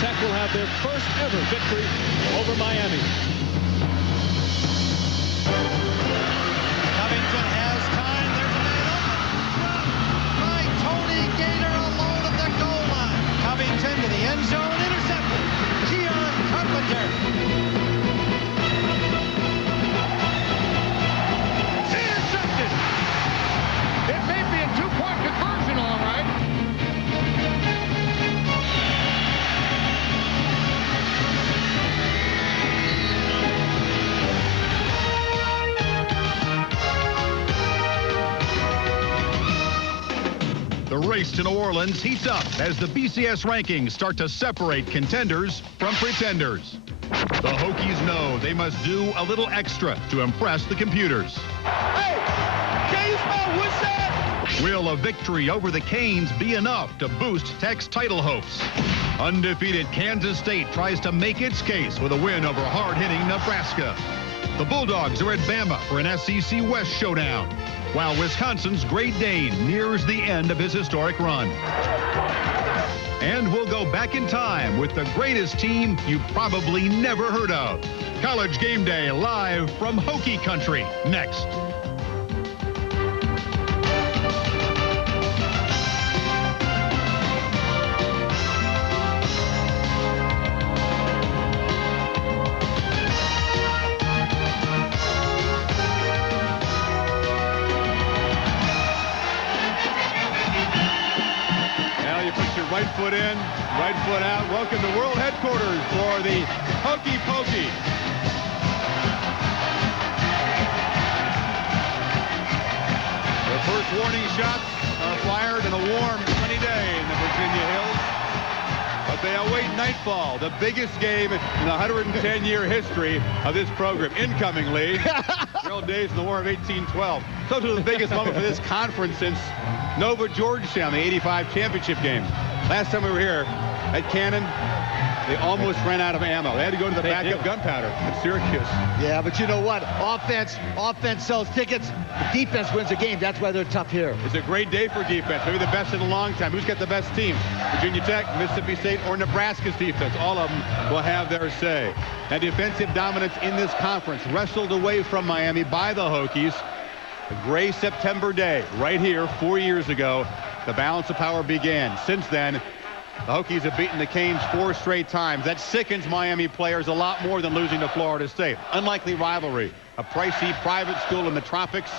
Tech will have their first ever victory over Miami. Covington has time. There's a man open. By Tony Gator alone at the goal line. Covington to the end zone. Intercepted. Keon Carpenter. Intercepted. It may be a two-point conversion, all right. The race to New Orleans heats up as the BCS rankings start to separate contenders from pretenders. The Hokies know they must do a little extra to impress the computers. Hey, can you smell what's that? Will a victory over the Canes be enough to boost Tech's title hopes? Undefeated Kansas State tries to make its case with a win over hard-hitting Nebraska. The Bulldogs are at Bama for an SEC West showdown, while Wisconsin's Great Dane nears the end of his historic run. And we'll go back in time with the greatest team you probably never heard of. College Game Day live from Hokie Country next. Right foot in, right foot out. Welcome to world headquarters for the Hokey Pokey. The first warning shots are fired in a warm, sunny day in the Virginia Hills. But they await nightfall, the biggest game in the 110-year history of this program. Incoming lead. The old days in the War of 1812. So it was the biggest moment for this conference since Nova Georgetown, the '85 championship game. Last time we were here at Cannon, they almost ran out of ammo. They had to go to the backup gunpowder at Syracuse. Yeah, but you know what? Offense sells tickets. The defense wins the game. That's why they're tough here. It's a great day for defense. Maybe the best in a long time. Who's got the best team? Virginia Tech, Mississippi State, or Nebraska's defense? All of them will have their say. And defensive dominance in this conference wrestled away from Miami by the Hokies. A gray September day right here 4 years ago. The balance of power began. Since then, the Hokies have beaten the Canes 4 straight times. That sickens Miami players a lot more than losing to Florida State. Unlikely rivalry. A pricey private school in the tropics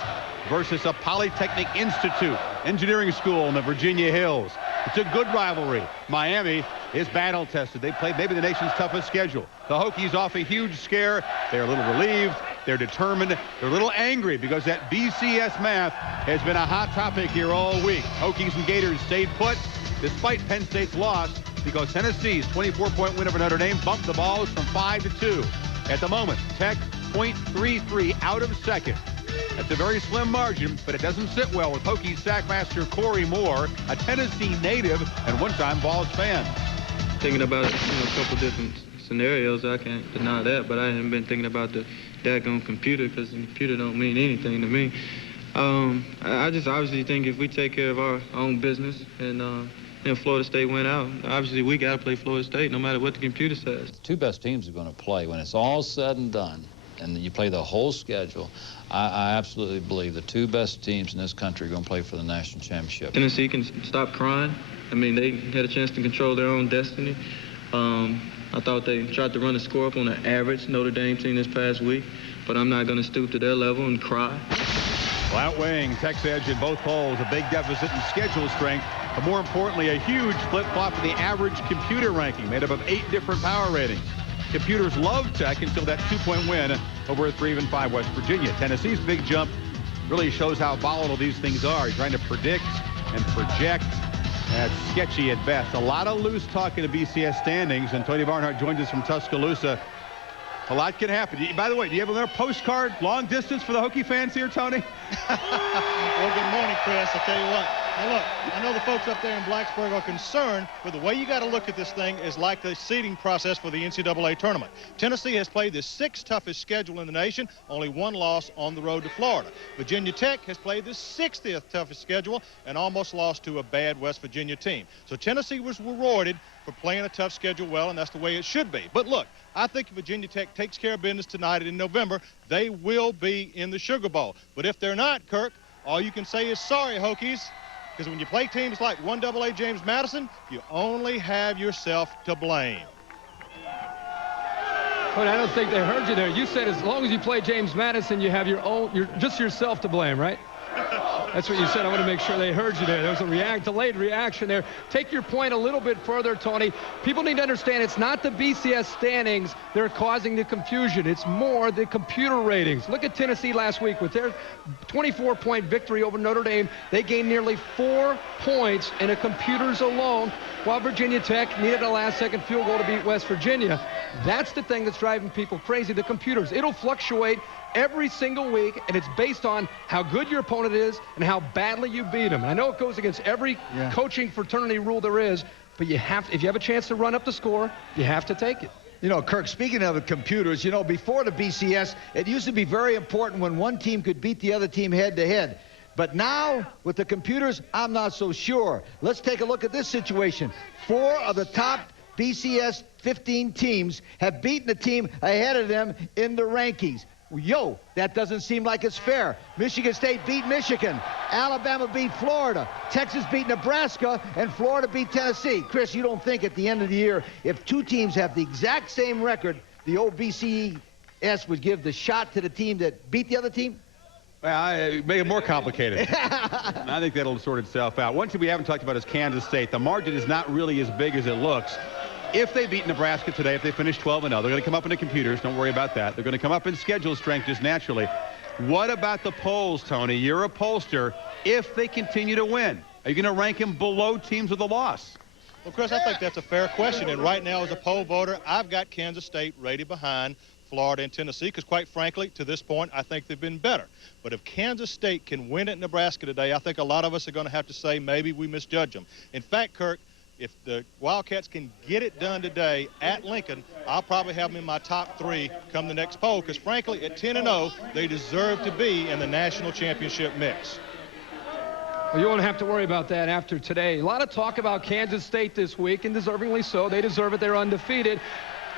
versus a Polytechnic Institute engineering school in the Virginia Hills. It's a good rivalry. Miami is battle tested. They played maybe the nation's toughest schedule. The Hokies off a huge scare. They're a little relieved. They're determined. They're a little angry because that BCS math has been a hot topic here all week. Hokies and Gators stayed put despite Penn State's loss because Tennessee's 24-point win over Notre Dame bumped the balls from 5-2. At the moment, Tech 0.33 out of second. That's a very slim margin, but it doesn't sit well with Hokies sackmaster Corey Moore, a Tennessee native and one-time Vols fan. Thinking about a couple different scenarios, I can't deny that, but I haven't been thinking about the daggone computer because the computer don't mean anything to me. I just obviously think if we take care of our own business and Florida State went out, obviously we got to play Florida State no matter what the computer says. The two best teams are going to play when it's all said and done, and you play the whole schedule. I absolutely believe the two best teams in this country are going to play for the national championship. Tennessee can stop crying. I mean, they had a chance to control their own destiny. I thought they tried to run the score up on an average Notre Dame team this past week, but I'm not going to stoop to their level and cry. Well, outweighing Tech's edge in both polls, a big deficit in schedule strength, but more importantly, a huge flip-flop in the average computer ranking made up of 8 different power ratings. Computers love Tech until that 2-point win over 3-5 West Virginia. Tennessee's big jump really shows how volatile these things are. You're trying to predict and project. That's sketchy at best. A lot of loose talk in the BCS standings, and Tony Barnhart joins us from Tuscaloosa. A lot can happen. By the way, do you have another postcard long distance for the Hokie fans here, Tony? Well, good morning, Chris. I'll tell you what, Now look, I know the folks up there in Blacksburg are concerned, but the way you got to look at this thing is like the seeding process for the NCAA tournament. Tennessee has played the 6th toughest schedule in the nation, only 1 loss on the road to Florida. Virginia Tech has played the 60th toughest schedule and almost lost to a bad West Virginia team. So Tennessee was rewarded for playing a tough schedule well, and that's the way it should be. But look, I think if Virginia Tech takes care of business tonight in November, they will be in the Sugar Bowl. But if they're not, Kirk, all you can say is sorry, Hokies. Because when you play teams like 1AA James Madison, you only have yourself to blame. But I don't think they heard you there. You said as long as you play James Madison, you have you're just yourself to blame, right? That's what you said. I want to make sure they heard you there. There was a delayed reaction there. Take your point a little bit further, Tony. People need to understand it's not the BCS standings that are causing the confusion. It's more the computer ratings. Look at Tennessee last week with their 24-point victory over Notre Dame. They gained nearly 4 points in the computers alone, while Virginia Tech needed a last-second field goal to beat West Virginia. That's the thing that's driving people crazy, the computers. It'll fluctuate every single week, and it's based on how good your opponent is and how badly you beat them. And I know it goes against every coaching fraternity rule there is, but you have to, if you have a chance to run up the score, you have to take it. You know, Kirk, speaking of the computers, you know, before the BCS, it used to be very important when one team could beat the other team head-to-head. But now, with the computers, I'm not so sure. Let's take a look at this situation. 4 of the top BCS 15 teams have beaten the team ahead of them in the rankings. Yo, that doesn't seem like it's fair. Michigan State beat Michigan. Alabama beat Florida. Texas beat Nebraska. And Florida beat Tennessee. Chris, you don't think at the end of the year, if 2 teams have the exact same record, the old BCS would give the shot to the team that beat the other team? Well, make it more complicated. I think that'll sort itself out. One team we haven't talked about is Kansas State. The margin is not really as big as it looks. If they beat Nebraska today, if they finish 12-0, they're going to come up in the computers. Don't worry about that. They're going to come up in schedule strength just naturally. What about the polls, Tony? You're a pollster. If they continue to win, are you going to rank them below teams with a loss? Well, Chris, I think that's a fair question. And right now, as a poll voter, I've got Kansas State rated behind Florida and Tennessee because, quite frankly, to this point, I think they've been better. But if Kansas State can win at Nebraska today, I think a lot of us are going to have to say maybe we misjudge them. In fact, Kirk, if the Wildcats can get it done today at Lincoln, I'll probably have them in my top 3 come the next poll because, frankly, at 10-0, they deserve to be in the national championship mix. Well, you won't have to worry about that after today. A lot of talk about Kansas State this week, and deservingly so. They deserve it. They're undefeated.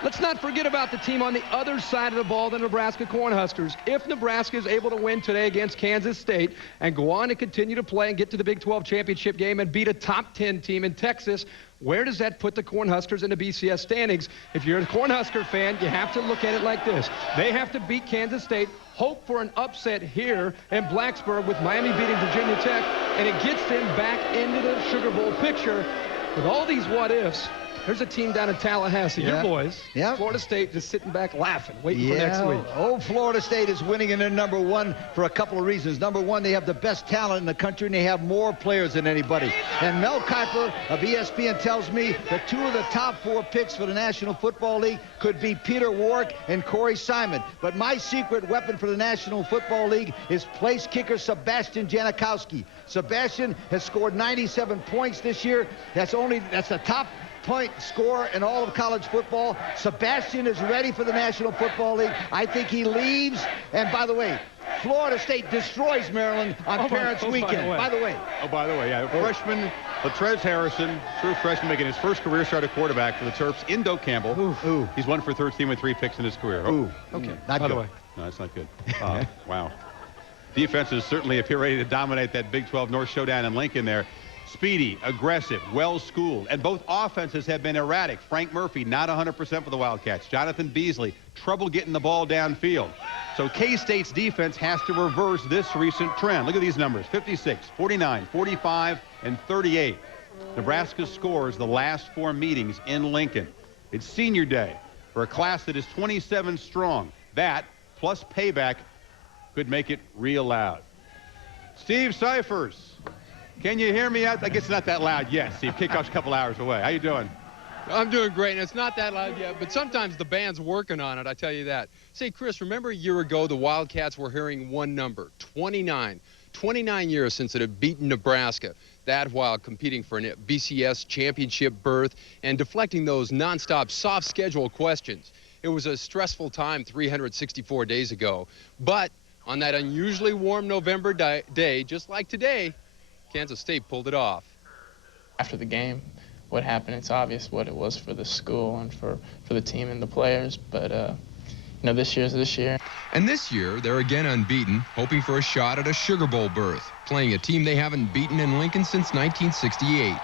Let's not forget about the team on the other side of the ball, the Nebraska Cornhuskers. If Nebraska is able to win today against Kansas State and go on and continue to play and get to the Big 12 championship game and beat a top 10 team in Texas, where does that put the Cornhuskers in the BCS standings? If you're a Cornhusker fan, you have to look at it like this. They have to beat Kansas State, hope for an upset here in Blacksburg with Miami beating Virginia Tech, and it gets them back into the Sugar Bowl picture. With all these what-ifs, there's a team down in Tallahassee, your boys. Florida State just sitting back laughing, waiting for next week. Oh, Florida State is winning and they're #1 for a couple of reasons. Number one, they have the best talent in the country and they have more players than anybody. And Mel Kiper of ESPN tells me that 2 of the top 4 picks for the National Football League could be Peter Warrick and Corey Simon. But my secret weapon for the National Football League is place kicker Sebastian Janikowski. Sebastian has scored 97 points this year. That's the top point scorer in all of college football. Sebastian is ready for the National Football League. I think he leaves. And by the way, Florida State destroys Maryland on Parents Weekend. By the way, freshman Latrez Harrison, true freshman, making his first career start at quarterback for the Terps in Doak Campbell. He's 1 for 13 with 3 picks in his career. Okay. Not by good. the way. No, that's not good. Wow. Defenses certainly appear ready to dominate that Big 12 North showdown in Lincoln there. Speedy, aggressive, well-schooled, and both offenses have been erratic. Frank Murphy, not 100% for the Wildcats. Jonathan Beasley, trouble getting the ball downfield. So K-State's defense has to reverse this recent trend. Look at these numbers, 56, 49, 45, and 38. Nebraska scores the last 4 meetings in Lincoln. It's senior day for a class that is 27 strong. That, plus payback, could make it real loud. Steve Cyphers. Can you hear me? I guess it's not that loud yet, Steve. Kickoff's a couple hours away. How you doing? I'm doing great, and it's not that loud yet, but sometimes the band's working on it, I tell you that. Say, Chris, remember a year ago the Wildcats were hearing one number, 29. 29 years since it had beaten Nebraska. That while competing for an BCS championship berth and deflecting those nonstop soft schedule questions. It was a stressful time 364 days ago. But on that unusually warm November day, just like today, Kansas State pulled it off. After the game, what happened, it's obvious what it was for the school and for the team and the players. But, you know, this year's this year. And this year, they're again unbeaten, hoping for a shot at a Sugar Bowl berth, playing a team they haven't beaten in Lincoln since 1968.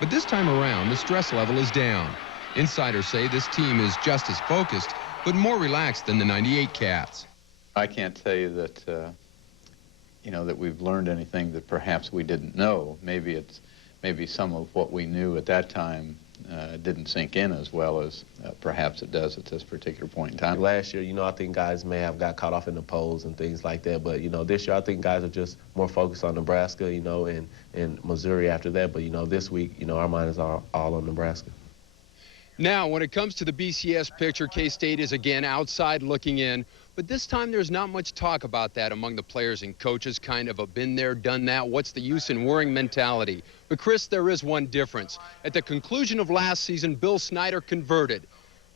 But this time around, the stress level is down. Insiders say this team is just as focused, but more relaxed than the '98 Cats. I can't tell you that, you know, that we've learned anything that perhaps we didn't know. Maybe some of what we knew at that time didn't sink in as well as perhaps it does at this particular point in time. Last year, you know, I think guys may have got caught off in the polls and things like that. But, you know, this year I think guys are just more focused on Nebraska, you know, and Missouri after that. But, you know, this week, you know, our mind is all on Nebraska. Now, when it comes to the BCS picture, K-State is again outside looking in. But this time there's not much talk about that among the players and coaches, kind of a been there, done that, what's the use in worrying mentality. But, Chris, there is one difference. At the conclusion of last season, Bill Snyder converted.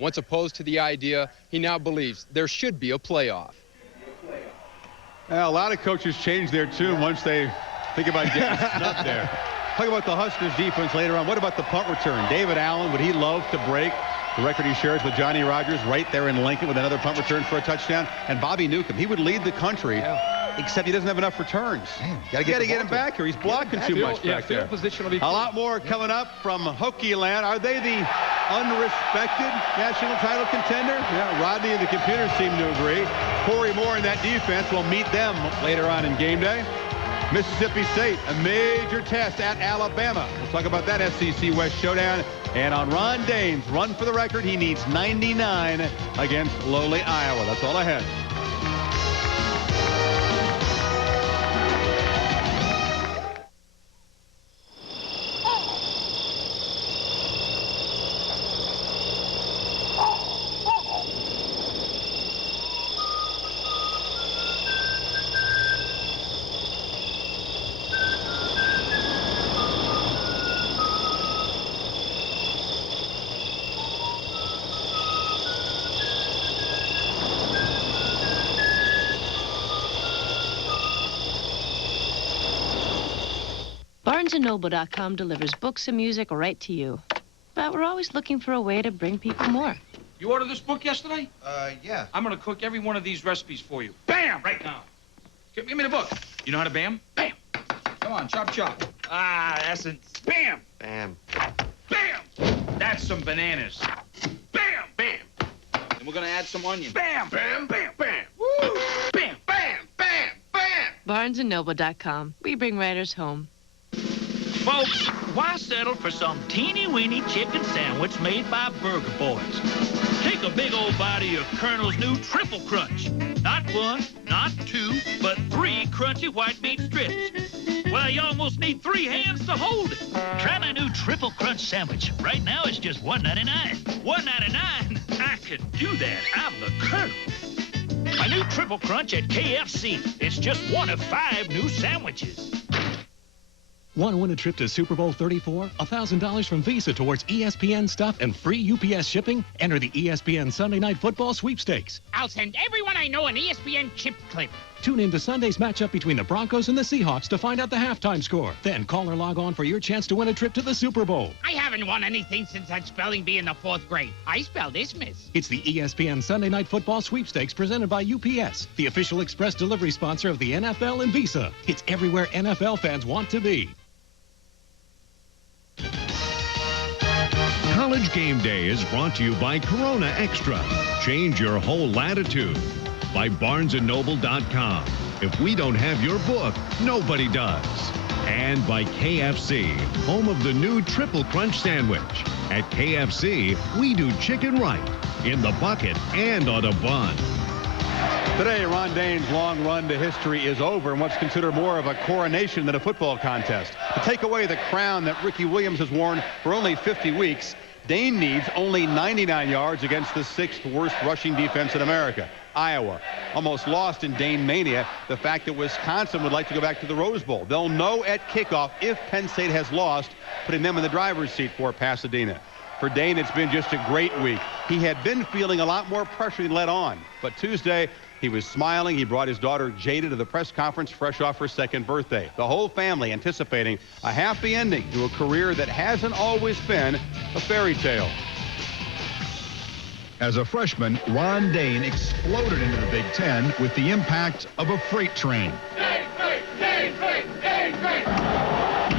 Once opposed to the idea, he now believes there should be a playoff. Well, a lot of coaches change their tune once they think about getting snubbed there. Talk about the Huskers defense later on. What about the punt return? David Allen, would he love to break the record he shares with Johnny Rodgers right there in Lincoln with another punt return for a touchdown? And Bobby Newcomb, he would lead the country, except he doesn't have enough returns. You got to get him back here. He's blocking too much back there. A lot more coming up from Hokie land. Are they the unrespected national title contender? Yeah, Rodney and the computers seem to agree. Corey Moore and that defense will meet them later on in game day. Mississippi State, a major test at Alabama. We'll talk about that SEC West showdown. And on Ron Dane's run for the record, he needs 99 against lowly Iowa. That's all ahead. BarnesandNoble.com delivers books and music right to you. But we're always looking for a way to bring people more. You ordered this book yesterday? Yeah. I'm gonna cook every one of these recipes for you. Bam! Right now. Give me the book. You know how to bam? Bam! Come on, chop, chop. Ah, essence. Bam! Bam. Bam! That's some bananas. Bam! Bam! And we're gonna add some onion. Bam! Bam! Bam! Bam! Woo! Bam! Bam! Bam! Bam! BarnesandNoble.com. We bring writers home. Folks, why settle for some teeny-weeny chicken sandwich made by Burger Boys? Take a big old bite of Colonel's new Triple Crunch. Not one, not two, but 3 crunchy white meat strips. Well, you almost need 3 hands to hold it. Try my new Triple Crunch sandwich. Right now, it's just $1.99. $1.99? I could do that. I'm the Colonel. My new Triple Crunch at KFC. It's just one of 5 new sandwiches. Want to win a trip to Super Bowl 34? $1,000 from Visa towards ESPN stuff and free UPS shipping? Enter the ESPN Sunday Night Football Sweepstakes. I'll send everyone I know an ESPN chip clip. Tune in to Sunday's matchup between the Broncos and the Seahawks to find out the halftime score. Then call or log on for your chance to win a trip to the Super Bowl. I haven't won anything since that spelling bee in the 4th grade. I spelled Isthmus. It's the ESPN Sunday Night Football Sweepstakes presented by UPS, the official express delivery sponsor of the NFL and Visa. It's everywhere NFL fans want to be. College Game Day is brought to you by Corona Extra. Change your whole latitude. By BarnesandNoble.com. If we don't have your book, nobody does. And by KFC, home of the new Triple Crunch Sandwich. At KFC, we do chicken right, in the bucket and on a bun. Today, Ron Dane's long run to history is over in what's considered more of a coronation than a football contest. To take away the crown that Ricky Williams has worn for only 50 weeks, Dane needs only 99 yards against the 6th worst rushing defense in America. Iowa. Almost lost in Dane mania, the fact that Wisconsin would like to go back to the Rose Bowl. They'll know at kickoff if Penn State has lost, putting them in the driver's seat for Pasadena. For Dane, it's been just a great week. He had been feeling a lot more pressure than let on, but Tuesday, he was smiling. He brought his daughter Jada to the press conference fresh off her second birthday. The whole family anticipating a happy ending to a career that hasn't always been a fairy tale. As a freshman, Ron Dane exploded into the Big Ten with the impact of a freight train.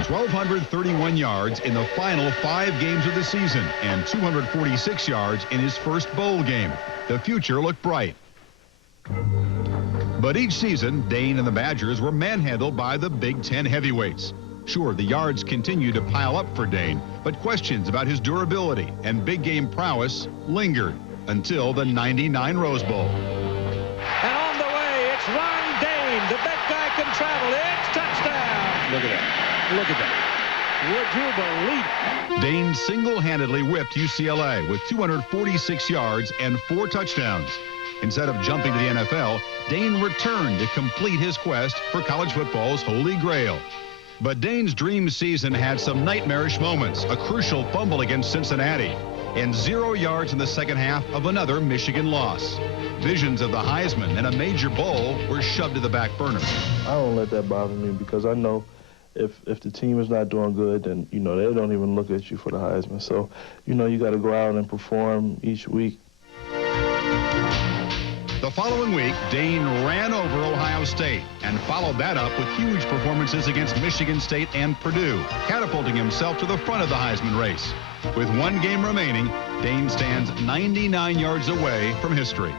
1,231 yards in the final 5 games of the season and 246 yards in his first bowl game. The future looked bright. But each season, Dane and the Badgers were manhandled by the Big Ten heavyweights. Sure, the yards continued to pile up for Dane, but questions about his durability and big game prowess lingered until the '99 Rose Bowl. And on the way, it's Ron Dane. The big guy can travel. It's touchdown. Look at that. Look at that. Would you believe it? Dane single-handedly whipped UCLA with 246 yards and 4 touchdowns. Instead of jumping to the NFL, Dane returned to complete his quest for college football's holy grail. But Dane's dream season had some nightmarish moments, a crucial fumble against Cincinnati, and 0 yards in the second half of another Michigan loss. Visions of the Heisman and a major bowl were shoved to the back burner. I don't let that bother me because I know if the team is not doing good, then, you know, they don't even look at you for the Heisman. So, you know, you got to go out and perform each week. The following week, Dane ran over Ohio State and followed that up with huge performances against Michigan State and Purdue, catapulting himself to the front of the Heisman race. With 1 game remaining, Dane stands 99 yards away from history.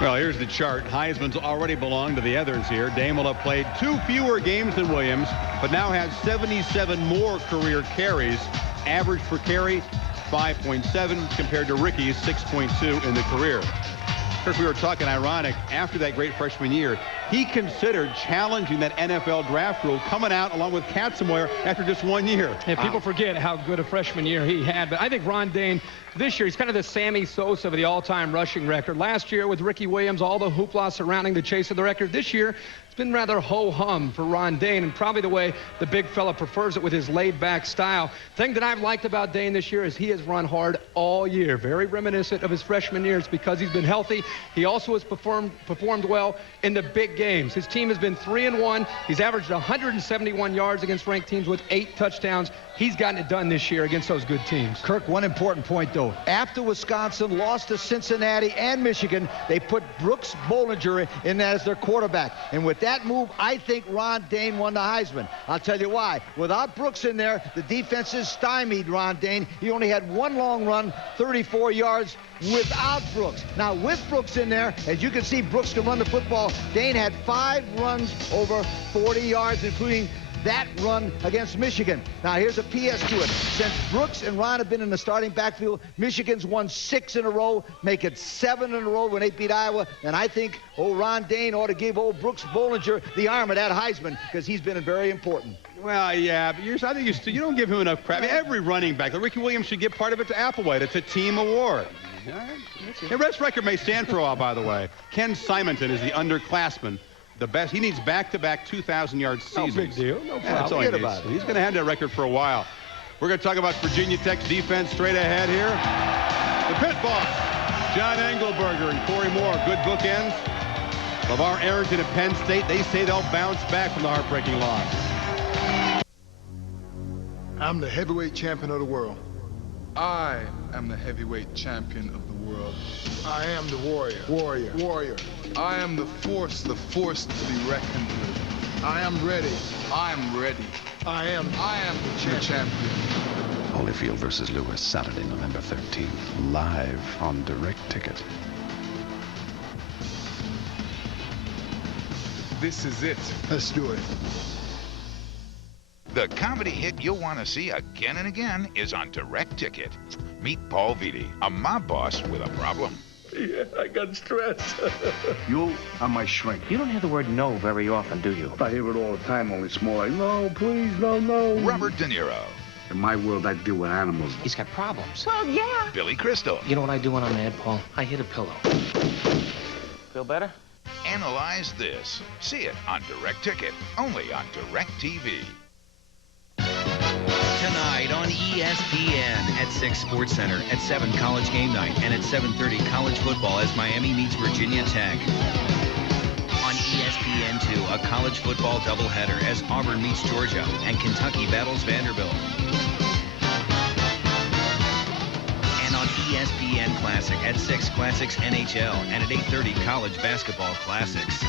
Well, here's the chart. Heisman's already belonged to the others here. Dane will have played 2 fewer games than Williams, but now has 77 more career carries. Average per carry, 5.7 compared to Ricky's 6.2 in the career. Of course, we were talking ironic, after that great freshman year, he considered challenging that NFL draft rule coming out along with Katzenmoyer after just 1 year. And people forget how good a freshman year he had. But I think Ron Dane, this year, he's kind of the Sammy Sosa of the all-time rushing record. Last year with Ricky Williams, all the hoopla surrounding the chase of the record. This year, it's been rather ho-hum for Ron Dane, and probably the way the big fella prefers it with his laid-back style. Thing that I've liked about Dane this year is he has run hard all year, very reminiscent of his freshman years because he's been healthy. He also has performed well in the big games. His team has been 3-1. He's averaged 171 yards against ranked teams with 8 touchdowns. He's gotten it done this year against those good teams. Kirk, one important point, though. After Wisconsin lost to Cincinnati and Michigan, they put Brooks Bollinger in as their quarterback. And with that move, I think Ron Dane won the Heisman. I'll tell you why. Without Brooks in there, the defenses stymied Ron Dane. He only had 1 long run, 34 yards without Brooks. Now, with Brooks in there, as you can see, Brooks can run the football. Dane had 5 runs over 40 yards, including that run against Michigan. Now, here's a PS to it. Since Brooks and Ron have been in the starting backfield, Michigan's won 6 in a row, make it 7 in a row when they beat Iowa. And I think old Ron Dane ought to give old Brooks Bollinger the arm of that Heisman because he's been very important. Well, yeah, but I think you don't give him enough credit. I mean, every running back, like Ricky Williams, should give part of it to Applewhite. It's a team award. The rest record may stand for a while, by the way. Ken Simonton is the underclassman. The best. He needs back-to-back 2,000-yard seasons. No big deal. No problem. That's all he needs. He's going to have that record for a while. We're going to talk about Virginia Tech's defense straight ahead here. The pit boss, John Engelberger and Corey Moore. Good bookends. LeVar Arrington at Penn State. They say they'll bounce back from the heartbreaking loss. I'm the heavyweight champion of the world. I am the heavyweight champion of the world. I am the warrior. Warrior. I am the force to be reckoned with. I am ready. I am ready. I am the champion. Holyfield versus Lewis, Saturday, November 13th, live on Direct Ticket. This is it. Let's do it. The comedy hit you'll want to see again and again is on Direct Ticket. Meet Paul Vitti, a mob boss with a problem. Yeah, I got stressed. You are my shrink. You don't hear the word no very often, do you? I hear it all the time, only it's more like, no, please, no, no. Robert De Niro. In my world, I deal with animals. He's got problems. Well, yeah. Billy Crystal. You know what I do when I'm mad, Paul? I hit a pillow. Feel better? Analyze this. See it on Direct Ticket, only on Direct TV. Tonight on ESPN at 6 Sports Center, at 7 College Game Night, and at 7:30 college football as Miami meets Virginia Tech. On ESPN2, a college football doubleheader as Auburn meets Georgia and Kentucky battles Vanderbilt. And on ESPN Classic at 6 Classics NHL and at 8:30 college basketball classics.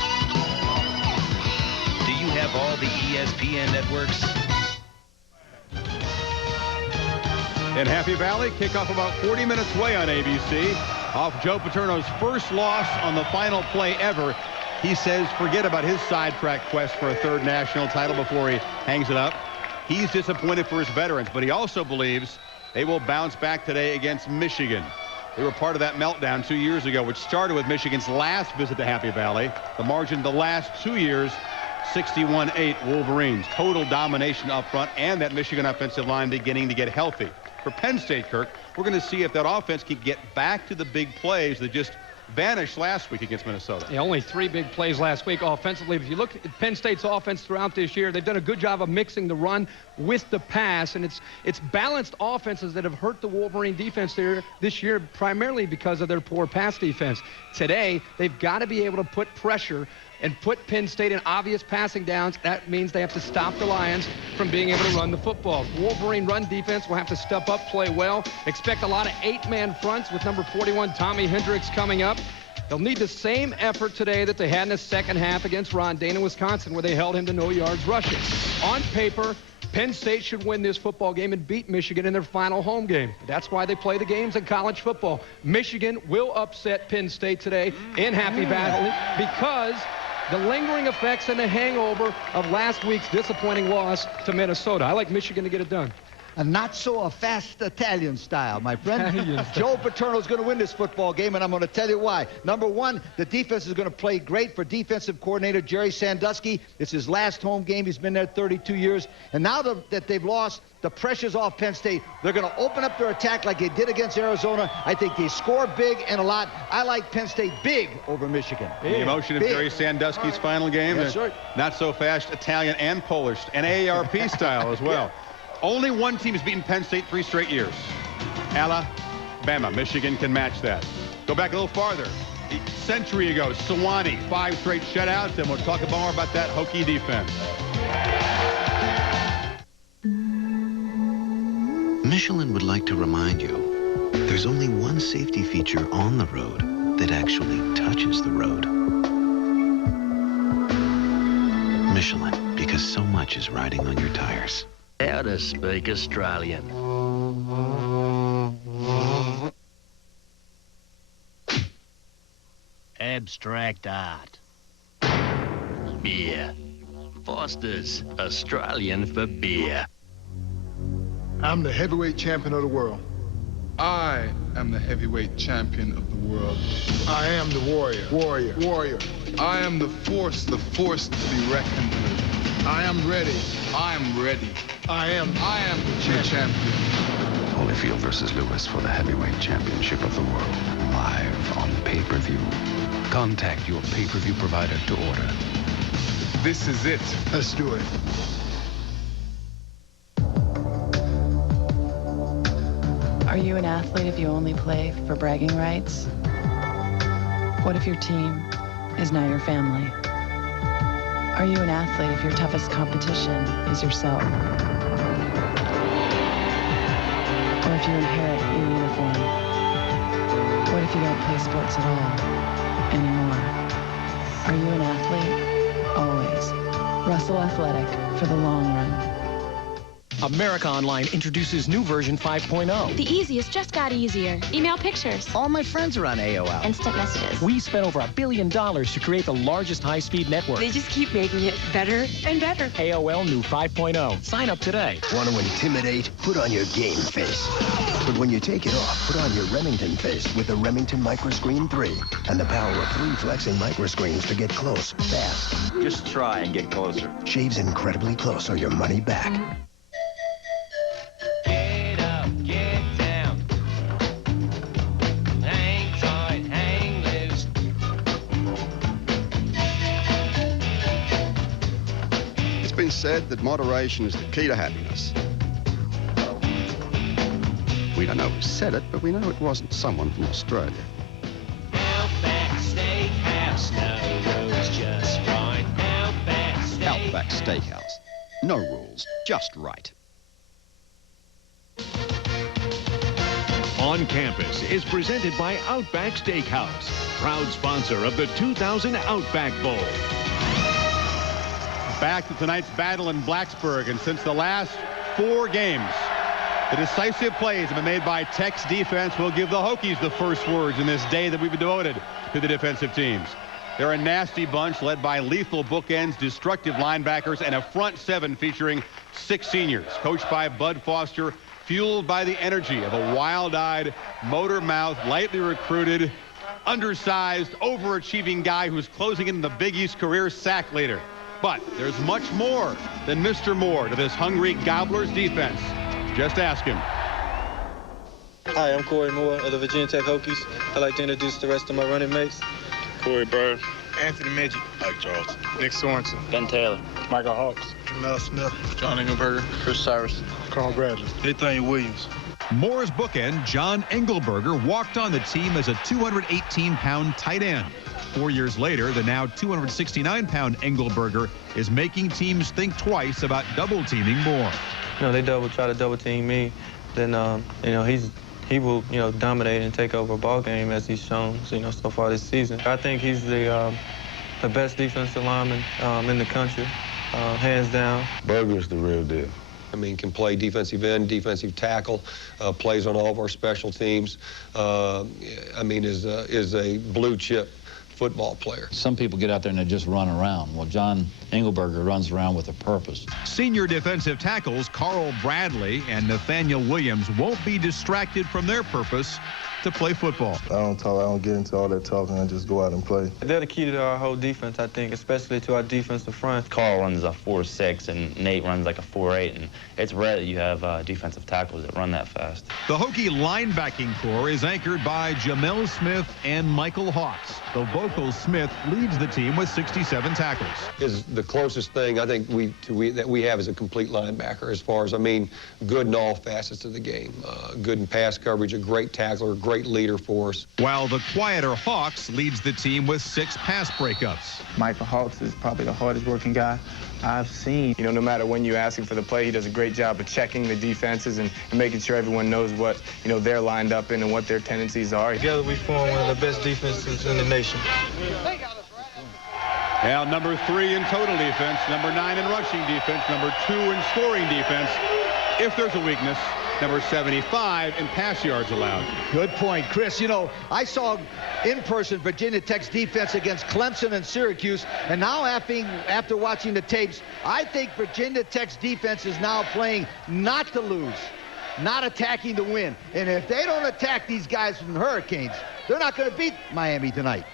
Do you have all the ESPN networks? In Happy Valley, kickoff about 40 minutes away on ABC. Off Joe Paterno's first loss on the final play ever. He says forget about his sidetrack quest for a third national title before he hangs it up. He's disappointed for his veterans, but he also believes they will bounce back today against Michigan. They were part of that meltdown 2 years ago, which started with Michigan's last visit to Happy Valley. The margin the last 2 years, 61-8 Wolverines. Total domination up front, and that Michigan offensive line beginning to get healthy. For Penn State, Kirk, we're going to see if that offense can get back to the big plays that just vanished last week against Minnesota. Yeah, only 3 big plays last week offensively. If you look at Penn State's offense throughout this year, they've done a good job of mixing the run with the pass, and it's balanced offenses that have hurt the Wolverine defense this year primarily because of their poor pass defense. Today, they've got to be able to put pressure and put Penn State in obvious passing downs. That means they have to stop the Lions from being able to run the football. Wolverine run defense will have to step up, play well. Expect a lot of 8-man fronts with number 41, Tommy Hendricks, coming up. They'll need the same effort today that they had in the second half against Ron Dane in Wisconsin, where they held him to no yards rushing. On paper, Penn State should win this football game and beat Michigan in their final home game. That's why they play the games in college football. Michigan will upset Penn State today in Happy Valley because the lingering effects and the hangover of last week's disappointing loss to Minnesota. I like Michigan to get it done. A not-so-fast Italian style, my friend. Joe Paterno's going to win this football game, and I'm going to tell you why. Number one, the defense is going to play great for defensive coordinator Jerry Sandusky. It's his last home game. He's been there 32 years. And now that they've lost, the pressure's off Penn State. They're going to open up their attack like they did against Arizona. I think they score big and a lot. I like Penn State big over Michigan. The emotion of Jerry Sandusky's final game. Yes, sir. Not-so-fast Italian and Polish, and AARP style as well. Only one team has beaten Penn State 3 straight years. Alabama. Michigan can match that. Go back a little farther. A century ago, Sewanee, 5 straight shutouts, and we'll talk more about that Hokie defense. Michelin would like to remind you, there's only one safety feature on the road that actually touches the road. Michelin, because so much is riding on your tires. How to speak Australian. Abstract art. Beer. Foster's, Australian for beer. I'm the heavyweight champion of the world. I am the heavyweight champion of the world. I am the warrior. Warrior. Warrior. I am the force to be reckoned with. I am ready. I am ready. I am the champion. Holyfield versus Lewis for the heavyweight championship of the world. Live on pay-per-view. Contact your pay-per-view provider to order. This is it. Let's do it. Are you an athlete if you only play for bragging rights? What if your team is now your family? Are you an athlete if your toughest competition is yourself? Or if you inherit your uniform? What if you don't play sports at all anymore? Are you an athlete? Always. Russell Athletic for the long run. America Online introduces new version 5.0. The easiest just got easier. Email pictures. All my friends are on AOL. Instant messages. We spent over $1 billion to create the largest high-speed network. They just keep making it better and better. AOL new 5.0. Sign up today. Want to intimidate? Put on your game face. But when you take it off, put on your Remington face with the Remington Microscreen 3 and the power of 3 flexing microscreens to get close, fast. Just try and get closer. Shaves incredibly close or your money back. said that moderation is the key to happiness. We don't know who said it, but we know it wasn't someone from Australia. Outback Steakhouse, no rules, just right. Outback Steakhouse. No rules, just right. On Campus is presented by Outback Steakhouse, proud sponsor of the 2000 Outback Bowl. Back to tonight's battle in Blacksburg, and since the last 4 games, the decisive plays have been made by Tech's defense. We'll give the Hokies the first words in this day that we've been devoted to the defensive teams. They're a nasty bunch led by lethal bookends, destructive linebackers, and a front 7 featuring 6 seniors, coached by Bud Foster, fueled by the energy of a wild-eyed, motor-mouthed, lightly recruited, undersized, overachieving guy who's closing in the Big East career sack leader. But there's much more than Mr. Moore to this hungry Gobblers defense. Just ask him. Hi, I'm Corey Moore of the Virginia Tech Hokies. I'd like to introduce the rest of my running mates. Corey Bird, Anthony Midget, Ike Charlton, Nick Sorensen, Ben Taylor, Michael Hawks, Jamel Smith, John Engelberger, Chris Cyrus, Carl Bradley, Nathaniel Williams. Moore's bookend, John Engelberger, walked on the team as a 218-pound tight end. 4 years later, the now 269-pound Engelberger is making teams think twice about double-teaming Moore. You know, they try to double team me, then you know, he will, you know, dominate and take over a ball game as he's shown, you know, so far this season. I think he's the best defensive lineman in the country, hands down. Berger's the real deal. I mean, can play defensive end, defensive tackle, plays on all of our special teams. I mean, is a blue chip football player. Some people get out there and they just run around. Well, John Engelberger runs around with a purpose. Senior defensive tackles Carl Bradley and Nathaniel Williams won't be distracted from their purpose to play football. I don't talk. I don't get into all that talking. I just go out and play. They're the key to our whole defense, I think, especially to our defensive front. Carl runs a 4.6 and Nate runs like a 4.8, and it's rare that you have defensive tackles that run that fast. The Hokie linebacking core is anchored by Jamel Smith and Michael Hawks. The vocal Smith leads the team with 67 tackles. Is the closest thing I think that we have is a complete linebacker as far as, I mean, good in all facets of the game. Good in pass coverage, a great tackler, great leader for us. While the quieter Hawks leads the team with 6 pass breakups. Michael Hawks is probably the hardest working guy I've seen. You know, no matter when you ask him for the play, he does a great job of checking the defenses and making sure everyone knows what, you know, they're lined up in and what their tendencies are. Together we form one of the best defenses in the nation. Now, number 3 in total defense, number 9 in rushing defense, number 2 in scoring defense. If there's a weakness, number 75 in pass yards allowed. Good point, Chris. You know, I saw in person Virginia Tech's defense against Clemson and Syracuse, and now after watching the tapes, I think Virginia Tech's defense is now playing not to lose, not attacking to win. And if they don't attack these guys from the Hurricanes, they're not going to beat Miami tonight.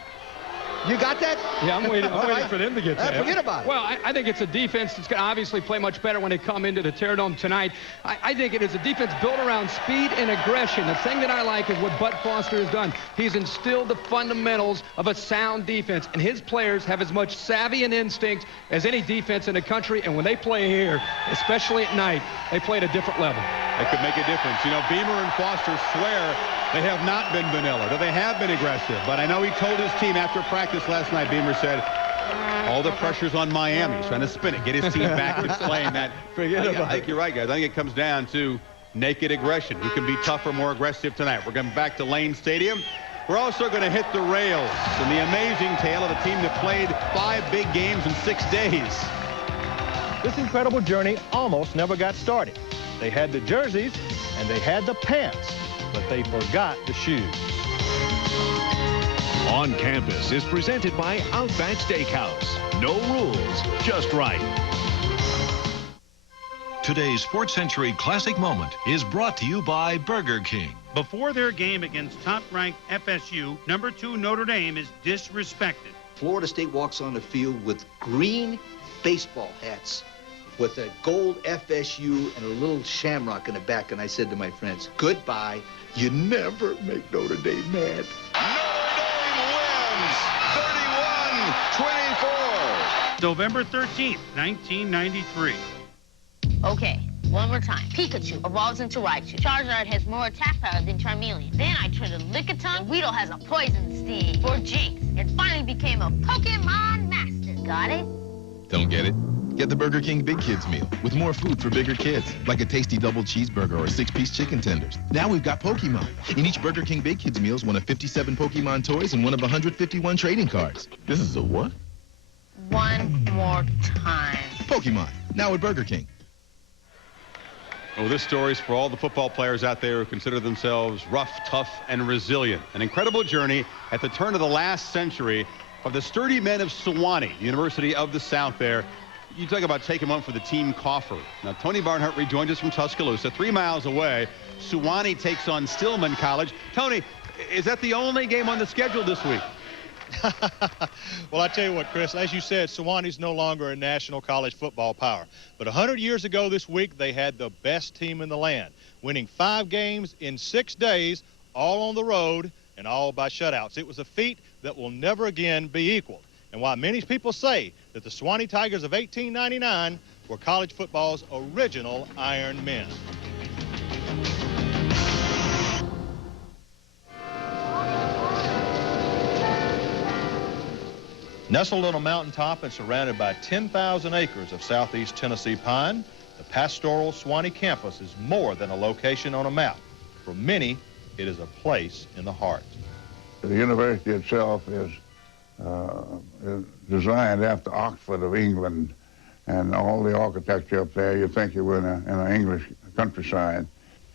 You got that? Yeah, I'm waiting for them to get that. Forget about it. Well, I think it's a defense that's going to obviously play much better when they come into the Terradome tonight. I think it is a defense built around speed and aggression. The thing that I like is what Bud Foster has done. He's instilled the fundamentals of a sound defense, and his players have as much savvy and instinct as any defense in the country, and when they play here, especially at night, they play at a different level. It could make a difference. You know, Beamer and Foster swear they have not been vanilla, that they have been aggressive. But I know he told his team after practice last night, Beamer said, all the pressure's on Miami. He's trying to spin it, get his team back to playing that. I think you're right, guys. I think it comes down to naked aggression. Who can be tougher, more aggressive tonight? We're going back to Lane Stadium. We're also going to hit the rails in the amazing tale of a team that played 5 big games in 6 days. This incredible journey almost never got started. They had the jerseys and they had the pants, but they forgot the shoes. On Campus is presented by Outback Steakhouse. No rules, just right. Today's Sports Century Classic Moment is brought to you by Burger King. Before their game against top-ranked FSU, number 2 Notre Dame is disrespected. Florida State walks on the field with green baseball hats with a gold FSU and a little shamrock in the back, and I said to my friends, goodbye. You never make Notre Dame mad. Notre Dame wins 31-24. November 13th, 1993. Okay, one more time. Pikachu evolves into Raichu. Charizard has more attack power than Charmeleon. Then I traded Lickitung. Weedle has a poison sting. For Jinx, it finally became a Pokemon Master. Got it? Don't get it? Get the Burger King Big Kids meal with more food for bigger kids, like a tasty double cheeseburger or 6-piece chicken tenders. Now we've got Pokemon. In each Burger King Big Kids meal is one of 57 Pokemon toys and one of 151 trading cards. This is a what? One more time. Pokemon, now at Burger King. Oh, this story's for all the football players out there who consider themselves rough, tough, and resilient. An incredible journey at the turn of the last century of the sturdy men of Sewanee, University of the South there. You talk about taking one for the team coffer. Now, Tony Barnhart rejoined us from Tuscaloosa, 3 miles away. Sewanee takes on Stillman College. Tony, is that the only game on the schedule this week? Well, I tell you what, Chris, as you said, Sewanee's no longer a national college football power. But 100 years ago this week, they had the best team in the land, winning 5 games in 6 days, all on the road and all by shutouts. It was a feat that will never again be equaled. And why many people say that the Sewanee Tigers of 1899 were college football's original Iron Men. Nestled on a mountaintop and surrounded by 10,000 acres of southeast Tennessee pine, the pastoral Sewanee campus is more than a location on a map. For many, it is a place in the heart. The university itself is designed after Oxford of England, and all the architecture up there, you think you were in an English countryside.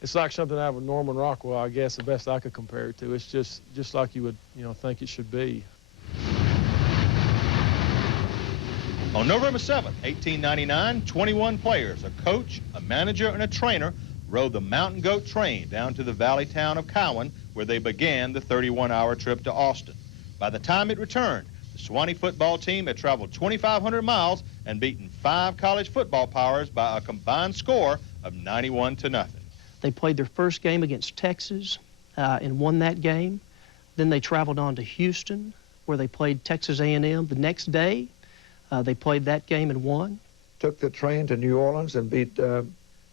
It's like something out of Norman Rockwell, I guess, the best I could compare it to. It's just like you would, think it should be. On November 7, 1899, 21 players, a coach, a manager, and a trainer rode the Mountain Goat train down to the valley town of Cowan, where they began the 31-hour trip to Austin. By the time it returned, the Sewanee football team had traveled 2,500 miles and beaten 5 college football powers by a combined score of 91-0. They played their first game against Texas and won that game. Then they traveled on to Houston, where they played Texas A&M. The next day, they played that game and won. Took the train to New Orleans and beat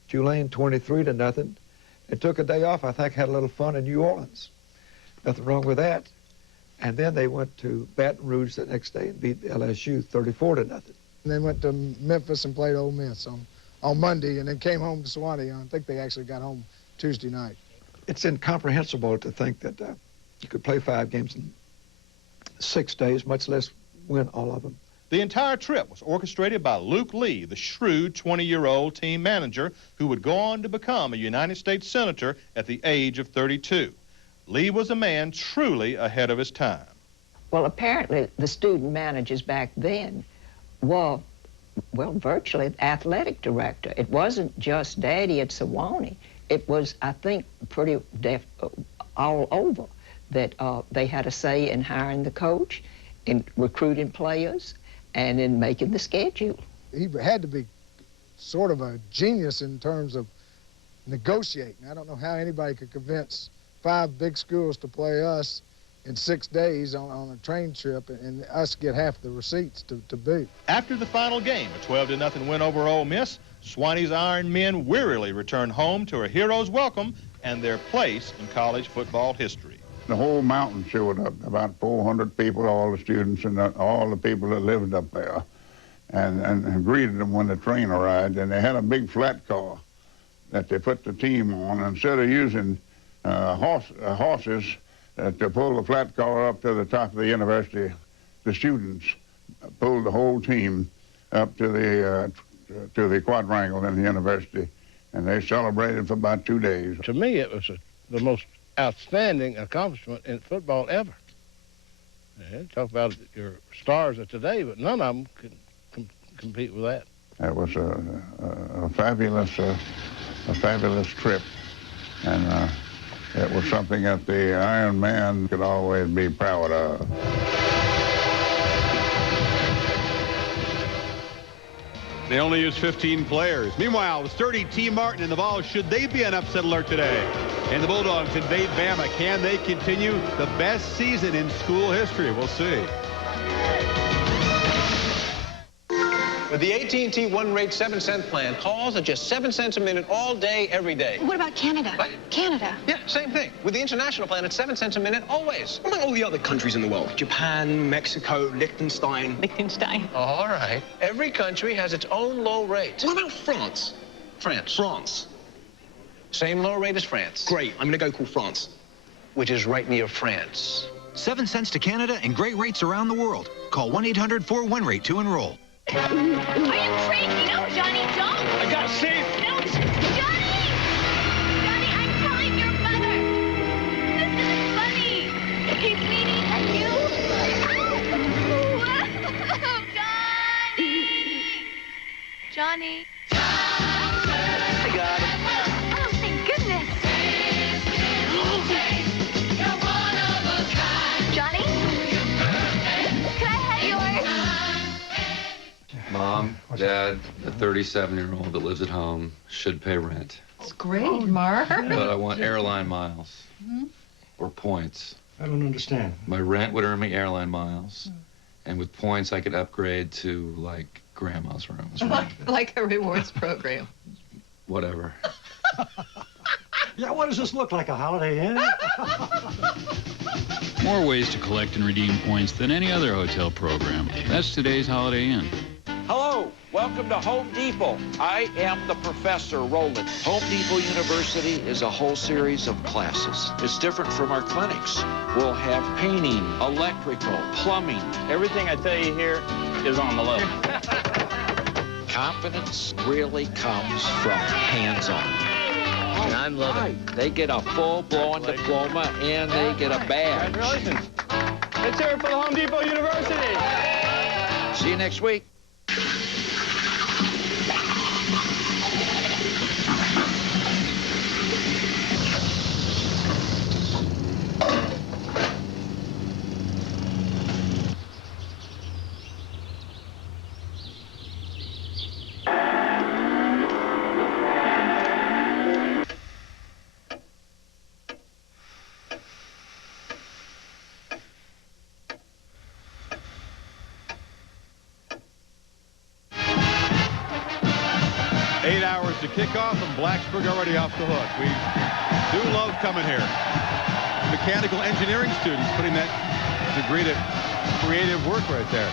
Tulane 23-0. And took a day off, I think, had a little fun in New Orleans. Nothing wrong with that. And then they went to Baton Rouge the next day and beat LSU 34-0. They went to Memphis and played Ole Miss on Monday, and then came home to Sewanee. I think they actually got home Tuesday night. It's incomprehensible to think that you could play 5 games in 6 days, much less win all of them. The entire trip was orchestrated by Luke Lee, the shrewd 20-year-old team manager who would go on to become a United States Senator at the age of 32. Lee was a man truly ahead of his time. Well, apparently the student managers back then were, well, virtually the athletic director. It wasn't just Daddy at Sewanee. It was, I think, pretty all over that they had a say in hiring the coach, in recruiting players, and in making the schedule. He had to be sort of a genius in terms of negotiating. I don't know how anybody could convince 5 big schools to play us in 6 days on a train trip and us get half the receipts to boot. After the final game, a 12-0 win over Ole Miss, Sewanee's Iron Men wearily returned home to a hero's welcome and their place in college football history. The whole mountain showed up, about 400 people, all the students and all the people that lived up there, and greeted them when the train arrived. And they had a big flat car that they put the team on. Instead of using horses to pull the flat car up to the top of the university, the students pulled the whole team up to the quadrangle in the university, and they celebrated for about 2 days. To me, it was the most outstanding accomplishment in football ever. Yeah, talk about your stars of today, but none of them could compete with that. It was a fabulous trip, and it was something that the Iron Man could always be proud of. They only used 15 players. Meanwhile, the sturdy T. Martin and the Vols, should they be an upset alert today? And the Bulldogs invade Bama. Can they continue the best season in school history? We'll see. With the AT&T one-rate 7-cent plan, calls are just 7 cents a minute all day, every day. What about Canada? What? Canada. Yeah, same thing. With the international plan, it's 7 cents a minute always. What about all the other countries in the world? Japan, Mexico, Liechtenstein. Liechtenstein. All right. Every country has its own low rate. What about France? France. Same low rate as France. Great. I'm going to go call France, which is right near France. 7 cents to Canada and great rates around the world. Call 1-800-4-1-RATE to enroll. Are you crazy? No, Johnny, don't. I got safe. No, Johnny! Johnny, I'm calling your mother. This isn't funny. Hey, sweetie, and you? Johnny! I got him. Oh, thank goodness. Johnny? Can I have yours? Mom, Dad, the 37-year-old that lives at home should pay rent. It's great, Mark. But I want airline miles or points. I don't understand. My rent would earn me airline miles, and with points I could upgrade to, like, grandma's rooms. Like a rewards program. Whatever. Yeah, what does this look like, a Holiday Inn? More ways to collect and redeem points than any other hotel program. That's today's Holiday Inn. Hello, welcome to Home Depot. I am the Professor Roland. Home Depot University is a whole series of classes. It's different from our clinics. We'll have painting, electrical, plumbing. Everything I tell you here is on the level. Confidence really comes from hands-on. And I'm loving it. They get a full-blown diploma and they get a badge. Congratulations. Let's hear it for the Home Depot University. See you next week. 8 hours to kick off, and Blacksburg already off the hook. We do love coming here. Mechanical engineering students putting that degree to creative work right there.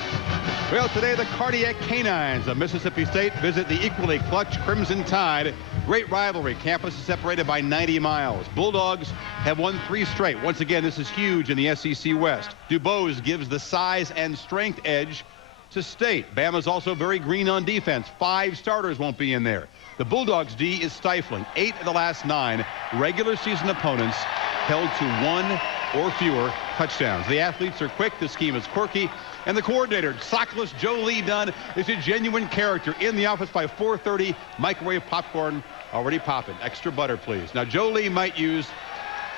Well, today the Cardiac Canines of Mississippi State visit the equally clutch Crimson Tide. Great rivalry. Campus is separated by 90 miles. Bulldogs have won 3 straight. Once again, this is huge in the SEC West. DuBose gives the size and strength edge to State. Bama's also very green on defense. 5 starters won't be in there. The Bulldogs' D is stifling. 8 of the last 9 regular season opponents held to 1 or fewer touchdowns. The athletes are quick, the scheme is quirky, and the coordinator, sockless Joe Lee Dunn, is a genuine character. In the office by 4:30, microwave popcorn already popping. Extra butter, please. Now, Joe Lee might use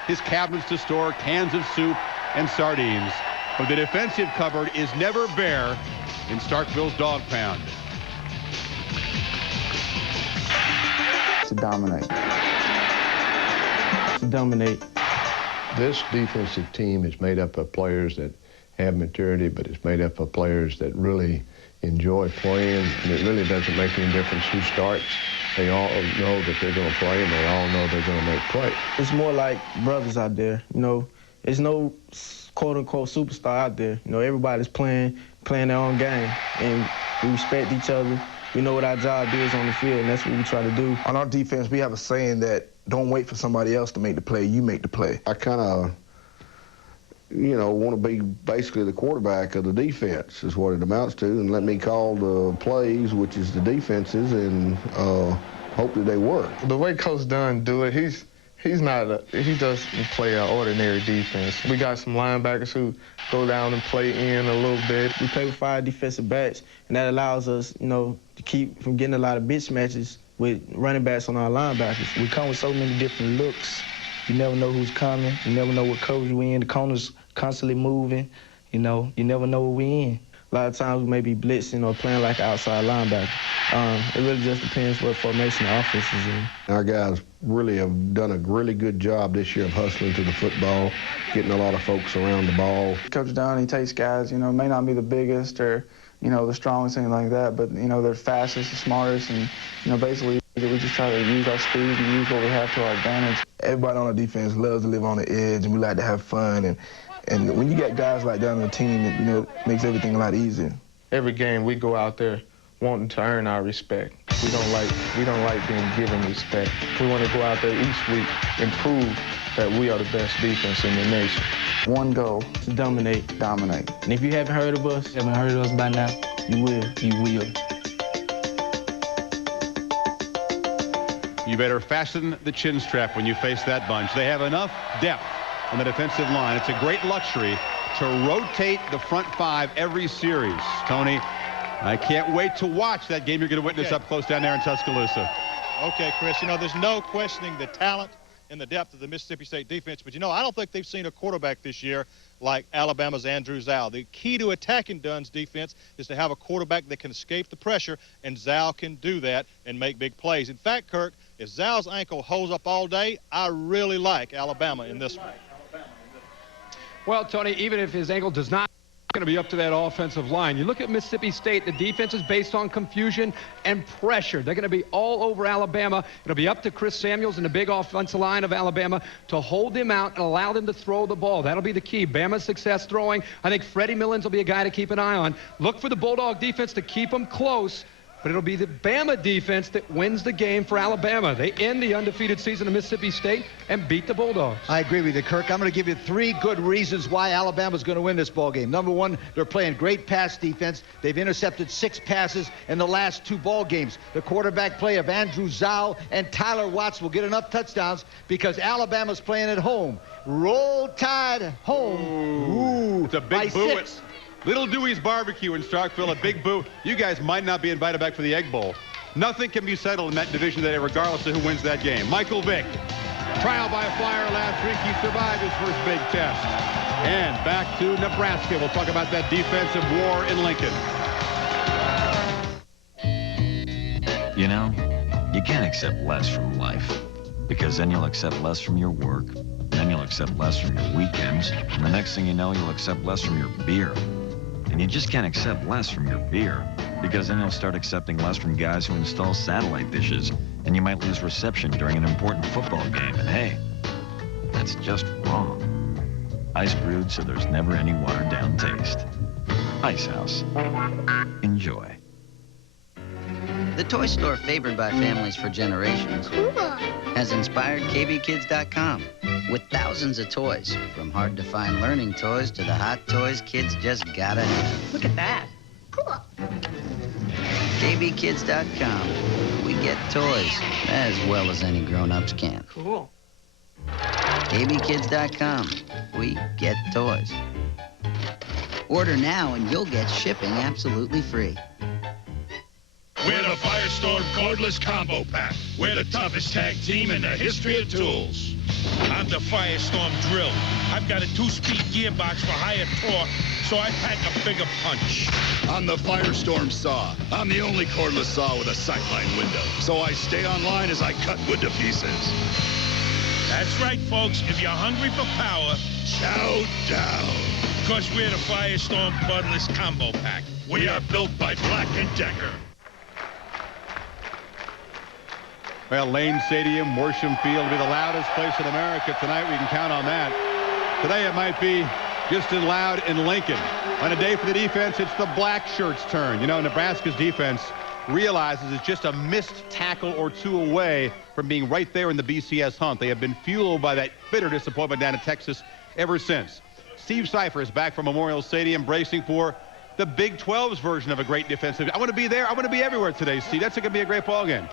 his cabinets to store cans of soup and sardines, but the defensive cupboard is never bare in Starkville's Dog Pound. To dominate. To dominate. This defensive team is made up of players that have maturity, but it's made up of players that really enjoy playing, and it really doesn't make any difference who starts. They all know that they're going to play, and they all know they're going to make plays. It's more like brothers out there, you know. There's no quote-unquote superstar out there. You know, everybody's playing their own game, and we respect each other. We know what our job is on the field, and that's what we try to do. On our defense, we have a saying that don't wait for somebody else to make the play, you make the play. I kind of, you know, want to be basically the quarterback of the defense is what it amounts to, and let me call the plays, which is the defenses, and hope that they work. The way Coach Dunn do it, he doesn't play an ordinary defense. We got some linebackers who go down and play in a little bit. We play with 5 defensive backs, and that allows us, you know, to keep from getting a lot of bitch matches with running backs on our linebackers. We come with so many different looks. You never know who's coming. You never know what coverage we in. The corner's constantly moving. You know, you never know what we in. A lot of times we may be blitzing or playing like an outside linebacker. It really just depends what formation the offense is in. Our guys really have done a really good job this year of hustling to the football, getting a lot of folks around the ball. Coach Dunn, he takes guys, you know, may not be the biggest or you know, the strongest, anything like that, but, you know, they're fastest, the smartest, and, you know, basically we just try to use our speed and use what we have to our advantage. Everybody on our defense loves to live on the edge, and we like to have fun, and when you get guys like that on the team, it, you know, it makes everything a lot easier. Every game we go out there wanting to earn our respect. We don't like being given respect. We want to go out there each week and prove that we are the best defense in the nation. One goal. To dominate. Dominate. And if you haven't heard of us by now, you will. You will. You better fasten the chin strap when you face that bunch. They have enough depth on the defensive line. It's a great luxury to rotate the front five every series. Tony, I can't wait to watch that game you're going to witness up close down there in Tuscaloosa. Okay, Chris, you know, there's no questioning the talent and the depth of the Mississippi State defense, but, you know, I don't think they've seen a quarterback this year like Alabama's Andrew Zal. The key to attacking Dunn's defense is to have a quarterback that can escape the pressure, and Zal can do that and make big plays. In fact, Kirk, if Zal's ankle holds up all day, I really like Alabama in this one. Well, Tony, even if his ankle does not, going to be up to that offensive line. You look at Mississippi State, the defense is based on confusion and pressure. They're going to be all over Alabama. It'll be up to Chris Samuels and the big offensive line of Alabama to hold them out and allow them to throw the ball. That'll be the key. Bama's success throwing. I think Freddie Millins will be a guy to keep an eye on. Look for the Bulldog defense to keep them close, but it'll be the Bama defense that wins the game for Alabama. They end the undefeated season of Mississippi State and beat the Bulldogs. I agree with you, Kirk. I'm going to give you 3 good reasons why Alabama's going to win this ball game. Number 1, they're playing great pass defense. They've intercepted 6 passes in the last 2 ball games. The quarterback play of Andrew Zal and Tyler Watts will get enough touchdowns because Alabama's playing at home. Roll Tide home. Ooh, it's a big boo. 6. Little Dewey's Barbecue in Starkville, a big boo. You guys might not be invited back for the Egg Bowl. Nothing can be settled in that division today, regardless of who wins that game. Michael Vick, trial by fire last week. He survived his first big test. And back to Nebraska. We'll talk about that defensive war in Lincoln. You know, you can't accept less from life, because then you'll accept less from your work, then you'll accept less from your weekends, and the next thing you know, you'll accept less from your beer. And you just can't accept less from your beer, because then you'll start accepting less from guys who install satellite dishes, and you might lose reception during an important football game. And hey, that's just wrong. Ice brewed so there's never any watered down taste. Ice House. Enjoy. The toy store favored by families for generations has inspired KBKids.com with thousands of toys, from hard-to-find learning toys to the hot toys kids just gotta have. Look at that. Cool. KBKids.com. We get toys as well as any grown-ups can. Cool. KBKids.com. We get toys. Order now and you'll get shipping absolutely free. We're the Firestorm Cordless Combo Pack. We're the toughest tag team in the history of tools. I'm the Firestorm Drill. I've got a 2-speed gearbox for higher torque, so I pack a bigger punch. I'm the Firestorm Saw. I'm the only cordless saw with a sightline window, so I stay online as I cut wood to pieces. That's right, folks. If you're hungry for power, chow down. Because we're the Firestorm Cordless Combo Pack. We are built by Black & Decker. Well, Lane Stadium, Worsham Field will be the loudest place in America tonight. We can count on that. Today it might be just as loud in Lincoln. On a day for the defense, it's the black shirts' turn. You know, Nebraska's defense realizes it's just a missed tackle or 2 away from being right there in the BCS hunt. They have been fueled by that bitter disappointment down in Texas ever since. Steve Cipher is back from Memorial Stadium, bracing for the Big 12's version of a great defensive. I want to be there. I want to be everywhere today, Steve. That's going to be a great ball game.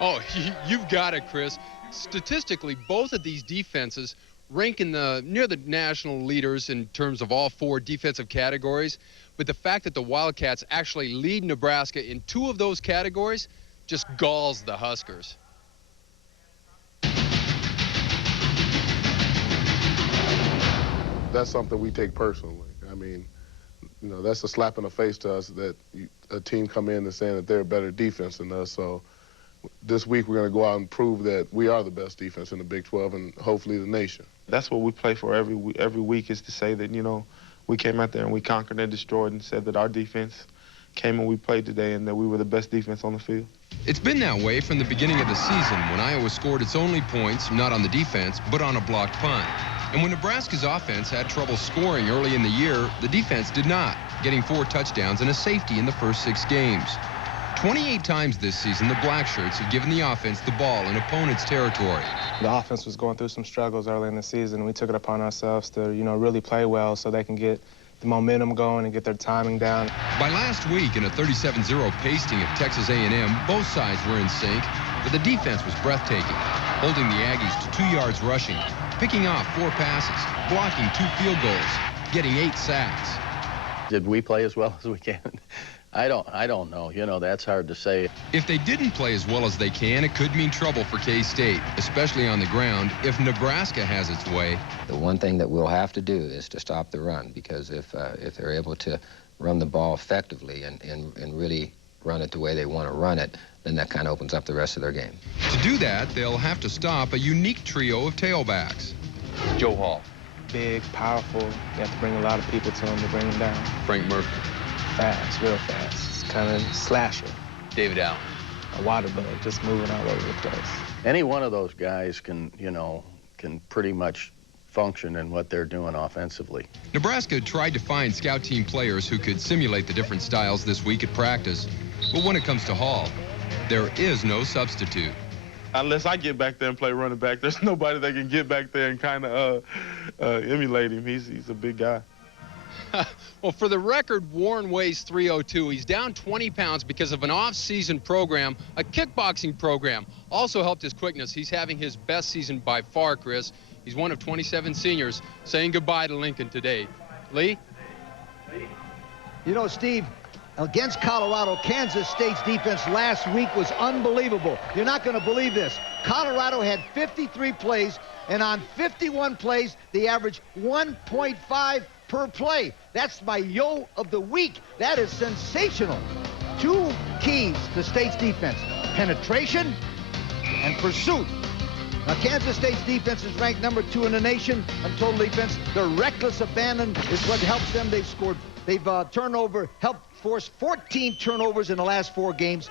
Oh, you've got it, Chris. Statistically, both of these defenses rank in near the national leaders in terms of all 4 defensive categories. But the fact that the Wildcats actually lead Nebraska in 2 of those categories just galls the Huskers. That's something we take personally. I mean, you know, that's a slap in the face to us that a team come in and saying that they're a better defense than us. So this week we're going to go out and prove that we are the best defense in the Big 12 and hopefully the nation. That's what we play for every week, is to say that, you know, we came out there and we conquered and destroyed and said that our defense came and we played today and that we were the best defense on the field. It's been that way from the beginning of the season when Iowa scored its only points, not on the defense, but on a blocked punt. And when Nebraska's offense had trouble scoring early in the year, the defense did not, getting 4 touchdowns and a safety in the first 6 games. 28 times this season, the Blackshirts have given the offense the ball in opponents' territory. The offense was going through some struggles early in the season, and we took it upon ourselves to, really play well so they can get the momentum going and get their timing down. By last week, in a 37-0 pasting of Texas A&M, both sides were in sync, but the defense was breathtaking, holding the Aggies to 2 yards rushing, picking off 4 passes, blocking 2 field goals, getting 8 sacks. Did we play as well as we can? I don't know. That's hard to say. If they didn't play as well as they can, it could mean trouble for K-State, especially on the ground, if Nebraska has its way. The one thing that we'll have to do is to stop the run, because if they're able to run the ball effectively and really run it the way they want to run it, then that kind of opens up the rest of their game. To do that, they'll have to stop a unique trio of tailbacks. Joe Hall. Big, powerful. You have to bring a lot of people to him to bring him down. Frank Murphy. Fast, real fast. It's kind of slasher. David Allen. A water bug, just moving all over the place. Any one of those guys can pretty much function in what they're doing offensively. Nebraska tried to find scout team players who could simulate the different styles this week at practice. But when it comes to Hall, there is no substitute. Unless I get back there and play running back, there's nobody that can get back there and kind of emulate him. He's a big guy. Well, for the record, Warren weighs 302. He's down 20 pounds because of an off-season program, a kickboxing program. Also helped his quickness. He's having his best season by far, Chris. He's one of 27 seniors saying goodbye to Lincoln today. Lee? Steve, against Colorado, Kansas State's defense last week was unbelievable. You're not going to believe this. Colorado had 53 plays, and on 51 plays, they averaged 1.5 per play. That's my yo of the week. That is sensational. 2 keys to State's defense: penetration and pursuit. Now, Kansas State's defense is ranked number 2 in the nation on total defense. Their reckless abandon is what helps them. They've helped force 14 turnovers in the last 4 games.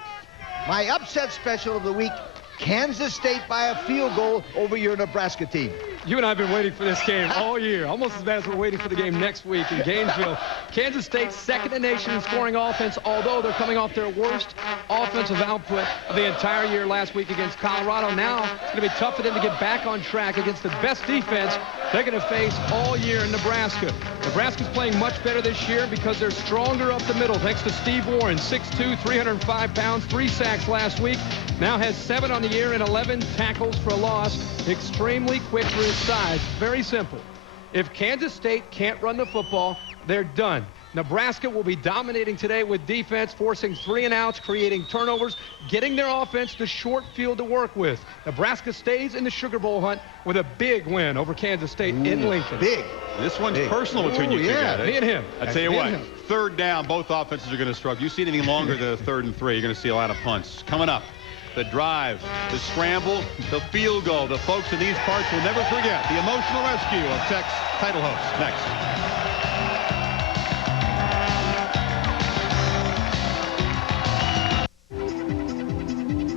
My upset special of the week: Kansas State by a field goal over your Nebraska team. You and I have been waiting for this game all year, almost as bad as we're waiting for the game next week in Gainesville. Kansas State, second in the nation in scoring offense, although they're coming off their worst offensive output of the entire year last week against Colorado. Now it's going to be tough for them to get back on track against the best defense they're going to face all year in Nebraska. Nebraska's playing much better this year because they're stronger up the middle, thanks to Steve Warren, 6'2", 305 pounds, 3 sacks last week. Now has 7 on the year and 11 tackles for a loss. Extremely quick for his size. Very simple. If Kansas State can't run the football, they're done. Nebraska will be dominating today with defense, forcing 3 and outs, creating turnovers, getting their offense the short field to work with. Nebraska stays in the Sugar Bowl hunt with a big win over Kansas State in Lincoln. Big. This one's personal between you two guys. Me and him. I tell you what, 3rd down, both offenses are going to struggle. You see anything longer than 3rd and 3, you're going to see a lot of punts. Coming up, the drive, the scramble, the field goal. The folks in these parts will never forget the emotional rescue of Tech's title host. Next.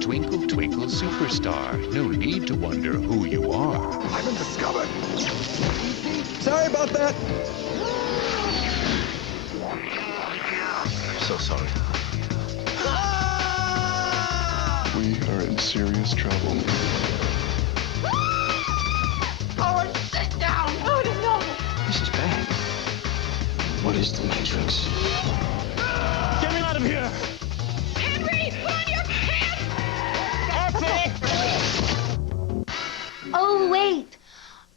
Twinkle, twinkle, superstar. No need to wonder who you are. I've been discovered. Sorry about that. So sorry. We are in serious trouble. Oh, sit down. Oh, no. This is bad. What is the Matrix? Get me out of here. Henry, put on your pants. Oh, wait.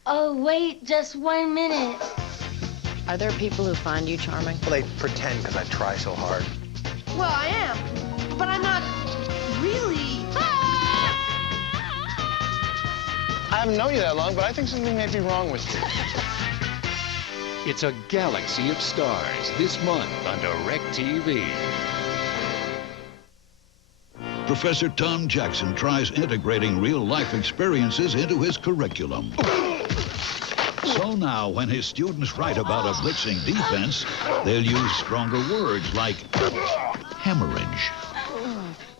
Oh, wait, just 1 minute. Are there people who find you charming? Well, they pretend because I try so hard. Well, I am, but I'm not really. I haven't known you that long, but I think something may be wrong with you. It's a galaxy of stars this month on DirecTV. Professor Tom Jackson tries integrating real-life experiences into his curriculum. So now, when his students write about a blitzing defense, they'll use stronger words like hemorrhage.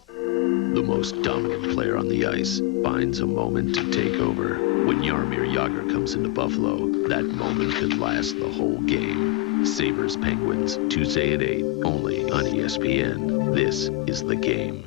The most dominant player on the ice finds a moment to take over. When Jaromir Jagr comes into Buffalo, that moment could last the whole game. Sabres Penguins, Tuesday at 8, only on ESPN. This is The Game.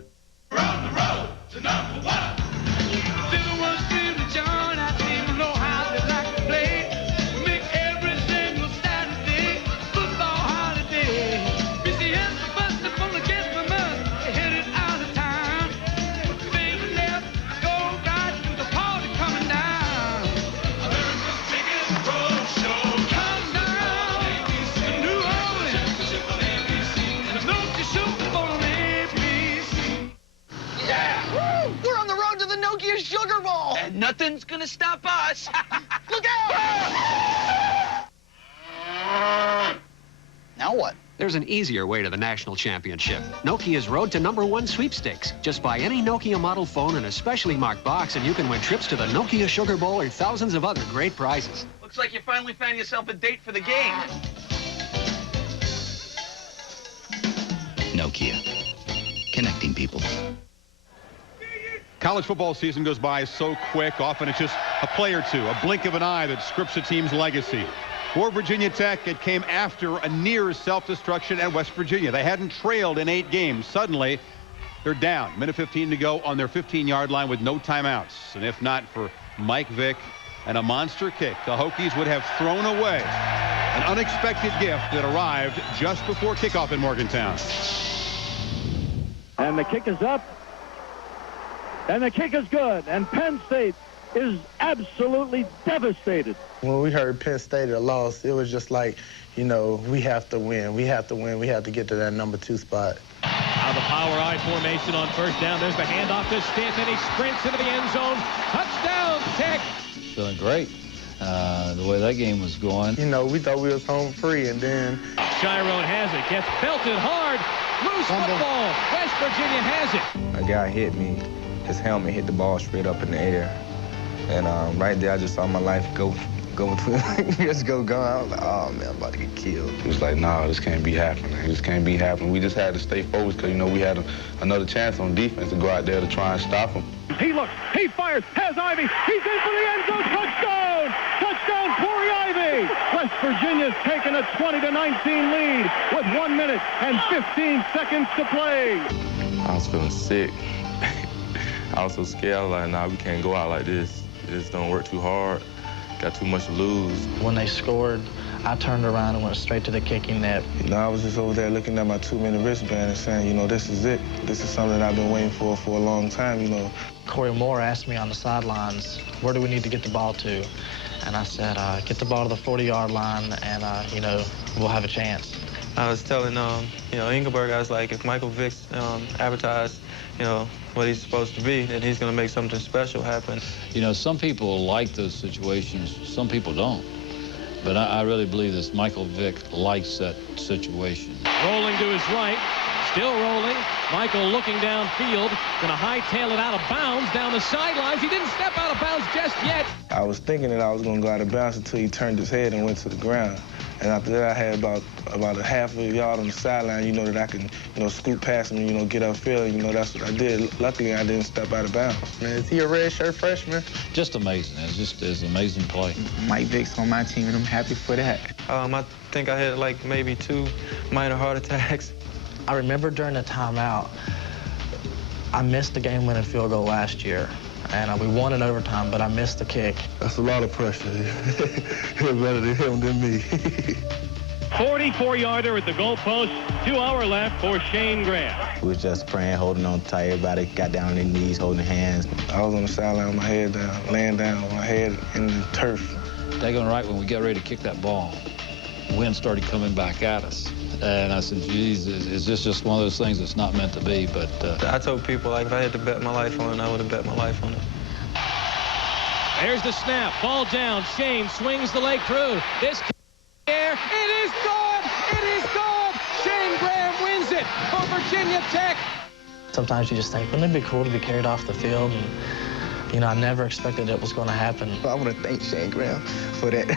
Sugar Bowl! And nothing's gonna stop us! Look out! Now what? There's an easier way to the national championship. Nokia's Road to #1 sweepstakes. Just buy any Nokia model phone in a specially marked box and you can win trips to the Nokia Sugar Bowl or thousands of other great prizes. Looks like you finally found yourself a date for the game. Nokia. Connecting people. College football season goes by so quick. Often it's just a play or two, a blink of an eye that scripts a team's legacy. For Virginia Tech, it came after a near self-destruction at West Virginia. They hadn't trailed in 8 games. Suddenly, they're down. Minute 15 to go on their 15-yard line with no timeouts. And if not for Mike Vick and a monster kick, the Hokies would have thrown away an unexpected gift that arrived just before kickoff in Morgantown. And the kick is up. And the kick is good, and Penn State is absolutely devastated. When we heard Penn State had lost, it was just like, you know, we have to win. We have to win. We have to get to that #2 spot. Now the power I formation on first down. There's the handoff to Stith, and he sprints into the end zone. Touchdown, Tech. Feeling great. The way that game was going. You know, we thought we was home free, and then Chiron has it. Gets belted hard. Loose football. West Virginia has it. A guy hit me. His helmet hit the ball straight up in the air. And right there, I just saw my life go just go gone. I was like, oh, man, I'm about to get killed. It was like, nah, this can't be happening. This can't be happening. We just had to stay focused because, you know, we had another chance on defense to go out there to try and stop him. He looks, he fires, has Ivy. He's in for the end zone. Touchdown! Touchdown, Corey Ivy! West Virginia's taken a 20-19 lead with 1 minute and 15 seconds to play. I was feeling sick. I was so scared. I was like, nah, we can't go out like this. It just don't work too hard. Got too much to lose. When they scored, I turned around and went straight to the kicking net. You know, I was just over there looking at my 2-minute wristband and saying, you know, this is it. This is something I've been waiting for a long time, you know. Corey Moore asked me on the sidelines, where do we need to get the ball to? And I said, get the ball to the 40-yard line and, you know, we'll have a chance. I was telling, you know, Engelberg, I was like, if Michael Vick advertised, you know, what he's supposed to be, then he's going to make something special happen. You know, some people like those situations, some people don't. But I really believe this Michael Vick likes that situation. Rolling to his right, still rolling. Michael looking downfield, going to hightail it out of bounds down the sidelines. He didn't step out of bounds just yet. I was thinking that I was going to go out of bounds until he turned his head and went to the ground. And after that, I had about a half a yard on the sideline, you know, that I can, you know, scoot past him and, you know, get upfield. You know, that's what I did. Luckily, I didn't step out of bounds. Man, is he a red shirt freshman? Just amazing. It's an amazing play. Mike Vick's on my team, and I'm happy for that. I think I had, like, maybe 2 minor heart attacks. I remember during the timeout, I missed the game-winning field goal last year. And we won in overtime, but I missed the kick. That's a lot of pressure. You're better than him than me. 44-yarder at the goalpost. 2 hours left for Shane Graham. We was just praying, holding on tight. Everybody got down on their knees, holding hands. I was on the sideline with my head down, laying down with my head in the turf. Daggone right, when we got ready to kick that ball, the wind started coming back at us. And I said, geez, is this just one of those things that's not meant to be? But I told people, like, if I had to bet my life on it, I would have bet my life on it. There's the snap. Ball down. Shane swings the leg through. This air. It is good. It is good. Shane Graham wins it for Virginia Tech. Sometimes you just think, wouldn't it be cool to be carried off the field and You know, I never expected it was going to happen. I want to thank Shane Graham for that,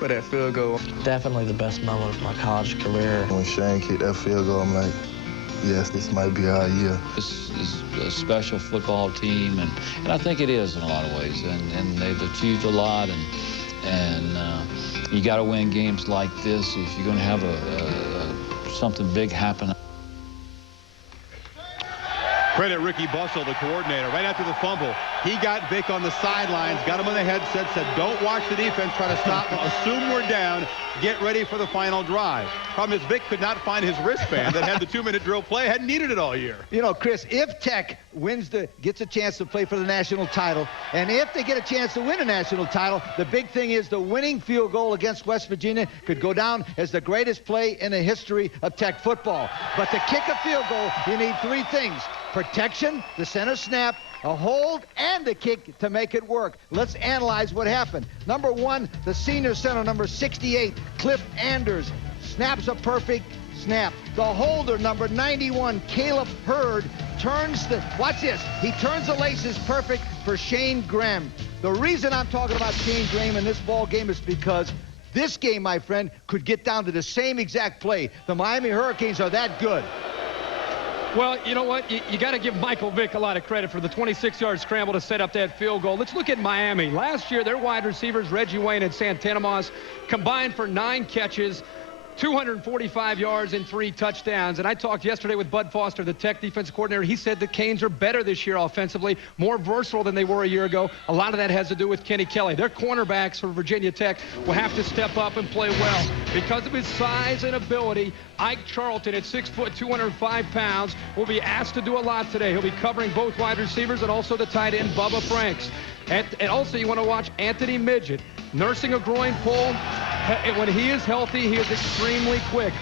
for that field goal. Definitely the best moment of my college career. When Shane kicked that field goal, I'm like, yes, this might be our year. This is a special football team, and I think it is in a lot of ways. And they've achieved a lot, and you got to win games like this if you're going to have something big happen. Credit Ricky Bussell, the coordinator. Right after the fumble, he got Vick on the sidelines, got him on the headset, said, don't watch the defense, try to stop them, assume we're down, get ready for the final drive. Problem is, Vick could not find his wristband that had the 2-minute drill play, hadn't needed it all year. You know, Chris, if Tech gets a chance to play for the national title, and if they get a chance to win a national title, the big thing is the winning field goal against West Virginia could go down as the greatest play in the history of Tech football. But to kick a field goal, you need 3 things. Protection, the center snap, a hold, and a kick to make it work. Let's analyze what happened. Number 1, the senior center, number 68, Cliff Anders, snaps a perfect snap. The holder, number 91, Caleb Hurd, turns the, watch this, he turns the laces perfect for Shane Graham. The reason I'm talking about Shane Graham in this ball game is because this game, my friend, could get down to the same exact play. The Miami Hurricanes are that good. Well, you know what? You got to give Michael Vick a lot of credit for the 26-yard scramble to set up that field goal. Let's look at Miami. Last year, their wide receivers, Reggie Wayne and Santana Moss, combined for 9 catches, 245 yards and 3 touchdowns. And I talked yesterday with Bud Foster, the Tech defensive coordinator. He said the Canes are better this year offensively, more versatile than they were a year ago. A lot of that has to do with Kenny Kelly. Their cornerbacks for Virginia Tech will have to step up and play well. Because of his size and ability, Ike Charlton at 6 foot, 205 pounds, will be asked to do a lot today. He'll be covering both wide receivers and also the tight end, Bubba Franks. And also you want to watch Anthony Midget, nursing a groin pull. When he is healthy, he is extremely quick.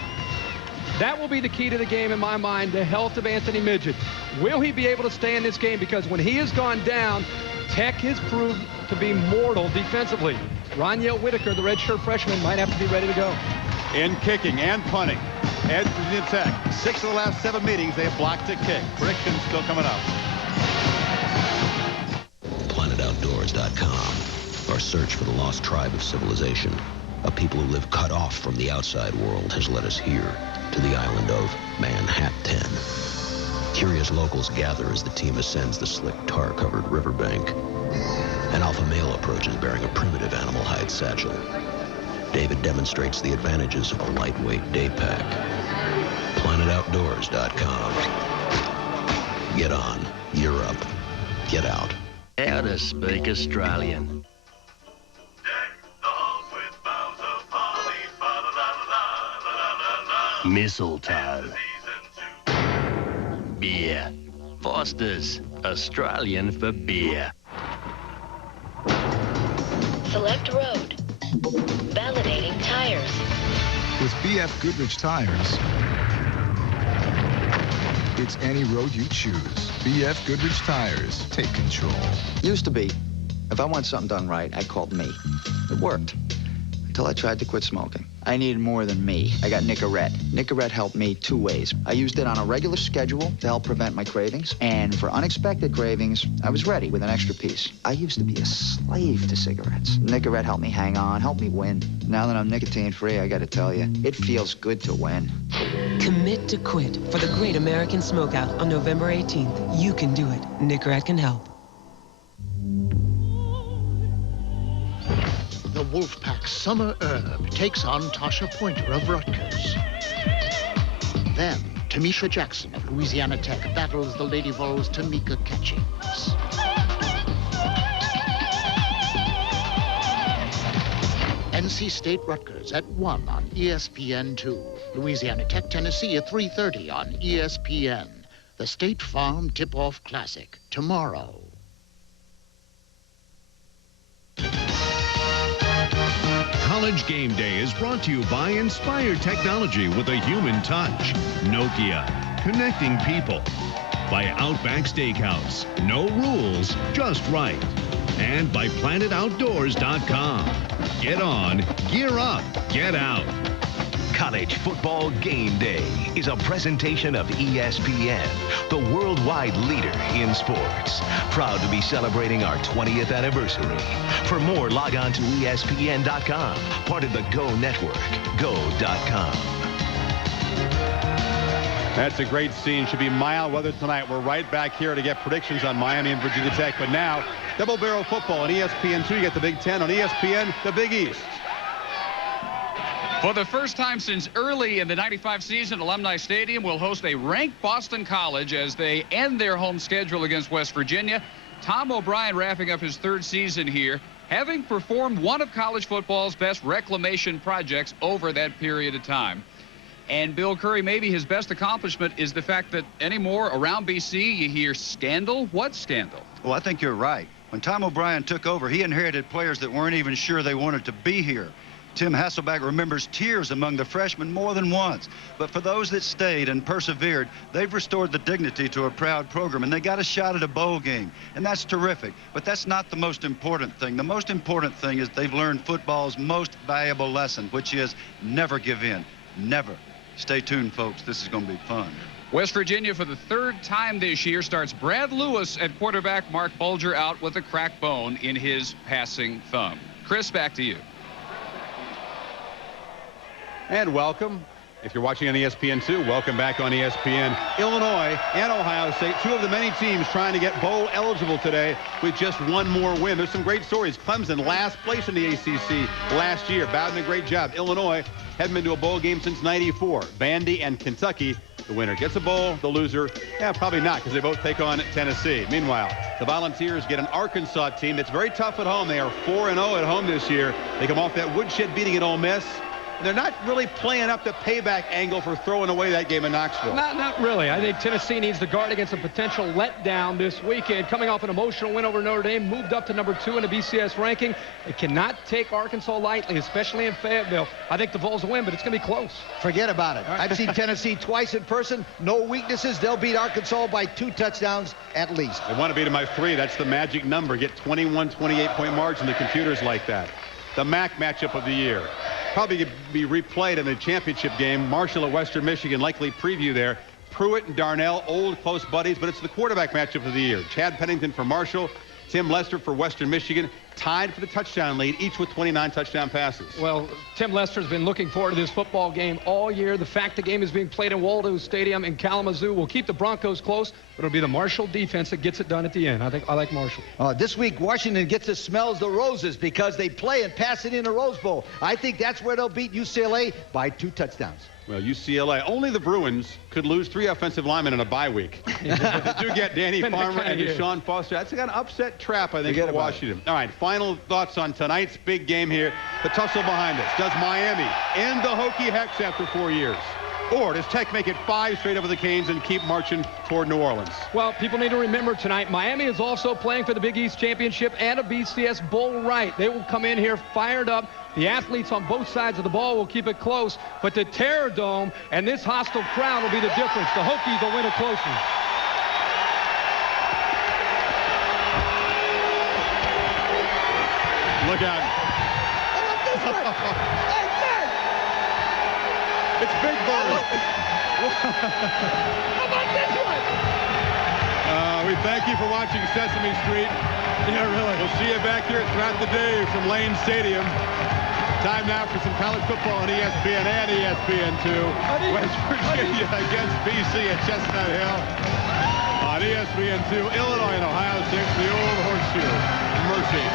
That will be the key to the game in my mind, the health of Anthony Midget. Will he be able to stay in this game? Because when he has gone down, Tech has proved to be mortal defensively. Roniel Whitaker, the redshirt freshman, might have to be ready to go. In kicking and punting, at Virginia Tech, 6 of the last 7 meetings, they have blocked a kick. Predictions still coming up. PlanetOutdoors.com. Our search for the lost tribe of civilization, a people who live cut off from the outside world, has led us here to the island of Manhattan. Curious locals gather as the team ascends the slick tar-covered riverbank. An alpha male approaches bearing a primitive animal hide satchel. David demonstrates the advantages of a lightweight day pack. PlanetOutdoors.com. Get on, gear up, get out. How to speak Australian. Mistletoe. Beer. Foster's. Australian for beer. Select road. Validating tires. With BF Goodrich tires, it's any road you choose. BF Goodrich tires. Take control. Used to be, if I want something done right, I called me. It worked. Until I tried to quit smoking. I needed more than me. I got Nicorette. Nicorette helped me 2 ways. I used it on a regular schedule to help prevent my cravings. And for unexpected cravings, I was ready with an extra piece. I used to be a slave to cigarettes. Nicorette helped me hang on, helped me win. Now that I'm nicotine-free, I gotta tell you, it feels good to win. Commit to quit for the Great American Smokeout on November 18th. You can do it. Nicorette can help. The Wolfpack Summer Herb takes on Tasha Pointer of Rutgers. Then, Tamisha Jackson of Louisiana Tech battles the Lady Vols' Tamika Catchings. NC State Rutgers at 1 on ESPN2. Louisiana Tech, Tennessee at 3:30 on ESPN. The State Farm Tip-Off Classic, tomorrow. College Game Day is brought to you by Inspired Technology with a human touch. Nokia, connecting people. By Outback Steakhouse, no rules, just right. And by PlanetOutdoors.com. Get on, gear up, get out. College Football Game Day is a presentation of ESPN, the worldwide leader in sports. Proud to be celebrating our 20th anniversary. For more, log on to ESPN.com, part of the Go Network, go.com. That's a great scene. Should be mild weather tonight. We're right back here to get predictions on Miami and Virginia Tech. But now, double barrel football on ESPN2. You get the Big Ten. On ESPN, the Big East. For the first time since early in the 95 season, Alumni Stadium will host a ranked Boston College as they end their home schedule against West Virginia. Tom O'Brien wrapping up his third season here, having performed one of college football's best reclamation projects over that period of time. And Bill Curry, maybe his best accomplishment is the fact that anymore around BC you hear scandal. What scandal? Well, I think you're right. When Tom O'Brien took over, he inherited players that weren't even sure they wanted to be here. Tim Hasselbeck remembers tears among the freshmen more than once. But for those that stayed and persevered, they've restored the dignity to a proud program, and they got a shot at a bowl game. And that's terrific. But that's not the most important thing. The most important thing is they've learned football's most valuable lesson, which is never give in. Never. Stay tuned, folks. This is going to be fun. West Virginia, for the third time this year, starts Brad Lewis at quarterback. Mark Bulger out with a cracked bone in his passing thumb. Chris, back to you. And welcome. If you're watching on ESPN2, welcome back on ESPN. Illinois and Ohio State, two of the many teams trying to get bowl eligible today with just one more win. There's some great stories. Clemson, last place in the ACC last year. Bowden, a great job. Illinois hadn't been to a bowl game since '94. Vandy and Kentucky. The winner gets a bowl. The loser, yeah, probably not, because they both take on Tennessee. Meanwhile, the Volunteers get an Arkansas team that's very tough at home. They are 4-0 at home this year. They come off that woodshed beating at Ole Miss. They're not really playing up the payback angle for throwing away that game in Knoxville. Not really. I think Tennessee needs to guard against a potential letdown this weekend. Coming off an emotional win over Notre Dame, moved up to #2 in the BCS ranking. They cannot take Arkansas lightly, especially in Fayetteville. I think the Vols will win, but it's going to be close. Forget about it. I've seen Tennessee twice in person. No weaknesses. They'll beat Arkansas by 2 touchdowns at least. They want to beat them by 3. That's the magic number. Get 21, 28-point margin. The computers like that. The MAC matchup of the year. Probably be replayed in the championship game. Marshall at Western Michigan, likely preview there. Pruitt and Darnell, old close buddies, but it's the quarterback matchup of the year. Chad Pennington for Marshall, Tim Lester for Western Michigan, tied for the touchdown lead, each with 29 touchdown passes. Well, Tim Lester's been looking forward to this football game all year. The fact the game is being played in Waldo Stadium in Kalamazoo will keep the Broncos close, but it'll be the Marshall defense that gets it done at the end. I like Marshall. This week, Washington gets to smells the roses because they play and pass it in the Rose Bowl. I think that's where they'll beat UCLA by 2 touchdowns. Well, UCLA, only the Bruins could lose 3 offensive linemen in a bye week. They do get Danny Farmer and Deshaun Foster. That's an upset trap, I think, for Washington. All right, final thoughts on tonight's big game here. The tussle behind us. Does Miami end the Hokie hex after 4 years? Or does Tech make it 5 straight over the Canes and keep marching toward New Orleans? Well, people need to remember tonight, Miami is also playing for the Big East Championship and a BCS Bowl right. They will come in here fired up. The athletes on both sides of the ball will keep it close, but the Terror Dome and this hostile crowd will be the difference. The Hokies will win it closely. Look out. It's Big Bird. How about this one? We thank you for watching Sesame Street. Yeah, really. We'll see you back here throughout the day from Lane Stadium. Time now for some college football on ESPN and ESPN2. West Virginia against BC at Chestnut Hill. On ESPN2, Illinois and Ohio State, the old horseshoe. Mercy.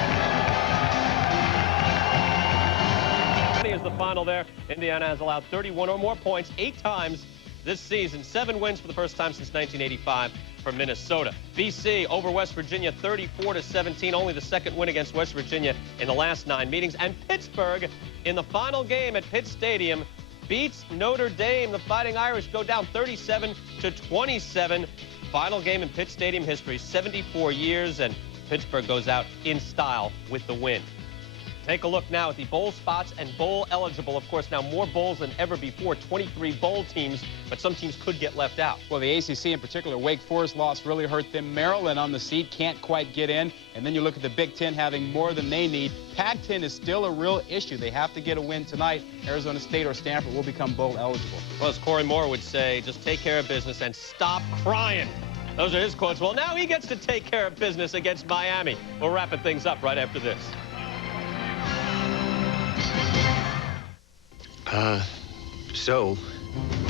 Is the final there. Indiana has allowed 31 or more points 8 times this season. 7 wins for the first time since 1985 from Minnesota. BC over West Virginia 34-17, only the second win against West Virginia in the last 9 meetings. And Pittsburgh in the final game at Pitt Stadium beats Notre Dame. The Fighting Irish go down 37-27. Final game in Pitt Stadium history, 74 years, and Pittsburgh goes out in style with the win. Take a look now at the bowl spots and bowl eligible. Of course, now more bowls than ever before, 23 bowl teams, but some teams could get left out. Well, the ACC in particular, Wake Forest loss really hurt them. Maryland on the seat can't quite get in. And then you look at the Big Ten having more than they need. Pac-10 is still a real issue. They have to get a win tonight. Arizona State or Stanford will become bowl eligible. Well, as Corey Moore would say, just take care of business and stop crying. Those are his quotes. Well, now he gets to take care of business against Miami. We're wrapping things up right after this. So,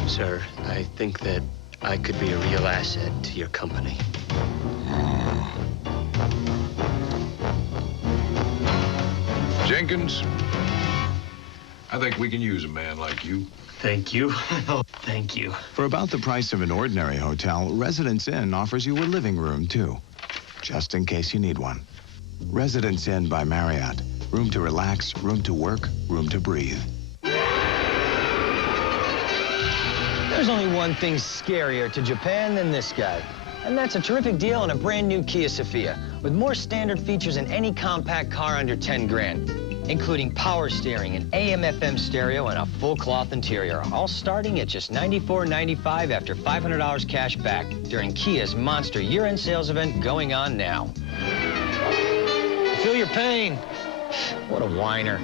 sir, I think that I could be a real asset to your company. Jenkins, I think we can use a man like you. Thank you. Thank you. For about the price of an ordinary hotel, Residence Inn offers you a living room, too, just in case you need one. Residence Inn by Marriott. Room to relax, room to work, room to breathe. There's only one thing scarier to Japan than this guy. And that's a terrific deal on a brand new Kia Sophia with more standard features than any compact car under 10 grand, including power steering, an AM/FM stereo, and a full cloth interior, all starting at just $94.95 after $500 cash back during Kia's monster year-end sales event going on now. Feel your pain. What a whiner.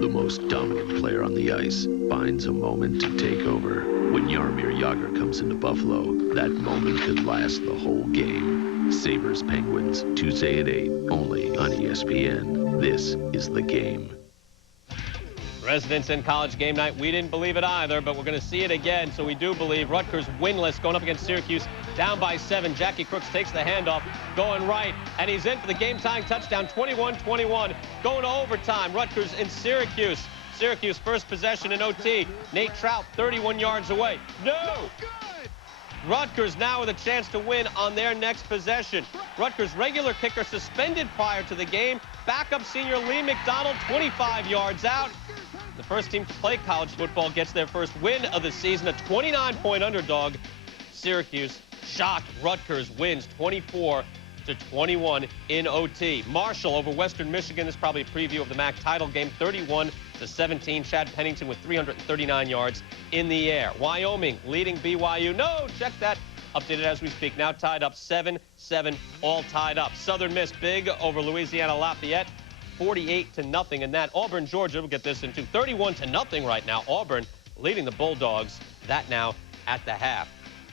The most dominant player on the ice finds a moment to take over. When Jaromir Jagr comes into Buffalo, that moment could last the whole game. Sabres Penguins, Tuesday at 8, only on ESPN. This is The Game. Residents in college game night, we didn't believe it either, but we're going to see it again, so we do believe. Rutgers winless, going up against Syracuse, down by 7. Jackie Crooks takes the handoff, going right, and he's in for the game-tying touchdown, 21-21, going to overtime. Rutgers in Syracuse. Syracuse first possession in OT. Nate Trout 31 yards away. No! Rutgers now with a chance to win on their next possession. Rutgers regular kicker suspended prior to the game. Backup senior Lee McDonald 25 yards out. The first team to play college football gets their first win of the season. A 29-point underdog. Syracuse shocked. Rutgers wins 24-21 in OT. Marshall over Western Michigan. This is probably a preview of the MAC title game. 31-17. Chad Pennington with 339 yards in the air. Wyoming leading BYU. No, check that. Updated as we speak. Now tied up 7-7, all tied up. Southern Miss big over Louisiana Lafayette. 48-0 in that. Auburn, Georgia, we'll get this into 31-0 right now. Auburn leading the Bulldogs. That now at the half.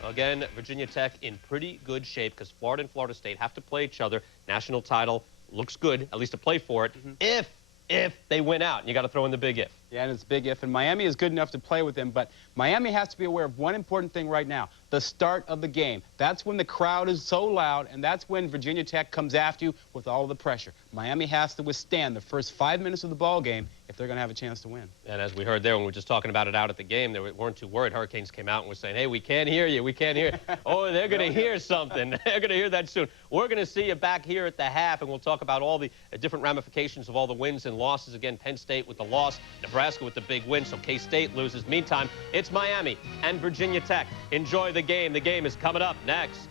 Again, Virginia Tech in pretty good shape because Florida and Florida State have to play each other. National title looks good, at least to play for it, if they win out. And you got to throw in the big if. Yeah, and it's big if. And Miami is good enough to play with them, but Miami has to be aware of one important thing right now, the start of the game. That's when the crowd is so loud, and that's when Virginia Tech comes after you with all the pressure. Miami has to withstand the first 5 minutes of the ball game if they're going to have a chance to win. And as we heard there when we were just talking about it out at the game, they weren't too worried. Hurricanes came out and were saying, hey, we can't hear you. We can't hear you. Oh, they're going to hear something. They're going to hear that soon. We're going to see you back here at the half, and we'll talk about all the different ramifications of all the wins and losses. Again, Penn State with the loss, Nebraska with the big win, so K-State loses. Meantime, it's Miami and Virginia Tech. Enjoy the game. The game is coming up next.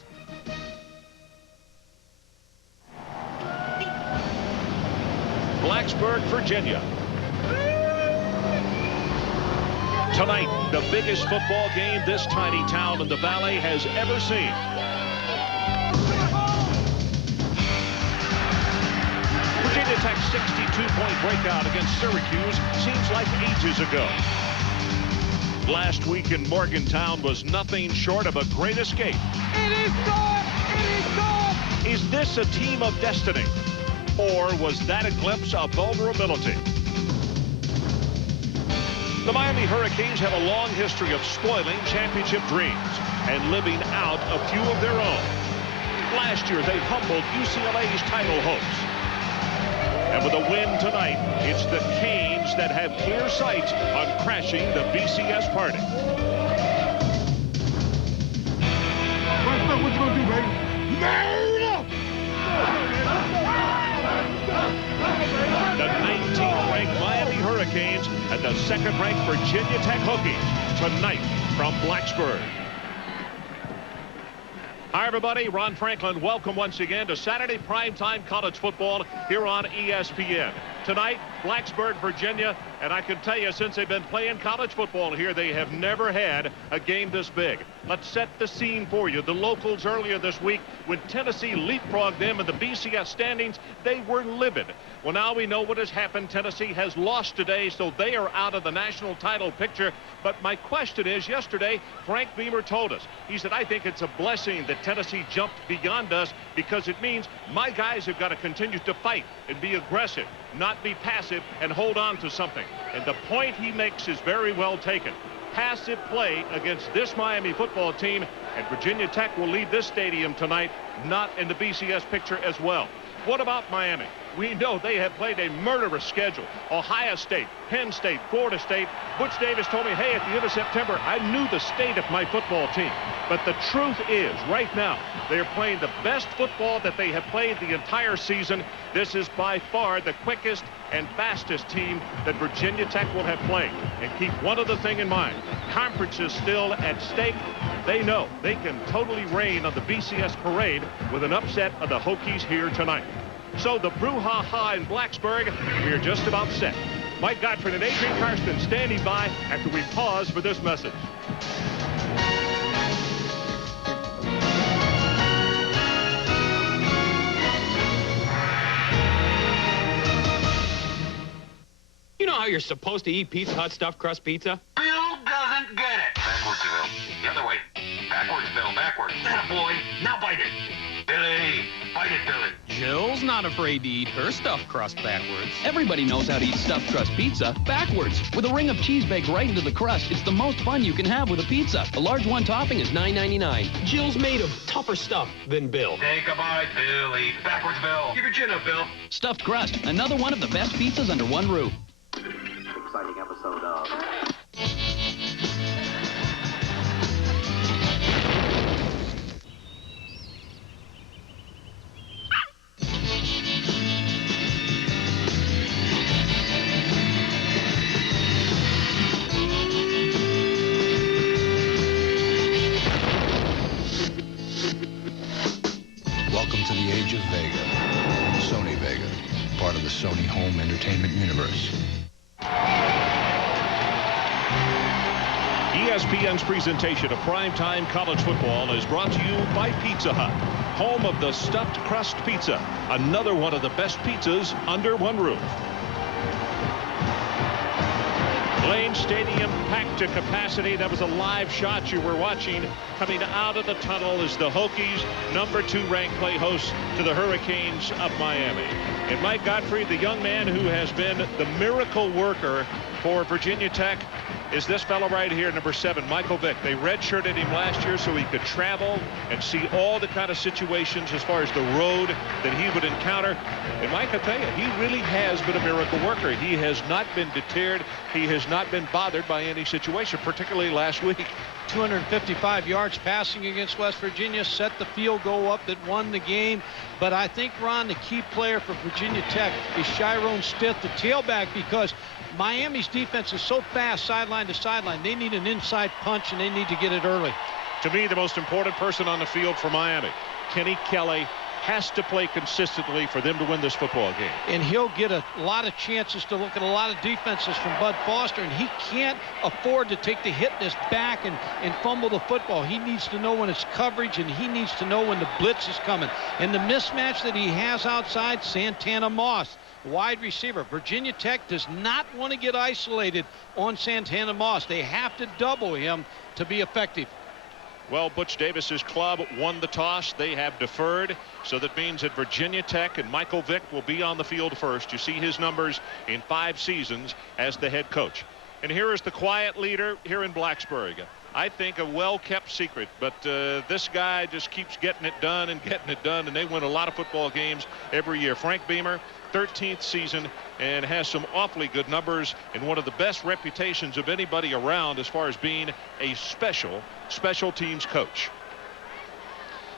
Blacksburg, Virginia. Tonight, the biggest football game this tiny town in the Valley has ever seen. Virginia Tech's 62-point breakout against Syracuse seems like ages ago. Last week in Morgantown was nothing short of a great escape. It is gone! It is gone! Is this a team of destiny? Or was that a glimpse of vulnerability? The Miami Hurricanes have a long history of spoiling championship dreams and living out a few of their own. Last year, they humbled UCLA's title hopes. And with a win tonight, it's the Canes that have clear sight on crashing the BCS party. What you gonna do, baby? Murder! The 19th-ranked Miami Hurricanes and the 2nd-ranked Virginia Tech Hokies tonight from Blacksburg. Hi, everybody. Ron Franklin. Welcome once again to Saturday primetime college football here on ESPN. Tonight, Blacksburg, Virginia, and I can tell you, since they've been playing college football here, they have never had a game this big. Let's set the scene for you. The locals earlier this week, when Tennessee leapfrogged them in the BCS standings, they were livid. Well, now we know what has happened. Tennessee has lost today, so they are out of the national title picture. But my question is, yesterday, Frank Beamer told us, he said, I think it's a blessing that Tennessee jumped beyond us because it means my guys have got to continue to fight and be aggressive, not be passive and hold on to something. And the point he makes is very well taken. Passive play against this Miami football team, and Virginia Tech will leave this stadium tonight, not in the BCS picture as well. What about Miami? We know they have played a murderous schedule. Ohio State, Penn State, Florida State. Butch Davis told me, hey, at the end of September, I knew the state of my football team. But the truth is, right now, they are playing the best football that they have played the entire season. This is by far the quickest and fastest team that Virginia Tech will have played. And keep one other thing in mind. Conference is still at stake. They know they can totally rain on the BCS parade with an upset of the Hokies here tonight. So the brouhaha in Blacksburg, we are just about set. Mike Gottfried and Adrian Karsten standing by after we pause for this message. You know how you're supposed to eat Pizza Hut stuffed crust pizza? Bill doesn't get it. Backwards, Bill. The other way. Backwards, Bill. Backwards. That boy. Now bite it. Billy. Bite it, Billy. Jill's not afraid to eat her stuffed crust backwards. Everybody knows how to eat stuffed crust pizza backwards. With a ring of cheese baked right into the crust, it's the most fun you can have with a pizza. A large one topping is $9.99. Jill's made of tougher stuff than Bill. Take a bite, Billy. Backwards, Bill. Keep your chin up, Bill. Stuffed crust, another one of the best pizzas under one roof. Exciting episode of... Welcome to the age of Vega. Sony Vega, part of the Sony home entertainment universe. ESPN's presentation of primetime college football is brought to you by Pizza Hut, home of the stuffed crust pizza, another one of the best pizzas under one roof. Lane Stadium packed to capacity. That was a live shot you were watching coming out of the tunnel as the Hokies, #2 ranked, play host to the Hurricanes of Miami. And Mike Gottfried, the young man who has been the miracle worker for Virginia Tech, is this fellow right here, #7, Michael Vick. They redshirted him last year so he could travel and see all the kind of situations as far as the road that he would encounter. And Mike, I tell you, he really has been a miracle worker. He has not been deterred. He has not been bothered by any situation, particularly last week. 255 yards passing against West Virginia, set the field goal up that won the game. But I think, Ron, the key player for Virginia Tech is Chiron Stith, the tailback, because Miami's defense is so fast sideline to sideline. They need an inside punch, and they need to get it early. To me, the most important person on the field for Miami, Kenny Kelly, has to play consistently for them to win this football game. And he'll get a lot of chances to look at a lot of defenses from Bud Foster, and he can't afford to take the hit in his back and fumble the football. He needs to know when it's coverage, and he needs to know when the blitz is coming. And the mismatch that he has outside, Santana Moss, wide receiver. Virginia Tech does not want to get isolated on Santana Moss. They have to double him to be effective. Well, Butch Davis's club won the toss. They have deferred, so that means that Virginia Tech and Michael Vick will be on the field first. You see his numbers in 5 seasons as the head coach. And here is the quiet leader here in Blacksburg. I think a well-kept secret, but this guy just keeps getting it done, and they win a lot of football games every year. Frank Beamer, 13th season, and has some awfully good numbers and one of the best reputations of anybody around as far as being a special teams coach.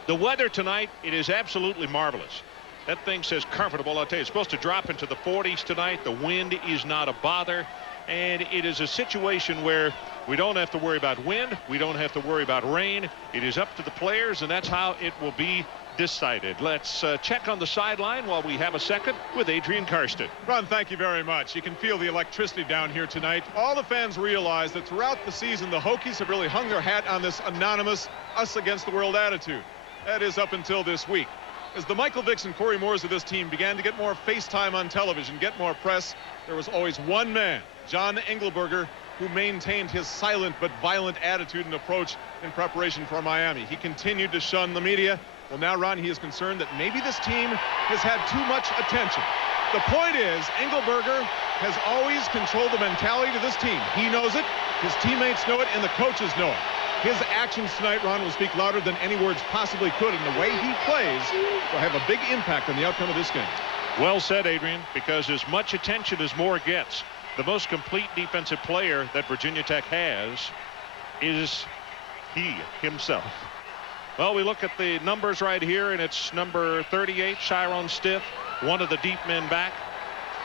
The weather tonight, it is absolutely marvelous. That thing says comfortable. I'll tell you, it's supposed to drop into the 40s tonight. The wind is not a bother, and it is a situation where We don't have to worry about wind. We don't have to worry about rain. It is up to the players, and that's how it will be decided. Let's check on the sideline while we have a second with Adrian Karsten. Ron, thank you very much. You can feel the electricity down here tonight. All the fans realize that throughout the season, the Hokies have really hung their hat on this anonymous us against the world attitude. That is up until this week. As the Michael Vicks and Corey Moores of this team began to get more face time on television, get more press, there was always one man, John Engelberger, who maintained his silent but violent attitude and approach in preparation for Miami. He continued to shun the media. Well, now, Ron, he is concerned that maybe this team has had too much attention. The point is, Engelberger has always controlled the mentality of this team. He knows it, his teammates know it, and the coaches know it. His actions tonight, Ron, will speak louder than any words possibly could, and the way he plays will have a big impact on the outcome of this game. Well said, Adrian, because as much attention as Moore gets, the most complete defensive player that Virginia Tech has is he himself. Well, we look at the numbers right here, and it's number 38, Chiron Stith, one of the deep men back.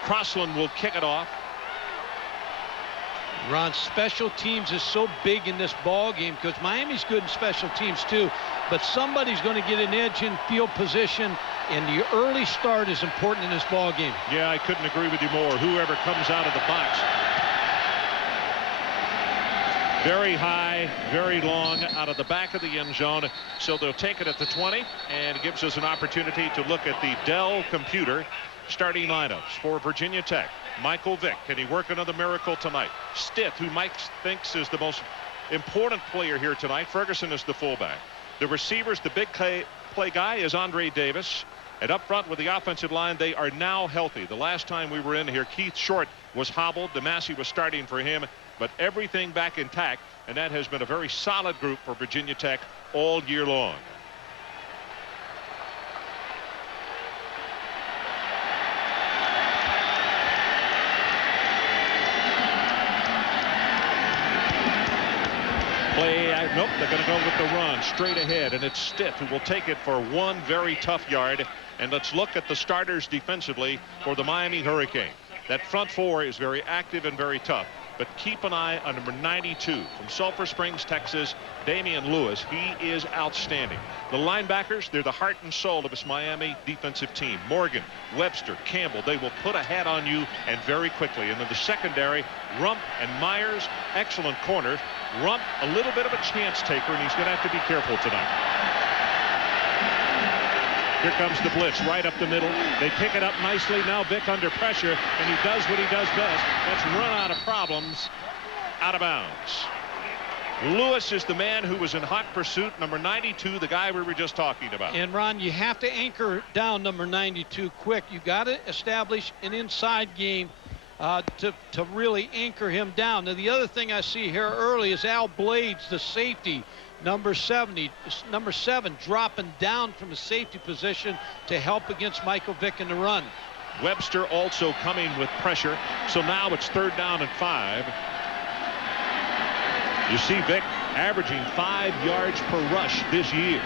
Crossland will kick it off. Ron, special teams is so big in this ball game because Miami's good in special teams too, but somebody's going to get an edge in field position, and the early start is important in this ball game. Yeah, I couldn't agree with you more. Whoever comes out of the box. Very high, very long out of the back of the end zone. So they'll take it at the 20, and it gives us an opportunity to look at the Dell computer starting lineups for Virginia Tech. Michael Vick, can he work another miracle tonight? Stith, who Mike thinks is the most important player here tonight. Ferguson is the fullback. The receivers, the big play guy is Andre Davis. And up front with the offensive line, they are now healthy. The last time we were in here, Keith Short was hobbled. DeMassey was starting for him, but everything back intact, and that has been a very solid group for Virginia Tech all year long. Nope, they're going to go with the run straight ahead, and it's Stith who will take it for one very tough yard. And let's look at the starters defensively for the Miami Hurricane. That front four is very active and very tough, but keep an eye on number 92 from Sulphur Springs, Texas, Damian Lewis. He is outstanding. The linebackers, they're the heart and soul of this Miami defensive team. Morgan, Webster, Campbell, they will put a hat on you, and very quickly. And then the secondary, Rump and Myers, excellent corners. Rump, a little bit of a chance taker, and he's going to have to be careful tonight. Here comes the blitz right up the middle. They pick it up nicely. Now Vick under pressure, and he does what he does best. That's run out of problems, out of bounds. Lewis is the man who was in hot pursuit, number 92, the guy we were just talking about. And Ron, you have to anchor down number 92 quick. You got to establish an inside game to really anchor him down. Now, the other thing I see here early is Al Blades, the safety, number 7, dropping down from the safety position to help against Michael Vick in the run. Webster also coming with pressure. So now it's 3rd down and 5. You see Vick averaging 5 yards per rush this year.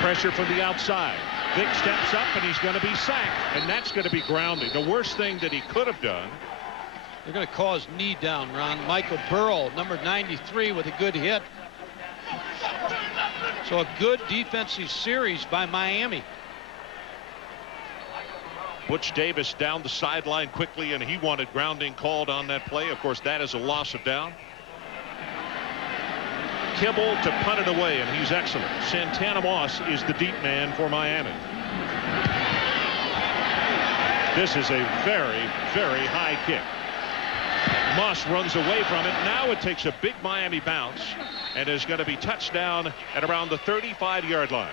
Pressure from the outside. Vick steps up, and he's going to be sacked, and that's going to be grounding. The worst thing that he could have done. They're going to call his knee down, Ron. Michael Burrow, number 93, with a good hit. So a good defensive series by Miami. Butch Davis down the sideline quickly, and he wanted grounding called on that play. Of course, that is a loss of down. Kibble to punt it away, and he's excellent. Santana Moss is the deep man for Miami. This is a very, very high kick. Moss runs away from it. Now it takes a big Miami bounce and is going to be touched down at around the 35-yard line.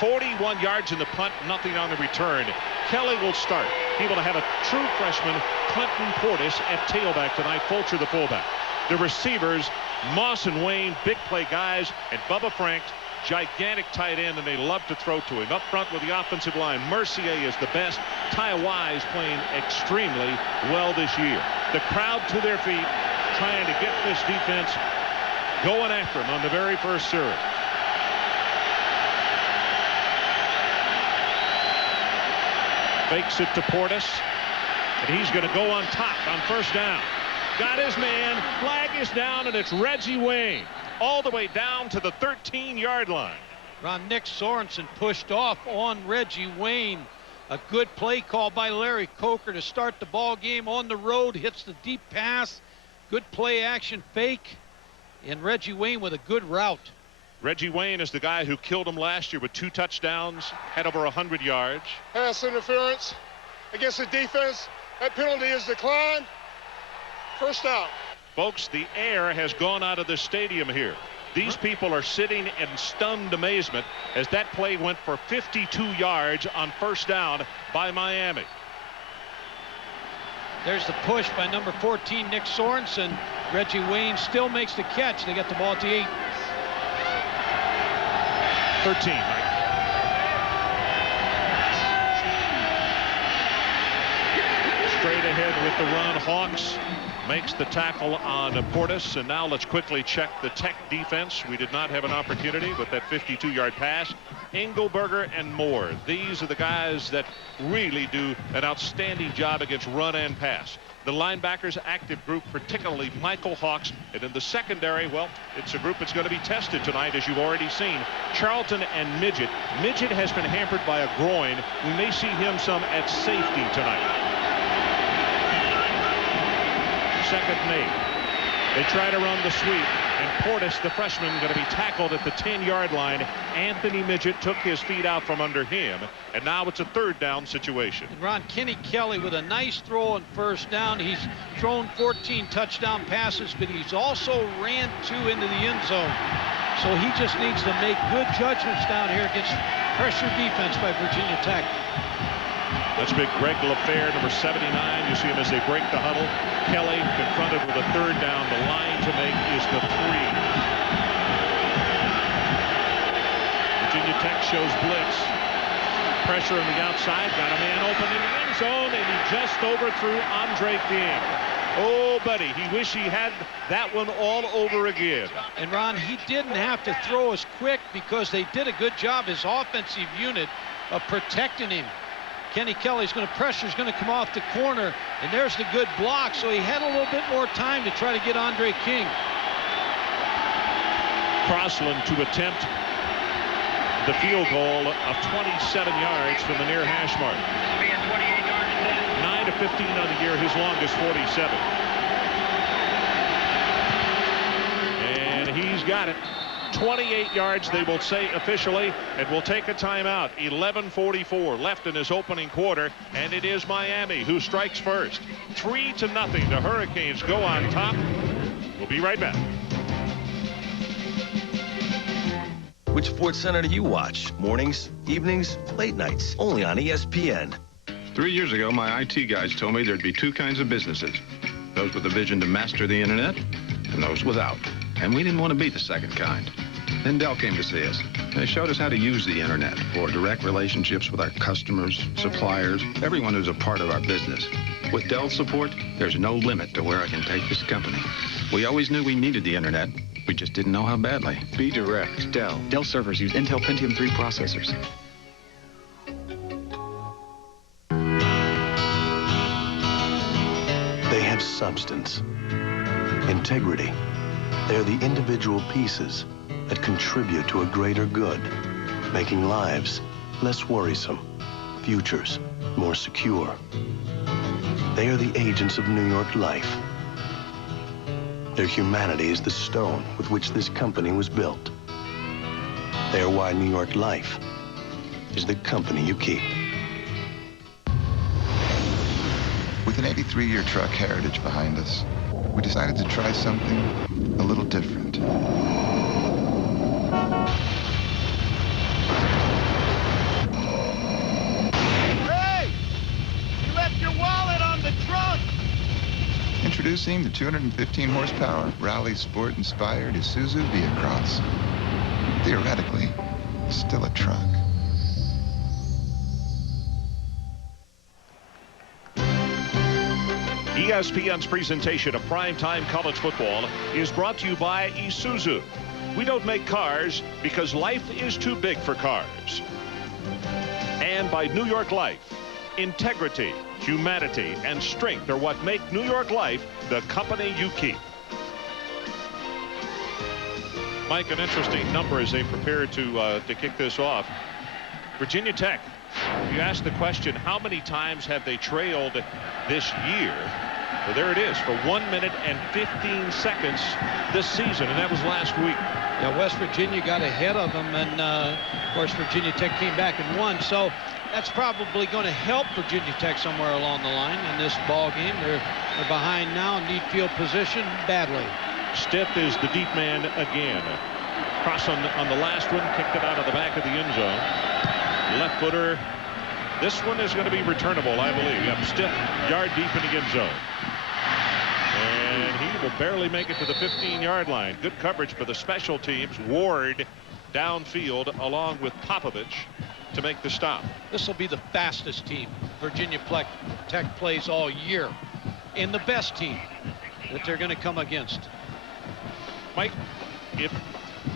41 yards in the punt, nothing on the return. Kelly will start. He will have a true freshman, Clinton Portis, at tailback tonight. Fulcher, the fullback. The receivers, Moss and Wayne, big play guys, and Bubba Franks, gigantic tight end, and they love to throw to him. Up front with the offensive line, Mercier is the best. Ty Wise playing extremely well this year. The crowd to their feet, trying to get this defense going after him on the very first serve. Fakes it to Portis, and he's going to go on top on 1st down. got his man. Flag is down, and it's Reggie Wayne all the way down to the 13-yard line. Nick Sorensen pushed off on Reggie Wayne. A good play call by Larry Coker to start the ball game on the road. Hits the deep pass. Good play action fake. And Reggie Wayne with a good route. Reggie Wayne is the guy who killed him last year with 2 touchdowns, had over 100 yards. Pass interference against the defense. That penalty is declined. First down. Folks, the air has gone out of the stadium here. These people are sitting in stunned amazement as that play went for 52 yards on first down by Miami. There's the push by number 14, Nick Sorensen. Reggie Wayne still makes the catch. They get the ball at the 8. 13. Straight ahead with the run. Hawks makes the tackle on Portis, and now let's quickly check the Tech defense. We did not have an opportunity with that 52-yard pass. Engelberger and Moore, these are the guys that really do an outstanding job against run and pass. The linebackers active group, particularly Michael Hawks, and in the secondary, well, it's a group that's going to be tested tonight, as you've already seen. Charlton and Midget. Midget has been hampered by a groin. We may see him some at safety tonight. Second and 8. They try to run the sweep, and Portis, the freshman, going to be tackled at the 10-yard line. Anthony Midget took his feet out from under him, and now it's a third down situation. And Ron, Kenny Kelly with a nice throw on first down. He's thrown 14 touchdown passes, but he's also ran 2 into the end zone. So he just needs to make good judgments down here against pressure defense by Virginia Tech. That's big Greg LaFair, number 79. You see him as they break the huddle. Kelly confronted with a third down. The line to make is the 3. Virginia Tech shows blitz. Pressure on the outside. Got a man open in the end zone, and he just overthrew Andre King. Oh, buddy, he wish he had that one all over again. And Ron, he didn't have to throw as quick because they did a good job, his offensive unit, of protecting him. Kenny Kelly's going to pressure, is going to come off the corner, and there's the good block, so he had a little bit more time to try to get Andre King. Crossland to attempt the field goal of 27 yards from the near hash mark. 9 to 15 on the year, his longest 47. And he's got it. 28 yards, they will say officially, and will take a timeout. 11:44 left in his opening quarter, and it is Miami who strikes first. 3-0. The Hurricanes go on top. We'll be right back. Which Sports Center do you watch? Mornings, evenings, late nights? Only on ESPN. 3 years ago, my IT guys told me there'd be 2 kinds of businesses. Those with a vision to master the internet, and those without. And we didn't want to be the second kind. Then Dell came to see us. They showed us how to use the internet for direct relationships with our customers, suppliers, everyone who's a part of our business. With Dell's support, there's no limit to where I can take this company. We always knew we needed the internet. We just didn't know how badly. Be direct. Dell. Dell servers use Intel Pentium 3 processors. They have substance, integrity. They're the individual pieces that contribute to a greater good, making lives less worrisome, futures more secure. They are the agents of New York life. Their humanity is the stone with which this company was built. They are why New York Life is the company you keep. With an 83-year truck heritage behind us, we decided to try something a little different. Hey! You left your wallet on the trunk! Introducing the 215 horsepower Rally Sport-inspired Isuzu V-Cross. Theoretically, still a truck. ESPN's presentation of primetime college football is brought to you by Isuzu. We don't make cars because life is too big for cars. And by New York Life. Integrity, humanity, and strength are what make New York life the company you keep. Mike, an interesting number as they prepare to kick this off. Virginia Tech, you asked the question, how many times have they trailed this year? Well, there it is, for 1 minute and 15 seconds this season, and that was last week. Yeah, West Virginia got ahead of them, and of course Virginia Tech came back and won. So that's probably going to help Virginia Tech somewhere along the line in this ball game. They're behind now, need field position badly. Stith is the deep man again. Cross on the last one, kicked it out of the back of the end zone. Left footer. This one is going to be returnable, I believe. Yep, Stith yard deep in the end zone. And he will barely make it to the 15-yard line. Good coverage for the special teams. Ward downfield along with Popovich to make the stop. This will be the fastest team Virginia Tech plays all year, and the best team that they're going to come against. Mike, if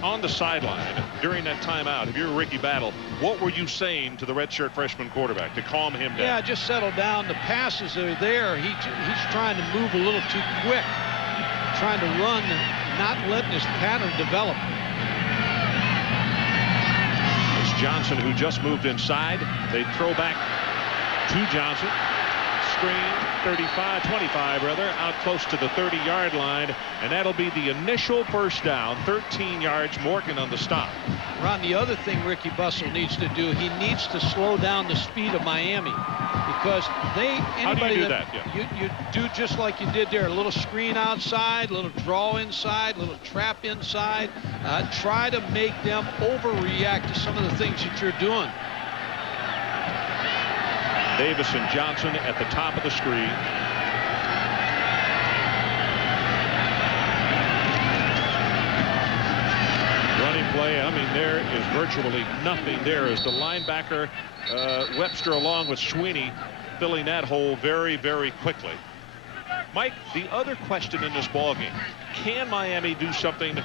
on the sideline during that timeout, if you're Ricky Battle, what were you saying to the redshirt freshman quarterback to calm him down? Yeah, just settle down. The passes are there. He's trying to move a little too quick, trying to run, not letting his pattern develop. It's Johnson who just moved inside. They throw back to Johnson. Screen 25 rather, out close to the 30-yard line, and that'll be the initial first down. 13 yards. Morgan on the stop. Ron, the other thing Ricky Bussell needs to do, he needs to slow down the speed of Miami, because How do you do that? Yeah. You do just like you did there, a little screen outside, a little draw inside, a little trap inside. Try to make them overreact to some of the things that you're doing. Davis and Johnson at the top of the screen. Running play. I mean, there is virtually nothing there as the linebacker Webster along with Sweeney filling that hole very, very quickly. Mike, the other question in this ball game, can Miami do something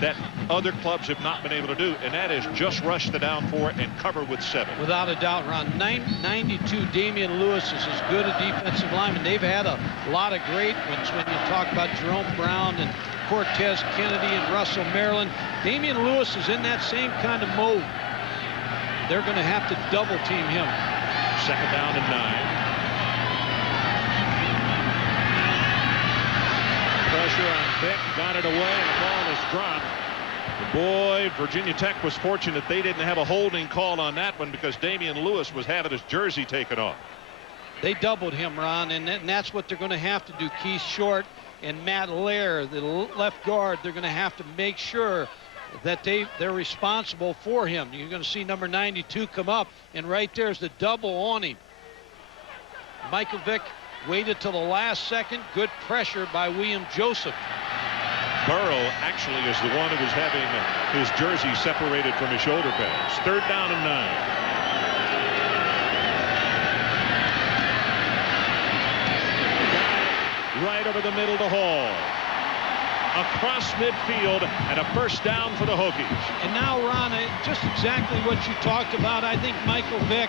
that other clubs have not been able to do, and that is just rush the down four and cover with 7? Without a doubt, Ron. 92, Damian Lewis is as good a defensive lineman. They've had a lot of great ones when you talk about Jerome Brown and Cortez Kennedy and Russell Maryland. Damian Lewis is in that same kind of mode. They're going to have to double team him. Second down and 9. Pressure on Vick, got it away, and the ball is dropped. Boy, Virginia Tech was fortunate they didn't have a holding call on that one, because Damian Lewis was having his jersey taken off. They doubled him, Ron, and that's what they're going to have to do. Keith Short and Matt Lair, the left guard, they're going to have to make sure that they're responsible for him. You're going to see number 92 come up, and right there's the double on him. Michael Vick waited till the last second. Good pressure by William Joseph. Burrow actually is the one who was having his jersey separated from his shoulder pads. Third down and 9. Right over the middle to Hall. Across midfield, and a first down for the Hokies. And now, Ron, just exactly what you talked about. I think Michael Vick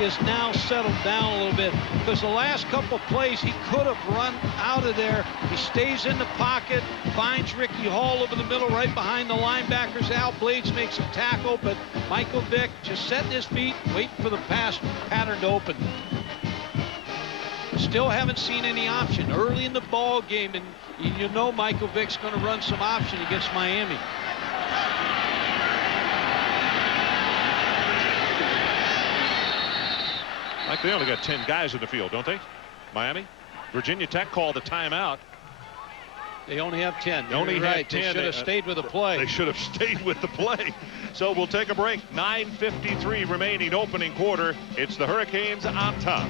is now settled down a little bit, because the last couple plays he could have run out of there. He stays in the pocket, finds Ricky Hall over the middle right behind the linebackers. Al Blades makes a tackle, but Michael Vick just setting his feet, waiting for the pass pattern to open. Still haven't seen any option early in the ball game, and you know Michael Vick's going to run some option against Miami. Like, they only got 10 guys in the field, don't they? Miami. Virginia Tech called the timeout. They only have 10. They only right. had 10. They should have stayed with the play. They should have stayed with the play. So we'll take a break. 9:53 remaining opening quarter. It's the Hurricanes on top.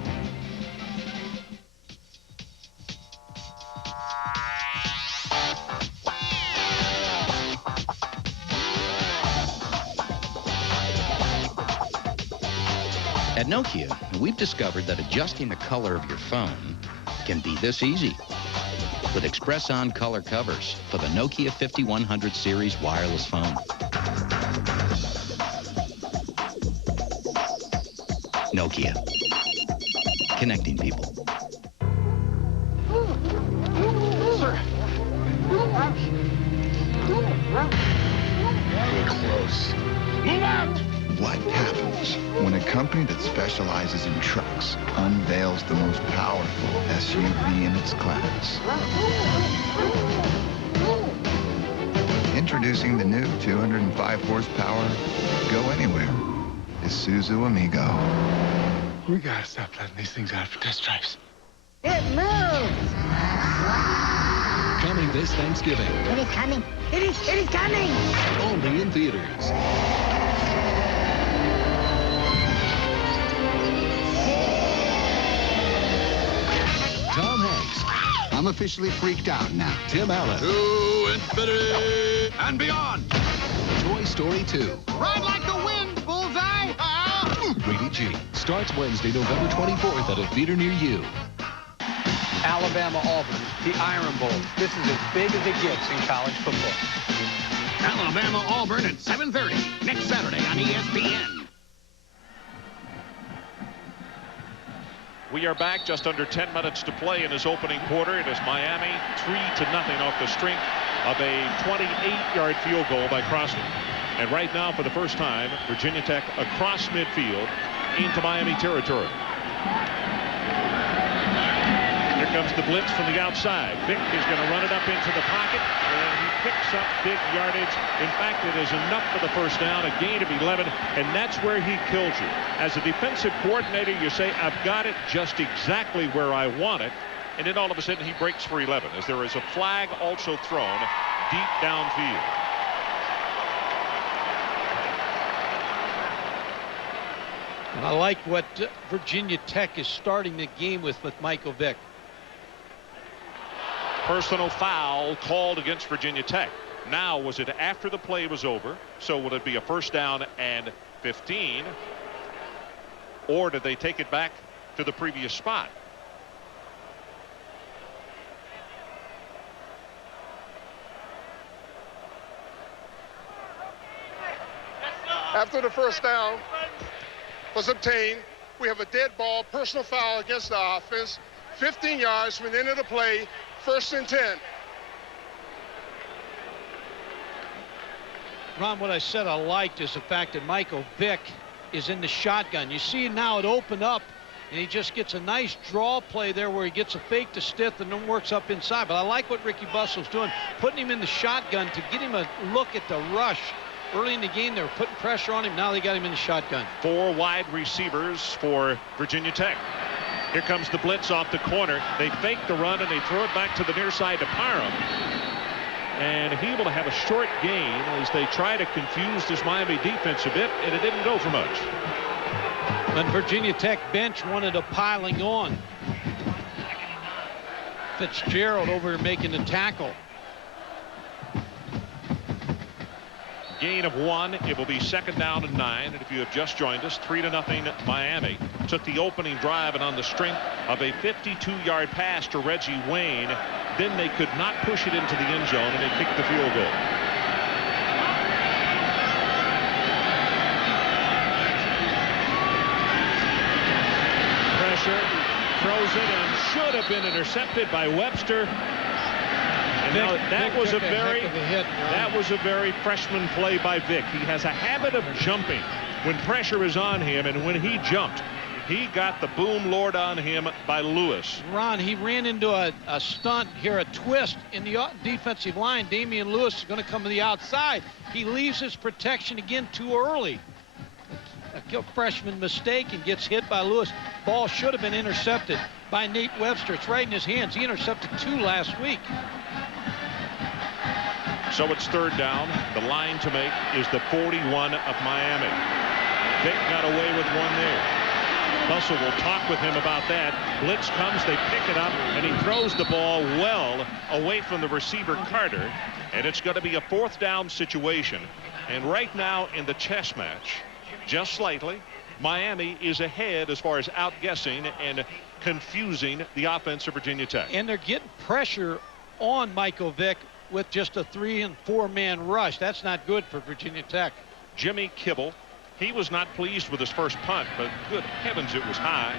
At Nokia, we've discovered that adjusting the color of your phone can be this easy with Express On color covers for the Nokia 5100 series wireless phone. Nokia. connecting people. We're close. Move out! What happens when a company that specializes in trucks unveils the most powerful SUV in its class? Introducing the new 205 horsepower, go anywhere, Isuzu Amigo. We gotta stop letting these things out for test drives. It moves! Coming this Thanksgiving. It is coming. It is coming! Only in theaters. Tom Hanks. I'm officially freaked out now. Tim Allen. To infinity and beyond. Toy Story 2. Ride like the wind, bullseye! Rated G. Starts Wednesday, November 24th at a theater near you. Alabama-Auburn, the Iron Bowl. This is as big as it gets in college football. Alabama-Auburn at 7:30 next Saturday on ESPN. We are back, just under 10 minutes to play in his opening quarter. It is Miami 3-0 off the strength of a 28-yard field goal by Crosby. And right now, for the first time, Virginia Tech across midfield into Miami territory. Here comes the blitz from the outside. Vick is going to run it up into the pocket, and he picks up big yardage. In fact, it is enough for the first down, a gain of 11, and that's where he kills you. As a defensive coordinator, you say, I've got it just exactly where I want it, and then all of a sudden he breaks for 11, as there is a flag also thrown deep downfield. And I like what Virginia Tech is starting the game with Michael Vick. Personal foul called against Virginia Tech. Now, was it after the play was over? So will it be a first down and 15? Or did they take it back to the previous spot? After the first down was obtained, we have a dead ball, personal foul against the offense, 15 yards from the end of the play, 1st and 10. Ron, what I said I liked is the fact that Michael Vick is in the shotgun. You see now it opened up, and he just gets a nice draw play there where he gets a fake to Stith and then works up inside. But I like what Ricky Bussel's doing, putting him in the shotgun to get him a look at the rush. Early in the game, they were putting pressure on him. Now they got him in the shotgun. 4 wide receivers for Virginia Tech. Here comes the blitz off the corner. They fake the run, and they throw it back to the near side to Parham. And he will have a short gain as they try to confuse this Miami defense a bit, and it didn't go for much. And Virginia Tech bench wanted a piling on. Fitzgerald over here making the tackle. Gain of 1. It will be 2nd down and 9. And if you have just joined us, 3-0 Miami took the opening drive, and on the strength of a 52-yard pass to Reggie Wayne, then they could not push it into the end zone, and they kicked the field goal. Pressure, throws it, and should have been intercepted by Webster. And now that was a very freshman play by Vick. He has a habit of jumping when pressure is on him, and when he jumped, he got the boom lord on him by Lewis. Ron, he ran into a stunt here, a twist in the defensive line. Damian Lewis is going to come to the outside. He leaves his protection again too early. A freshman mistake and gets hit by Lewis. Ball should have been intercepted by Nate Webster. It's right in his hands. He intercepted 2 last week. So it's 3rd down. The line to make is the 41 of Miami. Vick got away with 1 there. Bussell will talk with him about that. Blitz comes, they pick it up, and he throws the ball well away from the receiver Carter. And it's going to be a 4th down situation. And right now in the chess match, just slightly, Miami is ahead as far as outguessing and confusing the offense of Virginia Tech. And they're getting pressure on Michael Vick with just a 3- and 4-man rush. That's not good for Virginia Tech. Jimmy Kibble, he was not pleased with his first punt, but good heavens, it was high.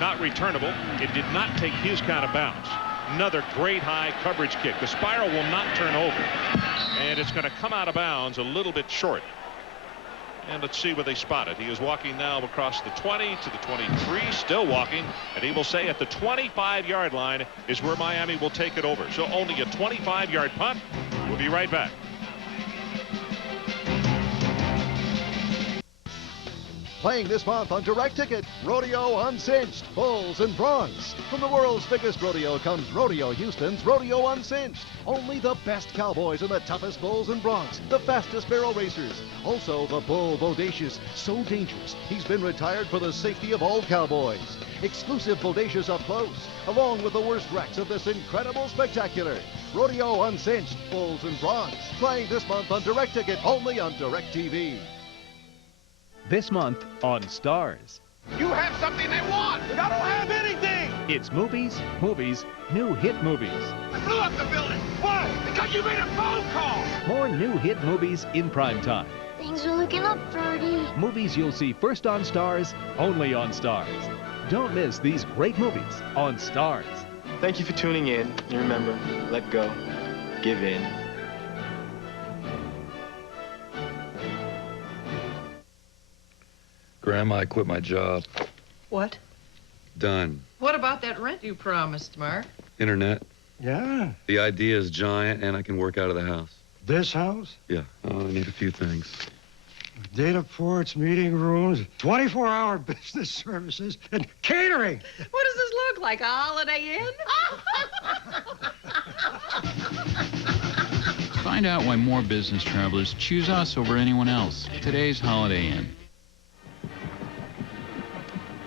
not returnable. It did not take his kind of bounce. Another great high coverage kick. The spiral will not turn over. And it's going to come out of bounds a little bit short. And let's see where they spot it. He is walking now across the 20 to the 23, still walking. And he will say at the 25-yard line is where Miami will take it over. So only a 25-yard punt. We'll be right back. Playing this month on Direct Ticket, Rodeo Uncinched, Bulls and Broncs. From the world's biggest rodeo comes Rodeo Houston's Rodeo Uncinched. Only the best cowboys and the toughest bulls and broncs, the fastest barrel racers. Also the bull Bodacious, so dangerous, he's been retired for the safety of all cowboys. Exclusive Bodacious up close, along with the worst wrecks of this incredible spectacular. Rodeo Uncinched, Bulls and Broncs. Playing this month on Direct Ticket, only on Direct TV. This month on Stars. You have something they want, but I don't have anything. It's movies, new hit movies. I blew up the building. Why? Because you made a phone call. More new hit movies in prime time. Things are looking up, Birdie. Movies you'll see first on Stars, only on Stars. Don't miss these great movies on Stars. Thank you for tuning in. And remember, let go, give in. Grandma, I quit my job. What? Done. What about that rent you promised, Mark? Internet. Yeah? The idea is giant, and I can work out of the house. This house? Yeah. Oh, I need a few things. Data ports, meeting rooms, 24-hour business services, and catering. What does this look like, a Holiday Inn? Find out why more business travelers choose us over anyone else. Today's Holiday Inn.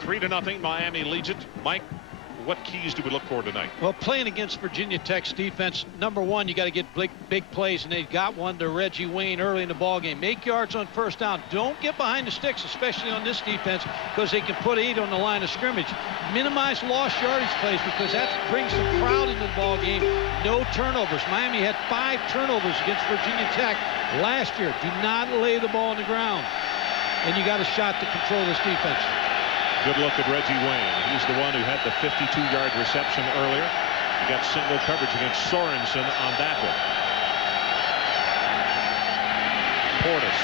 3-0, Miami leads it. Mike, what keys do we look for tonight? Well, playing against Virginia Tech's defense, number one, you got to get big plays, and they got one to Reggie Wayne early in the ballgame. Make yards on first down. Don't get behind the sticks, especially on this defense, because they can put 8 on the line of scrimmage. Minimize lost yardage plays, because that brings the crowd into the ballgame. No turnovers. Miami had 5 turnovers against Virginia Tech last year. Do not lay the ball on the ground. And you got a shot to control this defense. Good look at Reggie Wayne. He's the one who had the 52-yard reception earlier. He got single coverage against Sorensen on that one. Portis.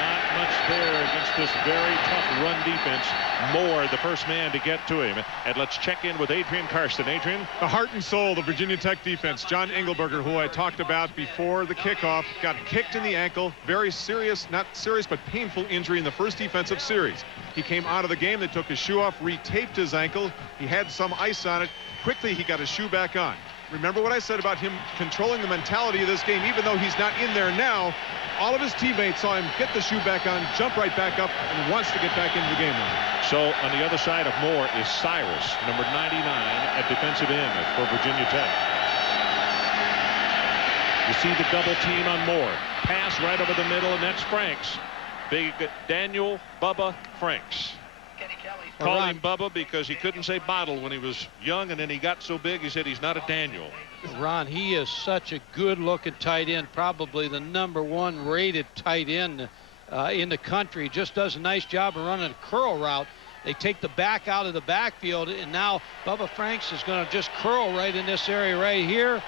Not much there against this very tough run defense. Moore, the first man to get to him. And let's check in with Adrian Karsten. Adrian? The heart and soul of the Virginia Tech defense. John Engelberger, who I talked about before the kickoff, got kicked in the ankle. Very serious, not serious, but painful injury in the first defensive series. He came out of the game. They took his shoe off, retaped his ankle. He had some ice on it. Quickly, he got his shoe back on. Remember what I said about him controlling the mentality of this game, even though he's not in there now. All of his teammates saw him get the shoe back on, jump right back up, and wants to get back into the game now. So on the other side of Moore is Cyrus, number 99 at defensive end for Virginia Tech. You see the double team on Moore. Pass right over the middle, and that's Franks. Big Daniel Bubba Franks. Call him Bubba because he couldn't say bottle when he was young, and then he got so big he said he's not a Daniel. Ron, he is such a good-looking tight end, probably the #1 rated tight end in the country. Just does a nice job of running a curl route. They take the back out of the backfield, and now Bubba Franks is going to just curl right in this area right here.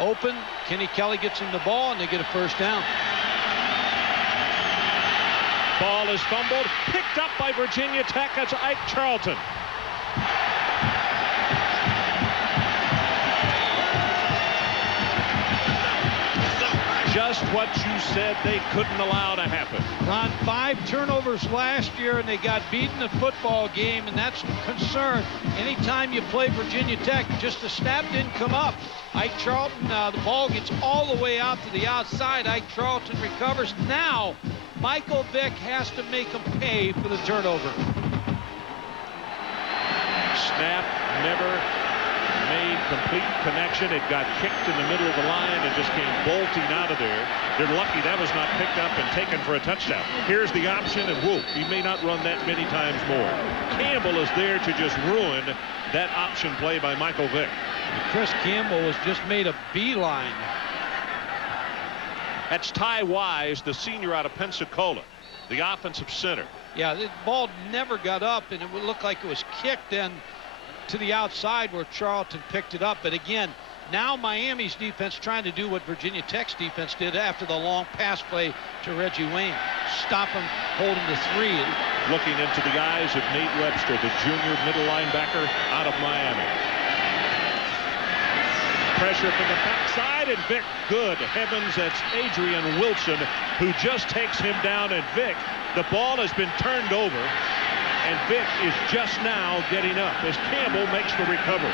Open. Kenny Kelly gets him the ball, and they get a first down. Ball is fumbled, picked up by Virginia Tech. That's Ike Charlton. Just what you said they couldn't allow to happen. Ron, 5 turnovers last year, and they got beaten in the football game, and that's a concern. Anytime you play Virginia Tech, just a snap didn't come up. Ike Charlton, the ball gets all the way out to the outside. Ike Charlton recovers. Now, Michael Vick has to make him pay for the turnover. Snap never made complete connection. It got kicked in the middle of the line and just came bolting out of there. They're lucky that was not picked up and taken for a touchdown. Here's the option, and whoop, he may not run that many times more. Campbell is there to just ruin that option play by Michael Vick. Chris Campbell has just made a beeline. That's Ty Wise, the senior out of Pensacola, the offensive center. Yeah, the ball never got up, and it would look like it was kicked then to the outside where Charlton picked it up. But again, now Miami's defense trying to do what Virginia Tech's defense did after the long pass play to Reggie Wayne. Stop him, hold him to 3. Looking into the eyes of Nate Webster, the junior middle linebacker out of Miami. Pressure from the backside, and Vick, good heavens, that's Adrian Wilson who just takes him down. And Vick, the ball has been turned over, and Vick is just now getting up as Campbell makes the recovery.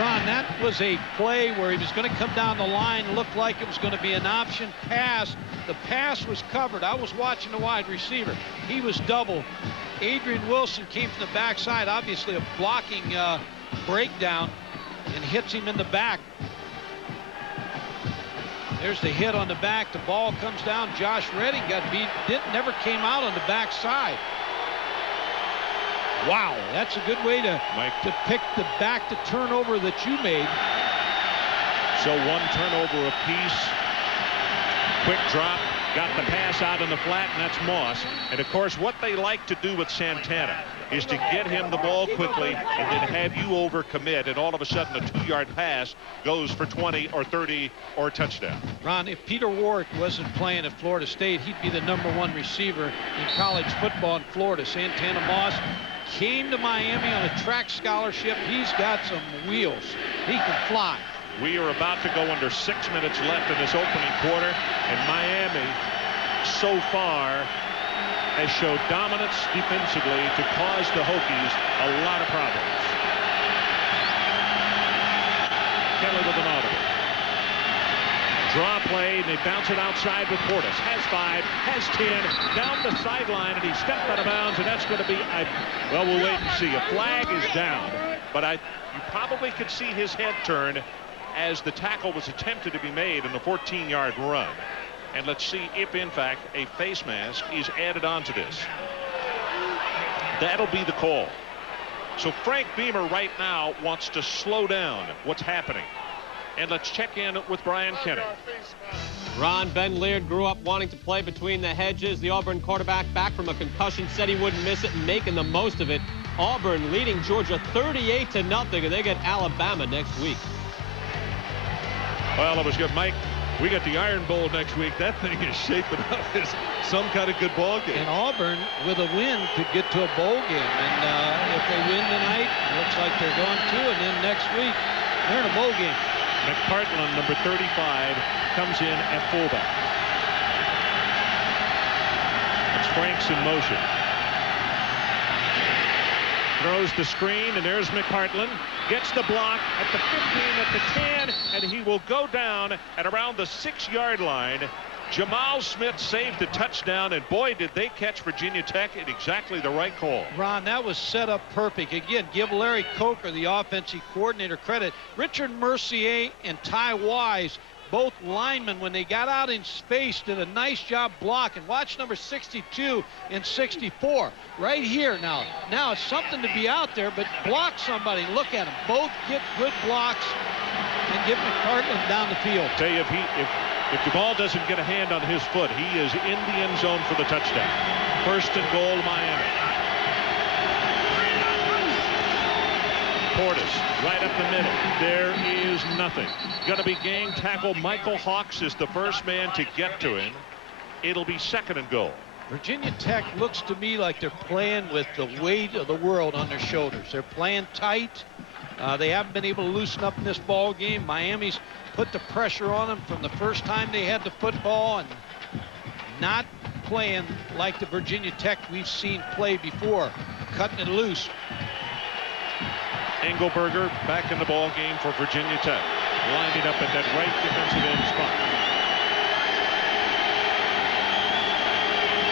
Ron, that was a play where he was going to come down the line, looked like it was going to be an option pass. The pass was covered. I was watching the wide receiver. He was double. Adrian Wilson came from the backside, obviously a blocking breakdown, and hits him in the back. There's the hit on the back. The ball comes down. Josh Redding got beat. Never came out on the backside. Wow, that's a good way to pick the back to turnover that you made. So 1 turnover apiece. Quick drop, got the pass out in the flat, and that's Moss. And of course, what they like to do with Santana is to get him the ball quickly and then have you overcommit, and all of a sudden a 2-yard pass goes for 20 or 30 or a touchdown. Ron, if Peter Warwick wasn't playing at Florida State, he'd be the #1 receiver in college football in Florida. Santana Moss came to Miami on a track scholarship. He's got some wheels. He can fly. We are about to go under 6 minutes left in this opening quarter, and Miami so far has showed dominance defensively to cause the Hokies a lot of problems. Kelly with an audible. Draw play, and they bounce it outside with Portis. Has 5, has 10, down the sideline, and he stepped out of bounds, and that's going to be, well, we'll wait and see. A flag is down, but you probably could see his head turn as the tackle was attempted to be made in the 14-yard run. And let's see if, in fact, a face mask is added on to this. That'll be the call. So Frank Beamer right now wants to slow down what's happening. And let's check in with Brian Kenny. Ron, Ben Leard grew up wanting to play between the hedges. The Auburn quarterback, back from a concussion, said he wouldn't miss it and making the most of it. Auburn leading Georgia 38-0, and they get Alabama next week. Well, it was good, Mike. We got the Iron Bowl next week. That thing is shaping up as some kind of good ball game. And Auburn, with a win, could get to a bowl game. And if they win tonight, it looks like they're going to. And then next week, they're in a bowl game. McPartland, number 35, comes in at fullback. It's Franks in motion. Throws the screen, and there's McPartland. Gets the block at the 15, at the 10, and he will go down at around the 6-yard line. Jamal Smith saved the touchdown, and boy, did they catch Virginia Tech at exactly the right call. Ron, that was set up perfect. Again, give Larry Coker, the offensive coordinator, credit. Richard Mercier and Ty Wise, both linemen, when they got out in space, did a nice job blocking. Watch number 62 and 64 right here. Now it's something to be out there, but block somebody. Look at them. Both get good blocks and get McPartland down the field. Tell you, if the ball doesn't get a hand on his foot, he is in the end zone for the touchdown. 1st and goal, Miami. Portis right up the middle. There is nothing. Going to be gang tackle. Michael Hawks is the first man to get to him. It'll be 2nd and goal. Virginia Tech looks to me like they're playing with the weight of the world on their shoulders. They're playing tight. They haven't been able to loosen up in this ball game. Miami's put the pressure on them from the first time they had the football, and not playing like the Virginia Tech we've seen play before, cutting it loose. Engelberger back in the ball game for Virginia Tech, lining up at that right defensive end spot.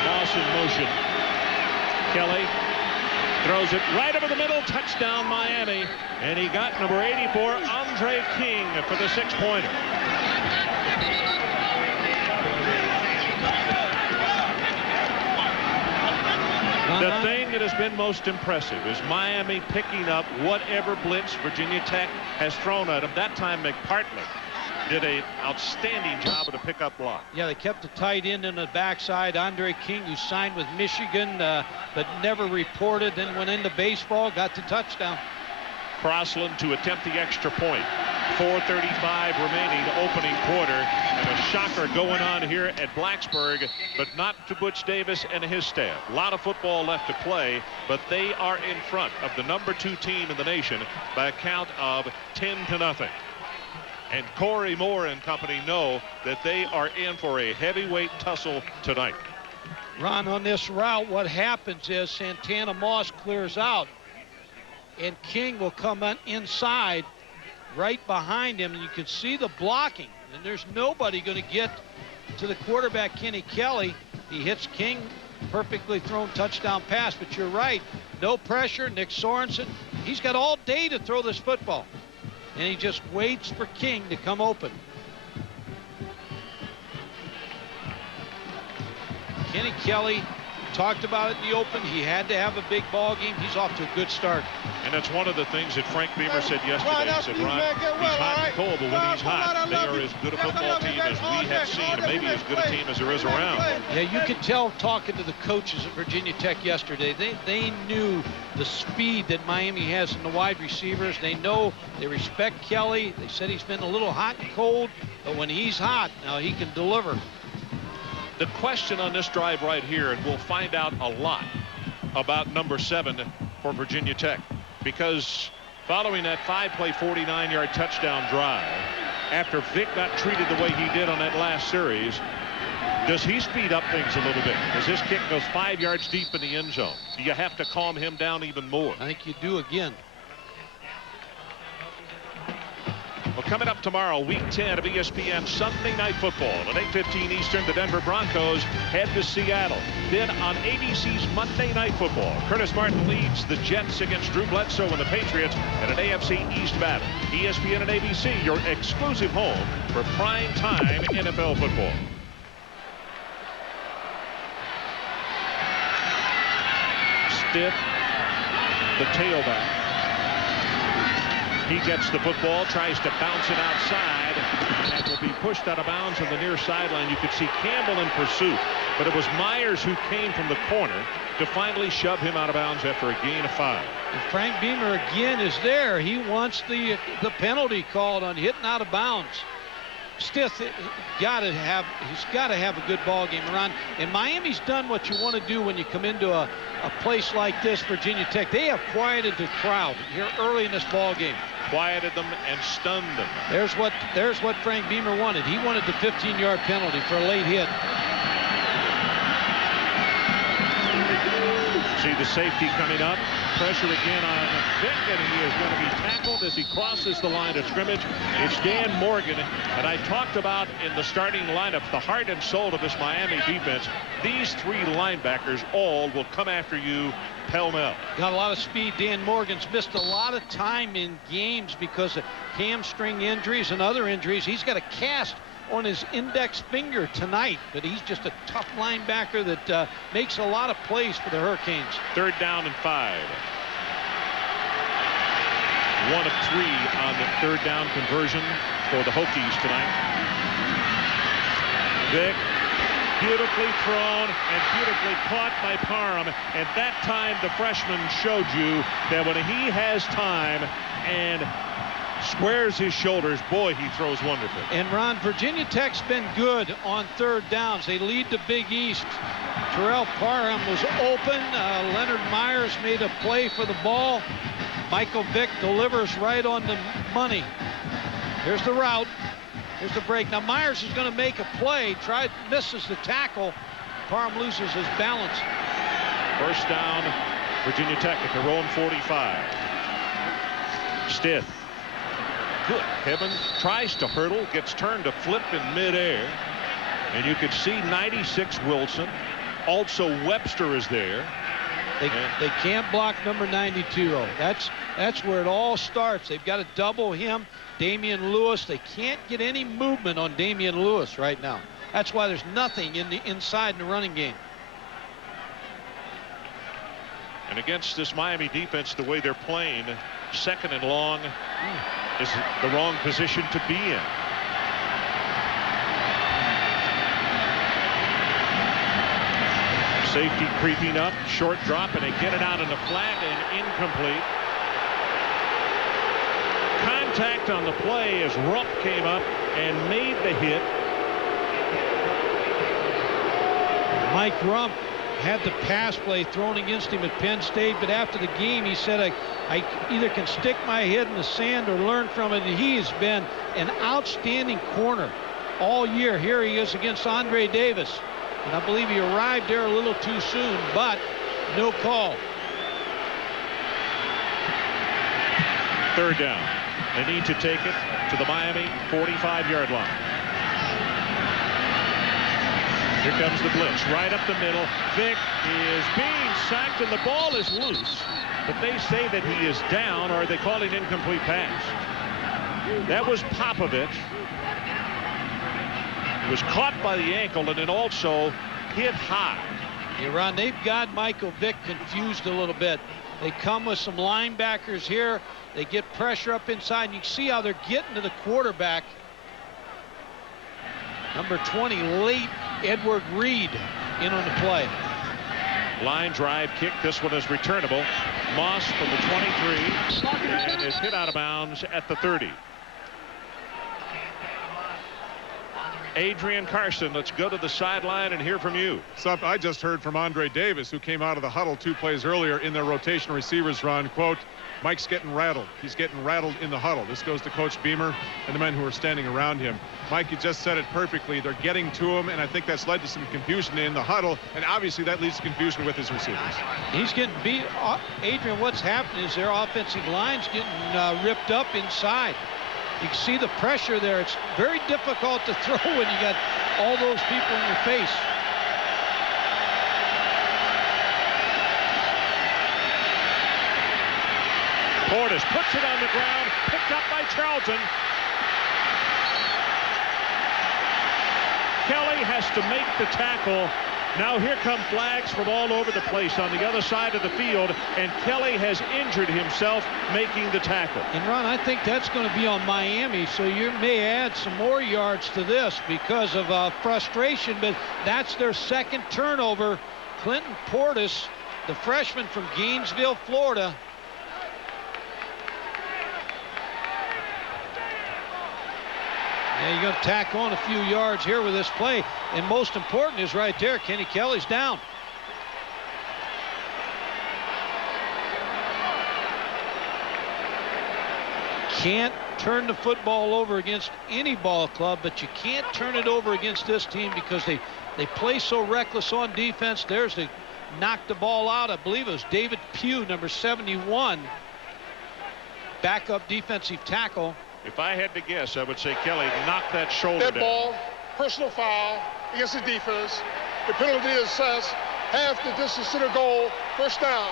Moss in motion. Kelly throws it right over the middle. Touchdown, Miami. And he got number 84, Andre King, for the 6-pointer. The thing that has been most impressive is Miami picking up whatever blitz Virginia Tech has thrown at them. That time McPartland did an outstanding job of the pickup block. Yeah, they kept the tight end in the backside. Andre King, who signed with Michigan, but never reported, then went into baseball, got the touchdown. Crossland to attempt the extra point. 4:35 remaining, opening quarter, and a shocker going on here at Blacksburg, but not to Butch Davis and his staff. A lot of football left to play, but they are in front of the #2 team in the nation by a count of 10-0. And Corey Moore and company know that they are in for a heavyweight tussle tonight. Ron, on this route, what happens is Santana Moss clears out, and King will come inside right behind him, and you can see the blocking, and there's nobody going to get to the quarterback, Kenny Kelly. He hits King, perfectly thrown touchdown pass, but you're right, no pressure. Nick Sorensen, he's got all day to throw this football, and he just waits for King to come open. Kenny Kelly, talked about it in the open. He had to have a big ball game. He's off to a good start. And that's one of the things that Frank Beamer said yesterday. He said, Ron, he's hot and cold, but when he's hot, they are as good a football team as we have seen, and maybe as good a team as there is around. Yeah, you could tell talking to the coaches at Virginia Tech yesterday, they knew the speed that Miami has in the wide receivers. They know, they respect Kelly. They said he's been a little hot and cold, but when he's hot, now he can deliver. The question on this drive right here, and we'll find out a lot about #7 for Virginia Tech, because following that 5-play 49-yard touchdown drive, after Vick got treated the way he did on that last series, does he speed up things a little bit? As this kick goes 5 yards deep in the end zone, do you have to calm him down even more? I think you do again. Well, coming up tomorrow, Week 10 of ESPN Sunday Night Football at 8:15 Eastern, the Denver Broncos head to Seattle. Then on ABC's Monday Night Football, Curtis Martin leads the Jets against Drew Bledsoe and the Patriots at an AFC East battle. ESPN and ABC, your exclusive home for prime time NFL football. Stith, the tailback. He gets the football, tries to bounce it outside, and will be pushed out of bounds on the near sideline. You could see Campbell in pursuit, but it was Myers who came from the corner to finally shove him out of bounds after a gain of 5. And Frank Beamer again is there. He wants the penalty called on hitting out of bounds. Stith, he's got to have a good ball game around. And Miami's done what you want to do when you come into a place like this, Virginia Tech. They have quieted the crowd here early in this ball game. Quieted them and stunned them. There's what Frank Beamer wanted. He wanted the 15-yard penalty for a late hit. See the safety coming up. Pressure again on Vick, and he is going to be tackled as he crosses the line of scrimmage. It's Dan Morgan, and I talked about in the starting lineup the heart and soul of this Miami defense. These 3 linebackers all will come after you pell-mell. Got a lot of speed. Dan Morgan's missed a lot of time in games because of hamstring injuries and other injuries. He's got a cast on his index finger tonight, but he's just a tough linebacker that makes a lot of plays for the Hurricanes. 3rd down and 5. 1 of 3 on the 3rd down conversion for the Hokies tonight. Vick, beautifully thrown and beautifully caught by Parham, and that time the freshman showed you that when he has time and squares his shoulders, boy, he throws wonderful. And Ron, Virginia Tech's been good on 3rd downs. They lead the Big East. Terrell Parham was open. Leonard Myers made a play for the ball. Michael Vick delivers right on the money. Here's the route. Here's the break. Now Myers is going to make a play. Misses the tackle. Parham loses his balance. 1st down, Virginia Tech at their own 45. Stith. Good heavens, tries to hurdle, gets turned to flip in midair, and you could see 96 Wilson. Also Webster is there. They can't block number 92 though. That's where it all starts. They've got to double him. Damian Lewis, they can't get any movement on Damian Lewis right now. That's why there's nothing in the inside in the running game. And against this Miami defense, the way they're playing, 2nd and long is the wrong position to be in. Safety creeping up, short drop, and they get it out in the flat and incomplete. Contact on the play as Rump came up and made the hit. Mike Rump had the pass play thrown against him at Penn State, but after the game he said, I either can stick my head in the sand or learn from it. And he has been an outstanding corner all year. Here he is against Andre Davis, and I believe he arrived there a little too soon, but no call. Third down. They need to take it to the Miami 45-yard line. Here comes the blitz right up the middle. Vick is being sacked and the ball is loose, but they say that he is down, or they call it incomplete pass. That was Popovich. He was caught by the ankle and then also hit high. Hey, Ron, they've got Michael Vick confused a little bit. They come with some linebackers here. They get pressure up inside, and you can see how they're getting to the quarterback. Number 20, late Edward Reed in on the play. Line drive kick. This one is returnable. Moss from the 23 and is hit out of bounds at the 30. Adrian Carson, let's go to the sideline and hear from you. Sup, I just heard from Andre Davis, who came out of the huddle 2 plays earlier in their rotation receivers run. Quote, Mike's getting rattled. He's getting rattled in the huddle. This goes to Coach Beamer and the men who are standing around him. Mike, you just said it perfectly. They're getting to him, and I think that's led to some confusion in the huddle, and obviously that leads to confusion with his receivers. He's getting beat. Adrian, what's happening is their offensive line's getting ripped up inside. You can see the pressure there. It's very difficult to throw when you got all those people in your face. Portis puts it on the ground, picked up by Charlton. Kelly has to make the tackle. Now here come flags from all over the place on the other side of the field, and Kelly has injured himself making the tackle. And Ron, I think that's going to be on Miami, so you may add some more yards to this because of frustration, but that's their second turnover. Clinton Portis, the freshman from Gainesville, Florida. Yeah, you're going to tack on a few yards here with this play. And most important is right there, Kenny Kelly's down. Can't turn the football over against any ball club, but you can't turn it over against this team because they play so reckless on defense. There's the knock the ball out. I believe it was David Pugh, number 71, backup defensive tackle. If I had to guess, I would say Kelly knocked that shoulder that down. Ball, personal foul against the defense. The penalty is assessed half the distance to the goal, first down.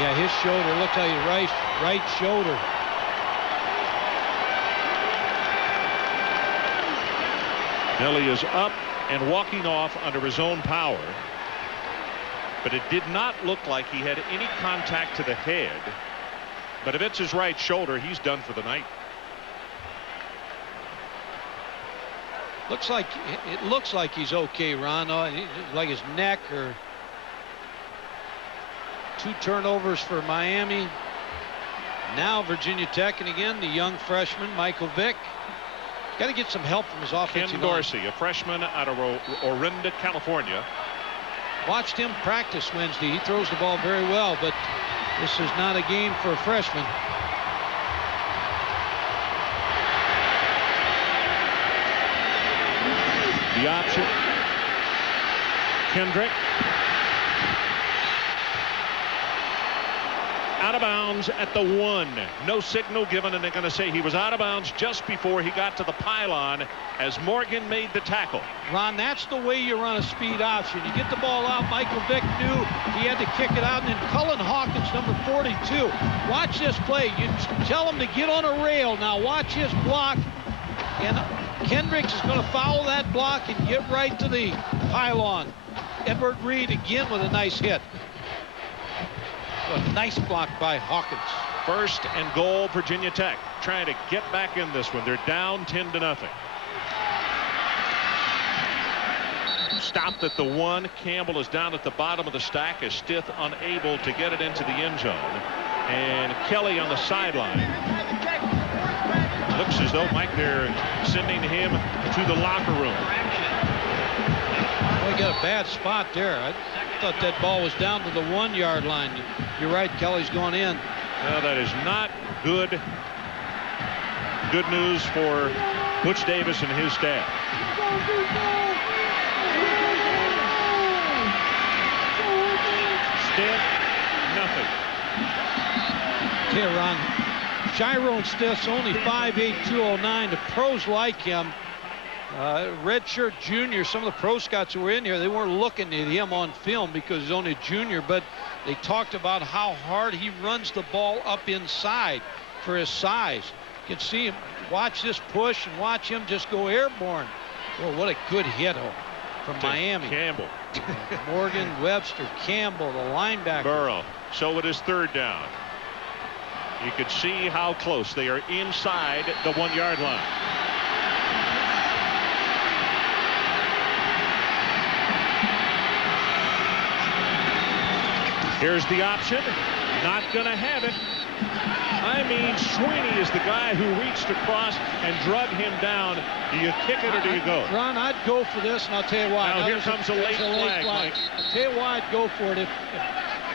Yeah, his shoulder looks like his right shoulder. Kelly is up and walking off under his own power. But it did not look like he had any contact to the head. But if it's his right shoulder, he's done for the night. It looks like he's okay, Ron. Like his neck, or 2 turnovers for Miami. Now Virginia Tech, and again the young freshman Michael Vick. Got to get some help from his offensive Ken Dorsey, a freshman out of Orinda, California. Watched him practice Wednesday. He throws the ball very well, but this is not a game for a freshman. The option. Kendrick. Out of bounds at the 1. No signal given, and they're going to say he was out of bounds just before he got to the pylon as Morgan made the tackle. Ron, that's the way you run a speed option. You get the ball out. Michael Vick knew he had to kick it out, and then Cullen Hawkins, number 42. Watch this play. You tell him to get on a rail. Now watch his block, and Kendricks is going to foul that block and get right to the pylon. Edward Reed again with a nice hit. A nice block by Hawkins. First and goal, Virginia Tech trying to get back in this one. They're down 10-0. Stopped at the 1. Campbell is down at the bottom of the stack as Stith unable to get it into the end zone. And Kelly on the sideline. Looks as though, Mike, they're sending him to the locker room. Well, he got a bad spot there. I thought that ball was down to the 1-yard line. You're right, Kelly's going in. Well, that is not good news for Butch Davis and his staff. Stith, nothing. Okay, Ron. Chiron Stith's only 5'8", 209. The pros like him. Redshirt junior. Some of the pro scouts who were in here, they weren't looking at him on film because he's only a junior, but they talked about how hard he runs the ball up inside for his size. You can see him. Watch this push and watch him just go airborne. Well, what a good hit from Miami. Campbell. Morgan, Webster, Campbell, the linebacker. Burrow. So it is 3rd down. You can see how close they are inside the 1-yard line. Here's the option. Not going to have it. I mean, Sweeney is the guy who reached across and drug him down. Do you kick it or do you go? Ron, I'd go for this, and I'll tell you why. Now here comes a late flag, Mike. I'll tell you why I'd go for it if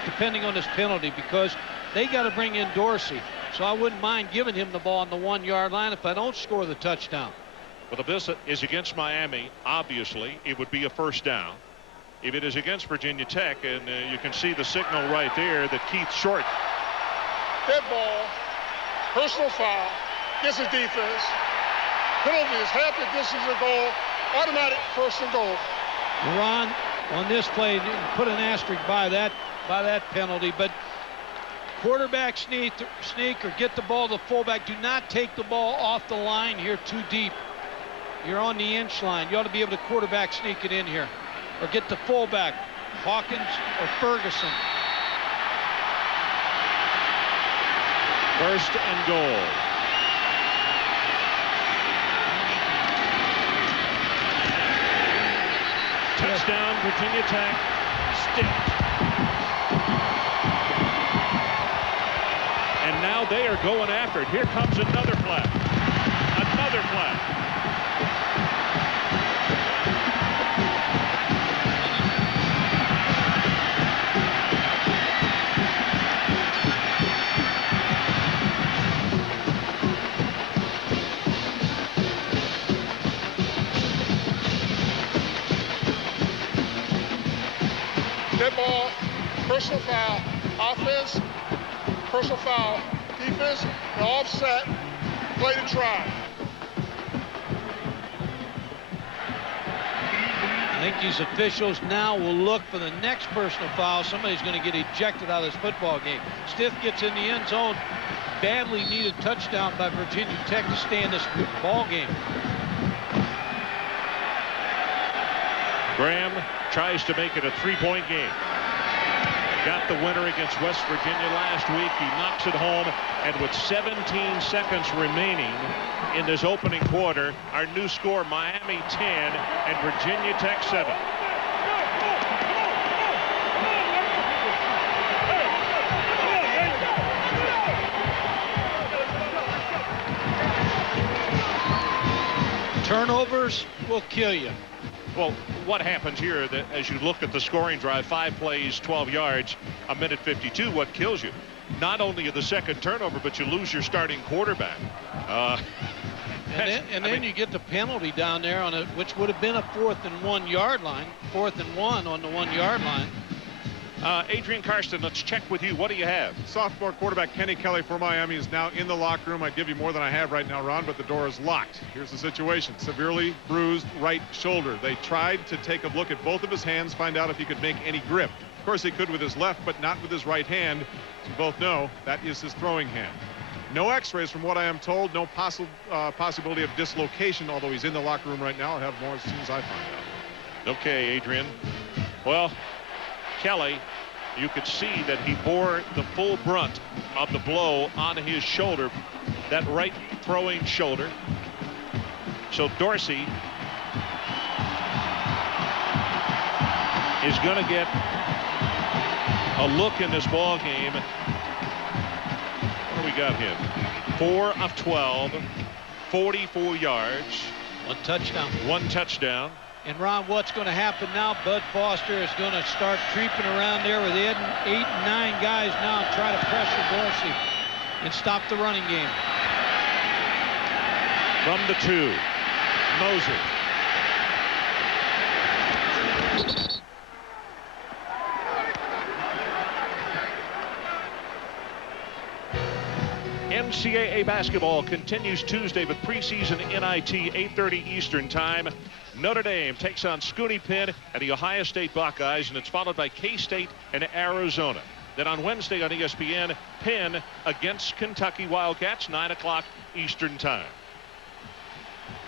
depending on this penalty, because they got to bring in Dorsey. So I wouldn't mind giving him the ball on the 1-yard line if I don't score the touchdown. Well, if this is against Miami, obviously, it would be a 1st down. If it is against Virginia Tech, and you can see the signal right there that Keith Short. Dead ball, personal foul, gets the defense. Penalty is half the distance of goal, automatic 1st and goal. Ron, on this play, put an asterisk by that penalty, but quarterback sneak or get the ball to the fullback. Do not take the ball off the line here too deep. You're on the inch line. You ought to be able to quarterback sneak it in here. Or get the fullback, Hawkins or Ferguson. 1st and goal. Touchdown, Virginia Tech. Stith. And now they are going after it. Here comes another flag. Another flag. Dead ball, personal foul, offense, personal foul, defense, and offset, play to try. I think these officials now will look for the next personal foul. Somebody's going to get ejected out of this football game. Stith gets in the end zone. Badly needed touchdown by Virginia Tech to stay in this ball game. Graham tries to make it a 3-point game. Got the winner against West Virginia last week. He knocks it home, and with 17 seconds remaining in this opening quarter, our new score, Miami 10 and Virginia Tech 7. Turnovers will kill you. Well, what happens here that as you look at the scoring drive, 5 plays, 12 yards, a minute 52, what kills you? Not only the second turnover, but you lose your starting quarterback. And then you get the penalty down there on it, which would have been a 4th and 1 yard line, 4th and 1 on the 1 yard line. Adrian Karsten, let's check with you. What do you have? Sophomore quarterback Kenny Kelly for Miami is now in the locker room. I'd give you more than I have right now, Ron, but the door is locked. Here's the situation. Severely bruised right shoulder. They tried to take a look at both of his hands, find out if he could make any grip. Of course, he could with his left, but not with his right hand. As you both know, that is his throwing hand. No x-rays from what I am told. No possibility of dislocation, although he's in the locker room right now. I'll have more as soon as I find out. Okay, Adrian. Well, Kelly, you could see that he bore the full brunt of the blow on his shoulder, that right throwing shoulder. So Dorsey is going to get a look in this ball game. What do we got here? 4 of 12, 44 yards. 1 touchdown. 1 touchdown. And Ron, what's going to happen now? Bud Foster is going to start creeping around there with 8 and 9 guys now and try to pressure Dorsey and stop the running game. From the 2, Moser. NCAA basketball continues Tuesday with preseason NIT, 8:30 Eastern time. Notre Dame takes on Scooney Penn and the Ohio State Buckeyes, and it's followed by K-State and Arizona. Then on Wednesday on ESPN, Penn against Kentucky Wildcats, 9 o'clock Eastern time.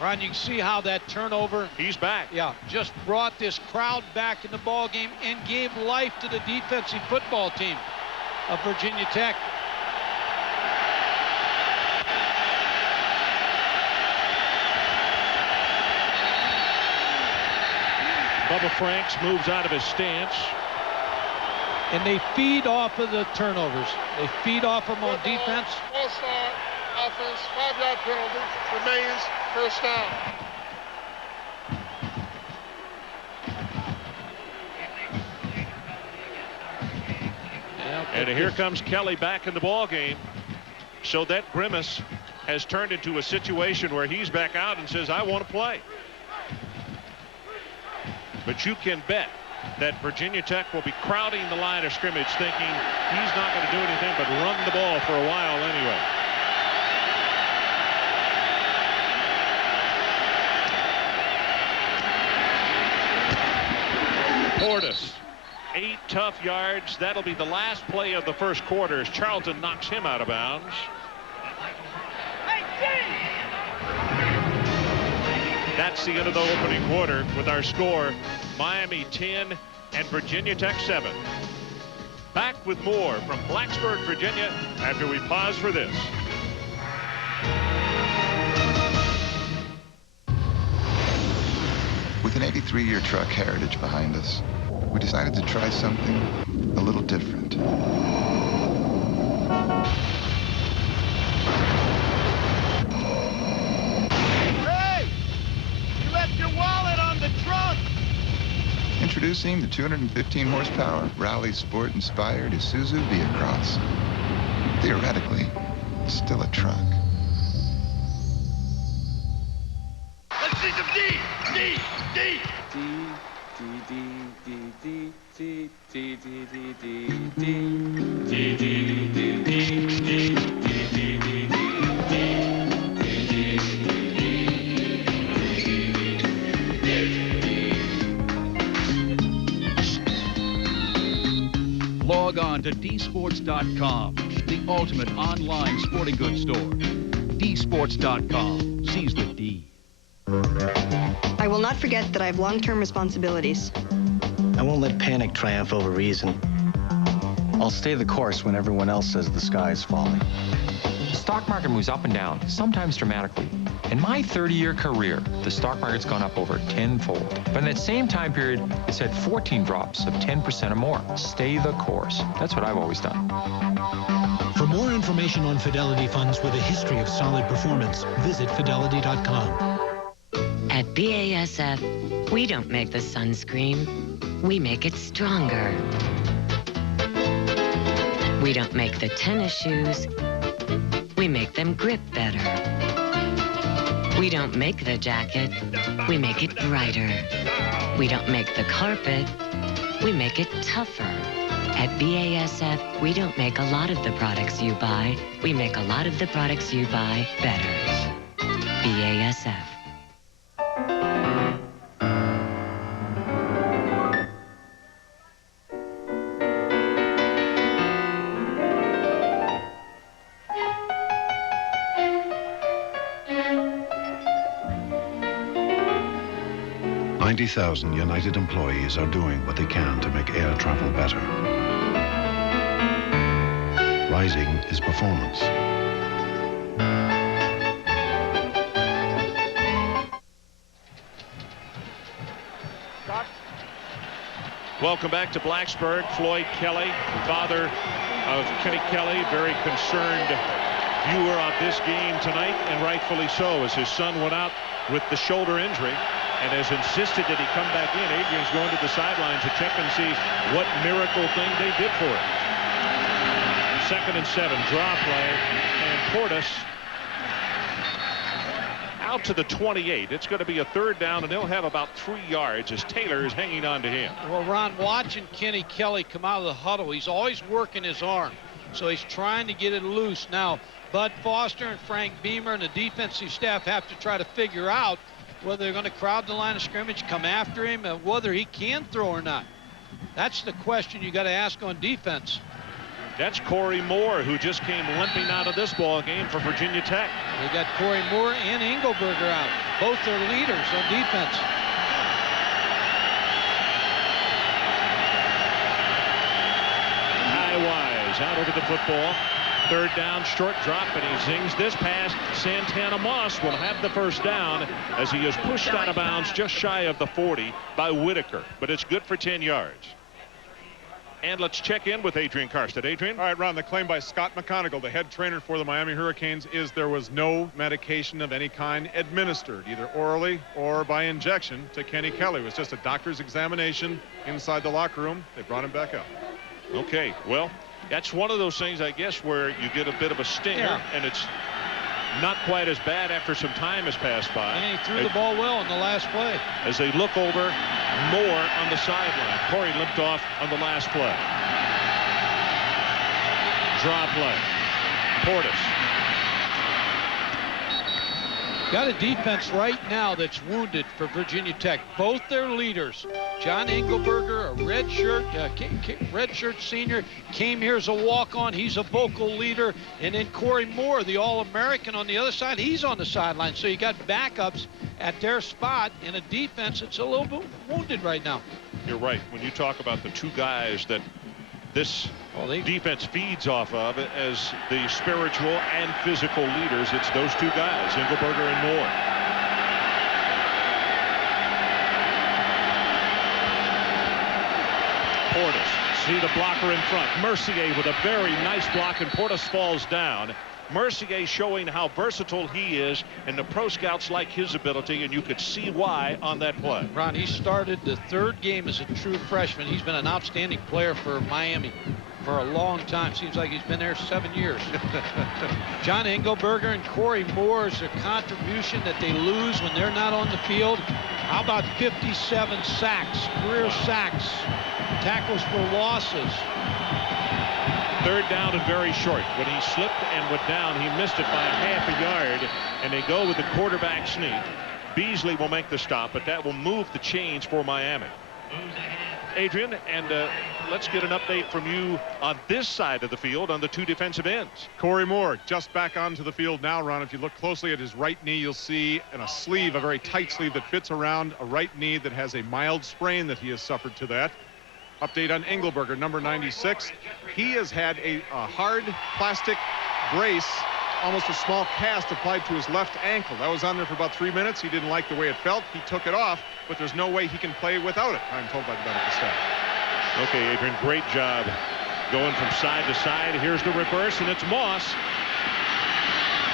Ron, you can see how that turnover. He's back. Yeah, just brought this crowd back in the ball game and gave life to the defensive football team of Virginia Tech. Bubba Franks moves out of his stance. And they feed off of the turnovers. They feed off them on defense. All-star offense, 5-yard penalty, remains first down. And here comes Kelly back in the ball game. So that grimace has turned into a situation where he's back out and says, I want to play. But you can bet that Virginia Tech will be crowding the line of scrimmage thinking he's not going to do anything but run the ball for a while anyway. Portis, 8 tough yards. That'll be the last play of the first quarter as Charlton knocks him out of bounds. That's the end of the opening quarter with our score, Miami 10 and Virginia Tech 7. Back with more from Blacksburg, Virginia, after we pause for this. With an 83-year truck heritage behind us, we decided to try something a little different. Introducing the 215 horsepower Rally Sport inspired Isuzu Via-Cross. Theoretically, still a truck. Let's see some D. D. D. Log on to dsports.com, the ultimate online sporting goods store. dsports.com. Seize the D. I will not forget that I have long-term responsibilities. I won't let panic triumph over reason. I'll stay the course when everyone else says the sky is falling. The stock market moves up and down, sometimes dramatically. In my 30-year career, the stock market's gone up over 10-fold. But in that same time period, it's had 14 drops of 10% or more. Stay the course. That's what I've always done. For more information on Fidelity funds with a history of solid performance, visit fidelity.com. At BASF, we don't make the sunscreen. We make it stronger. We don't make the tennis shoes. We make them grip better. We don't make the jacket. We make it brighter. We don't make the carpet. We make it tougher. At BASF, we don't make a lot of the products you buy. We make a lot of the products you buy better. BASF. $90,000 United employees are doing what they can to make air travel better. Rising is performance. Welcome back to Blacksburg. Floyd Kelly, father of Kenny Kelly, very concerned viewer of this game tonight, and rightfully so, as his son went out with the shoulder injury and has insisted that he come back in. Adrian's going to the sideline to check and see what miracle thing they did for him. 2nd and 7, draw play, and Portis out to the 28. It's going to be a 3rd down, and they'll have about 3 yards as Taylor is hanging on to him. Well, Ron, watching Kenny Kelly come out of the huddle, he's always working his arm, so he's trying to get it loose. Now, Bud Foster and Frank Beamer and the defensive staff have to try to figure out whether they're going to crowd the line of scrimmage, come after him, and whether he can throw or not. That's the question you got to ask on defense. That's Corey Moore, who just came limping out of this ball game for Virginia Tech. They got Corey Moore and Engelberger out, both their leaders on defense. Wise out over the football. 3rd down, short drop, and he zings this pass. Santana Moss will have the 1st down as he is pushed out of bounds just shy of the 40 by Whitaker, but it's good for 10 yards. And let's check in with Adrian Karstad. Adrian? All right, Ron, the claim by Scott McConigal, the head trainer for the Miami Hurricanes, is there was no medication of any kind administered, either orally or by injection, to Kenny Kelly. It was just a doctor's examination inside the locker room. They brought him back out. Okay, well, that's one of those things, I guess, where you get a bit of a stinger, and it's not quite as bad after some time has passed by. And he threw the ball well in the last play. As they look over, Moore on the sideline. Corey limped off on the last play. Draw play. Portis. Got a defense right now that's wounded for Virginia Tech. Both their leaders, John Engelberger, a redshirt senior, came here as a walk-on. He's a vocal leader. And then Corey Moore, the All-American on the other side, he's on the sideline. So you got backups at their spot in a defense that's a little bit wounded right now. You're right. When you talk about the 2 guys that this defense feeds off of as the spiritual and physical leaders, it's those 2 guys, Engelberger and Moore. Portis, see the blocker in front. Mercier with a very nice block, and Portis falls down. Mercier showing how versatile he is, and the pro scouts like his ability, and you could see why on that play. Ron, he started the 3rd game as a true freshman. He's been an outstanding player for Miami for a long time. Seems like he's been there 7 years. John Engelberger and Corey Moore's their contribution that they lose when they're not on the field. How about 57 sacks, career sacks, tackles for losses? 3rd down and very short. When he slipped and went down, he missed it by a half a yard, and they go with the quarterback sneak. Beasley will make the stop, but that will move the chains for Miami. Adrian, and let's get an update from you on this side of the field on the 2 defensive ends. Corey Moore just back onto the field now, Ron. If you look closely at his right knee, you'll see in a sleeve, a very tight sleeve that fits around a right knee that has a mild sprain that he has suffered to that. Update on Engelberger, number 96. He has had a hard plastic brace, almost a small cast applied to his left ankle. That was on there for about 3 minutes. He didn't like the way it felt. He took it off, but there's no way he can play without it, I'm told by the medical staff. Okay, Adrian, great job going from side to side. Here's the reverse, and it's Moss.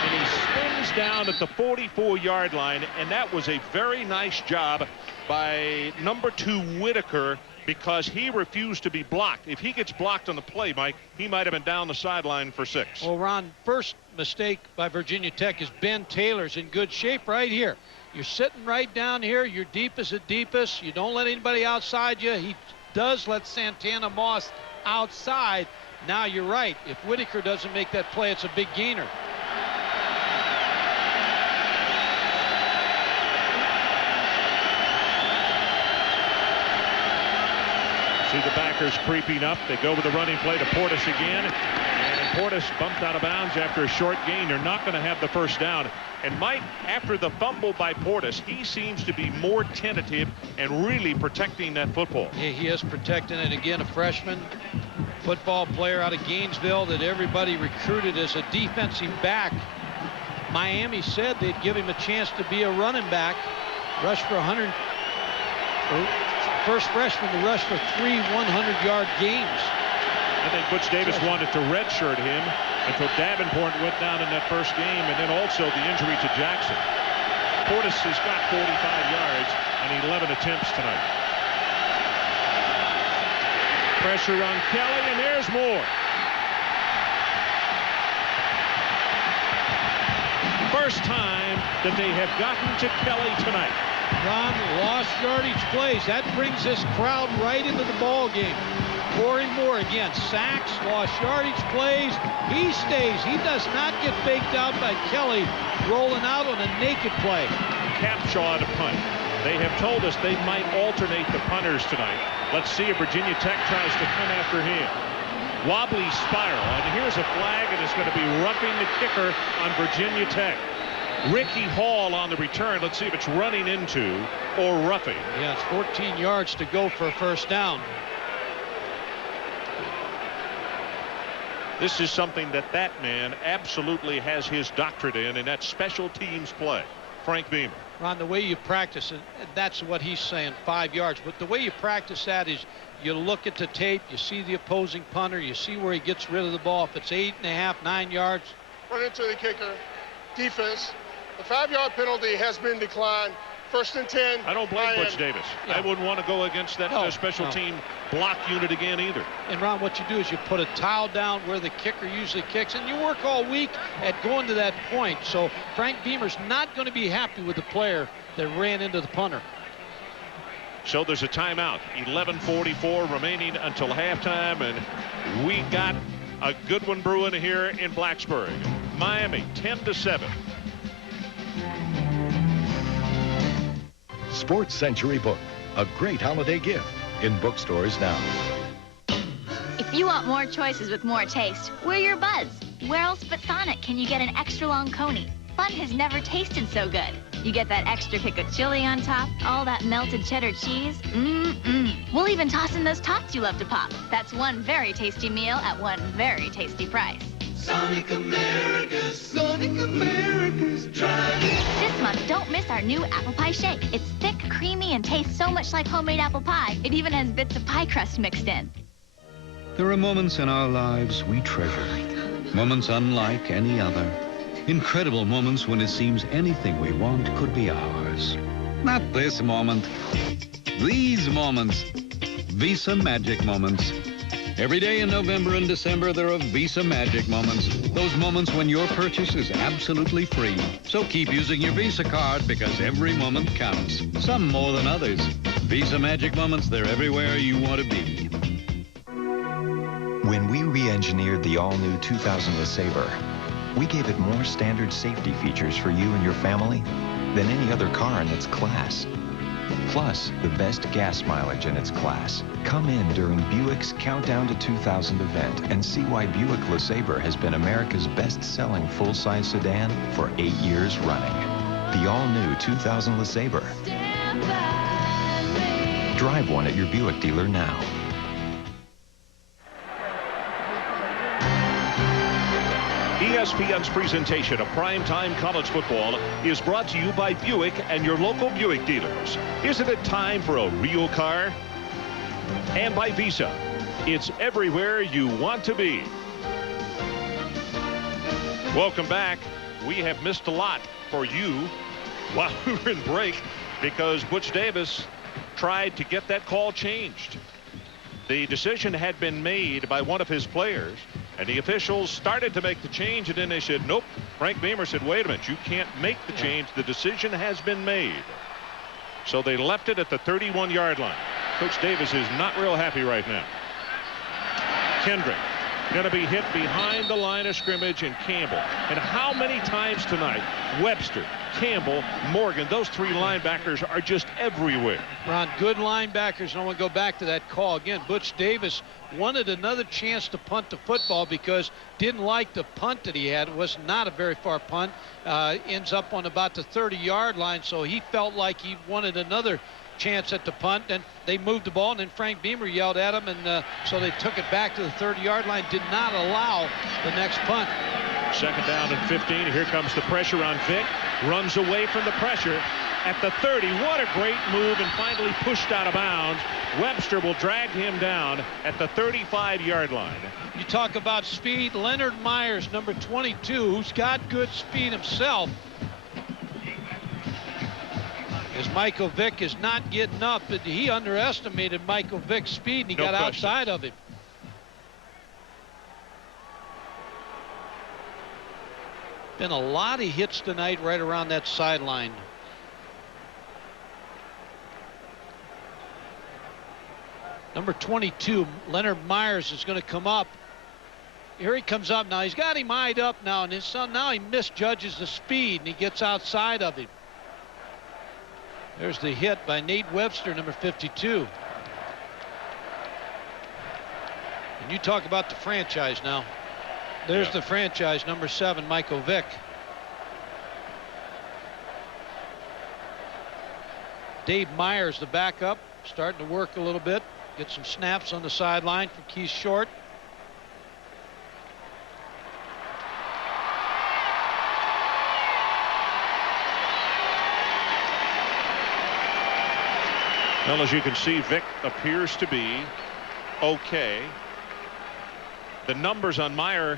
And he spins down at the 44-yard line, and that was a very nice job by number 2 Whitaker, because he refused to be blocked. If he gets blocked on the play, Mike, he might have been down the sideline for 6. Well, Ron, first mistake by Virginia Tech is Ben Taylor's in good shape right here. You're sitting right down here. You're deepest at deepest. You don't let anybody outside you. He does let Santana Moss outside. Now you're right. If Whitaker doesn't make that play, it's a big gainer. See the backers creeping up. They go with the running play to Portis again. And Portis bumped out of bounds after a short gain. They're not going to have the 1st down. And Mike, after the fumble by Portis, he seems to be more tentative and really protecting that football. Yeah, he is protecting it again. A freshman football player out of Gainesville that everybody recruited as a defensive back. Miami said they'd give him a chance to be a running back. Rushed for first freshman to rush for 3 100-yard games. I think Butch Davis wanted to redshirt him until Davenport went down in that first game, and then also the injury to Jackson. Portis has got 45 yards and 11 attempts tonight. Pressure on Kelly, and there's more. First time that they have gotten to Kelly tonight. Ron, lost yardage plays. That brings this crowd right into the ball game. Corey Moore again, sacks, lost yardage plays. He stays. He does not get faked out by Kelly rolling out on a naked play. Capshaw to punt. They have told us they might alternate the punters tonight. Let's see if Virginia Tech tries to come after him. Wobbly spiral, and here's a flag, and it's going to be roughing the kicker on Virginia Tech. Ricky Hall on the return. Let's see if it's running into or roughing. Yeah, it's 14 yards to go for a first down. This is something that man absolutely has his doctorate in, and that's special teams play. Frank Beamer. Ron, the way you practice it, that's what he's saying, 5 yards. But the way you practice that is you look at the tape, you see the opposing punter, you see where he gets rid of the ball. If it's 8.5, 9 yards. Run into the kicker. Defense. The 5-yard penalty has been declined. First and 10. I don't blame Butch Davis. Yeah. I wouldn't want to go against that special team block unit again either. And Ron, what you do is you put a towel down where the kicker usually kicks, and you work all week at going to that point. So Frank Beamer's not going to be happy with the player that ran into the punter. So there's a timeout. 11:44 remaining until halftime, and we got a good one brewing here in Blacksburg. Miami 10-7. Sports Century Book, a great holiday gift in bookstores now. If you want more choices with more taste, wear your buds. Where else but Sonic can you get an extra long coney? Fun has never tasted so good. You get that extra kick of chili on top, all that melted cheddar cheese. We'll even toss in those tots you love to pop. That's one very tasty meal at one very tasty price. Sonic America's, try it. This month, don't miss our new apple pie shake. It's thick, creamy, and tastes so much like homemade apple pie. It even has bits of pie crust mixed in. There are moments in our lives we treasure. Moments unlike any other. Incredible moments when it seems anything we want could be ours. Not this moment. These moments. Visa Magic Moments. Every day in November and December, there are Visa Magic Moments. Those moments when your purchase is absolutely free. So keep using your Visa card because every moment counts. Some more than others. Visa Magic Moments, they're everywhere you want to be. When we re-engineered the all-new 2000 LeSabre, we gave it more standard safety features for you and your family than any other car in its class. Plus, the best gas mileage in its class. Come in during Buick's Countdown to 2000 event and see why Buick LeSabre has been America's best-selling full-size sedan for 8 years running. The all-new 2000 LeSabre. Drive one at your Buick dealer now. ESPN's presentation of primetime college football is brought to you by Buick and your local Buick dealers. Isn't it time for a real car? And by Visa. It's everywhere you want to be. Welcome back. We have missed a lot for you while we were in break because Butch Davis tried to get that call changed. The decision had been made by one of his players, and the officials started to make the change, and then they said, nope. Frank Beamer said, wait a minute, you can't make the change. The decision has been made. So they left it at the 31-yard line. Coach Davis is not real happy right now. Kendrick going to be hit behind the line of scrimmage, and Campbell. And how many times tonight, Webster, Campbell, Morgan, those three linebackers are just everywhere. Ron, good linebackers. And I want to go back to that call again. Butch Davis wanted another chance to punt the football because didn't like the punt that he had. It was not a very far punt. Ends up on about the 30-yard line, so he felt like he wanted another chance at the punt, and they moved the ball, and then Frank Beamer yelled at him, and so they took it back to the 30-yard line, did not allow the next punt. Second down and 15. Here comes the pressure on Vick. Runs away from the pressure. at the 30. What a great move, and finally pushed out of bounds. Webster will drag him down at the 35-yard line. You talk about speed. Leonard Myers, number 22, who's got good speed himself, as Michael Vick is not getting up. But he underestimated Michael Vick's speed, and he got outside of him. Been a lot of hits tonight right around that sideline. Number 22, Leonard Myers, is going to come up. Here he comes up now. He's got him eyed up now, and now he misjudges the speed, and he gets outside of him. There's the hit by Nate Webster, number 52. And you talk about the franchise now. There's the franchise, number 7, Michael Vick. Dave Myers, the backup, starting to work a little bit. Get some snaps on the sideline for Keith Short. Well, as you can see, Vick appears to be okay. The numbers on Meyer: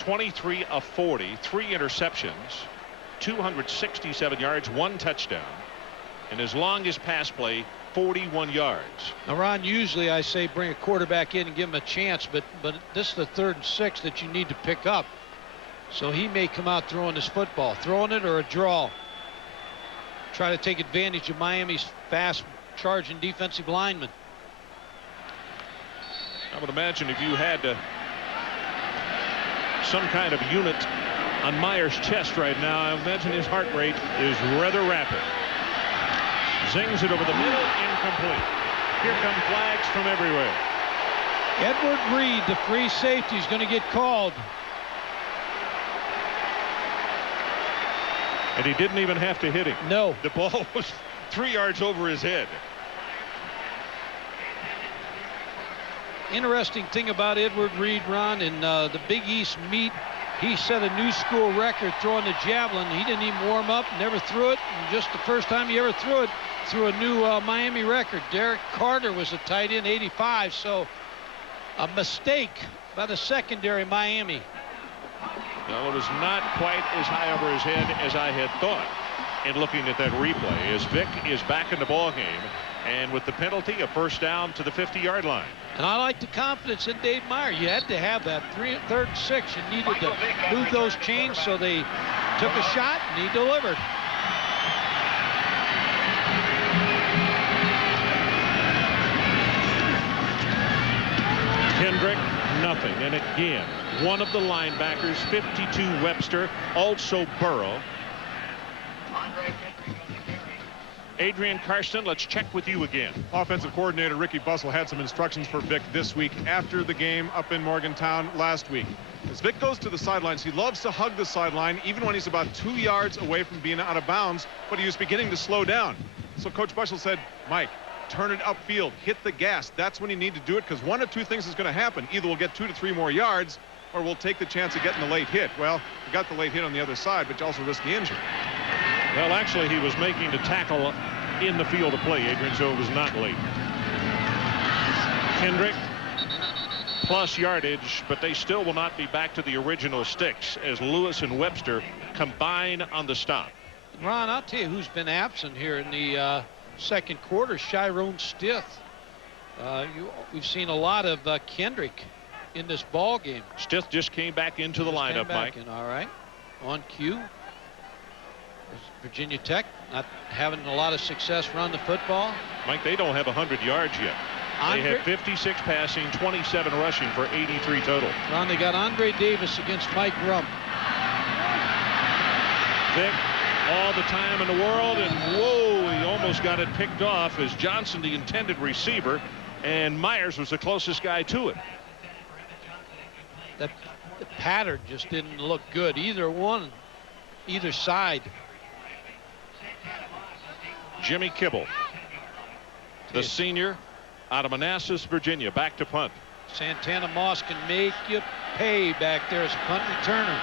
23 of 40, 3 interceptions, 267 yards, 1 touchdown, and his longest pass play, 41 yards. Now, Ron, usually I say bring a quarterback in and give him a chance, but this is the 3rd and 6 that you need to pick up. So he may come out throwing this football, throwing it or a draw. Try to take advantage of Miami's fast charging defensive linemen. I would imagine if you had some kind of unit on Meyer's chest right now, I imagine his heart rate is rather rapid. Zings it over the middle, incomplete. Here come flags from everywhere. Edward Reed, the free safety, is going to get called. And he didn't even have to hit him. No. The ball was 3 yards over his head. Interesting thing about Edward Reed, Ron, in the Big East meet, he set a new school record throwing the javelin. He didn't even warm up, never threw it. And just the first time he ever threw it, threw a new Miami record. Derek Carter was a tight end, 85. So a mistake by the secondary Miami. No, it was not quite as high over his head as I had thought in looking at that replay, as Vick is back in the ball game, and with the penalty, a first down to the 50-yard line. And I like the confidence in Dave Meyer. You had to have that 3rd and 6. You needed to move those chains, so they took a shot and he delivered. Kendrick, nothing. And again, one of the linebackers, 52, Webster, also Burrow. Adrian Karsten, let's check with you again. Offensive coordinator Ricky Bussell had some instructions for Vick this week after the game up in Morgantown last week. As Vick goes to the sidelines, he loves to hug the sideline even when he's about 2 yards away from being out of bounds, but he was beginning to slow down. So Coach Bussell said, Mike, turn it upfield, hit the gas. That's when you need to do it, because 1 of 2 things is going to happen. Either we'll get 2 to 3 more yards, or we'll take the chance of getting the late hit. Well, we got the late hit on the other side, but you also risk the injury. Well, actually, he was making the tackle in the field of play, Adrian, so it was not late. Kendrick plus yardage, but they still will not be back to the original sticks as Lewis and Webster combine on the stop. Ron, I'll tell you who's been absent here in the 2nd quarter, Shyrone Stith. We've seen a lot of Kendrick in this ball game. Stith just came back into the lineup, Mike. All right, on cue. Virginia Tech not having a lot of success running the football. Mike, they don't have 100 yards yet. They have 56 passing, 27 rushing for 83 total. Ron, they got Andre Davis against Mike Rump. Vick, all the time in the world, and whoa, he almost got it picked off as Johnson, the intended receiver, and Myers was the closest guy to it. The pattern just didn't look good. Either side. Jimmy Kibble, the senior out of Manassas, Virginia, back to punt. Santana Moss can make you pay back there as a punt returner.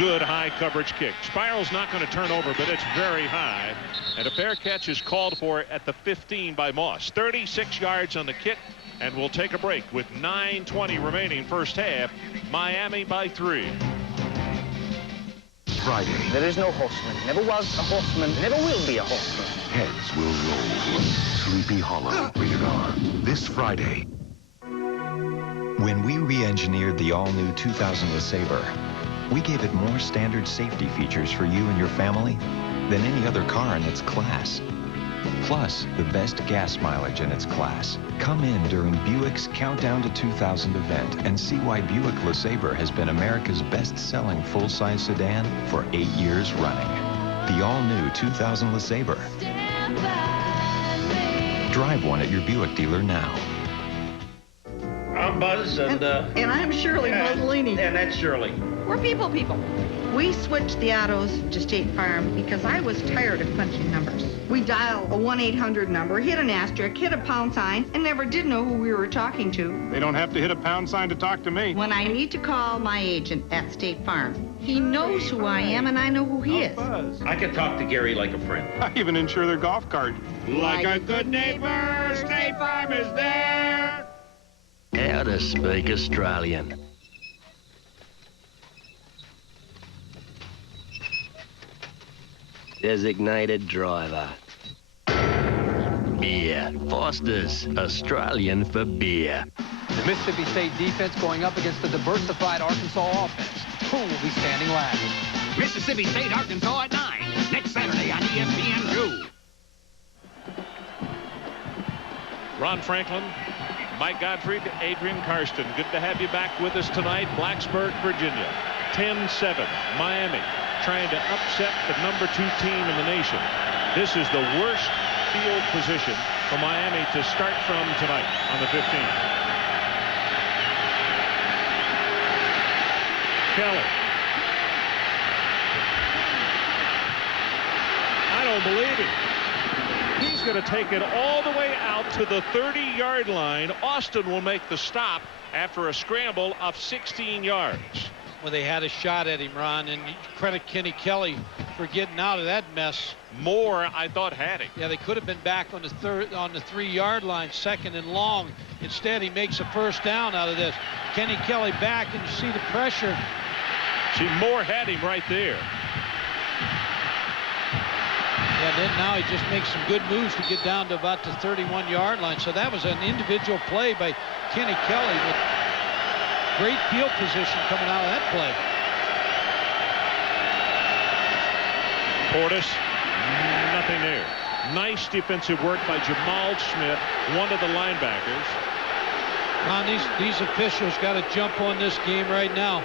good high coverage kick. Spiral's not going to turn over, but it's very high. And a fair catch is called for at the 15 by Moss. 36 yards on the kick, and we'll take a break with 9:20 remaining first half. Miami by 3. Friday. There is no horseman. Never was a horseman. Never will be a horseman. Heads will roll. Sleepy Hollow. Rated R. This Friday. When we re-engineered the all-new 2000 LeSabre, we gave it more standard safety features for you and your family than any other car in its class. Plus, the best gas mileage in its class. Come in during Buick's Countdown to 2000 event and see why Buick LeSabre has been America's best-selling full-size sedan for 8 years running. The all-new 2000 LeSabre. Drive one at your Buick dealer now. I'm Buzz, and I'm Shirley Mussolini. And that's Shirley. We're people. We switched the autos to State Farm because I was tired of punching numbers. We dial a 1-800 number, hit an asterisk, hit a pound sign, and never did know who we were talking to. They don't have to hit a pound sign to talk to me. When I need to call my agent at State Farm, he knows who I am and I know who he is. I can talk to Gary like a friend. I even insure their golf cart. Like a good neighbor, State Farm is there. How to speak Australian. Designated driver. Beer. Foster's. Australian for beer. The Mississippi State defense going up against the diversified Arkansas offense. Who will be standing last? Mississippi State, Arkansas at 9. Next Saturday on ESPN2. Ron Franklin, Mike Gottfried, Adrian Karsten. Good to have you back with us tonight. Blacksburg, Virginia. 10-7. Miami trying to upset the #2 team in the nation. This is the worst field position for Miami to start from tonight on the 15th. Kelly. I don't believe it. He's going to take it all the way out to the 30-yard line. Austin will make the stop after a scramble of 16 yards. Well, they had a shot at him, Ron, and you credit Kenny Kelly for getting out of that mess. More, I thought, had him. Yeah, they could have been back on the 3-yard line, 2nd and long. Instead, he makes a first down out of this. Kenny Kelly back, and you see the pressure. See, Moore had him right there. Yeah, then now he just makes some good moves to get down to about the 31-yard line. So that was an individual play by Kenny Kelly with great field position coming out of that play. Portis, nothing there. Nice defensive work by Jamal Schmidt, one of the linebackers. Ron, these officials got to jump on this game right now.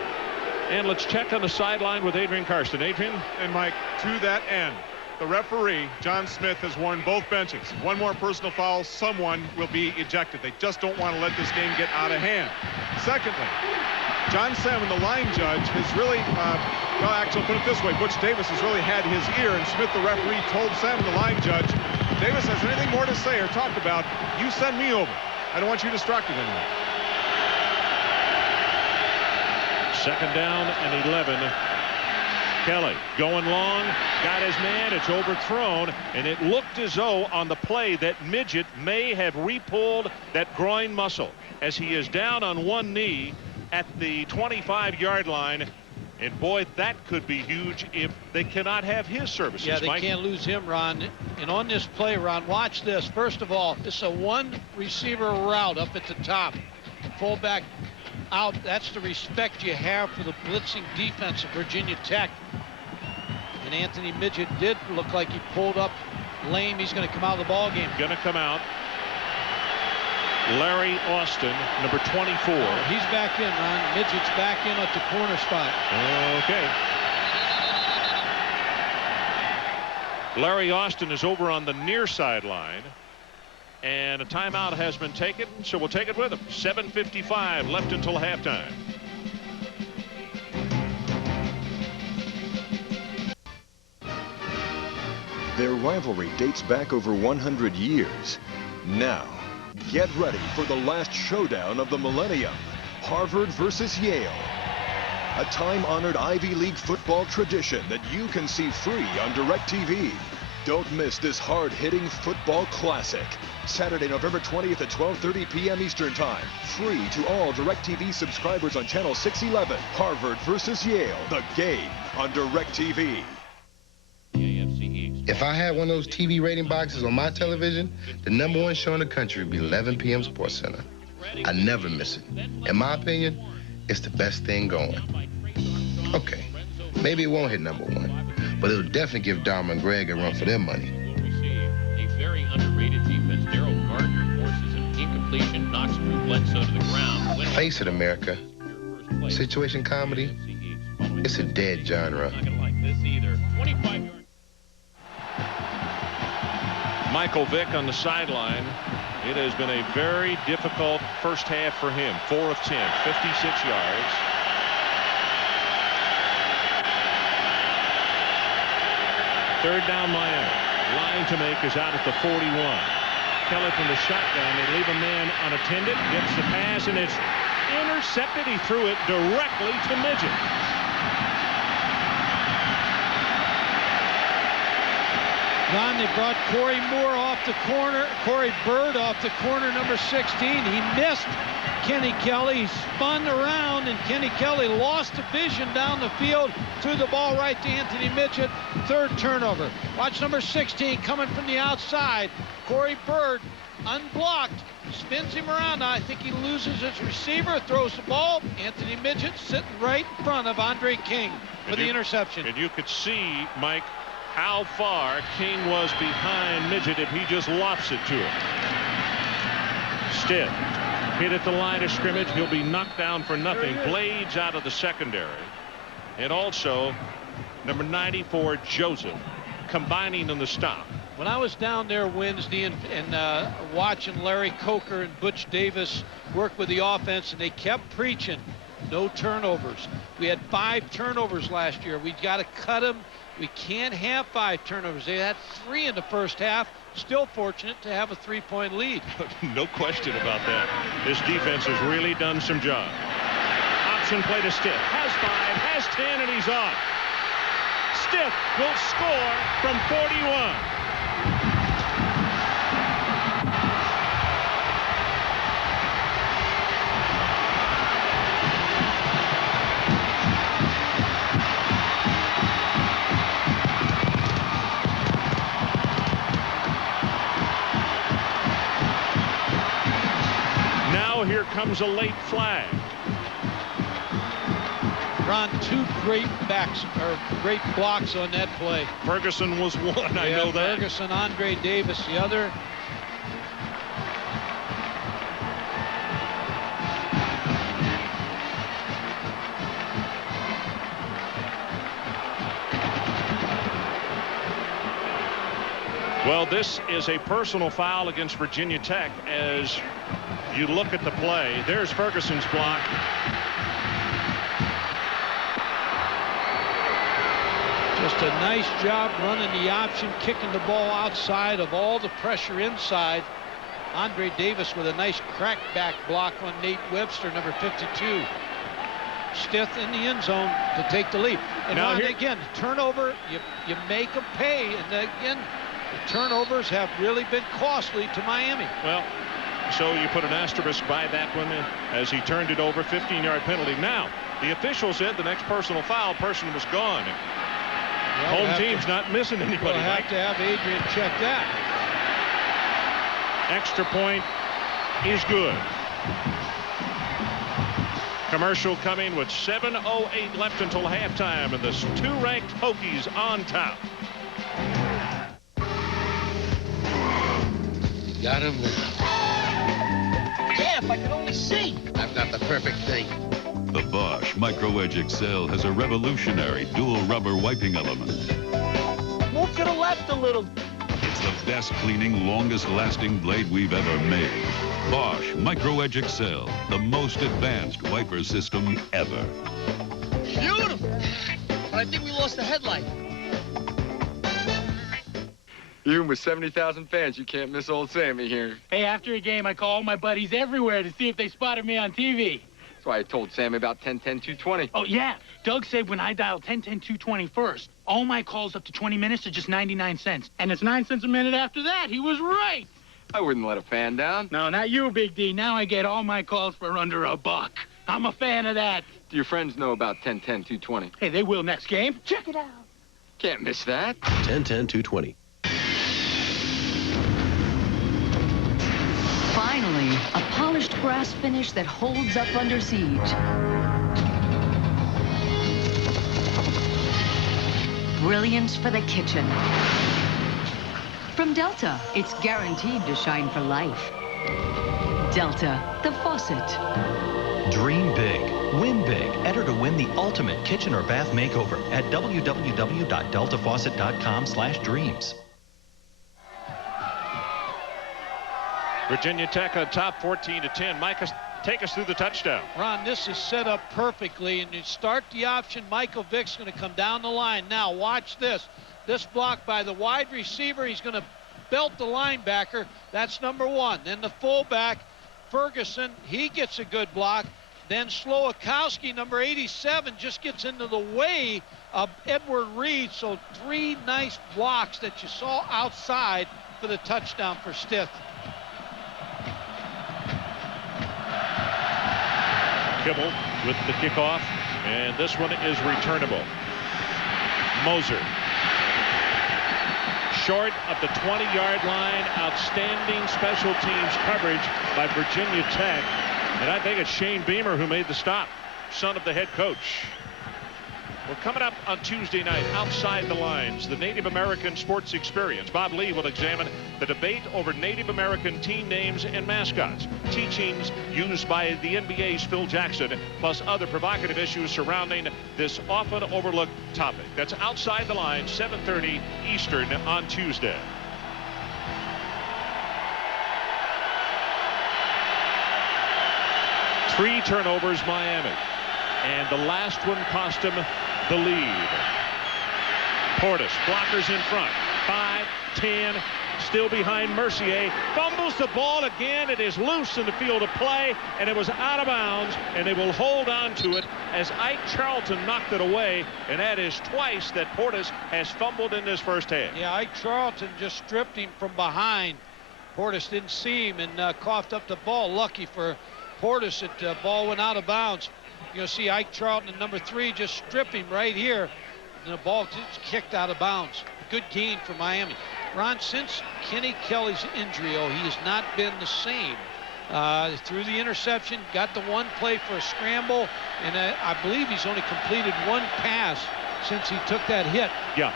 And let's check on the sideline with Adrian Karsten. Adrian? And Mike, to that end, the referee, John Smith, has warned both benches. One more personal foul, someone will be ejected. They just don't want to let this game get out of hand. Secondly, John Salmon, the line judge, has really, well, actually, put it this way, Butch Davis has really had his ear, and Smith, the referee, told Salmon, the line judge, if Davis has anything more to say or talk about, you send me over. I don't want you distracted anymore. 2nd down and 11. Kelly going long, got his man, it's overthrown, and it looked as though on the play that Midget may have re-pulled that groin muscle as he is down on one knee at the 25-yard line. And boy, that could be huge if they cannot have his services. Yeah, they Mike. can't lose him, Ron. And on this play, Ron, watch this. First of all, it's a one-receiver route up at the top. Fullback out. That's the respect you have for the blitzing defense of Virginia Tech. And Anthony Midget did look like he pulled up lame. He's going to come out of the ball game. Going to come out. Larry Austin, number 24. He's back in, Ron. Midget's back in at the corner spot. Okay. Larry Austin is over on the near sideline. And a timeout has been taken, so we'll take it with him. 7:55 left until halftime. Their rivalry dates back over 100 years. Now, get ready for the last showdown of the millennium. Harvard versus Yale. a time-honored Ivy League football tradition that you can see free on DirecTV. Don't miss this hard-hitting football classic. Saturday, November 20th at 12:30 p.m. Eastern Time. Free to all DirecTV subscribers on Channel 611. Harvard versus Yale, the game on DirecTV. If I had one of those TV rating boxes on my television, the #1 show in the country would be 11 p.m. Sports Center. I never miss it. In my opinion, it's the best thing going. Okay, maybe it won't hit '1, but it'll definitely give Dharma and Greg a run for their money. A very underrated defense. Daryl Gardner forces an incompletion, knocks Drew Bledsoe to the ground. Face it, America. Situation comedy, it's a dead genre. Not gonna like this either. 25 yards. Michael Vick on the sideline. It has been a very difficult first half for him. 4 of 10, 56 yards. Third down Miami. Line to make is out at the 41. Kelly from the shotgun. They leave a man unattended. Gets the pass, and it's intercepted. He threw it directly to Midget. Ron, they brought Corey Moore off the corner, Corey Bird off the corner, number 16. He missed Kenny Kelly. He spun around, and Kenny Kelly lost the vision down the field, threw the ball right to Anthony Midget. Third turnover. Watch number 16 coming from the outside. Corey Bird, unblocked, spins him around. I think he loses his receiver, throws the ball. Anthony Midget sitting right in front of Andre King for the interception. And you could see, Mike, how far King was behind Midget if he just lofts it to him. Stith hit at the line of scrimmage. He'll be knocked down for nothing. Blades out of the secondary. And also number 94, Joseph, combining in the stop. When I was down there Wednesday and watching Larry Coker and Butch Davis work with the offense, and they kept preaching no turnovers. We had 5 turnovers last year. We got to cut them. We can't have 5 turnovers. They had 3 in the first half. Still fortunate to have a 3-point lead. No question about that. This defense has really done some job. Option play to Stith. Has 5, has 10, and he's off. Stith will score from 41. Here comes a late flag. Ron, 2 great backs or great blocks on that play. Ferguson was one, I know that. Ferguson, Andre Davis the other. Well, this is a personal foul against Virginia Tech as you look at the play. There's Ferguson's block. Just a nice job running the option, kicking the ball outside of all the pressure inside. Andre Davis with a nice crackback block on Nate Webster, number 52. Stith in the end zone to take the lead. And now again, turnover, you make them pay. And again, the turnovers have really been costly to Miami. Well, so you put an asterisk by that one as he turned it over. 15-yard penalty. Now, the official said the next personal foul person was gone. Well, home team's not missing anybody. We'll have to have Adrian check that. Extra point is good. Commercial coming with 7:08 left until halftime, and the 2 ranked Hokies on top. Got him. Yeah, if I could only see. I've got the perfect thing. The Bosch Micro Edge XL has a revolutionary dual rubber wiping element. Move to the left a little. It's the best cleaning, longest lasting blade we've ever made. Bosch Micro Edge XL, the most advanced wiper system ever. Beautiful. But I think we lost the headlight. Even with 70,000 fans, you can't miss old Sammy here. Hey, after a game, I call all my buddies everywhere to see if they spotted me on TV. That's why I told Sammy about 10-10-220. Oh, yeah. Doug said when I dial 10-10-220 first, all my calls up to 20 minutes are just 99 cents. And it's 9 cents a minute after that. He was right. I wouldn't let a fan down. No, not you, Big D. Now I get all my calls for under $1. I'm a fan of that. Do your friends know about 10-10-220? Hey, they will next game. Check it out. Can't miss that. 10-10-220. Finally, a polished brass finish that holds up under siege. Brilliance for the kitchen. From Delta, it's guaranteed to shine for life. Delta, the faucet. Dream big. Win big. Enter to win the ultimate kitchen or bath makeover at www.deltafaucet.com/dreams. Virginia Tech on top 14-10. Mike, take us through the touchdown. Ron, this is set up perfectly, and you start the option. Michael Vick's going to come down the line. Now watch this. This block by the wide receiver. He's going to belt the linebacker. That's number one. Then the fullback, Ferguson, he gets a good block. Then Slowakowski, number 87, just gets into the way of Edward Reed. So 3 nice blocks that you saw outside for the touchdown for Stith. Kibble with the kickoff, and this one is returnable. Moser. Short of the 20-yard line. Outstanding special teams coverage by Virginia Tech. And I think it's Shane Beamer who made the stop, son of the head coach. Well, coming up on Tuesday night, Outside the Lines, the Native American sports experience. Bob Lee will examine the debate over Native American team names and mascots, teachings used by the NBA's Phil Jackson, plus other provocative issues surrounding this often overlooked topic. That's Outside the Lines, 7:30 Eastern on Tuesday. Three turnovers, Miami. And the last one cost him the lead. Portis, blockers in front. 5, 10, still behind Mercier. Fumbles the ball again. It is loose in the field of play, and it was out of bounds, and they will hold on to it as Ike Charlton knocked it away, and that is twice that Portis has fumbled in this first half. Yeah, Ike Charlton just stripped him from behind. Portis didn't see him and coughed up the ball. Lucky for Portis, that ball went out of bounds. You'll see Ike Charlton and number 3 just strip him right here. And the ball just kicked out of bounds. Good gain for Miami. Ron, since Kenny Kelly's injury, he has not been the same. Through the interception, got the one play for a scramble, and I believe he's only completed 1 pass since he took that hit. Yeah.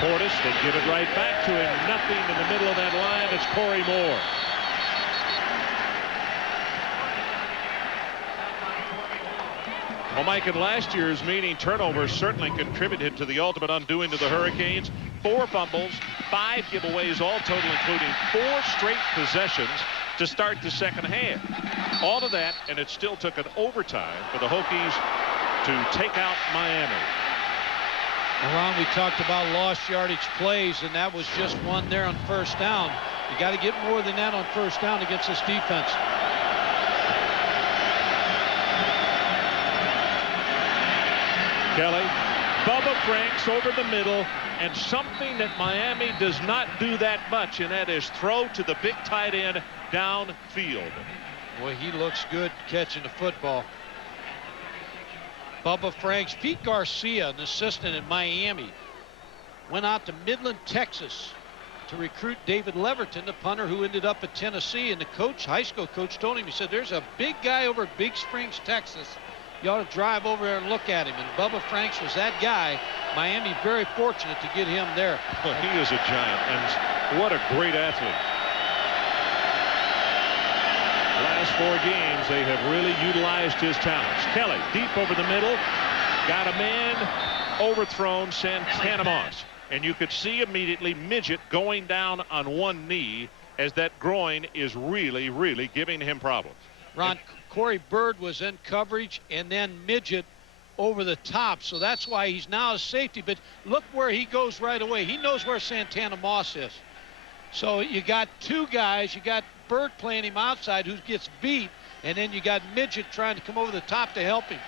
Portis, they give it right back to him. Nothing in the middle of that line. It's Corey Moore. Well, Mike, in last year's meeting, turnovers certainly contributed to the ultimate undoing to the Hurricanes. 4 fumbles, 5 giveaways, all total, including 4 straight possessions to start the second half. All of that, and it still took an overtime for the Hokies to take out Miami. Ron, we talked about lost yardage plays, and that was just one there on first down. You got to get more than that on first down against this defense. Kelly, Bubba Franks over the middle, and something that Miami does not do that much, and that is throw to the big tight end downfield. Boy, he looks good catching the football. Bubba Franks. Pete Garcia, an assistant in Miami, went out to Midland, Texas to recruit David Leverton, the punter who ended up at Tennessee. And the coach, high school coach, told him, he said, there's a big guy over at Big Springs, Texas. You ought to drive over there and look at him. And Bubba Franks was that guy. Miami very fortunate to get him there. Well, he is a giant, and what a great athlete. Last 4 games, they have really utilized his talents. Kelly, deep over the middle, got a man overthrown, Santana Moss. And you could see immediately Midget going down on one knee as that groin is really, really giving him problems. Ron, Corey Bird was in coverage, and then Midget over the top. So that's why he's now a safety. But look where he goes right away. He knows where Santana Moss is. So you got two guys. You got Bird playing him outside who gets beat, and then you got Midget trying to come over the top to help him.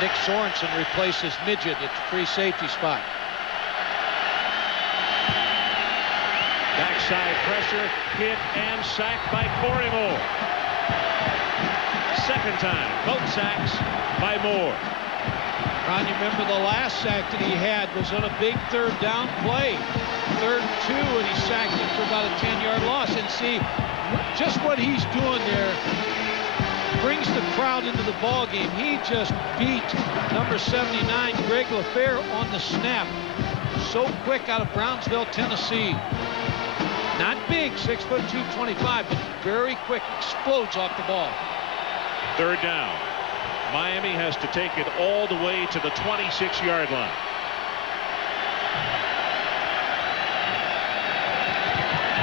Nick Sorensen replaces Midget at the free safety spot. Backside pressure, hit and sacked by Corey Moore. Second time, both sacks by Moore. Ron, you remember the last sack that he had was on a big third down play. 3rd and 2, and he sacked him for about a 10-yard loss. And see, just what he's doing there brings the crowd into the ball game. He just beat number 79, Greg LaFleur, on the snap. So quick out of Brownsville, Tennessee. Not big, 6'2", 225, but very quick, explodes off the ball. 3rd down. Miami has to take it all the way to the 26-yard line.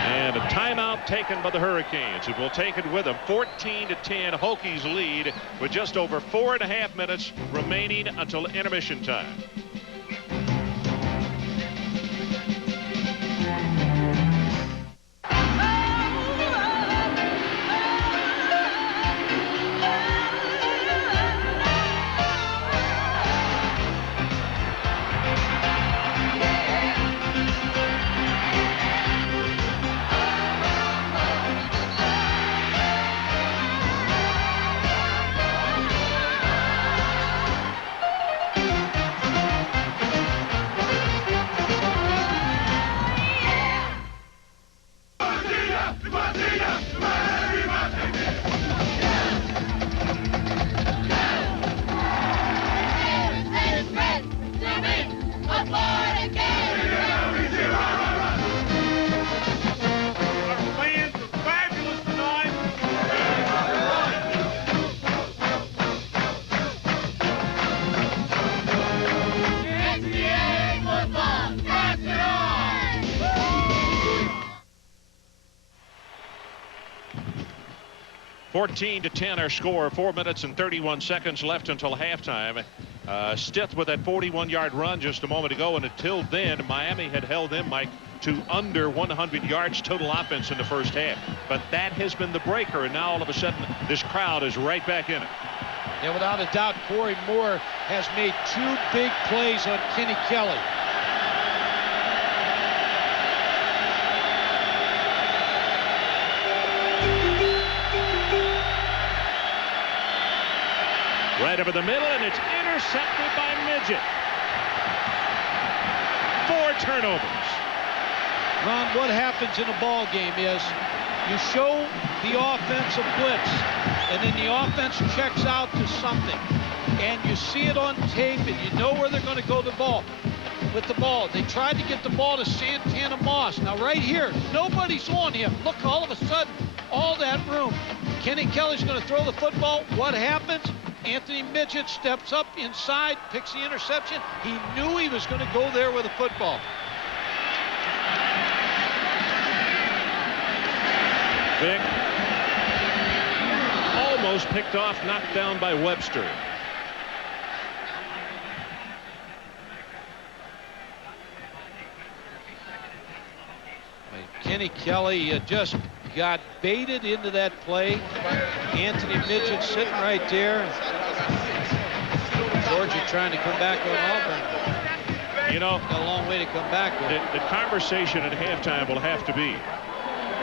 And a timeout taken by the Hurricanes, who will take it with them. 14-10, Hokies lead with just over 4.5 minutes remaining until intermission time. (14-10) our score. 4 minutes and 31 seconds left until halftime. Stith with that 41-yard run just a moment ago, and until then Miami had held them, Mike, to under 100 yards total offense in the first half. But that has been the breaker, and now all of a sudden this crowd is right back in it. Yeah, without a doubt, Corey Moore has made 2 big plays on Kenny Kelly. Right over the middle, and it's intercepted by Midget. 4 turnovers. Ron, what happens in a ball game is you show the offense a blitz, and then the offense checks out to something, and you see it on tape, and you know where they're going to go with the ball. They tried to get the ball to Santana Moss. Now right here, nobody's on him. Look, all of a sudden, all that room. Kenny Kelly's going to throw the football. What happens? Anthony Midget steps up inside, picks the interception. He knew he was going to go there with the football. Vick almost picked off, knocked down by Webster. Kenny Kelly just got baited into that play. Anthony Midget sitting right there. Georgia trying to come back on Auburn. You know, got a long way to come back with. The conversation at halftime will have to be,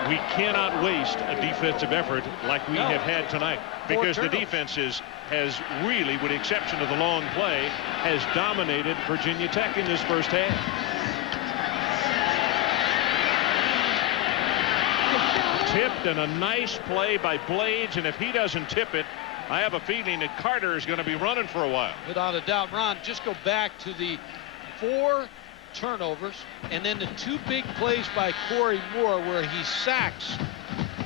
we cannot waste a defensive effort like we have had tonight, because the defense has really, with the exception of the long play, has dominated Virginia Tech in this first half. Tipped, and a nice play by Blades, and if he doesn't tip it, I have a feeling that Carter is going to be running for a while. Without a doubt. Ron, just go back to the 4 turnovers and then the 2 big plays by Corey Moore where he sacks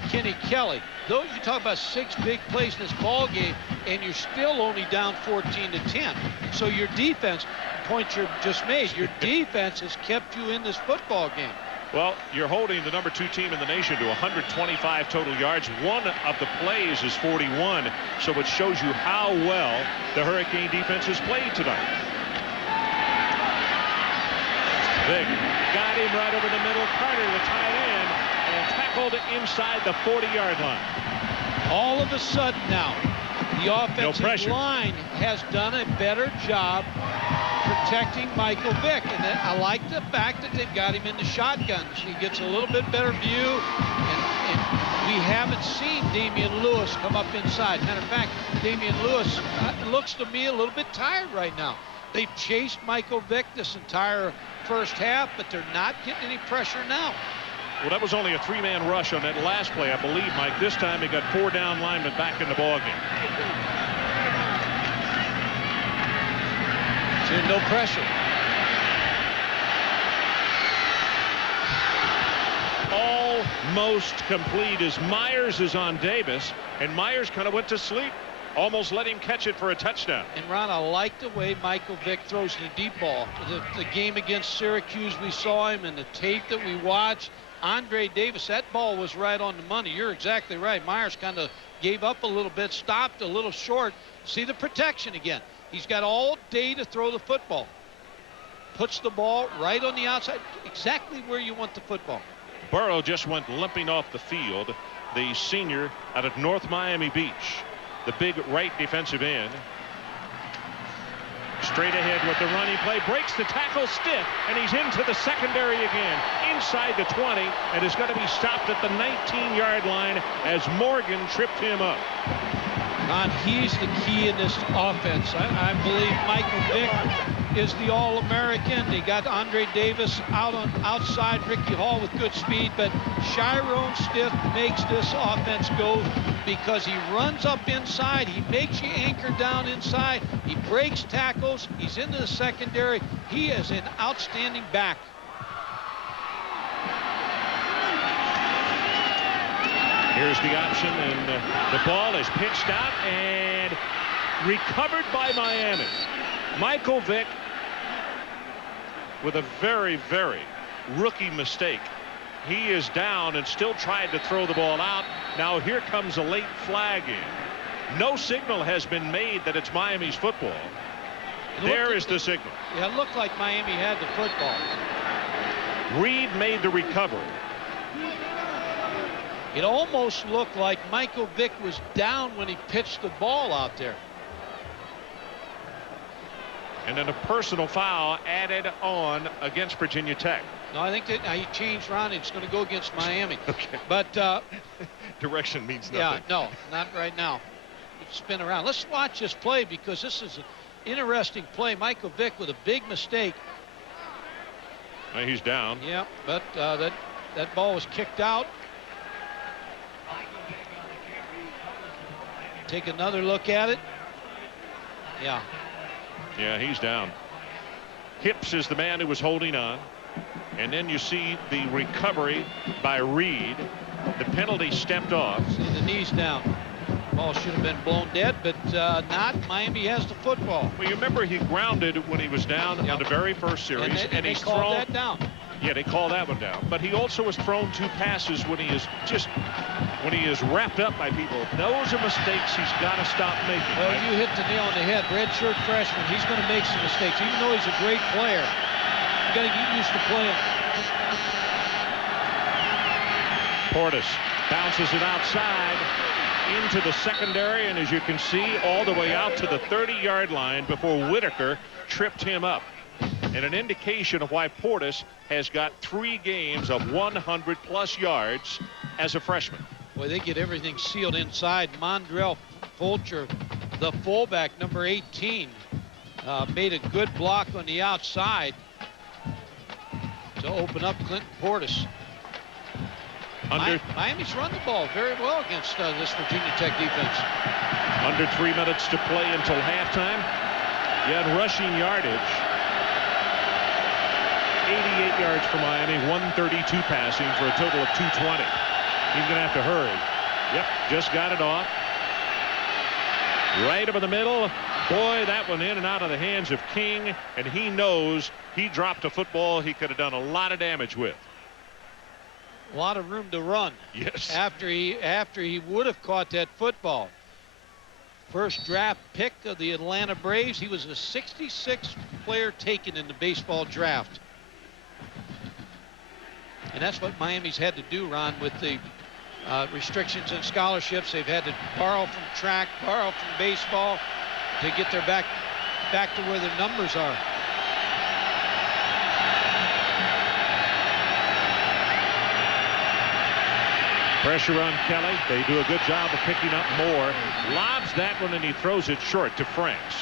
Kenny Kelly. Those, you talk about 6 big plays in this ball game, and you're still only down 14-10. So your defense, point you just made, your defense has kept you in this football game. Well, you're holding the number 2 team in the nation to 125 total yards. One of the plays is 41, so it shows you how well the Hurricane defense has played tonight. Vick got him right over the middle. Carter, the tight end, and tackled inside the 40-yard line. All of a sudden now, the offensive line has done a better job protecting Michael Vick. And I like the fact that they've got him in the shotgun. He gets a little bit better view. And we haven't seen Damian Lewis come up inside. Matter of fact, Damian Lewis looks to me a little bit tired right now. They've chased Michael Vick this entire first half, but they're not getting any pressure now. Well, that was only a 3-man rush on that last play, I believe, Mike. This time he got 4 down linemen back in the ballgame. No pressure. Almost complete as Myers is on Davis, and Myers kind of went to sleep. Almost let him catch it for a touchdown. And Ron, I like the way Michael Vick throws the deep ball. The game against Syracuse, we saw him, and the tape that we watched. Andre Davis, that ball was right on the money. You're exactly right. Myers kind of gave up a little bit, stopped a little short. See the protection again. He's got all day to throw the football. Puts the ball right on the outside, exactly where you want the football. Burrow just went limping off the field. The senior out of North Miami Beach, the big right defensive end. Straight ahead with the running play, breaks the tackle, Stith, and he's into the secondary again, inside the 20, and is going to be stopped at the 19-yard line as Morgan tripped him up. Ron, he's the key in this offense. I believe Michael Vick is the All-American. They got Andre Davis out on outside, Ricky Hall with good speed, but Chiron Stith makes this offense go because he runs up inside. He makes you anchor down inside. He breaks tackles. He's into the secondary. He is an outstanding back. Here's the option, and the ball is pitched out and recovered by Miami. Michael Vick with a very, very rookie mistake. He is down and still tried to throw the ball out. Now here comes a late flag in. No signal has been made that it's Miami's football. There is the signal. Yeah, it looked like Miami had the football. Reed made the recovery. It almost looked like Michael Vick was down when he pitched the ball out there. And then a personal foul added on against Virginia Tech. No, I think that he changed, Ron. It's going to go against Miami. Okay. But direction means nothing. Yeah, no, not right now. Spin around. Let's watch this play because this is an interesting play. Michael Vick with a big mistake. Well, he's down. Yeah, but that ball was kicked out. Take another look at it. Yeah. Yeah, he's down. Hips is the man who was holding on. And then you see the recovery by Reed. The penalty stepped off. See the knees down. Ball should have been blown dead, but not. Miami has the football. Well, you remember he grounded when he was down on the very first series. And he's called that down. Yeah, they call that one down. But he also has thrown 2 passes when he is wrapped up by people. Those are mistakes he's got to stop making. Well, you hit the nail on the head. Redshirt freshman, he's going to make some mistakes. Even though he's a great player, you got to get used to playing. Portis bounces it outside into the secondary, and as you can see, all the way out to the 30-yard line before Whitaker tripped him up. And an indication of why Portis has got 3 games of 100+ yards as a freshman. Boy, they get everything sealed inside. Mondrell Fulcher, the fullback, number 18, made a good block on the outside to open up Clinton Portis. Miami's run the ball very well against this Virginia Tech defense. Under 3 minutes to play until halftime. You had rushing yardage. 88 yards for Miami, 132 passing for a total of 220. He's going to have to hurry. Yep, just got it off. Right over the middle. Boy, that one in and out of the hands of King, and he knows he dropped a football he could have done a lot of damage with. A lot of room to run. Yes. After he would have caught that football. First draft pick of the Atlanta Braves. He was the 66th player taken in the baseball draft. And that's what Miami's had to do, Ron, with the restrictions and scholarships. They've had to borrow from track, borrow from baseball to get their back to where their numbers are. Pressure on Kelly. They do a good job of picking up more. Lobs that one, and he throws it short to Franks.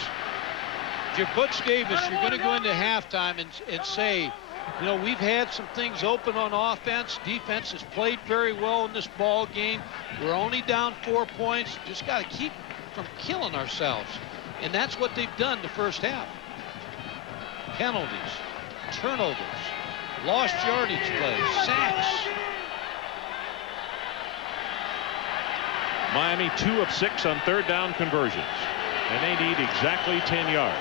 If you're Butch Davis, you're going to go into halftime and say, you know, we've had some things open on offense. Defense has played very well in this ball game. We're only down 4 points. Just got to keep from killing ourselves. And that's what they've done the first half. Penalties, turnovers, lost yardage plays, sacks. Miami 2 of 6 on third down conversions, and they need exactly 10 yards.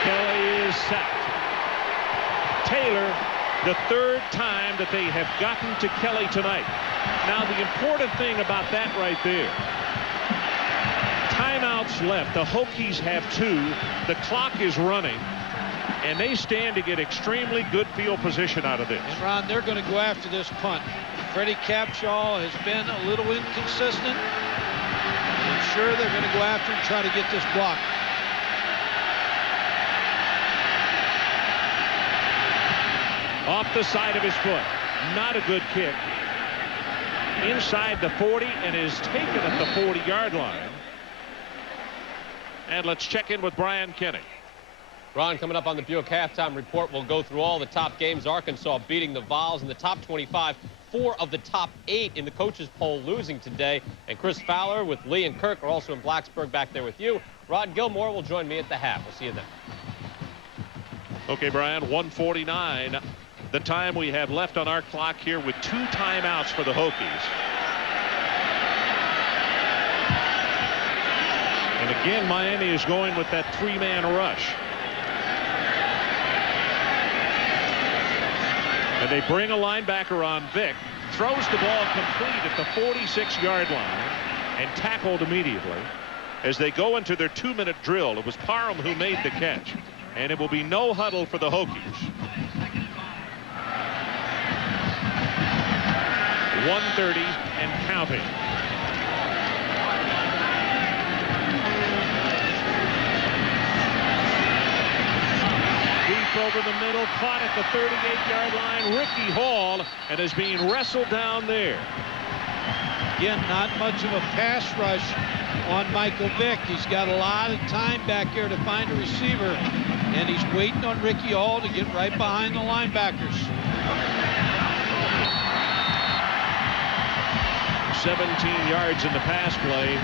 Kelly is sacked. Taylor, the third time that they have gotten to Kelly tonight. Now the important thing about that right there, timeouts left. The Hokies have 2. The clock is running, and they stand to get extremely good field position out of this. And Ron, they're going to go after this punt. Freddie Capshaw has been a little inconsistent. I'm sure they're going to go after and try to get this block. Off the side of his foot. Not a good kick. Inside the 40 and is taken at the 40-yard line. And let's check in with Brian Kenny. Ron, coming up on the Buick halftime report, we'll go through all the top games. Arkansas beating the Vols in the top 25. 4 of the top 8 in the coaches poll losing today. And Chris Fowler with Lee and Kirk are also in Blacksburg back there with you. Rod Gilmore will join me at the half. We'll see you then. Okay, Brian, 1:49. The time we have left on our clock here with 2 timeouts for the Hokies. And again, Miami is going with that 3-man rush. And they bring a linebacker on Vick, throws the ball complete at the 46-yard line and tackled immediately. As they go into their 2-minute drill, it was Parham who made the catch. And it will be no huddle for the Hokies. 1:30 and counting. Deep over the middle, caught at the 38-yard line. Ricky Hall, and is being wrestled down there. Again, not much of a pass rush on Michael Vick. He's got a lot of time back here to find a receiver, and he's waiting on Ricky Hall to get right behind the linebackers. 17 yards in the pass play.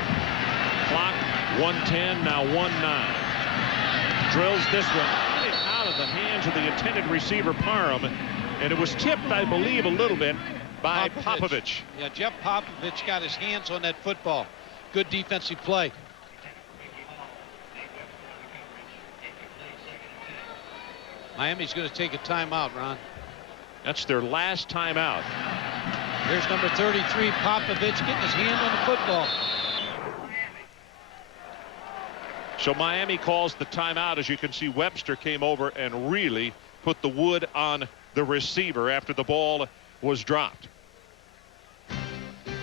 Clock 1:10, now 1:09. Drills this one. Get it out of the hands of the intended receiver, Parham, and it was tipped, I believe, a little bit by Popovich. Yeah, Jeff Popovich got his hands on that football. Good defensive play. Miami's going to take a timeout, Ron. That's their last timeout. Here's number 33, Popovich, getting his hand on the football. So Miami calls the timeout. As you can see, Webster came over and really put the wood on the receiver after the ball was dropped.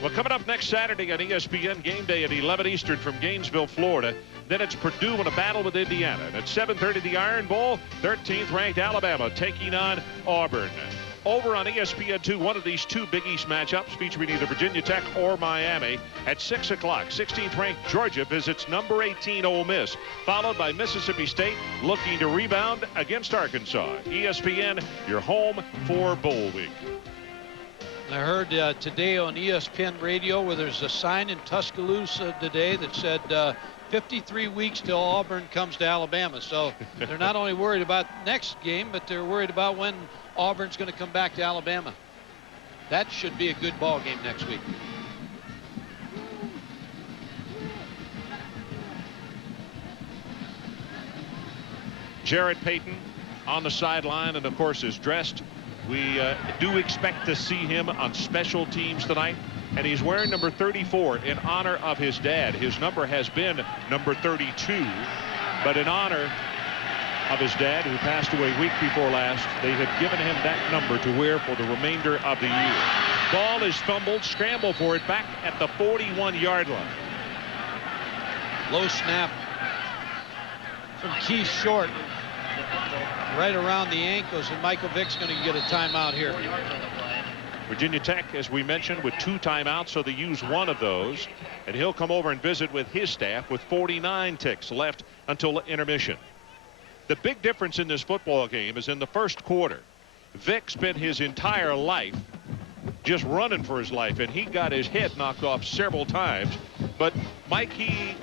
Well, coming up next Saturday on ESPN Game Day at 11 Eastern from Gainesville, Florida. Then it's Purdue in a battle with Indiana. And at 7:30, the Iron Bowl, 13th ranked Alabama taking on Auburn. Over on ESPN2, one of these 2 Big East matchups featuring either Virginia Tech or Miami. At 6 o'clock, 16th ranked Georgia visits number 18 Ole Miss, followed by Mississippi State looking to rebound against Arkansas. ESPN, your home for Bowl Week. I heard today on ESPN radio where there's a sign in Tuscaloosa today that said 53 weeks till Auburn comes to Alabama. So they're not only worried about next game, but they're worried about when Auburn's going to come back to Alabama. That should be a good ball game next week. Jarrett Payton on the sideline and, of course, is dressed. We do expect to see him on special teams tonight. and he's wearing number 34 in honor of his dad. His number has been number 32, but in honor of his dad, who passed away week before last, they have given him that number to wear for the remainder of the year. Ball is fumbled. Scramble for it back at the 41-yard line. Low snap from Keith Short, right around the ankles, and Michael Vick's going to get a timeout here. Virginia Tech, as we mentioned, with 2 timeouts, so they use one of those, and he'll come over and visit with his staff with 49 ticks left until intermission. The big difference in this football game is in the first quarter. Vick spent his entire life just running for his life, and he got his head knocked off several times. But Mike, he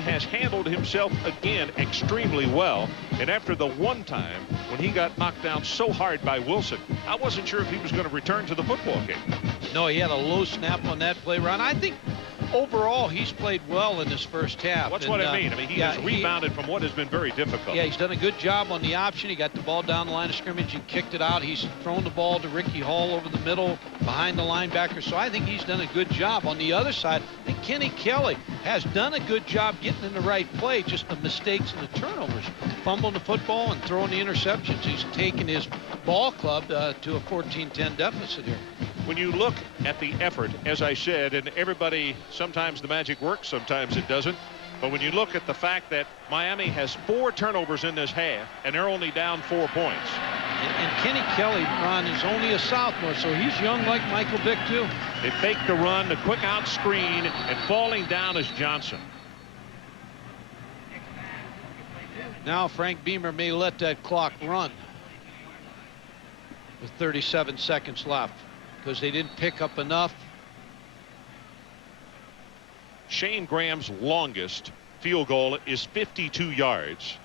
has handled himself again extremely well. And after the one time when he got knocked down so hard by Wilson, I wasn't sure if he was going to return to the football game. No, he had a low snap on that play, Ron. I think overall he's played well in this first half. That's what I mean. I mean, he has rebounded from what has been very difficult. Yeah, he's done a good job on the option. He got the ball down the line of scrimmage and kicked it out. He's thrown the ball to Ricky Hall over the middle behind the linebacker. So I think he's done a good job. On the other side, I think Kenny Kelly has done a good job getting in the right play, just the mistakes and the turnovers. Fumbling the football and throwing the interceptions. He's taken his ball club to a 14-10 deficit here. When you look at the effort, as I said, and everybody, sometimes the magic works, sometimes it doesn't. But when you look at the fact that Miami has 4 turnovers in this half, and they're only down 4 points. And Kenny Kelly, Ron, is only a sophomore, so he's young like Michael Vick, too. They fake the run, the quick out screen, and falling down is Johnson. Now Frank Beamer may let that clock run with 37 seconds left, because they didn't pick up enough. Shane Graham's longest field goal is 52 yards.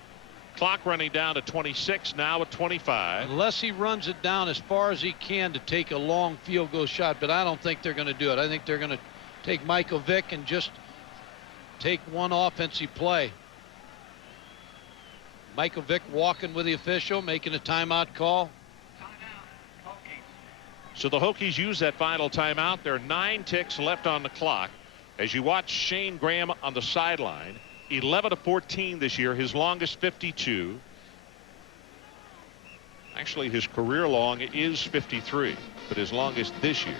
Clock running down to 26, now at 25. Unless he runs it down as far as he can to take a long field goal shot, but I don't think they're going to do it. I think they're going to take Michael Vick and just take one offensive play. Michael Vick walking with the official, making a timeout call. So the Hokies use that final timeout. There are 9 ticks left on the clock. As you watch Shane Graham on the sideline, 11 of 14 this year, his longest 52. Actually, his career long is 53, but his longest this year,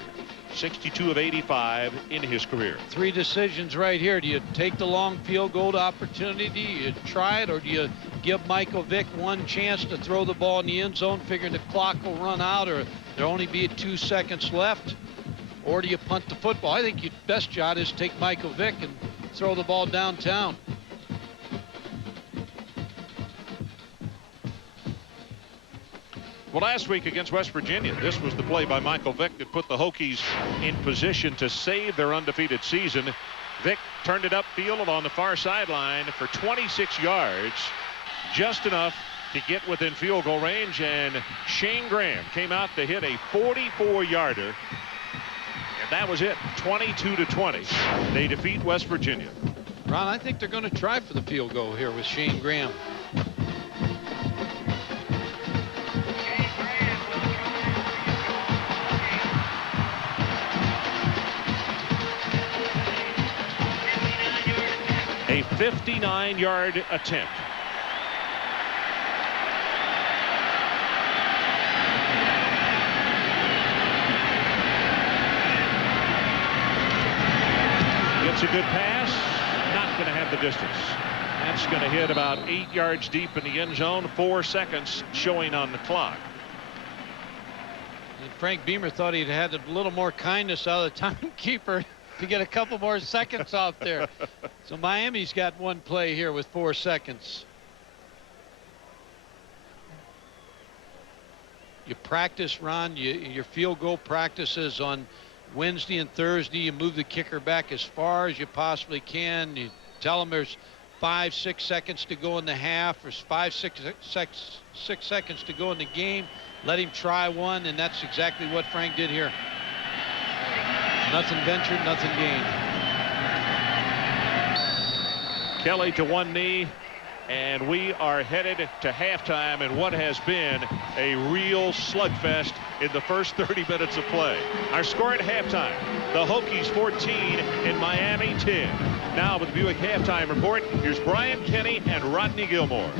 62 of 85 in his career. 3 decisions right here. Do you take the long field goal opportunity? Do you try it, or do you give Michael Vick one chance to throw the ball in the end zone, figuring the clock will run out, or there'll only be 2 seconds left? Or do you punt the football? I think your best shot is take Michael Vick and throw the ball downtown. Well, last week against West Virginia, this was the play by Michael Vick that put the Hokies in position to save their undefeated season. Vick turned it upfield on the far sideline for 26 yards, just enough to get within field goal range, and Shane Graham came out to hit a 44-yarder. And that was it, 22-20. They defeat West Virginia. Ron, I think they're going to try for the field goal here with Shane Graham. A 59-yard attempt. Gets a good pass, not going to have the distance. That's going to hit about 8 yards deep in the end zone. 4 seconds showing on the clock. And Frank Beamer thought he'd had a little more kindness out of the timekeeper to get a couple more seconds off there. So Miami's got one play here with 4 seconds. You practice, Ron, your field goal practices on Wednesday and Thursday. You move the kicker back as far as you possibly can. You tell them there's 5-6 seconds to go in the half, or 5-6 seconds to go in the game. Let him try one, and that's exactly what Frank did here. Nothing ventured, nothing gained. Kelly to one knee, And we are headed to halftime in what has been a real slugfest in the first 30 minutes of play. Our score at halftime, the Hokies 14 and Miami 10. Now with the Buick halftime report, here's Brian Kenny and Rodney Gilmore.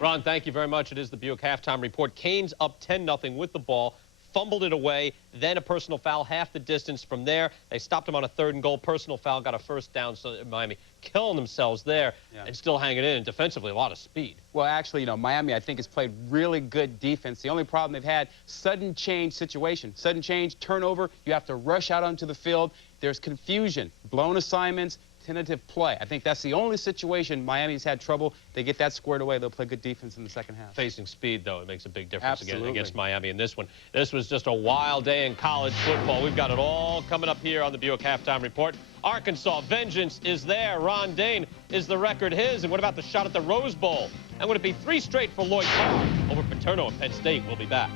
Ron, thank you very much. It is the Buick halftime report. Canes up 10-0 with the ball. Fumbled it away, then a personal foul half the distance from there. They stopped him on a 3rd and goal. Personal foul, got a first down, so Miami killing themselves there and still hanging in. And defensively, a lot of speed. Well, actually, you know, Miami, I think, has played really good defense. The only problem they've had, sudden change situation. Sudden change, turnover, you have to rush out onto the field. There's confusion, blown assignments, tentative play. I think that's the only situation Miami's had trouble. They get that squared away, they'll play good defense in the second half. Facing speed, though, it makes a big difference again Absolutely. against Miami in this one. This was just a wild day in college football. We've got it all coming up here on the Buick halftime report. Arkansas, vengeance is there. Ron Dane, is the record his? And what about the shot at the Rose Bowl? And would it be 3 straight for Lloyd Carr over Paterno and Penn State? We'll be back.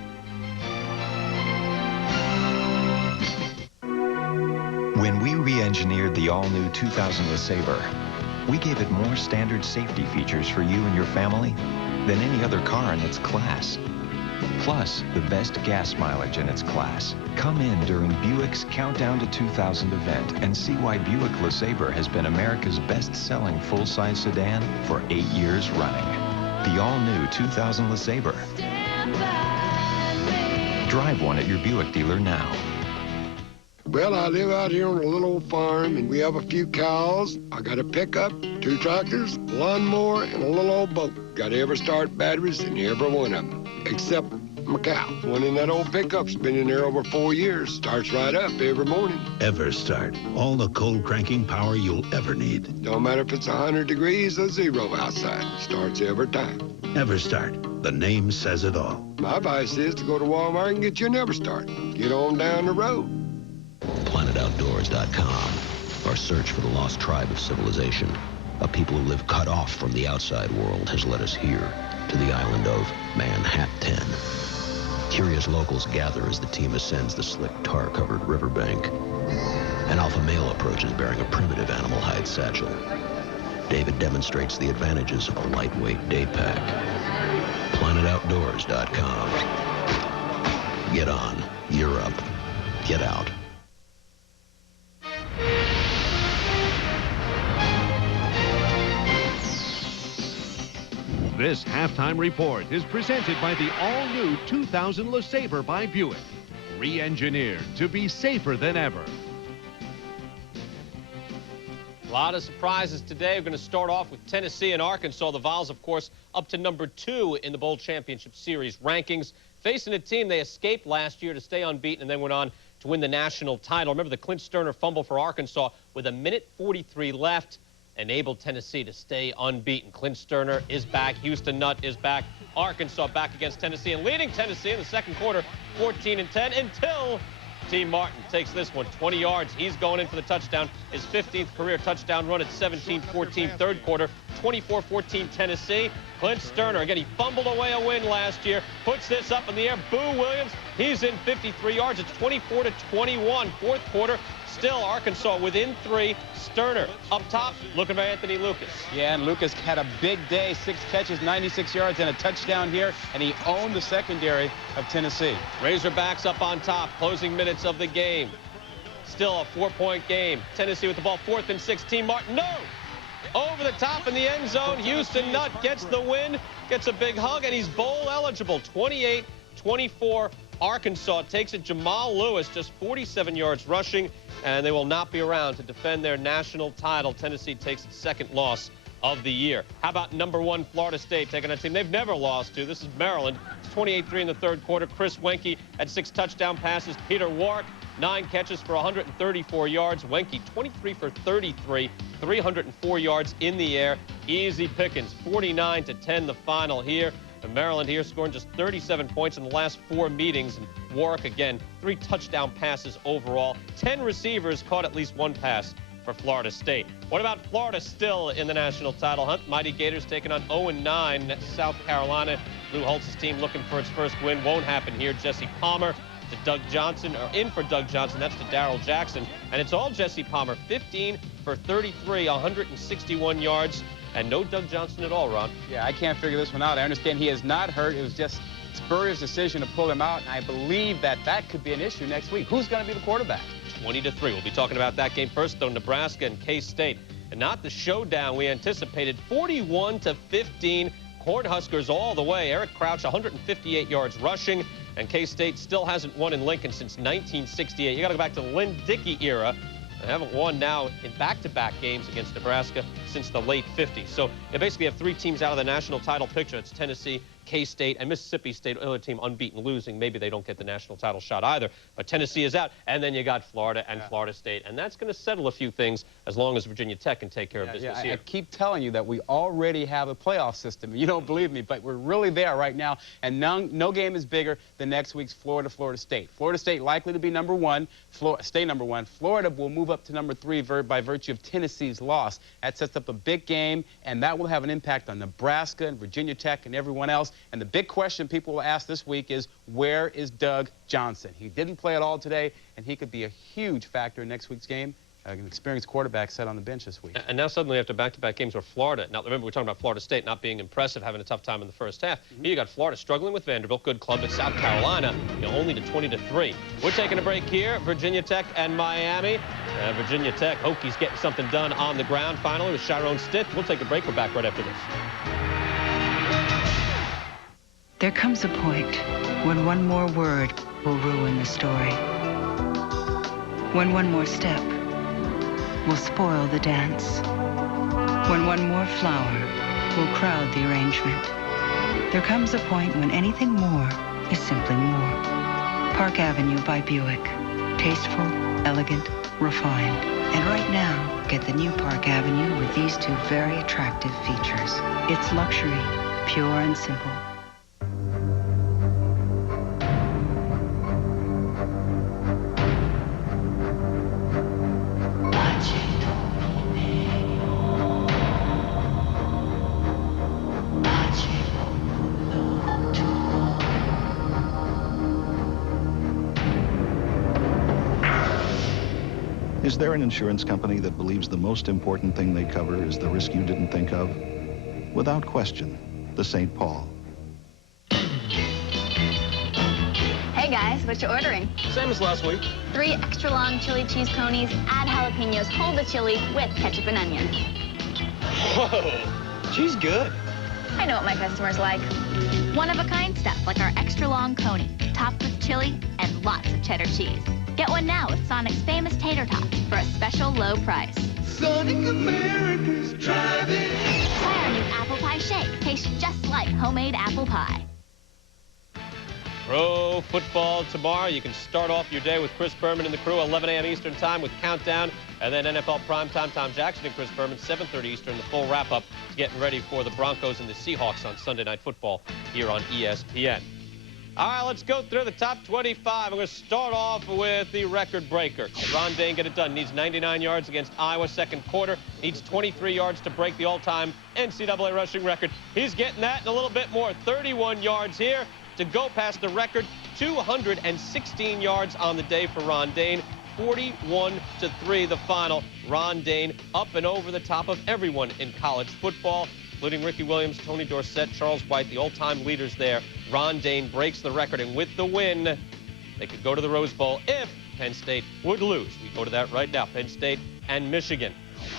When we re-engineered the all-new 2000 LeSabre, we gave it more standard safety features for you and your family than any other car in its class. Plus, the best gas mileage in its class. Come in during Buick's Countdown to 2000 event and see why Buick LeSabre has been America's best-selling full-size sedan for 8 years running. The all-new 2000 LeSabre. Drive one at your Buick dealer now. Well, I live out here on a little old farm, and we have a few cows. I got a pickup, 2 tractors, a lawnmower, and a little old boat. Got every start batteries in every one of them, except my cow. One in that old pickup's been in there over 4 years. Starts right up every morning. EverStart. All the cold cranking power you'll ever need. Don't matter if it's 100 degrees or 0 outside. Starts every time. EverStart. The name says it all. My advice is to go to Walmart and get you an EverStart. Get on down the road. PlanetOutdoors.com. Our search for the lost tribe of civilization, a people who live cut off from the outside world, has led us here to the island of Manhattan. Curious locals gather as the team ascends the slick tar-covered riverbank. An alpha male approaches bearing a primitive animal hide satchel. David demonstrates the advantages of a lightweight day pack. PlanetOutdoors.com. Get on. You're up. Get out. This halftime report is presented by the all-new 2000 LeSabre by Buick. Re-engineered to be safer than ever. A lot of surprises today. We're going to start off with Tennessee and Arkansas. The Vols, of course, up to number 2 in the Bowl Championship Series rankings. Facing a team they escaped last year to stay unbeaten and then went on to win the national title. Remember the Clint Sterner fumble for Arkansas with 1:43 left. Enabled Tennessee to stay unbeaten. Clint Sterner is back. Houston Nutt is back. Arkansas back against Tennessee and leading Tennessee in the second quarter, 14-10, until T. Martin takes this one, 20 yards. He's going in for the touchdown. His 15th career touchdown run at 17-14 third quarter, 24-14 Tennessee. Clint Sterner, again, he fumbled away a win last year, puts this up in the air. Boo Williams, he's in 53 yards. It's 24-21, fourth quarter. Still Arkansas within 3. Sterner up top, looking for Anthony Lucas. Yeah, and Lucas had a big day, 6 catches, 96 yards, and a touchdown here, and he owned the secondary of Tennessee. Razorbacks up on top, closing minutes of the game. Still a 4-point game. Tennessee with the ball, 4th and 16. Martin, no! Over the top in the end zone. Houston Nutt gets the win, gets a big hug, and he's bowl eligible. 28-24. Arkansas takes it. Jamal Lewis, just 47 yards rushing, and they will not be around to defend their national title. Tennessee takes its 2nd loss of the year. How about number 1 Florida State taking a team they've never lost to? This is Maryland. It's 28-3 in the third quarter. Chris Wenke had 6 touchdown passes. Peter Warrick, 9 catches for 134 yards. Wenke, 23 for 33, 304 yards in the air. Easy pickings, 49-10 the final here. And Maryland here scoring just 37 points in the last 4 meetings. And Warrick, again, 3 touchdown passes overall. 10 receivers caught at least 1 pass for Florida State. What about Florida still in the national title hunt? Mighty Gators taking on 0-9 South Carolina. Lou Holtz's team looking for its first win. Won't happen here. Jesse Palmer, to Doug Johnson, or in for Doug Johnson. That's to Darrell Jackson. And it's all Jesse Palmer, 15 for 33, 161 yards, and no Doug Johnson at all, Ron. Yeah, I can't figure this one out. I understand he is not hurt. It was just Spurrier's decision to pull him out, and I believe that could be an issue next week. Who's going to be the quarterback? 20-3. We'll be talking about that game first, though. Nebraska and K-State, and not the showdown we anticipated. 41-15. Cornhuskers all the way. Eric Crouch, 158 yards rushing, and K-State still hasn't won in Lincoln since 1968. You got to go back to the Lynn Dickey era. They haven't won now in back-to-back games against Nebraska since the late 50s. So you basically have 3 teams out of the national title picture. It's Tennessee, K-State, and Mississippi State, other team unbeaten, losing. Maybe they don't get the national title shot either. But Tennessee is out. And then you got Florida and Florida State. And that's going to settle a few things as long as Virginia Tech can take care of business here. I keep telling you that we already have a playoff system. You don't believe me, but we're really there right now. And no game is bigger than next week's Florida State. Florida State likely to be number 1. Stay number 1. Florida will move up to number 3 by virtue of Tennessee's loss. That sets up a big game, and that will have an impact on Nebraska and Virginia Tech and everyone else. And the big question people will ask this week is, where is Doug Johnson? He didn't play at all today, and he could be a huge factor in next week's game. An experienced quarterback set on the bench this week. And now suddenly after back-to-back games where Florida, now remember we're talking about Florida State not being impressive, having a tough time in the first half. Here you got Florida struggling with Vanderbilt, good club, but South Carolina, only to 20-3. We're taking a break here, Virginia Tech and Miami. Virginia Tech, Hokies getting something done on the ground finally with Sharon Stith. We'll take a break. We're back right after this. There comes a point when one more word will ruin the story. When one more step will spoil the dance. When one more flower will crowd the arrangement. There comes a point when anything more is simply more. Park Avenue by Buick. Tasteful, elegant, refined. And right now, get the new Park Avenue with these 2 very attractive features. It's luxury, pure and simple. Is there an insurance company that believes the most important thing they cover is the risk you didn't think of? Without question, the St. Paul. Hey guys, what you ordering? Same as last week. 3 extra long chili cheese conies, add jalapenos, hold the chili with ketchup and onions. Whoa, she's good. I know what my customers like. One-of-a-kind stuff like our extra long coney, topped with chili and lots of cheddar cheese. Get one now with Sonic's famous tater tots for a special low price. Sonic America's driving. Try our new apple pie shake. Tastes just like homemade apple pie. Pro football tomorrow. You can start off your day with Chris Berman and the crew, 11 a.m. Eastern time with Countdown. And then NFL Primetime, Tom Jackson and Chris Berman, 7:30 Eastern, the full wrap-up, getting ready for the Broncos and the Seahawks on Sunday Night Football here on ESPN. All right, let's go through the top 25. I'm going to start off with the record breaker. Ron Dane get it done. Needs 99 yards against Iowa second quarter. Needs 23 yards to break the all-time NCAA rushing record. He's getting that and a little bit more. 31 yards here to go past the record. 216 yards on the day for Ron Dane. 41-3 the final. Ron Dane up and over the top of everyone in college football, including Ricky Williams, Tony Dorsett, Charles White, the all-time leaders there. Ron Dane breaks the record, and with the win, they could go to the Rose Bowl if Penn State would lose. We go to that right now, Penn State and Michigan.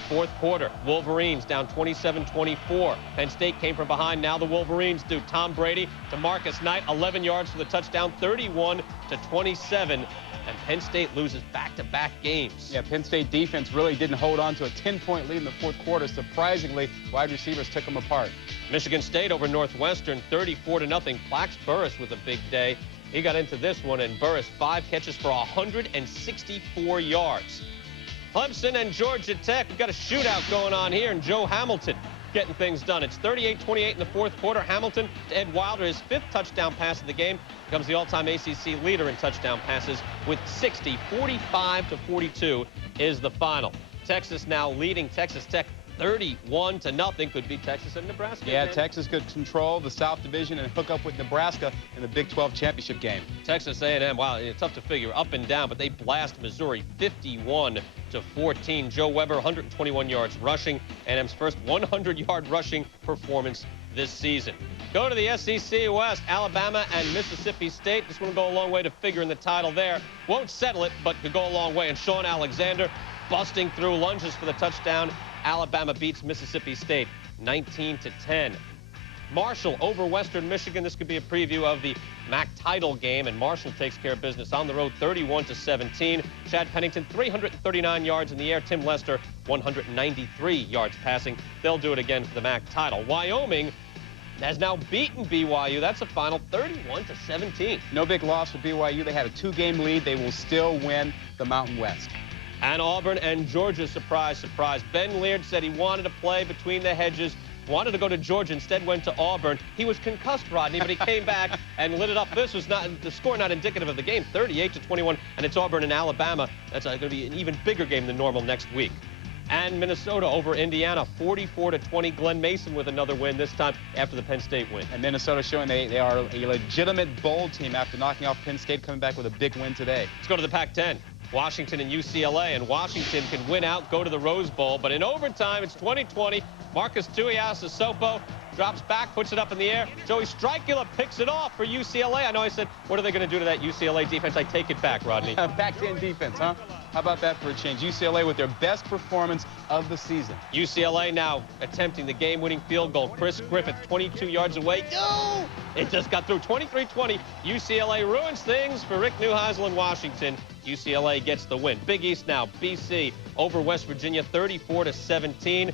Fourth quarter, Wolverines down 27-24. Penn State came from behind. Now the Wolverines do. Tom Brady to Marcus Knight, 11 yards for the touchdown, 31-27. And Penn State loses back-to-back games. Yeah, Penn State defense really didn't hold on to a 10-point lead in the fourth quarter. Surprisingly, wide receivers took them apart. Michigan State over Northwestern, 34-0. Plax Burris with a big day. He got into this one, and Burris, 5 catches for 164 yards. Clemson and Georgia Tech, we've got a shootout going on here, and Joe Hamilton getting things done. It's 38-28 in the fourth quarter. Hamilton to Ed Wilder, his 5th touchdown pass of the game, becomes the all-time ACC leader in touchdown passes with 60. 45-42 is the final. Texas now leading Texas Tech 31-0. Could be Texas and Nebraska. Yeah, again. Texas could control the South Division and hook up with Nebraska in the Big 12 championship game. Texas A&M, wow, it's tough to figure up and down, but they blast Missouri 51-14. Joe Weber, 121 yards rushing, A&M's first 100-yard rushing performance this season. Go to the SEC West, Alabama and Mississippi State. This one will go a long way to figuring the title there. Won't settle it, but could go a long way. And Sean Alexander busting through, lunges for the touchdown. Alabama beats Mississippi State 19-10. Marshall over Western Michigan. This could be a preview of the MAC title game, and Marshall takes care of business on the road 31-17. Chad Pennington, 339 yards in the air. Tim Lester, 193 yards passing. They'll do it again for the MAC title. Wyoming has now beaten BYU. That's a final 31-17. No big loss for BYU. They had a 2-game lead. They will still win the Mountain West. And Auburn and Georgia, surprise, surprise. Ben Leard said he wanted to play between the hedges, wanted to go to Georgia, instead went to Auburn. He was concussed, Rodney, but he came back and lit it up. This was not the score, not indicative of the game, 38-21, and it's Auburn and Alabama. That's going to be an even bigger game than normal next week. And Minnesota over Indiana, 44-20. Glenn Mason with another win, this time after the Penn State win. And Minnesota showing they are a legitimate bowl team after knocking off Penn State, coming back with a big win today. Let's go to the Pac-10. Washington and UCLA, and Washington can win out, go to the Rose Bowl, but in overtime, it's 20-20. Marcus Tuiasosopo drops back, puts it up in the air. Joey Strikula picks it off for UCLA. I know I said, what are they going to do to that UCLA defense? I take it back, Rodney. Pac-10 defense, huh? How about that for a change? UCLA with their best performance of the season. UCLA now attempting the game-winning field goal. Chris Griffith, 22 yards away. No! It just got through. 23-20. UCLA ruins things for Rick Neuheisel in Washington. UCLA gets the win. Big East now. BC over West Virginia, 34-17.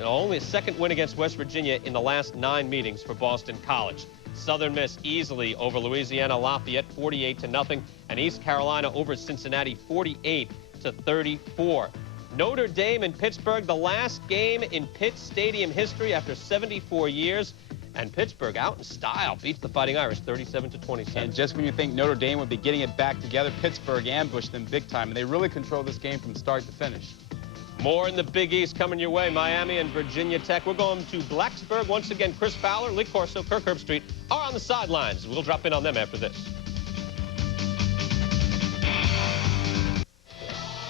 Only a second win against West Virginia in the last 9 meetings for Boston College. Southern Miss easily over Louisiana Lafayette, 48-0. And East Carolina over Cincinnati, 48-34. Notre Dame and Pittsburgh, the last game in Pitt Stadium history after 74 years. And Pittsburgh, out in style, beats the Fighting Irish 37-27. And just when you think Notre Dame would be getting it back together, Pittsburgh ambushed them big time. And they really control this game from start to finish. More in the Big East coming your way. Miami and Virginia Tech. We're going to Blacksburg. Once again, Chris Fowler, Lee Corso, Kirk Herbstreit are on the sidelines. We'll drop in on them after this.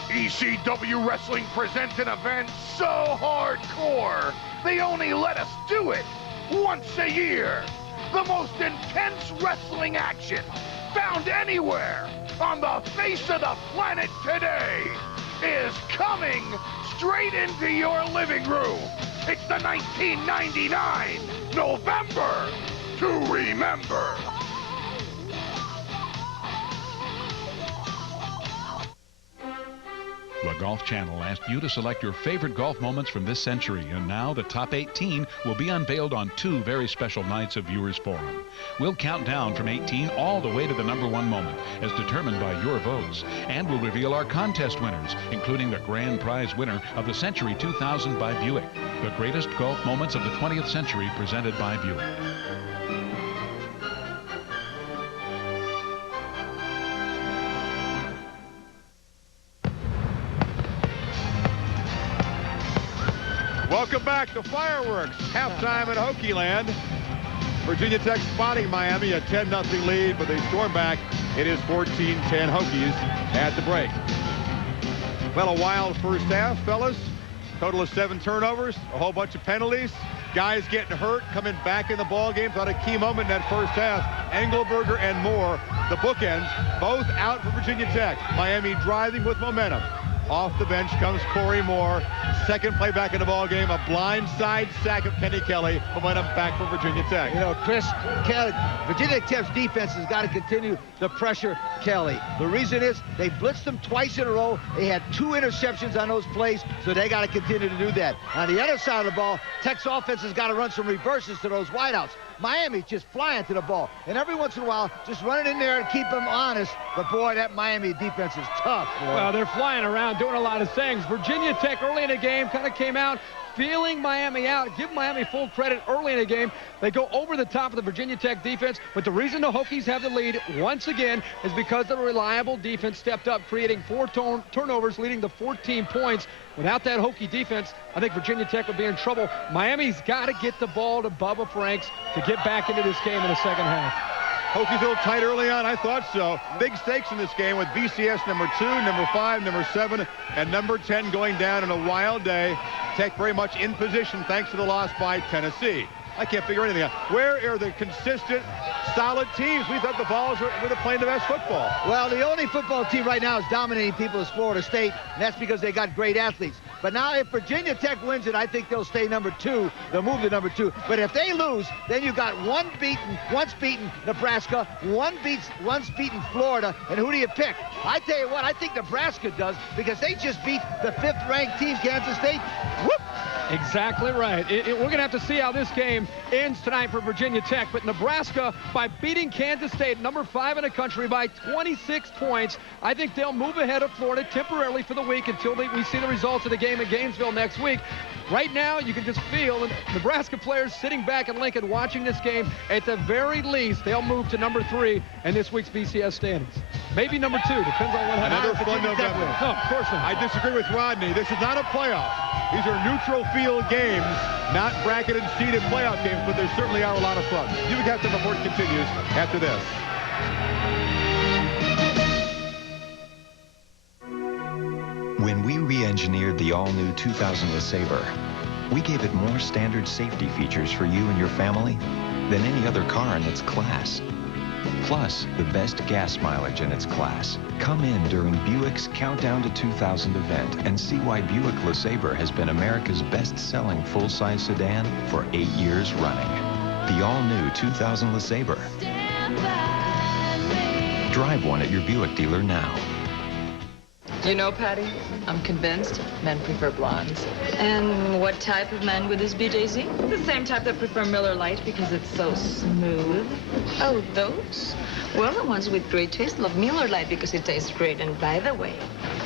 ECW Wrestling presents an event so hardcore, they only let us do it once a year. The most intense wrestling action found anywhere on the face of the planet today is coming straight into your living room. It's the 1999 November to Remember. The Golf Channel asked you to select your favorite golf moments from this century, and now the top 18 will be unveiled on 2 very special nights of Viewers Forum. We'll count down from 18 all the way to the #1 moment, as determined by your votes, and we'll reveal our contest winners, including the grand prize winner of the Century 2000 by Buick. The greatest golf moments of the 20th century, presented by Buick. Welcome back to Fireworks. Halftime at Hokie Land. Virginia Tech spotting Miami, a 10-0 lead, but they storm back. It is 14-10 Hokies at the break. Well, a wild first half, fellas. Total of 7 turnovers, a whole bunch of penalties. Guys getting hurt, coming back in the ball game. Thought a key moment in that first half. Engelberger and Moore, the bookends, both out for Virginia Tech. Miami driving with momentum. Off the bench comes Corey Moore. Second play back in the ball game, a blindside sack of Kenny Kelly. Momentum back for Virginia Tech. You know, Chris, Virginia Tech's defense has got to continue to pressure Kelly. The reason is they blitzed them twice in a row. They had 2 interceptions on those plays, so they got to continue to do that. On the other side of the ball, Tech's offense has got to run some reverses to those wideouts. Miami's just flying to the ball, and every once in a while, just running in there and keep them honest. But, boy, that Miami defense is tough, boy. Well, they're flying around, doing a lot of things. Virginia Tech early in the game kind of came out feeling Miami out. Give Miami full credit early in the game. They go over the top of the Virginia Tech defense, but the reason the Hokies have the lead once again is because the reliable defense stepped up, creating 4 turnovers, leading to 14 points. Without that Hokie defense, I think Virginia Tech would be in trouble. Miami's got to get the ball to Bubba Franks to get back into this game in the second half. Hokies a little tight early on. I thought so. Big stakes in this game with BCS number 2, number 5, number 7, and number 10 going down in a wild day. Tech very much in position thanks to the loss by Tennessee. I can't figure anything out. Where are the consistent, solid teams? We thought the Vols were playing the best football. Well, the only football team right now is dominating people is Florida State, and that's because they got great athletes. But now if Virginia Tech wins it, I think they'll stay number 2. They'll move to number 2. But if they lose, then you got once beaten Nebraska, once beaten Florida, and who do you pick? I tell you what, I think Nebraska does because they just beat the 5th-ranked team, Kansas State. Whoop! Exactly right. We're going to have to see how this game ends tonight for Virginia Tech. But Nebraska, by beating Kansas State, number 5 in the country, by 26 points, I think they'll move ahead of Florida temporarily for the week until we see the results of the game in Gainesville next week. Right now, you can just feel Nebraska players sitting back in Lincoln watching this game. At the very least, they'll move to number 3 in this week's BCS standings. Maybe number 2, depends on what happens. Another fun November. No, of course not. I disagree with Rodney. This is not a playoff. These are neutral field games, not bracketed seeded playoff games, but they certainly are a lot of fun. UCAF report continues after this. When we re-engineered the all-new 2000 LeSabre, we gave it more standard safety features for you and your family than any other car in its class. Plus, the best gas mileage in its class. Come in during Buick's Countdown to 2000 event and see why Buick LeSabre has been America's best-selling full-size sedan for 8 years running. The all-new 2000 LeSabre. Drive one at your Buick dealer now. You know, Patty, I'm convinced men prefer blondes. And what type of man would this be, Daisy? The same type that prefer Miller Lite because it's so smooth. Oh, those? Well, the ones with great taste love Miller Lite because it tastes great. And by the way,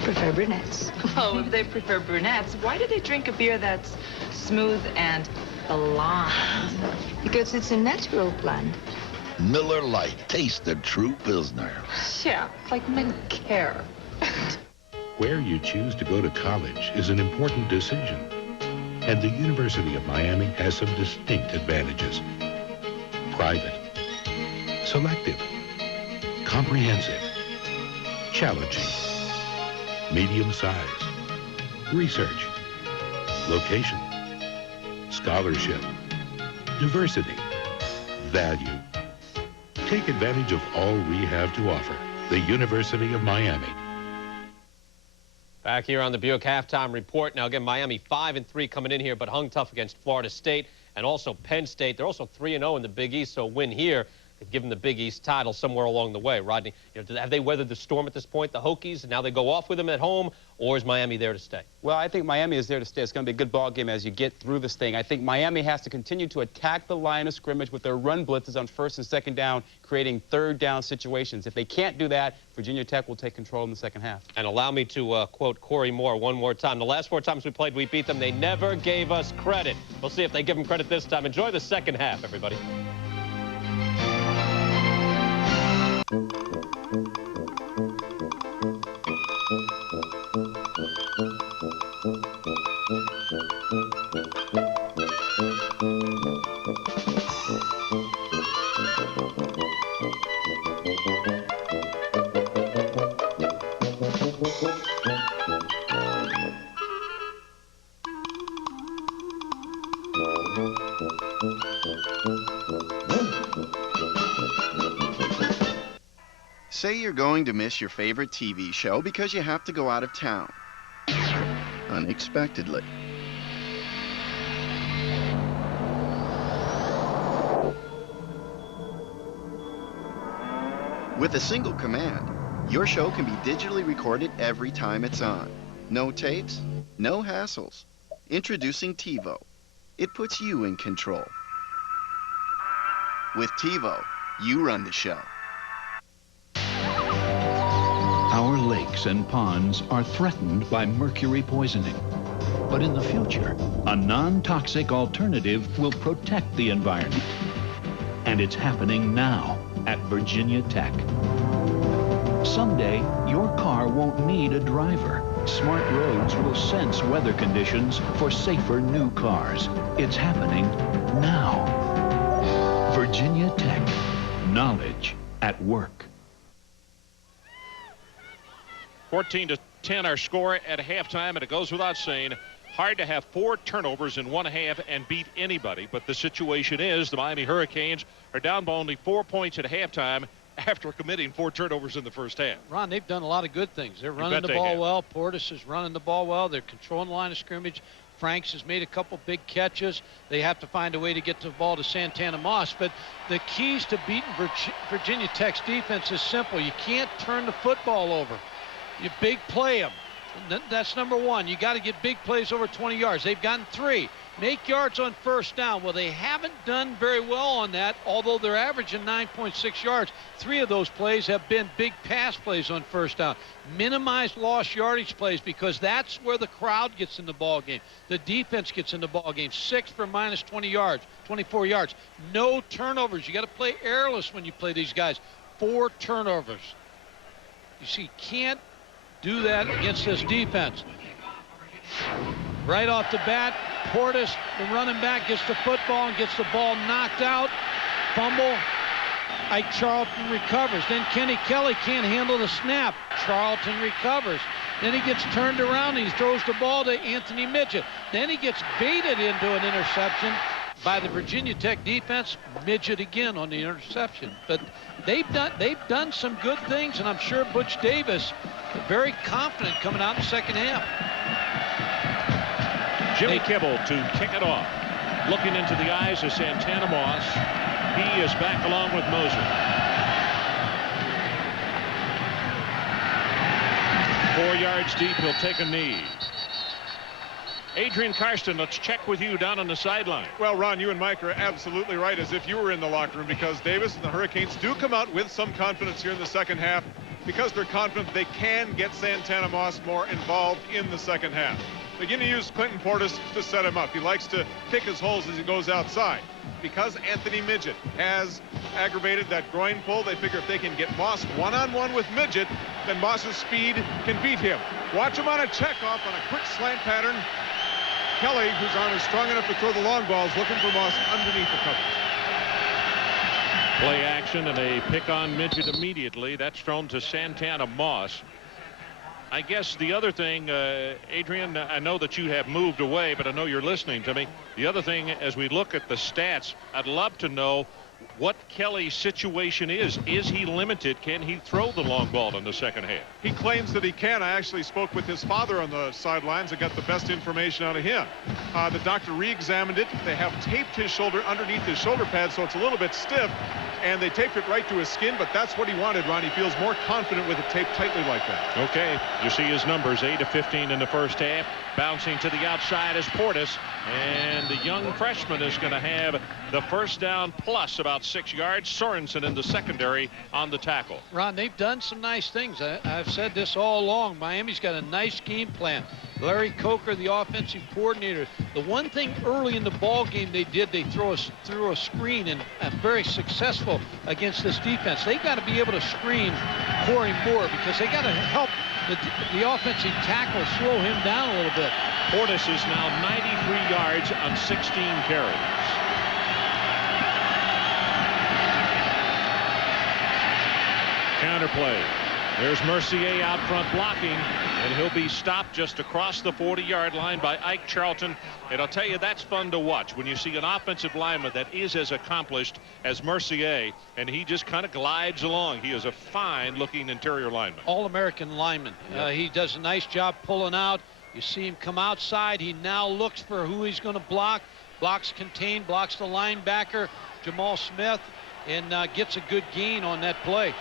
prefer brunettes. Oh, if they prefer brunettes, why do they drink a beer that's smooth and blonde? Because it's a natural blonde. Miller Lite. Taste the true Pilsner. Yeah, like men care. Where you choose to go to college is an important decision. And the University of Miami has some distinct advantages. Private, selective, comprehensive, challenging, medium-sized, research, location, scholarship, diversity, value. Take advantage of all we have to offer. The University of Miami. Back here on the Buick halftime report. Now, again, Miami 5-3 coming in here, but hung tough against Florida State and also Penn State. They're also 3-0 in the Big East, so a win here could give them the Big East title somewhere along the way. Rodney, have they weathered the storm at this point, the Hokies, and now they go off with them at home, or is Miami there to stay? Well, I think Miami is there to stay. It's going to be a good ball game as you get through this thing. I think Miami has to continue to attack the line of scrimmage with their run blitzes on 1st and 2nd down, creating 3rd down situations. If they can't do that, Virginia Tech will take control in the 2nd half. And allow me to quote Corey Moore one more time. The last 4 times we played, we beat them. They never gave us credit. We'll see if they give them credit this time. Enjoy the 2nd half, everybody. Say you're going to miss your favorite TV show because you have to go out of town. Unexpectedly. With a single command, your show can be digitally recorded every time it's on. No tapes, no hassles. Introducing TiVo. It puts you in control. With TiVo, you run the show. Our lakes and ponds are threatened by mercury poisoning. But in the future, a non-toxic alternative will protect the environment. And it's happening now at Virginia Tech. Someday, your car won't need a driver. Smart roads will sense weather conditions for safer new cars. It's happening now. Virginia Tech. Knowledge at work. 14-10 our score at halftime, and it goes without saying, hard to have 4 turnovers in one half and beat anybody. But the situation is the Miami Hurricanes are down by only 4 points at halftime after committing 4 turnovers in the first half. Ron, they've done a lot of good things. They're running the ball well. Portis is running the ball well. They're controlling the line of scrimmage. Franks has made a couple big catches. They have to find a way to get the ball to Santana Moss. But the keys to beating Virginia Tech's defense is simple. You can't turn the football over. You big play them. That's number one. You got to get big plays over 20 yards. They've gotten 3. Make yards on first down. Well, they haven't done very well on that, although they're averaging 9.6 yards. 3 of those plays have been big pass plays on first down. Minimize lost yardage plays, because that's where the crowd gets in the ball game. The defense gets in the ball game. 6 for minus 20 yards, 24 yards. No turnovers. You got to play airless when you play these guys. 4 turnovers. You see, can't do that against this defense. Right off the bat, Portis, the running back, gets the football and gets the ball knocked out. Fumble. Ike Charlton recovers. Then Kenny Kelly can't handle the snap. Charlton recovers. Then he gets turned around and he throws the ball to Anthony Midget. Then he gets baited into an interception by the Virginia Tech defense. Midget again on the interception. But they've done some good things, and I'm sure Butch Davis is very confident coming out in the second half. Jimmy Kibble to kick it off. Looking into the eyes of Santana Moss. He is back along with Moser. 4 yards deep, he'll take a knee. Adrian Karsten, let's check with you down on the sideline. Well, Ron, you and Mike are absolutely right, as if you were in the locker room, because Davis and the Hurricanes do come out with some confidence here in the second half, because they're confident they can get Santana Moss more involved in the second half. They're going to use Clinton Portis to set him up. He likes to pick his holes as he goes outside. Because Anthony Midget has aggravated that groin pull, they figure if they can get Moss one-on-one with Midget, then Moss's speed can beat him. Watch him on a checkoff on a quick slant pattern. Kelly, whose arm is strong enough to throw the long balls, looking for Moss underneath the coverage. Play action and a pick on Midget immediately. That's thrown to Santana Moss. I guess the other thing, Adrian, I know that you have moved away, but I know you're listening to me. The other thing, as we look at the stats, I'd love to know what Kelly's situation is. Is he limited? Can he throw the long ball in the second half? He claims that he can. I actually spoke with his father on the sidelines and got the best information out of him. The doctor re-examined it. They have taped his shoulder underneath his shoulder pad, so it's a little bit stiff, and they taped it right to his skin, but that's what he wanted, Ron. He feels more confident with it taped tightly like that. Okay, you see his numbers, 8 of 15 in the first half. Bouncing to the outside is Portis, and the young freshman is going to have the first down plus about 6 yards. Sorensen in the secondary on the tackle. Ron, they've done some nice things. I've said this all along. Miami's got a nice game plan. Larry Coker, the offensive coordinator. The one thing early in the ball game they did, they threw a screen, and very successful against this defense. They got to be able to screen Corey Moore, because they got to help the offensive tackle slow him down a little bit. Portis is now 93 yards on 16 carries. Counterplay. There's Mercier out front blocking, and he'll be stopped just across the 40-yard line by Ike Charlton. And I'll tell you, that's fun to watch when you see an offensive lineman that is as accomplished as Mercier, and he just kind of glides along. He is a fine-looking interior lineman. All-American lineman. Yep. He does a nice job pulling out. You see him come outside. He now looks for who he's going to block. Blocks contained, blocks the linebacker, Jamal Smith, and gets a good gain on that play.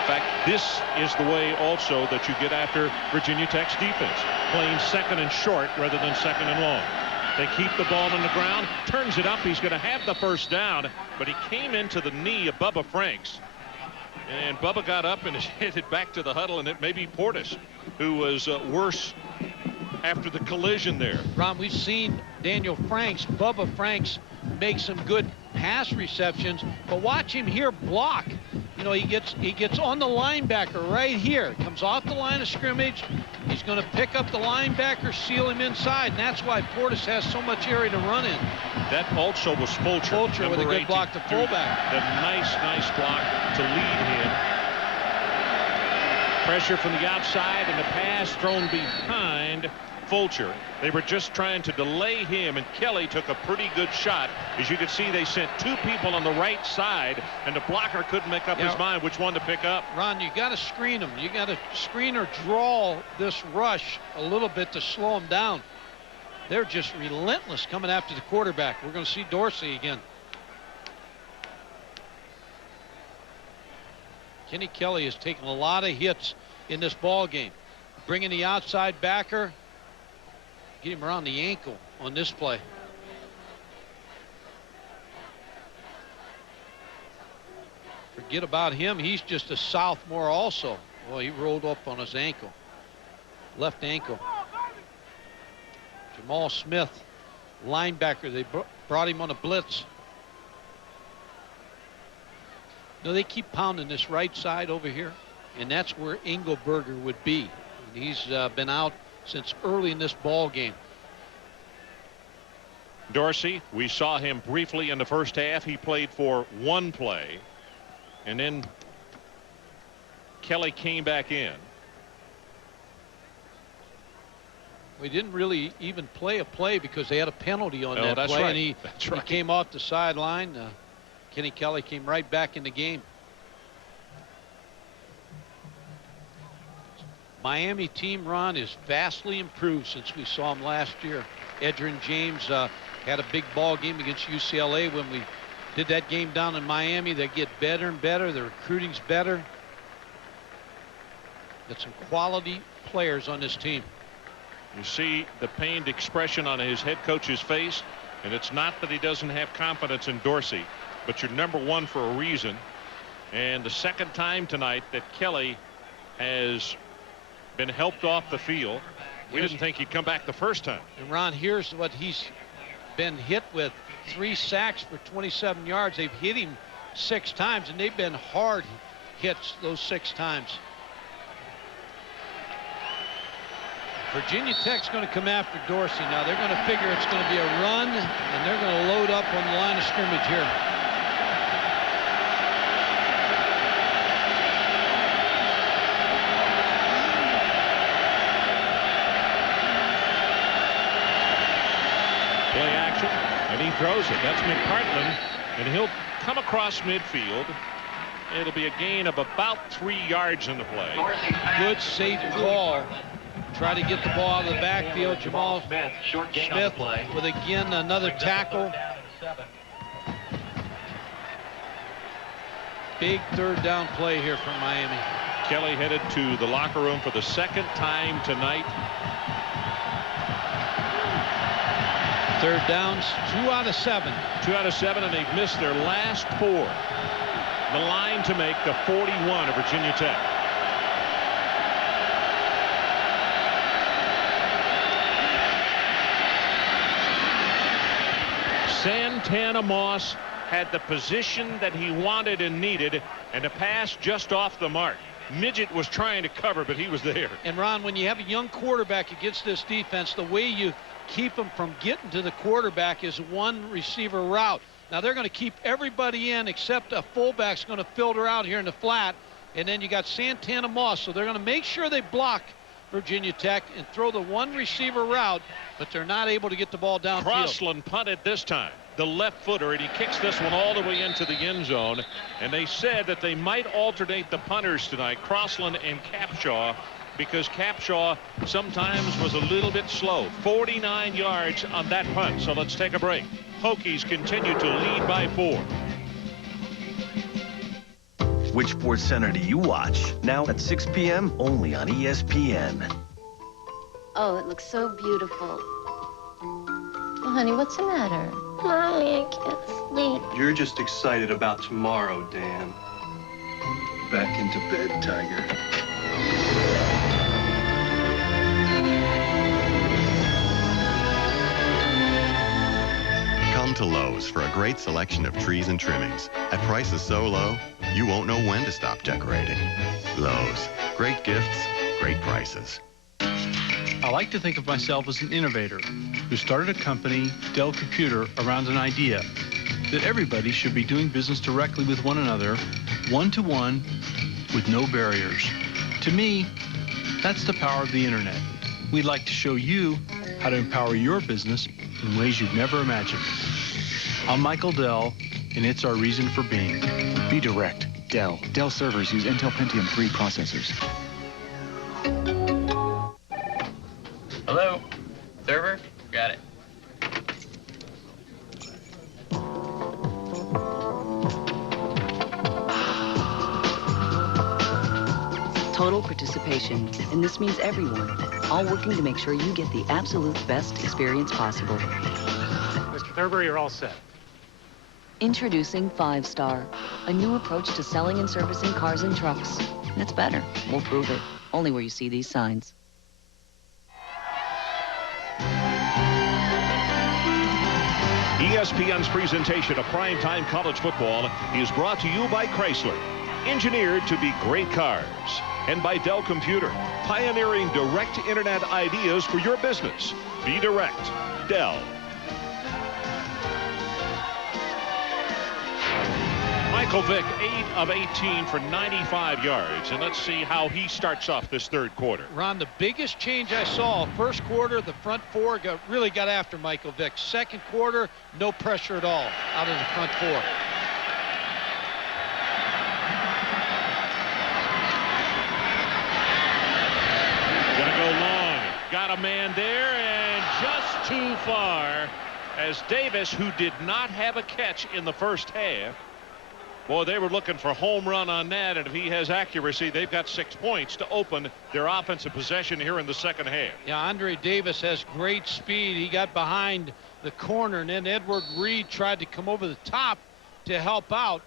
In fact, this is the way also that you get after Virginia Tech's defense, playing second and short rather than second and long. They keep the ball on the ground, turns it up. He's going to have the first down, but he came into the knee of Bubba Franks. And Bubba got up and headed back to the huddle, and it may be Portis who was worse after the collision there. Ron, we've seen Daniel Franks, Bubba Franks, make some good pass receptions, but watch him here block. you know, he gets on the linebacker right here. Comes off the line of scrimmage. He's going to pick up the linebacker, seal him inside, and that's why Portis has so much area to run in. That also was Fulcher. Fulcher with a good block to fullback. The nice block to lead him. Pressure from the outside, and the pass thrown behind Fulcher. They were just trying to delay him, and Kelly took a pretty good shot. As you can see, they sent 2 people on the right side, and the blocker couldn't make up his mind which one to pick up. Ron, you got to screen him. You got to screen or draw this rush a little bit to slow him down. They're just relentless coming after the quarterback. We're going to see Dorsey again. Kenny Kelly has taken a lot of hits in this ball game. Bringing the outside backer. Get him around the ankle on this play. Forget about him. He's just a sophomore also. Well, he rolled up on his ankle. Left ankle. Jamal Smith, linebacker. They brought him on a blitz. No, they keep pounding this right side over here, and that's where Engelberger would be. And he's been out since early in this ball game. Dorsey, we saw him briefly in the first half. He played for 1 play, and then Kelly came back in. We didn't really even play a play because they had a penalty on that play, right. and he came off the sideline. Kenny Kelly came right back in the game. Miami team, Ron, is vastly improved since we saw him last year. Edgerrin James had a big ball game against UCLA when we did that game down in Miami. They get better and better. The recruiting's better. Got some quality players on this team. You see the pained expression on his head coach's face, and it's not that he doesn't have confidence in Dorsey, but you're number 1 for a reason. And the second time tonight that Kelly has been helped off the field. We didn't think he'd come back the first time. And Ron, here's what he's been hit with: 3 sacks for 27 yards. They've hit him 6 times, and they've been hard hits those 6 times. Virginia Tech's going to come after Dorsey now. They're going to figure it's going to be a run, and they're going to load up on the line of scrimmage here. Play action, and he throws it. That's McPartland, and he'll come across midfield. It'll be a gain of about 3 yards in the play. Good safe call. Try to get the ball out of the backfield. Jamal Smith with again another tackle. Big 3rd down play here from Miami. Kelly headed to the locker room for the 2nd time tonight. 3rd downs, 2 out of 7. 2 out of 7, and they've missed their last 4. The line to make the 41 of Virginia Tech. Santana Moss had the position that he wanted and needed, and the pass just off the mark. Midget was trying to cover, but he was there. And Ron, when you have a young quarterback against this defense, the way you keep them from getting to the quarterback is 1 receiver route. Now they're going to keep everybody in except a fullback's going to filter out here in the flat, and then you got Santana Moss, so they're going to make sure they block Virginia Tech and throw the 1 receiver route, but they're not able to get the ball downfield. Crossland punted this time, the left footer, and he kicks this one all the way into the end zone. And they said that they might alternate the punters tonight, Crossland and Capshaw, because Capshaw sometimes was a little bit slow. 49 yards on that punt. So let's take a break. Hokies continue to lead by 4. Which Sports Center do you watch? Now at 6 p.m. only on ESPN. Oh, it looks so beautiful. Well, honey, what's the matter? Mommy, I can't sleep. You're just excited about tomorrow, Dan. Back into bed, Tiger. Come to Lowe's for a great selection of trees and trimmings at prices so low, you won't know when to stop decorating. Lowe's. Great gifts, great prices. I like to think of myself as an innovator who started a company, Dell Computer, around an idea that everybody should be doing business directly with one another, one-to-one, with no barriers. To me, that's the power of the internet. We'd like to show you how to empower your business in ways you've never imagined. I'm Michael Dell, and it's our reason for being. Be direct. Dell. Dell servers use Intel Pentium 3 processors. Hello? Server? Got it. Total participation, and this means everyone, all working to make sure you get the absolute best experience possible. Mr. Thurber, you're all set. Introducing 5-Star, a new approach to selling and servicing cars and trucks. It's better. We'll prove it. Only where you see these signs. ESPN's presentation of primetime college football is brought to you by Chrysler, engineered to be great cars, and by Dell Computer, pioneering direct internet ideas for your business. Be direct. Dell. Michael Vick, 8 of 18 for 95 yards. And let's see how he starts off this third quarter. Ron, the biggest change I saw, first quarter, the front four really got after Michael Vick. Second quarter, no pressure at all out of the front four. Gonna go long. Got a man there, and just too far as Davis, who did not have a catch in the first half. Boy, they were looking for home run on that, and if he has accuracy, they've got 6 points to open their offensive possession here in the second half. Yeah, Andre Davis has great speed. He got behind the corner, and then Edward Reed tried to come over the top to help out.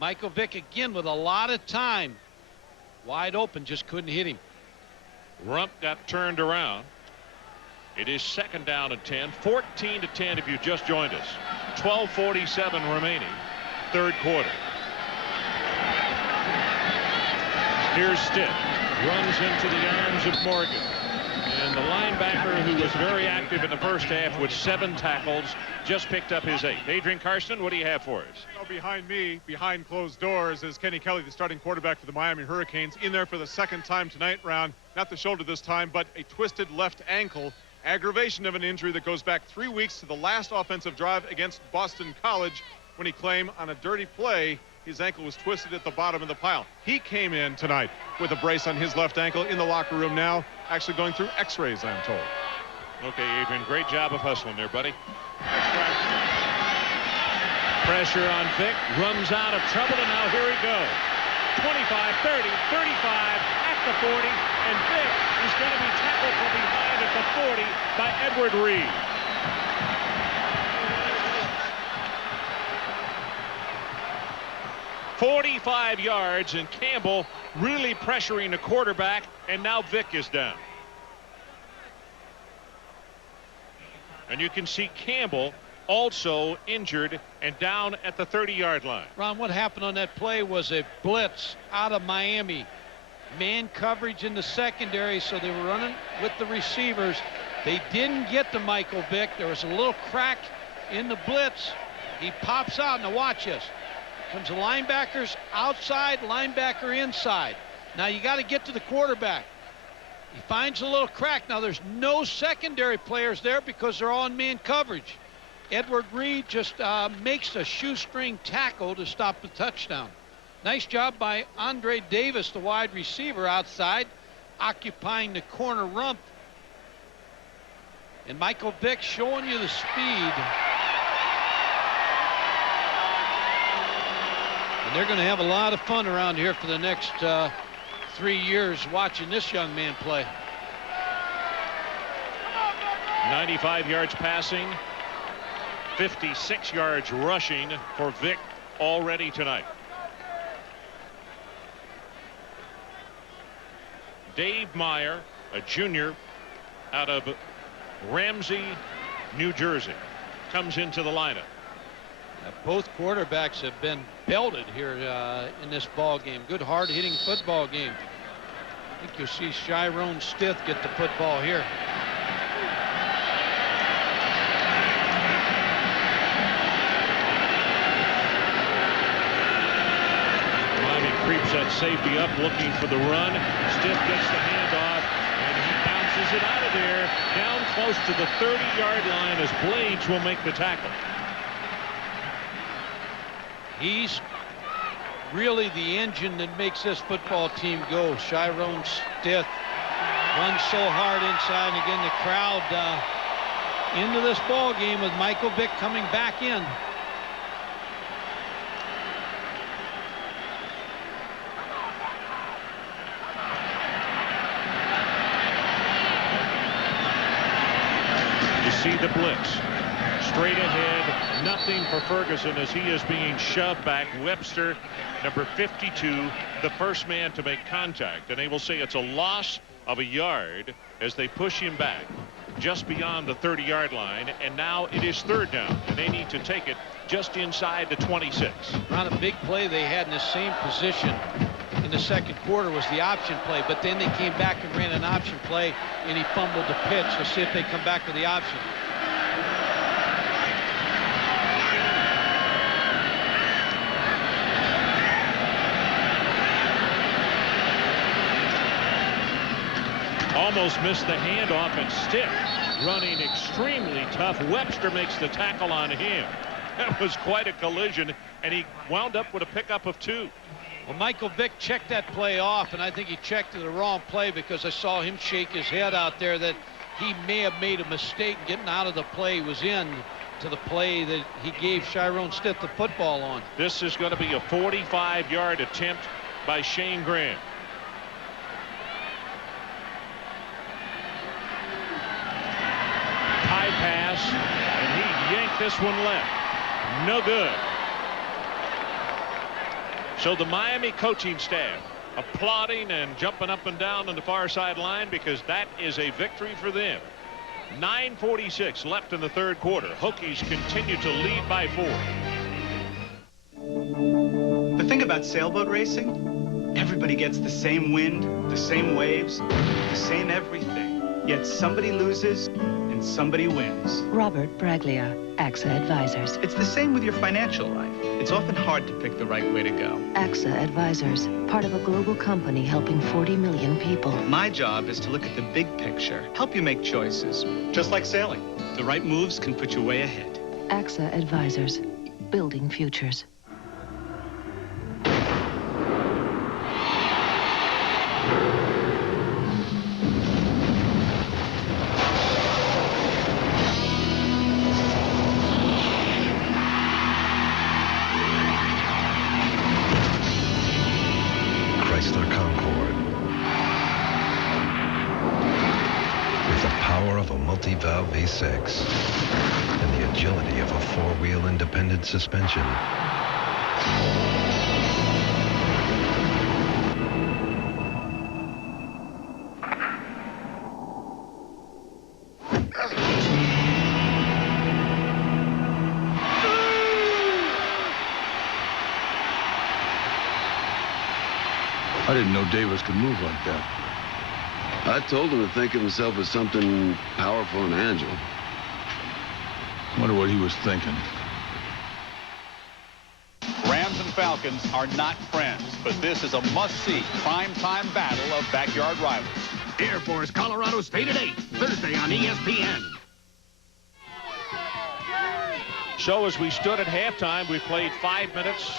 Michael Vick again with a lot of time. Wide open, just couldn't hit him. Rump got turned around. It is second down and 10, 14-10 if you just joined us. 12:47 remaining, third quarter. Here's Stith, runs into the arms of Morgan. And the linebacker, who was very active in the first half with 7 tackles, just picked up his 8th. Adrian Karsten, what do you have for us? Well, behind me, behind closed doors, is Kenny Kelly, the starting quarterback for the Miami Hurricanes, in there for the second time tonight round. Not the shoulder this time, but a twisted left ankle. Aggravation of an injury that goes back 3 weeks to the last offensive drive against Boston College, when he claimed on a dirty play his ankle was twisted at the bottom of the pile. He came in tonight with a brace on his left ankle in the locker room now, actually going through x-rays, I'm told. Okay, Adrian, great job of hustling there, buddy. Pressure on Vick, runs out of trouble, and now here he goes. 25, 30, 35, at the 40, and Vick is going to be tackled from behind at the 40 by Edward Reed. "45 yards, and Campbell really pressuring the quarterback, and now Vick is down. And you can see Campbell also injured and down at the 30-yard line. Ron, what happened on that play was a blitz out of Miami. Man coverage in the secondary, so they were running with the receivers. They didn't get to Michael Vick. There was a little crack in the blitz. He pops out. Now watch this. Comes the linebackers outside, linebacker inside. Now you got to get to the quarterback. He finds a little crack. Now there's no secondary players there because they're all in man coverage. Edward Reed just makes a shoestring tackle to stop the touchdown. Nice job by Andre Davis, the wide receiver outside, occupying the corner rump. And Michael Vick showing you the speed. And they're going to have a lot of fun around here for the next 3 years watching this young man play. 95 yards passing, 56 yards rushing for Vick already tonight. Dave Meyer, a junior out of Ramsey, New Jersey, comes into the lineup. Both quarterbacks have been belted here in this ball game. Good hard-hitting football game. I think you'll see Chiron Stith get the football here. Miami creeps that safety up, looking for the run. Stith gets the handoff, and he bounces it out of there, down close to the 30-yard line as Blades will make the tackle. He's really the engine that makes this football team go. Chiron Stith runs so hard inside, and again the crowd into this ball game with Michael Vick coming back in. You see the blitz. Straight ahead, nothing for Ferguson as he is being shoved back. Webster, number 52, the first man to make contact. And they will say it's a loss of a yard as they push him back just beyond the 30-yard line. And now it is third down, and they need to take it just inside the 26. Not a big play they had in the same position in the second quarter was the option play, but then they came back and ran an option play, and he fumbled the pitch. Let's see if they come back with the option. Almost missed the handoff, and Stith running extremely tough. Webster makes the tackle on him. That was quite a collision, and he wound up with a pickup of 2. Well, Michael Vick checked that play off, and I think he checked the wrong play because I saw him shake his head out there that he may have made a mistake getting out of the play he was in to the play that he gave Chiron Stith the football on. This is going to be a 45-yard attempt by Shane Graham. High pass, and he yanked this one left. No good. So the Miami coaching staff applauding and jumping up and down on the far sideline because that is a victory for them. 9:46 left in the third quarter. Hokies continue to lead by 4. The thing about sailboat racing, everybody gets the same wind, the same waves, the same everything. Yet somebody loses and somebody wins. Robert Braglia, AXA Advisors. It's the same with your financial life. It's often hard to pick the right way to go. AXA Advisors, part of a global company helping 40 million people. My job is to look at the big picture, help you make choices. Just like sailing. The right moves can put you way ahead. AXA Advisors, building futures. Multi-valve V6 and the agility of a four-wheel independent suspension. I didn't know Davis could move like that. I told him to think of himself as something powerful and agile. Wonder what he was thinking. Rams and Falcons are not friends, but this is a must-see primetime battle of backyard rivals. Air Force, Colorado State at 8, Thursday on ESPN. So as we stood at halftime, we played 5 minutes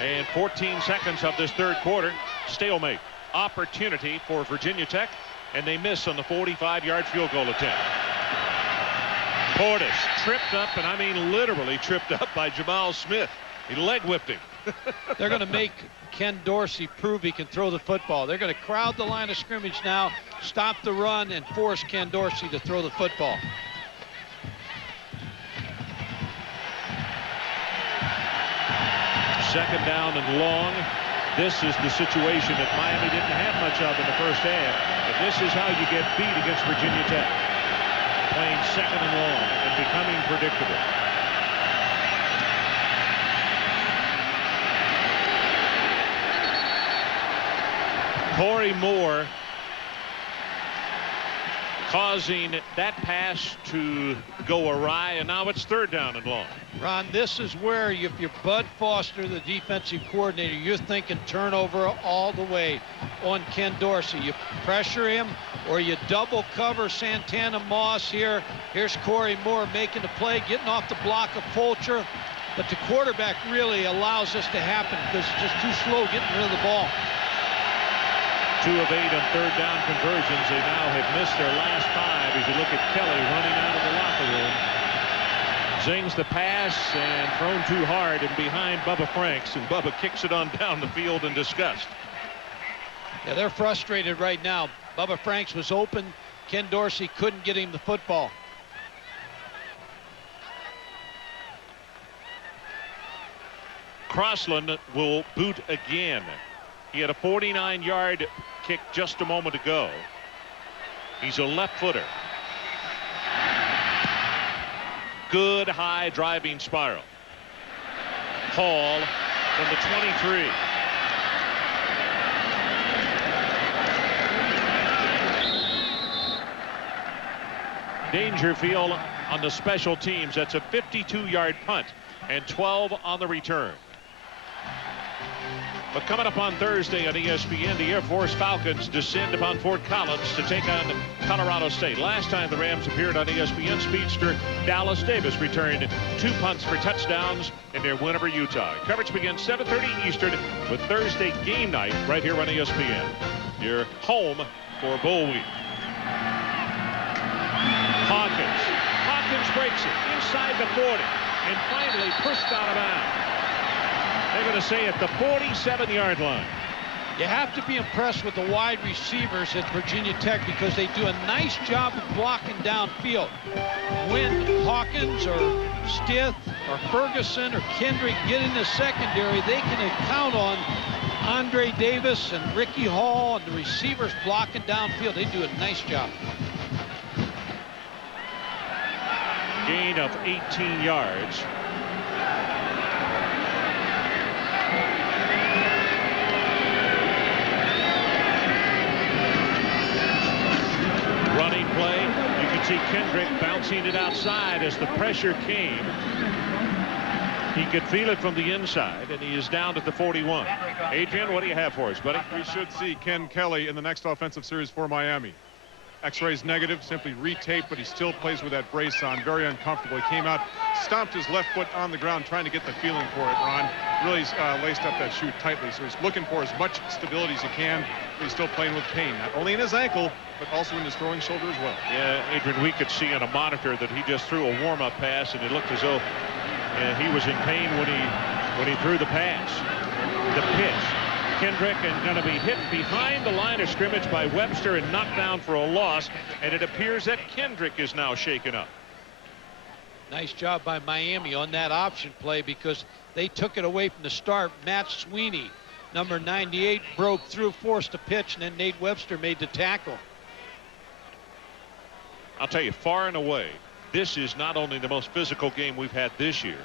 and 14 seconds of this third quarter. Stalemate. Opportunity for Virginia Tech, and they miss on the 45-yard field goal attempt. Portis tripped up, and I mean literally tripped up by Jamal Smith. He leg whipped him. They're going to make Ken Dorsey prove he can throw the football. They're going to crowd the line of scrimmage now, stop the run, and force Ken Dorsey to throw the football. Second down and long. This is the situation that Miami didn't have much of in the first half. But this is how you get beat against Virginia Tech. Playing second and long and becoming predictable. Corey Moore causing that pass to go awry, and now it's 3rd down and long. Ron, this is where if you're Bud Foster, the defensive coordinator, you're thinking turnover all the way on Ken Dorsey. You pressure him or you double cover Santana Moss here. Here's Corey Moore making the play, getting off the block of Fulcher. But the quarterback really allows this to happen because it's just too slow getting rid of the ball. 2 of 8 on 3rd down conversions. They now have missed their last 5 as you look at Kelly running out of the locker room. Zings the pass and thrown too hard and behind Bubba Franks, and Bubba kicks it on down the field in disgust. Yeah, they're frustrated right now. Bubba Franks was open. Ken Dorsey couldn't get him the football. Crossland will boot again. He had a 49-yard kick just a moment ago. He's a left footer. Good high driving spiral. Hall from the 23. Dangerfield on the special teams. That's a 52-yard punt and 12 on the return. But coming up on Thursday on ESPN, the Air Force Falcons descend upon Fort Collins to take on Colorado State. Last time the Rams appeared on ESPN, speedster Dallas Davis returned 2 punts for touchdowns in their win over Utah. Coverage begins 7:30 Eastern with Thursday game night right here on ESPN. Your home for Bowl Week. Hawkins breaks it inside the 40 and finally pushed out of bounds. They're going to say at the 47-yard line. You have to be impressed with the wide receivers at Virginia Tech because they do a nice job of blocking downfield. When Hawkins or Stith or Ferguson or Kendrick get in the secondary, they can count on Andre Davis and Ricky Hall and the receivers blocking downfield. They do a nice job. Gain of 18 yards. Running play. You can see Kendrick bouncing it outside as the pressure came. He could feel it from the inside, and he is down at the 41. Adrian, what do you have for us, buddy? We should see Ken Kelly in the next offensive series for Miami. X-rays negative, simply retaped, but he still plays with that brace on. Very uncomfortable. He came out, stomped his left foot on the ground, trying to get the feeling for it, Ron. Really laced up that shoe tightly, so he's looking for as much stability as he can, but he's still playing with pain, not only in his ankle, but also in his throwing shoulder as well. Yeah, Adrian, we could see on a monitor that he just threw a warm-up pass, and it looked as though he was in pain when he threw the pass. The pitch. Kendrick and going to be hit behind the line of scrimmage by Webster and knocked down for a loss, and it appears that Kendrick is now shaken up. Nice job by Miami on that option play because they took it away from the start. Matt Sweeney, number 98, broke through, forced a pitch, and then Nate Webster made the tackle. I'll tell you, far and away, this is not only the most physical game we've had this year,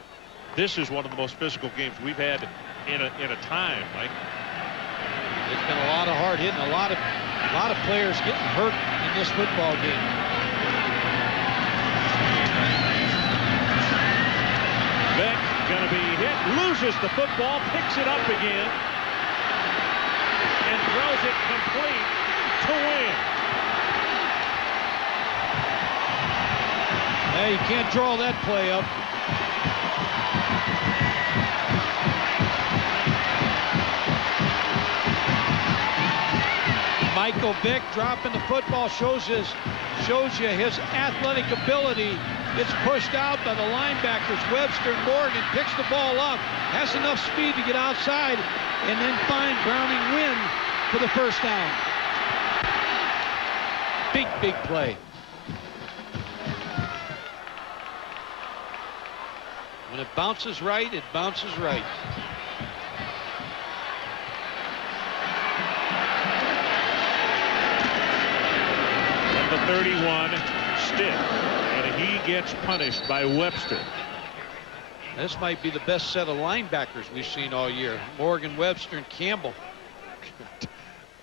this is one of the most physical games we've had in a time, Mike. There's been a lot of hard hitting, a lot of players getting hurt in this football game. Vick going to be hit, loses the football, picks it up again, and throws it complete to win. Hey, you can't draw that play up. Michael Vick dropping the football shows you his athletic ability. It's pushed out by the linebackers. Webster and Morgan picks the ball up, has enough speed to get outside, and then find Browning win for the first down. Big play. When it bounces right, it bounces right. The 31, Stith, and he gets punished by Webster. This might be the best set of linebackers we've seen all year. Morgan, Webster, and Campbell.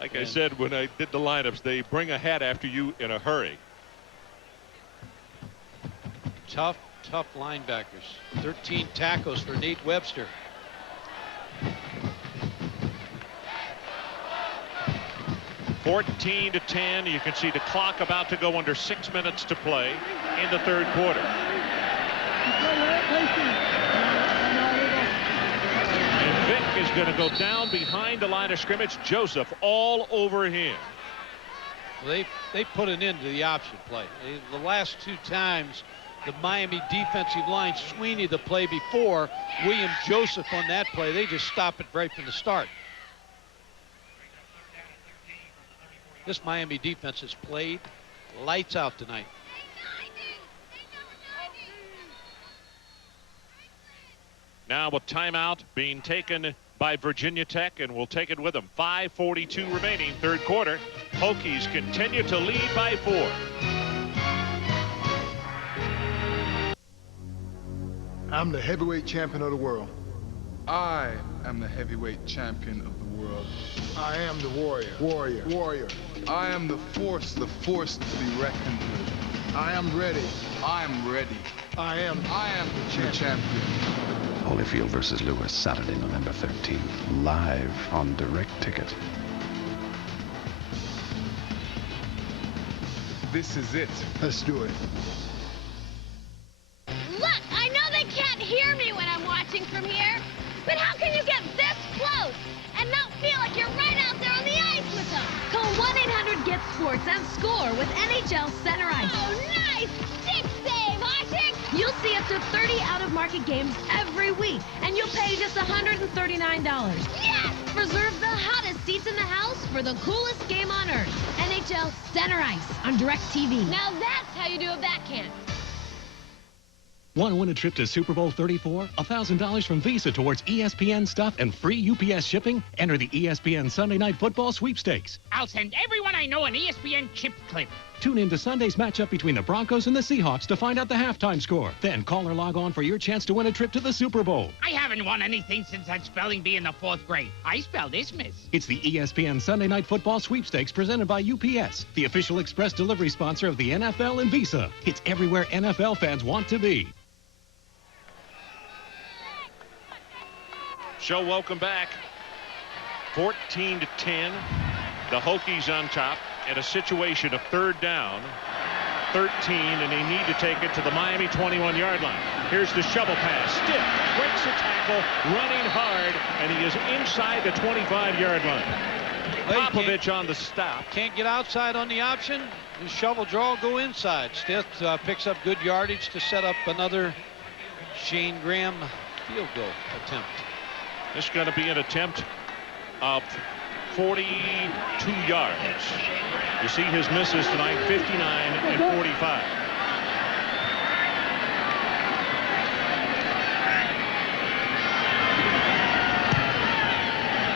Like I said, when I did the lineups, they bring a hat after you in a hurry. Tough linebackers. 13 tackles for Nate Webster. (14-10). You can see the clock about to go under 6 minutes to play in the third quarter. And Vick is going to go down behind the line of scrimmage. Joseph all over him. Well, they put an end to the option play. The last 2 times the Miami defensive line, Sweeney the play before, William Joseph on that play, they just stop it right from the start. This Miami defense has played lights out tonight. Now a timeout being taken by Virginia Tech, and we'll take it with them. 5:42 remaining, third quarter. Hokies continue to lead by 4. I'm the heavyweight champion of the world. I am the heavyweight champion of the world. I am the warrior. Warrior. I am the force to be reckoned with. I am ready. I am ready. I am the champion. Holyfield versus Lewis, Saturday, November 13th, live on Direct Ticket. This is it. Let's do it. Look, I know they can't hear me when I'm watching from here, but how can you get this close and not feel like you're right out there on the ice with them? Call 1-800-GET-SPORTS and score with NHL Center Ice. Oh, nice! Stick save, Arctic! You'll see up to 30 out-of-market games every week, and you'll pay just $139. Yes! Reserve the hottest seats in the house for the coolest game on earth. NHL Center Ice on DirecTV. Now that's how you do a backhand. Want to win a trip to Super Bowl 34? $1,000 from Visa towards ESPN stuff and free UPS shipping? Enter the ESPN Sunday Night Football Sweepstakes. I'll send everyone I know an ESPN chip clip. Tune in to Sunday's matchup between the Broncos and the Seahawks to find out the halftime score. Then call or log on for your chance to win a trip to the Super Bowl. I haven't won anything since that spelling bee in the 4th grade. I spelled Isthmus. It's the ESPN Sunday Night Football Sweepstakes presented by UPS, the official express delivery sponsor of the NFL and Visa. It's everywhere NFL fans want to be. So welcome back. 14-10. The Hokies on top at a situation of third down. 13, and they need to take it to the Miami 21-yard line. Here's the shovel pass. Stith breaks a tackle, running hard, and he is inside the 25-yard line. Popovich on the stop. Can't get outside on the option. The shovel draw, go inside. Stith picks up good yardage to set up another Shane Graham field goal attempt. This is going to be an attempt of 42 yards. You see his misses tonight, 59 and 45.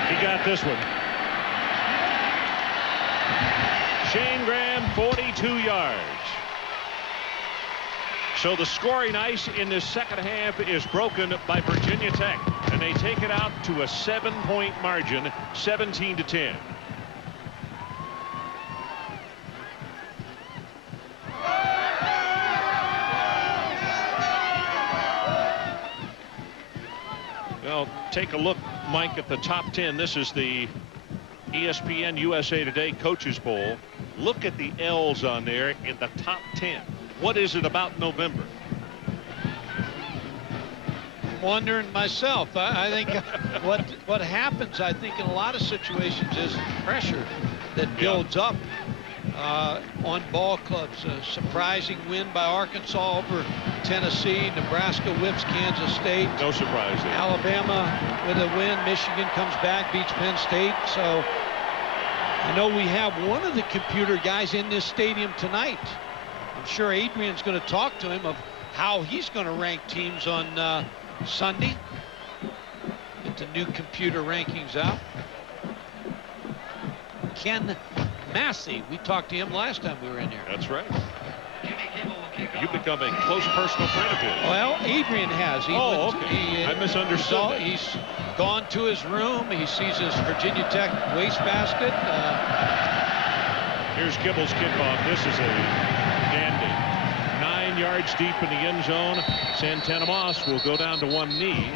He got this one. Shane Graham, 42 yards. So the scoring ice in this second half is broken by Virginia Tech, and they take it out to a 7-point margin, 17-10. Well, take a look, Mike, at the top 10. This is the ESPN USA Today Coaches Poll. Look at the L's on there in the top 10. What is it about November? I'm wondering myself. I think what happens, I think, in a lot of situations is pressure that builds up on ball clubs. A surprising win by Arkansas over Tennessee. Nebraska whips Kansas State. No surprise there. Alabama with a win. Michigan comes back, beats Penn State. So I know we have one of the computer guys in this stadium tonight. I'm sure Adrian's going to talk to him of how he's going to rank teams on Sunday. Get the new computer rankings out. Ken Massey, we talked to him last time we were in here. That's right. You've become a close personal friend of his. Well, Adrian has. Okay. I misunderstood. He's gone to his room. He sees his Virginia Tech wastebasket. Here's Kibble's kickoff. This is a dandy. 9 yards deep in the end zone. Santana Moss will go down to one knee.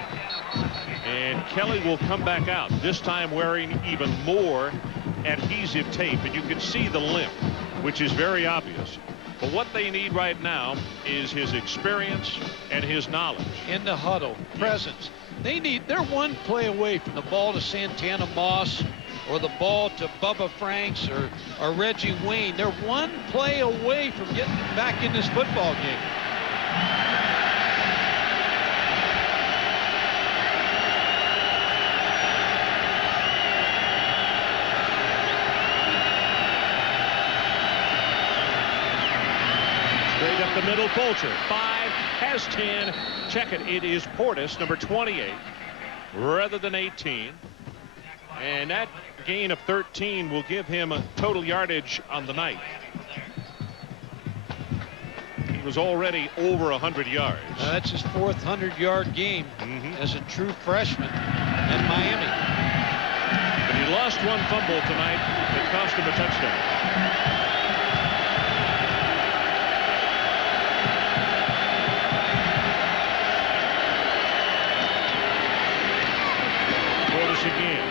And Kelly will come back out, this time wearing even more adhesive tape. And you can see the limp, which is very obvious. But what they need right now is his experience and his knowledge. In the huddle, presence. They're one play away from the ball to Santana Moss or the ball to Bubba Franks or Reggie Wayne. They're one play away from getting back in this football game. Straight up the middle, Bolger. 5, has 10. Check it. It is Portis, number 28, rather than 18. And that gain of 13 will give him a total yardage on the night. He was already over 100 yards. That's his 4th 100-yard game as a true freshman in Miami. But he lost one fumble tonight that cost him a touchdown. Again.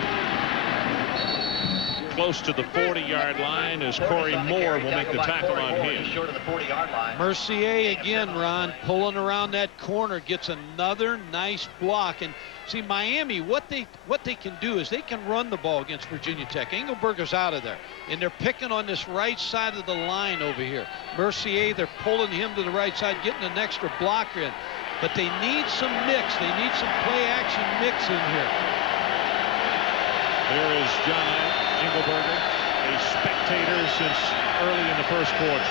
Close to the 40-yard line as Corey Moore will make the tackle on him. Mercier again, Ron, pulling around that corner, gets another nice block. And see, Miami, what they can do is they can run the ball against Virginia Tech. Engelberger's out of there, and they're picking on this right side of the line over here. Mercier, they're pulling him to the right side, getting an extra blocker in. But they need some mix. They need some play-action mix in here. There is John Engelberger, a spectator since early in the first quarter.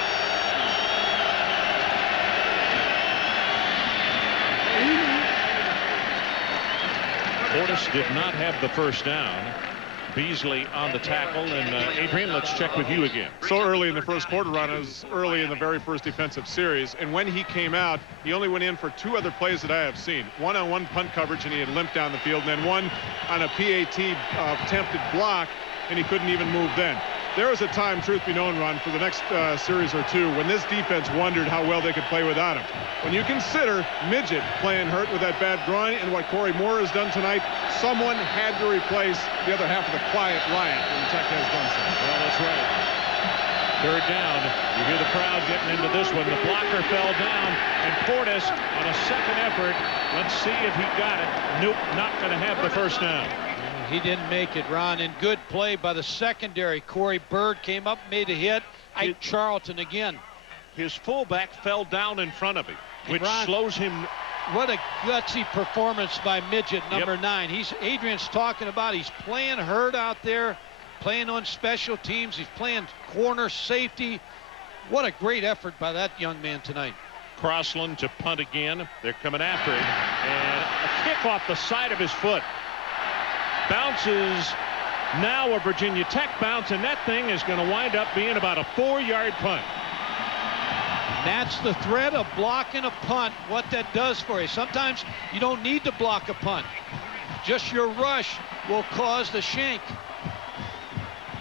Portis did not have the first down. Beasley on the tackle, and Adrian, let's check with you again. So early in the first quarter, Ron, it was early in the very first defensive series, and when he came out, he only went in for 2 other plays that I have seen. One on one punt coverage, and he had limped down the field, and then one on a PAT attempted block, and he couldn't even move then. There was a time, truth be known, Ron, for the next series or two when this defense wondered how well they could play without him. When you consider Midget playing hurt with that bad groin and what Corey Moore has done tonight, someone had to replace the other half of the quiet riot when Tech has done so. Well, that's right. 3rd down. You hear the crowd getting into this one. The blocker fell down, and Portis on a second effort. Let's see if he got it. Nope, not going to have the first down. He didn't make it, Ron, and good play by the secondary. Corey Bird came up, made a hit. Ike Charlton again. His fullback fell down in front of him, which Ron, slows him. What a gutsy performance by Midget, number 9. Adrian's talking about he's playing hurt out there, playing on special teams. He's playing corner safety. What a great effort by that young man tonight. Crossland to punt again. They're coming after him, and a kick off the side of his foot. Bounces, now a Virginia Tech bounce, and that thing is going to wind up being about a 4-yard punt. That's the threat of blocking a punt, what that does for you. Sometimes you don't need to block a punt. Just your rush will cause the shank.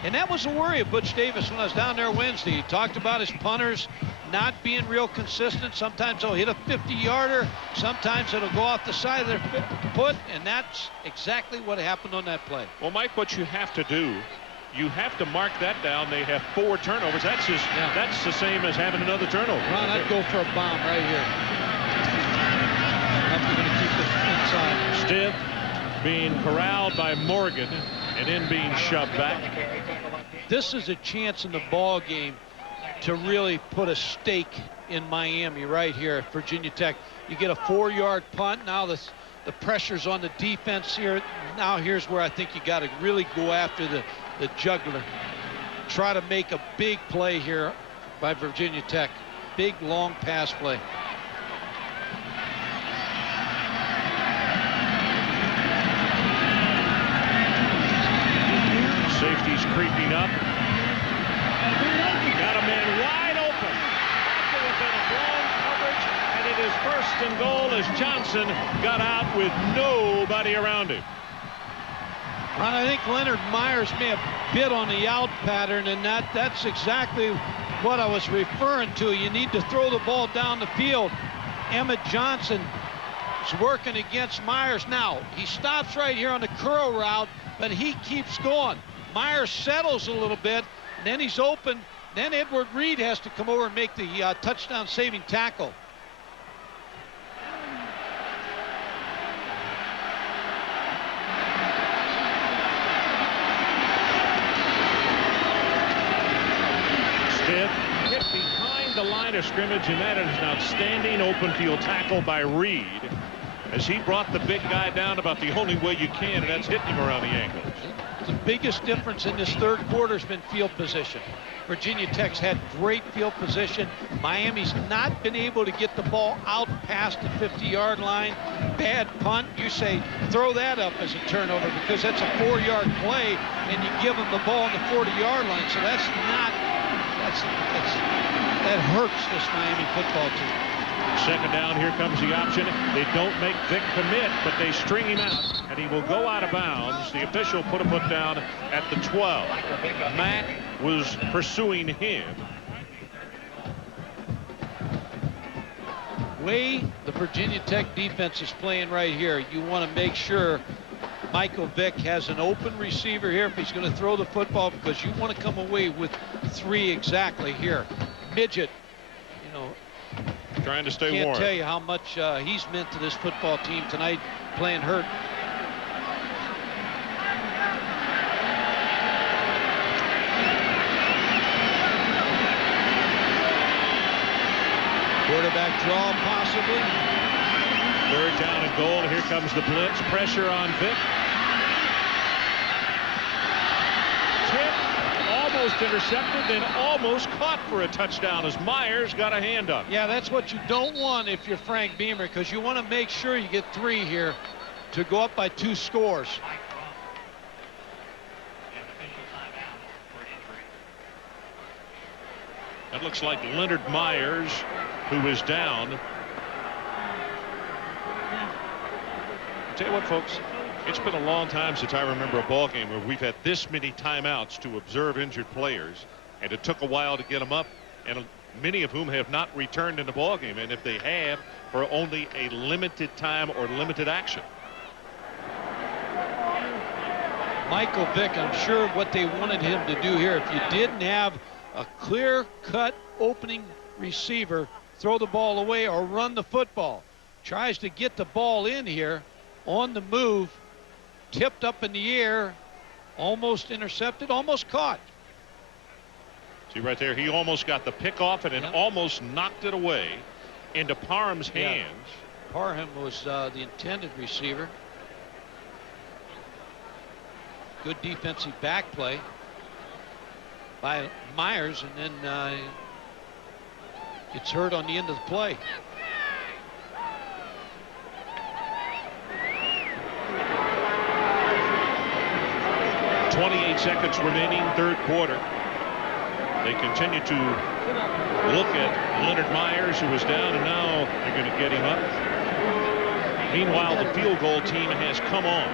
And that was a worry of Butch Davis when I was down there Wednesday. He talked about his punters not being real consistent. Sometimes they'll hit a 50-yarder. Sometimes it'll go off the side of their foot, and that's exactly what happened on that play. Well, Mike, what you have to do, you have to mark that down. They have 4 turnovers. That's the same as having another turnover. Ron, I'd go for a bomb right here. I'm going to keep it inside. Stith being corralled by Morgan and then being shoved back. This is a chance in the ball game to really put a stake in Miami right here at Virginia Tech. You get a 4-yard punt. Now the pressure's on the defense here. Now here's where I think you got to really go after the juggler. Try to make a big play here by Virginia Tech. Big, long pass play. Safety's creeping up. Got a man wide open. After within a blown as Johnson got out with nobody around him. Ron, I think Leonard Myers may have bit on the out pattern, and that's exactly what I was referring to. You need to throw the ball down the field. Emmett Johnson is working against Myers now. He stops right here on the curl route, but he keeps going. Myers settles a little bit, and then he's open. Then Edward Reed has to come over and make the touchdown saving tackle. Stith hit behind the line of scrimmage, and that is an outstanding open field tackle by Reed as he brought the big guy down about the only way you can, and that's hitting him around the ankles. The biggest difference in this third quarter has been field position. Virginia Tech's had great field position. Miami's not been able to get the ball out past the 50-yard line. Bad punt. You say throw that up as a turnover because that's a 4-yard play, and you give them the ball on the 40-yard line. So that hurts this Miami football team. Second down, here comes the option. They don't make Vick commit, but they string him out, and he will go out of bounds. The official put a foot down at the 12. Mack was pursuing him. Way the Virginia Tech defense is playing right here, you want to make sure Michael Vick has an open receiver here if he's going to throw the football, because you want to come away with 3 exactly here. Midget, you know, trying to stay warm. Can't tell you how much he's meant to this football team tonight, playing hurt. Quarterback draw possibly. Third down and goal. Here comes the blitz. Pressure on Vick. Tip, almost intercepted, then almost caught for a touchdown as Myers got a hand on it. Yeah, that's what you don't want if you're Frank Beamer, because you want to make sure you get 3 here to go up by 2 scores. That looks like Leonard Myers, who is down. I'll tell you what, folks, it's been a long time since I remember a ball game where we've had this many timeouts to observe injured players, and it took a while to get them up, and many of whom have not returned in the ball game, and if they have, for only a limited time or limited action. Michael Vick, I'm sure what they wanted him to do here, if you didn't have a clear-cut opening receiver, throw the ball away or run the football. Tries to get the ball in here on the move, tipped up in the air, almost intercepted, almost caught. See right there, he almost got the pick off and almost knocked it away into Parham's hands. Parham was the intended receiver. Good defensive back play by Myers, and then gets hurt on the end of the play. .28 seconds remaining, third quarter. They continue to look at Leonard Myers, who was down, and now they're going to get him up. Meanwhile, the field goal team has come on.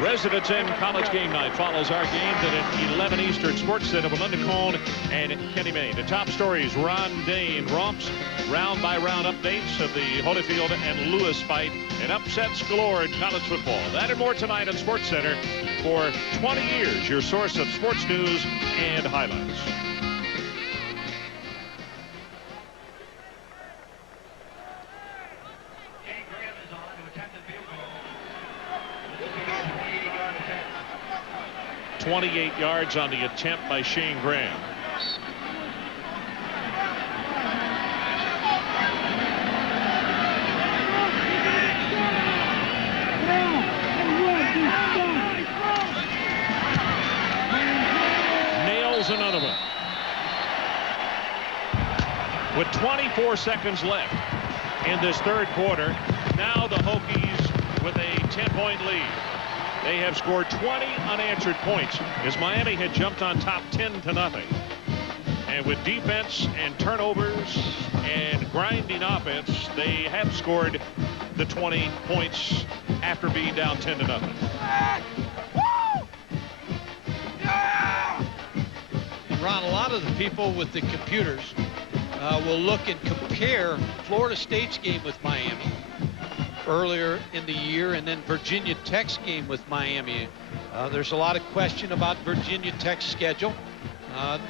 Residents Inn College Game Night follows our game at 11 Eastern Sports Center with Linda Cohn and Kenny Mayne. The top stories: Ron Dane romps, round-by-round updates of the Holyfield and Lewis fight, and upsets galore in college football. That and more tonight on Sports Center. For 20 years, your source of sports news and highlights. .28 yards on the attempt by Shane Graham. Nails another one. With 24 seconds left in this third quarter, now the Hokies with a 10-point lead. They have scored 20 unanswered points as Miami had jumped on top 10-0. And with defense and turnovers and grinding offense, they have scored the 20 points after being down 10-0. Ron, a lot of the people with the computers will look and compare Florida State's game with Miami earlier in the year and then Virginia Tech's game with Miami. There's a lot of question about Virginia Tech's schedule.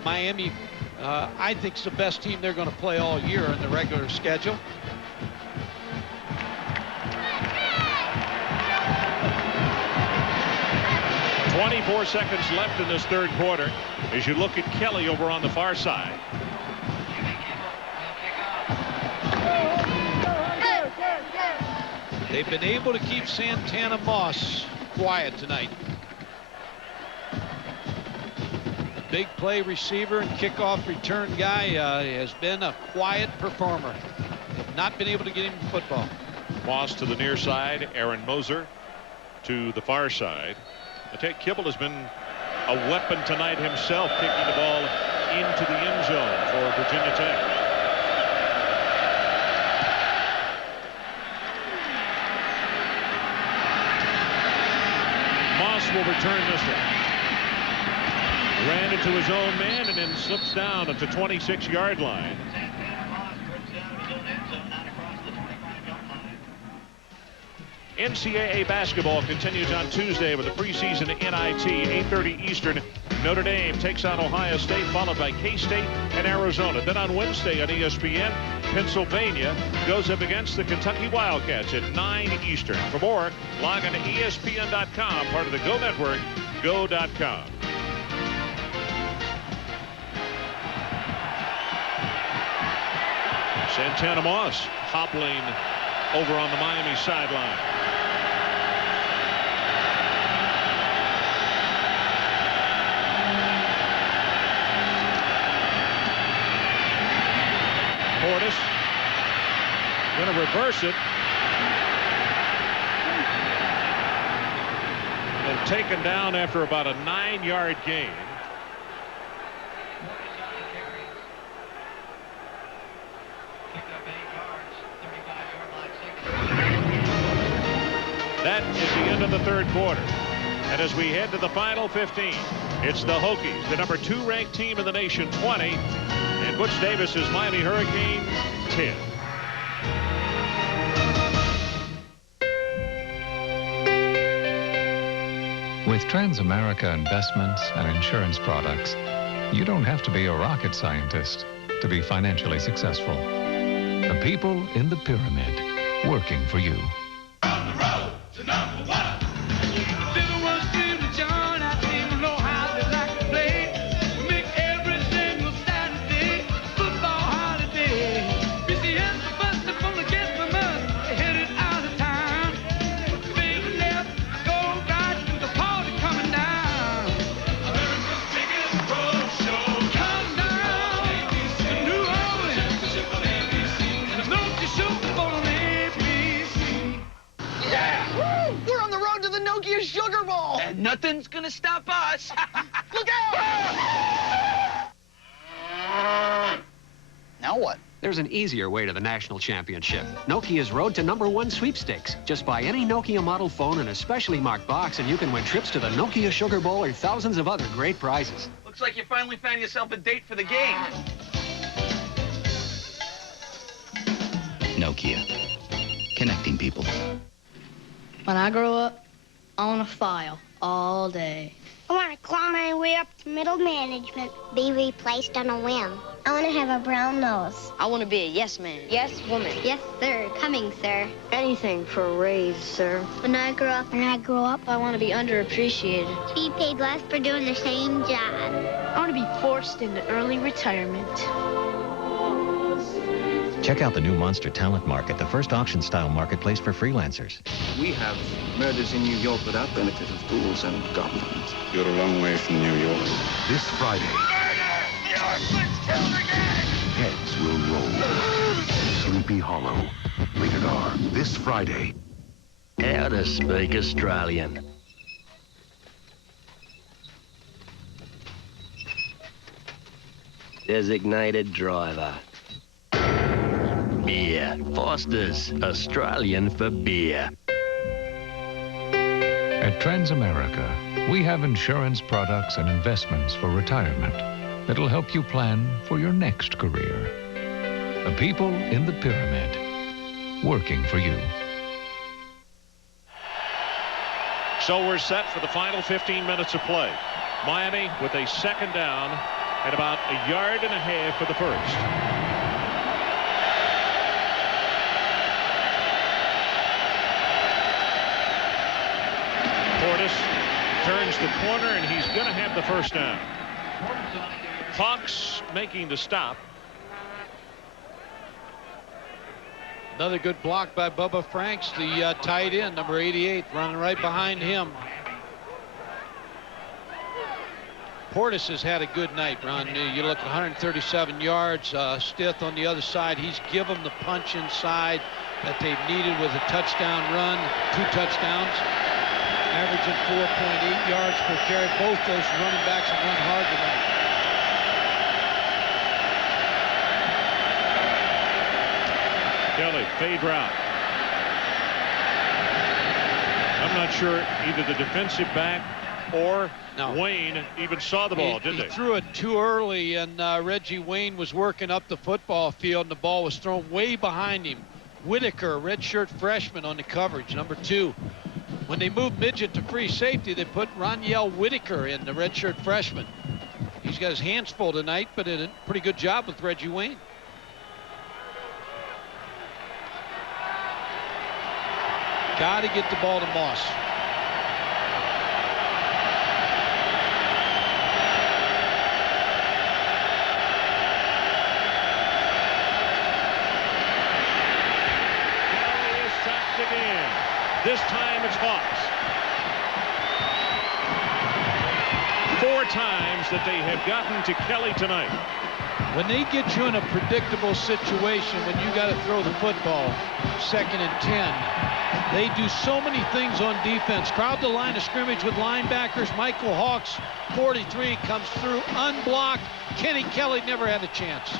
Miami, I think, is the best team they're going to play all year in the regular schedule. .24 seconds left in this third quarter as you look at Kelly over on the far side. They've been able to keep Santana Moss quiet tonight. Big play receiver and kickoff return guy has been a quiet performer. Have not been able to get him the football. Moss to the near side. Aaron Moser to the far side. Tate Kibble has been a weapon tonight himself, kicking the ball into the end zone for Virginia Tech. Moss will return this one. Ran into his own man and then slips down at the 26-yard line. NCAA basketball continues on Tuesday with the preseason NIT, 8:30 Eastern. Notre Dame takes on Ohio State, followed by K-State and Arizona. Then on Wednesday on ESPN, Pennsylvania goes up against the Kentucky Wildcats at 9 Eastern. For more, log on to ESPN.com, part of the Go Network, go.com. Santana Moss hobbling over on the Miami sideline. Portis going to reverse it. And taken down after about a 9-yard gain. That is the end of the third quarter. And as we head to the final 15, it's the Hokies, the number 2 ranked team in the nation, 20, and Butch Davis's Miami Hurricanes, 10. With Transamerica Investments and Insurance Products, you don't have to be a rocket scientist to be financially successful. The people in the pyramid working for you. On the road to number 1. Everyone's dream to join our team, we know how they like to play. We make every single Saturday football holiday. BCS the bus up on the get my must, headed out of town. Big left, go right, the party coming down. America's biggest road show. Come down to New Orleans. And don't you shoot for an ABC. Yeah! Woo! We're on the road to the Nokia Sugar Bowl! And nothing's gonna stop us! Look out! Now what? There's an easier way to the national championship. Nokia's Road to #1 sweepstakes. Just buy any Nokia model phone in a specially marked box and you can win trips to the Nokia Sugar Bowl or thousands of other great prizes. Looks like you finally found yourself a date for the game. Nokia. Connecting people. When I grow up, I want to file all day. I want to claw my way up to middle management. Be replaced on a whim. I want to have a brown nose. I want to be a yes man. Yes, woman. Yes, sir. Coming, sir. Anything for a raise, sir. When I grow up, I want to be underappreciated. be paid less for doing the same job. I want to be forced into early retirement. Check out the new Monster Talent Market, the first auction-style marketplace for freelancers. We have murders in New York without benefit of ghouls and goblins. You're a long way from New York. This Friday, The Orphans killed again! heads will roll. Sleepy Hollow. Rated R. This Friday. How to speak Australian. designated driver. Beer. Foster's, Australian for beer. At Transamerica, we have insurance products and investments for retirement that'll help you plan for your next career. The people in the pyramid, working for you. So we're set for the final 15 minutes of play. Miami with a second down at about 1.5 yards for the first. Portis turns the corner, and he's going to have the first down. Hawks making the stop. Another good block by Bubba Franks, the tight end, number 88, running right behind him. Portis has had a good night, Ron. You look at 137 yards. Stith on the other side. He's given them the punch inside that they've needed with a touchdown run, 2 touchdowns, averaging 4.8 yards per carry. Both those running backs have run hard tonight. Kelly, fade route. I'm not sure either the defensive back or Wayne even saw the ball, did they? He threw it too early, and Reggie Wayne was working up the football field, and the ball was thrown way behind him. Whitaker, redshirt freshman, on the coverage, number 2. When they moved Midget to free safety, they put Roniel Whitaker in, the redshirt freshman. He's got his hands full tonight, but did a pretty good job with Reggie Wayne. Got to get the ball to Moss. Kelly is sacked again. This time it's Hawks. 4 times that they have gotten to Kelly tonight. When they get you in a predictable situation, when you got to throw the football, 2nd and 10, they do so many things on defense. Crowd the line of scrimmage with linebackers. Michael Hawks, 43, comes through unblocked. Kenny Kelly never had a chance.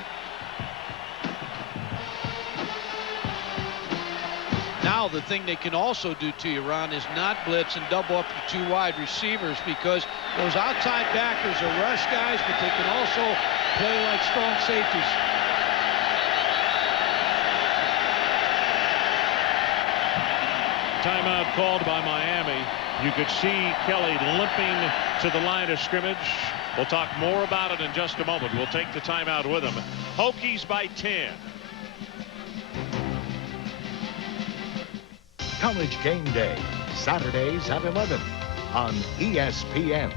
Now the thing they can also do to you, Ron, is not blitz and double up the 2 wide receivers, because those outside backers are rush guys, but they can also play like strong safeties. Timeout called by Miami. You could see Kelly limping to the line of scrimmage. We'll talk more about it in just a moment. We'll take the timeout with him. Hokies by 10. College Game Day, Saturdays at 11 on ESPN.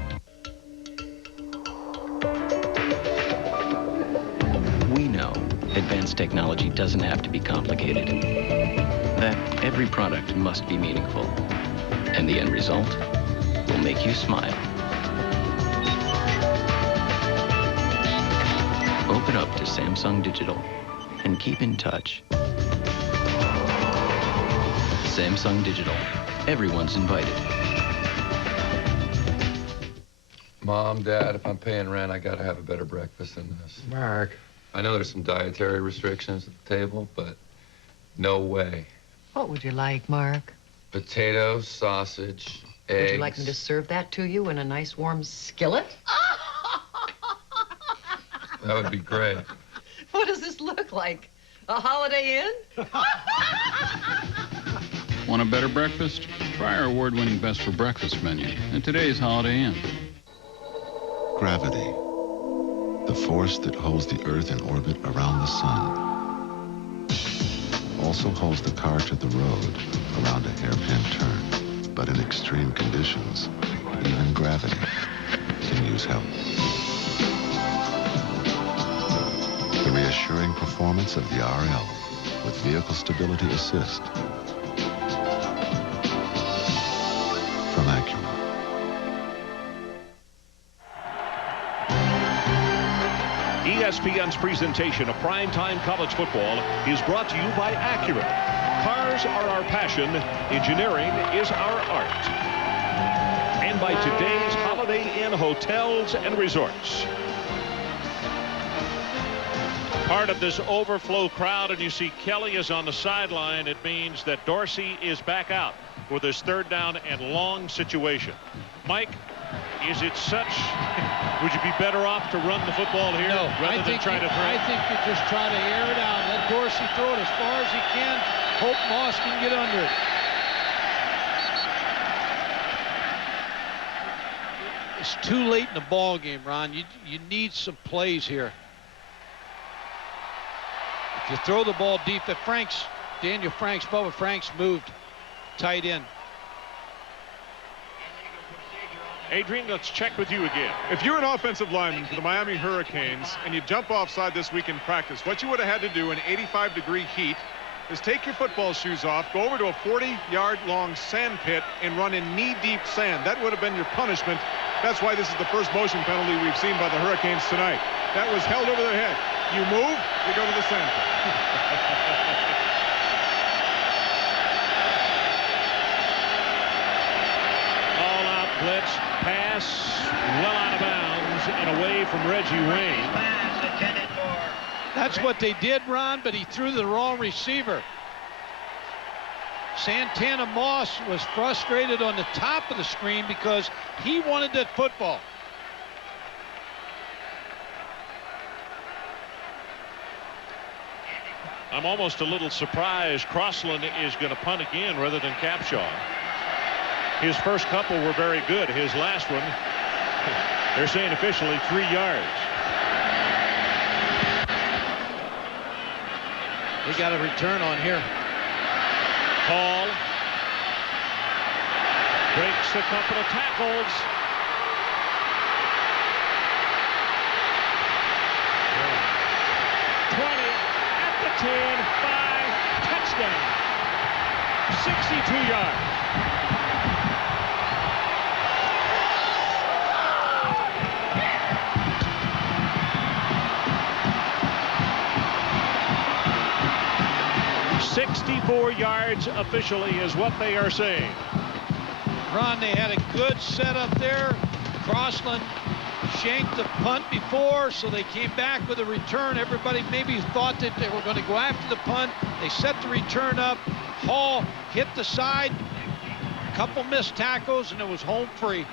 We know advanced technology doesn't have to be complicated. That every product must be meaningful. And the end result will make you smile. Open up to Samsung Digital and keep in touch. Samsung Digital. Everyone's invited. Mom, Dad, if I'm paying rent, I gotta have a better breakfast than this. Mark. I know there's some dietary restrictions at the table, but no way. What would you like, Mark? Potatoes, sausage, eggs. Would you like me to serve that to you in a nice warm skillet? That would be great. What does this look like? A Holiday Inn? Want a better breakfast? Try our award-winning Best for Breakfast menu at today's Holiday Inn. Gravity, the force that holds the Earth in orbit around the sun, also holds the car to the road around a hairpin turn. But in extreme conditions, even gravity can use help. The reassuring performance of the RL with Vehicle Stability Assist from Acura. ESPN's presentation of primetime college football is brought to you by Acura. Cars are our passion. Engineering is our art. And by today's Holiday Inn Hotels and Resorts. part of this overflow crowd, and you see Kelly is on the sideline. It means that Dorsey is back out for this 3rd down and long situation. Mike, is it such, would you be better off to run the football here rather than try to throw? I think you just try to air it out. Let Dorsey throw it as far as he can. Hope Moss can get under it. It's too late in the ball game, Ron. You need some plays here. If you throw the ball deep, at Bubba Franks moved tight end. Adrian, let's check with you again. If you're an offensive lineman for the Miami Hurricanes and you jump offside this week in practice, what you would have had to do in 85-degree heat is take your football shoes off, go over to a 40-yard long sand pit and run in knee-deep sand. That would have been your punishment. That's why this is the first motion penalty we've seen by the Hurricanes tonight. That was held over their head. You move, you go to the sand pit. All-out blitz, pass, well out of bounds and away from Reggie Wayne. That's what they did, Ron, but he threw the wrong receiver. Santana Moss was frustrated on the top of the screen because he wanted that football. I'm almost a little surprised Crossland is going to punt again rather than Capshaw. His first couple were very good. His last one, they're saying officially 3 yards. We got a return on here. Hall breaks a couple of tackles. Yeah. 20 at the 10, 5, touchdown. 62 yards. "64 yards officially is what they are saying. Ron, they had a good setup there. Crossland shanked the punt before, so they came back with a return. Everybody maybe thought that they were going to go after the punt. They set the return up. Hall hit the side. A couple missed tackles, and it was home free.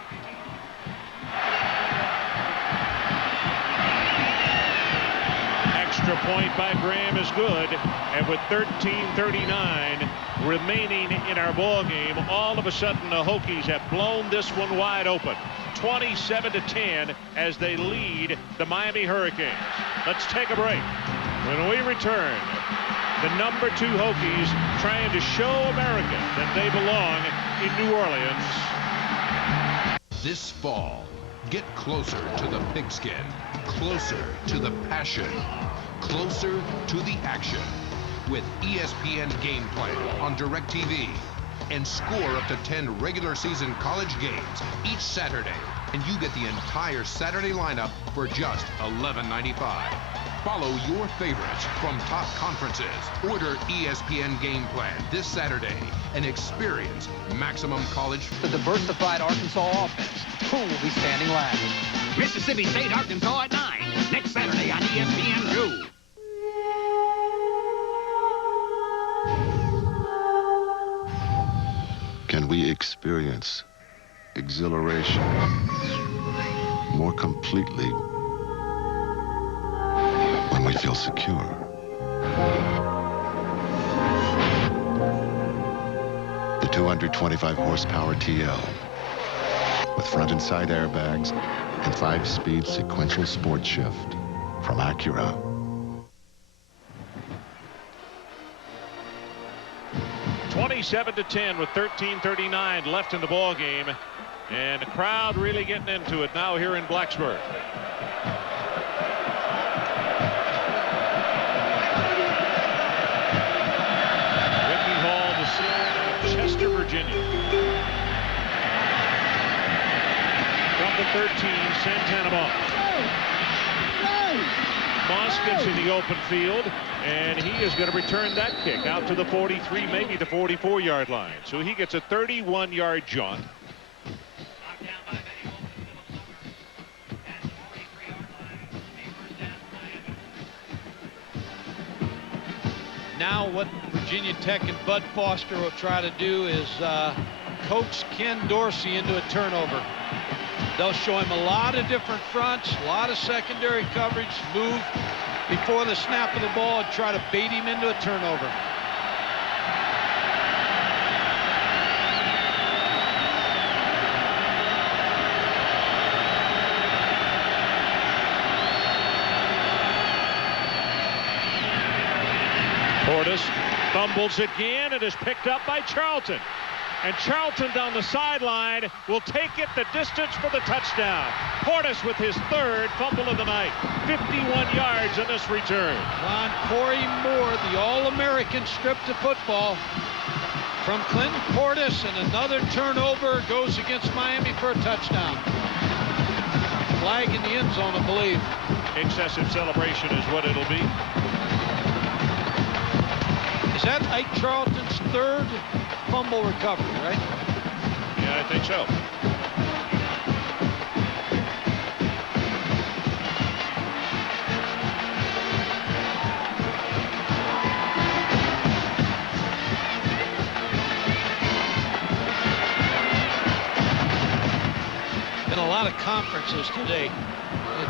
Extra point by Graham is good, and with 13:39 remaining in our ball game, all of a sudden the Hokies have blown this one wide open. 27-10 as they lead the Miami Hurricanes. Let's take a break. When we return, the number 2 Hokies trying to show America that they belong in New Orleans. This fall, get closer to the pigskin, closer to the passion, closer to the action with ESPN Game Plan on DirecTV, and score up to 10 regular season college games each Saturday, and you get the entire Saturday lineup for just $11.95. Follow your favorites from top conferences. Order ESPN Game Plan this Saturday and experience maximum college. The diversified Arkansas offense. Who will be standing last? Mississippi State, Arkansas at 9. Next Saturday on ESPN2. Can we experience exhilaration more completely when we feel secure? The 225 horsepower TL with front and side airbags and 5-speed sequential sport shift from Acura. "27-10 with 13:39 left in the ball game, and the crowd really getting into it now here in Blacksburg. Ricky Hall, the center of Chester, Virginia. From the 13, Santana Moss. Moss gets in the open field, and he is going to return that kick out to the 43, maybe the 44-yard line. So he gets a 31-yard jaunt. now what Virginia Tech and Bud Foster will try to do is coax Ken Dorsey into a turnover. They'll show him a lot of different fronts, a lot of secondary coverage, move before the snap of the ball and try to bait him into a turnover. Portis fumbles again. It is picked up by Charlton. And Charlton down the sideline will take it the distance for the touchdown. Portis with his third fumble of the night. 51 yards in this return. Ron, Corey Moore, the All-American, stripped the football from Clinton Portis, and another turnover goes against Miami for a touchdown. Flag in the end zone, I believe. Excessive celebration is what it'll be. Is that Ike Charlton's third fumble recovery, right? Yeah, I think so. Been a lot of conferences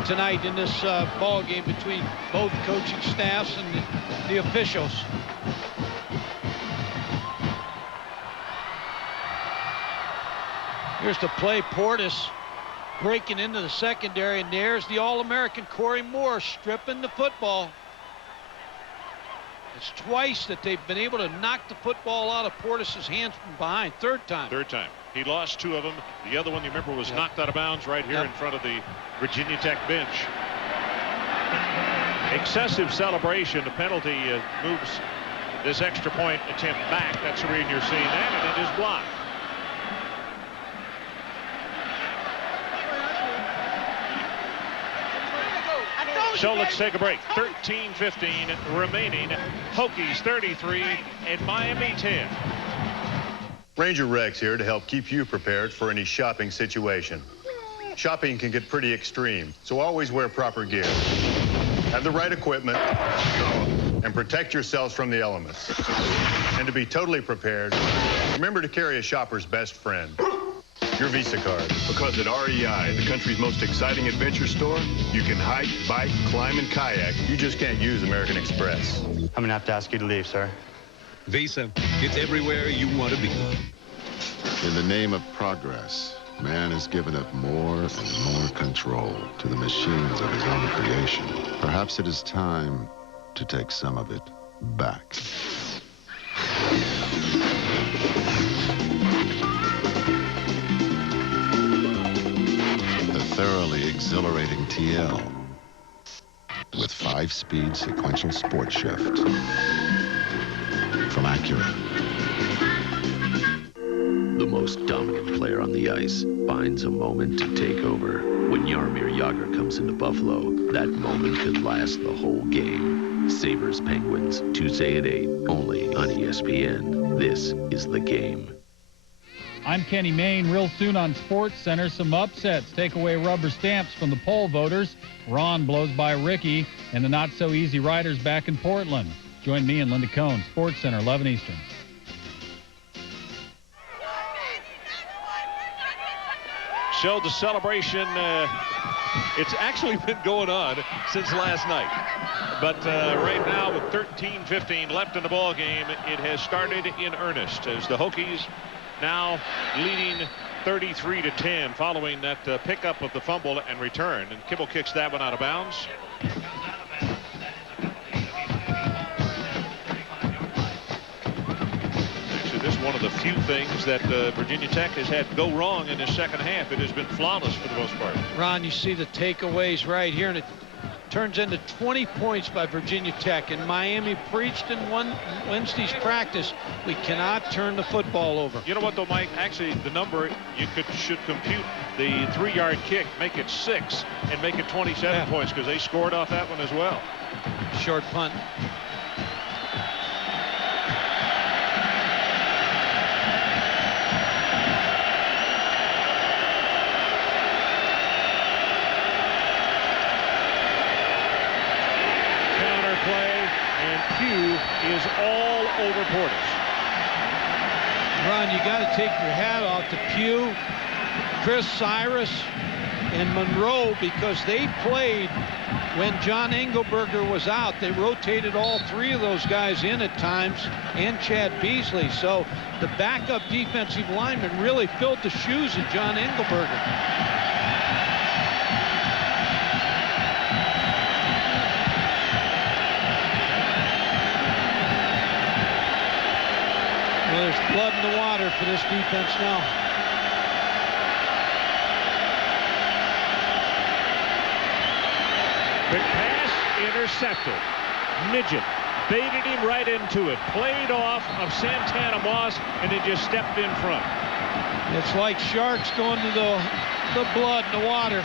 tonight in this ball game between both coaching staffs and the officials. Here's the play. Portis breaking into the secondary, and there's the All-American Corey Moore stripping the football. It's twice that they've been able to knock the football out of Portis's hands from behind. Third time. Third time. He lost two of them. The other one, you remember, was knocked out of bounds right here in front of the Virginia Tech bench. Excessive celebration. The penalty moves this extra point attempt back. That's the reason you're seeing that, and it is blocked. So let's take a break. 13:15 remaining. Hokies 33 and Miami 10. Ranger Rex here to help keep you prepared for any shopping situation. Shopping can get pretty extreme, so always wear proper gear. Have the right equipment and protect yourselves from the elements. And to be totally prepared, remember to carry a shopper's best friend, your Visa card. Because at REI, the country's most exciting adventure store, you can hike, bike, climb, and kayak. You just can't use American Express. I'm gonna have to ask you to leave, sir. Visa, it's everywhere you want to be. In the name of progress, man has given up more and more control to the machines of his own creation. Perhaps it is time to take some of it back. The thoroughly exhilarating TL with 5-speed sequential sport shift from Acura. The most dominant player on the ice finds a moment to take over. When Jaromir Jagr comes into Buffalo, that moment could last the whole game. Sabres Penguins, Tuesday at 8, only on ESPN. This is The Game. I'm Kenny Mayne. Real soon on Sports Center, some upsets. Take away rubber stamps from the poll voters. Ron blows by Ricky, and the not-so-easy riders back in Portland. Join me and Linda Cohn, Sports Center, 11 Eastern. So the celebration, it's actually been going on since last night. But right now, with 13:15 left in the ball game, it has started in earnest as the Hokies now leading 33-10 following that pickup of the fumble and return. And Kibble kicks that one out of bounds. This is one of the few things that Virginia Tech has had go wrong in the second half. It has been flawless for the most part. Ron, you see the takeaways right here, and it turns into 20 points by Virginia Tech. And Miami preached in Wednesday's practice, we cannot turn the football over. You know what, though, Mike? Actually, the number you should compute the 3-yard kick, make it 6, and make it 27 points, because they scored off that one as well. Short punt. and Pugh is all over Portis. Ron, you got to take your hat off to Pugh, Chris Cyrus, and Monroe, because they played when John Engelberger was out. They rotated all three of those guys in at times, and Chad Beasley. So the backup defensive lineman really filled the shoes of John Engelberger. Well, there's blood in the water for this defense now. Quick pass, intercepted. Midget baited him right into it. Played off of Santana Moss, and it just stepped in front. It's like sharks going to the blood in the water.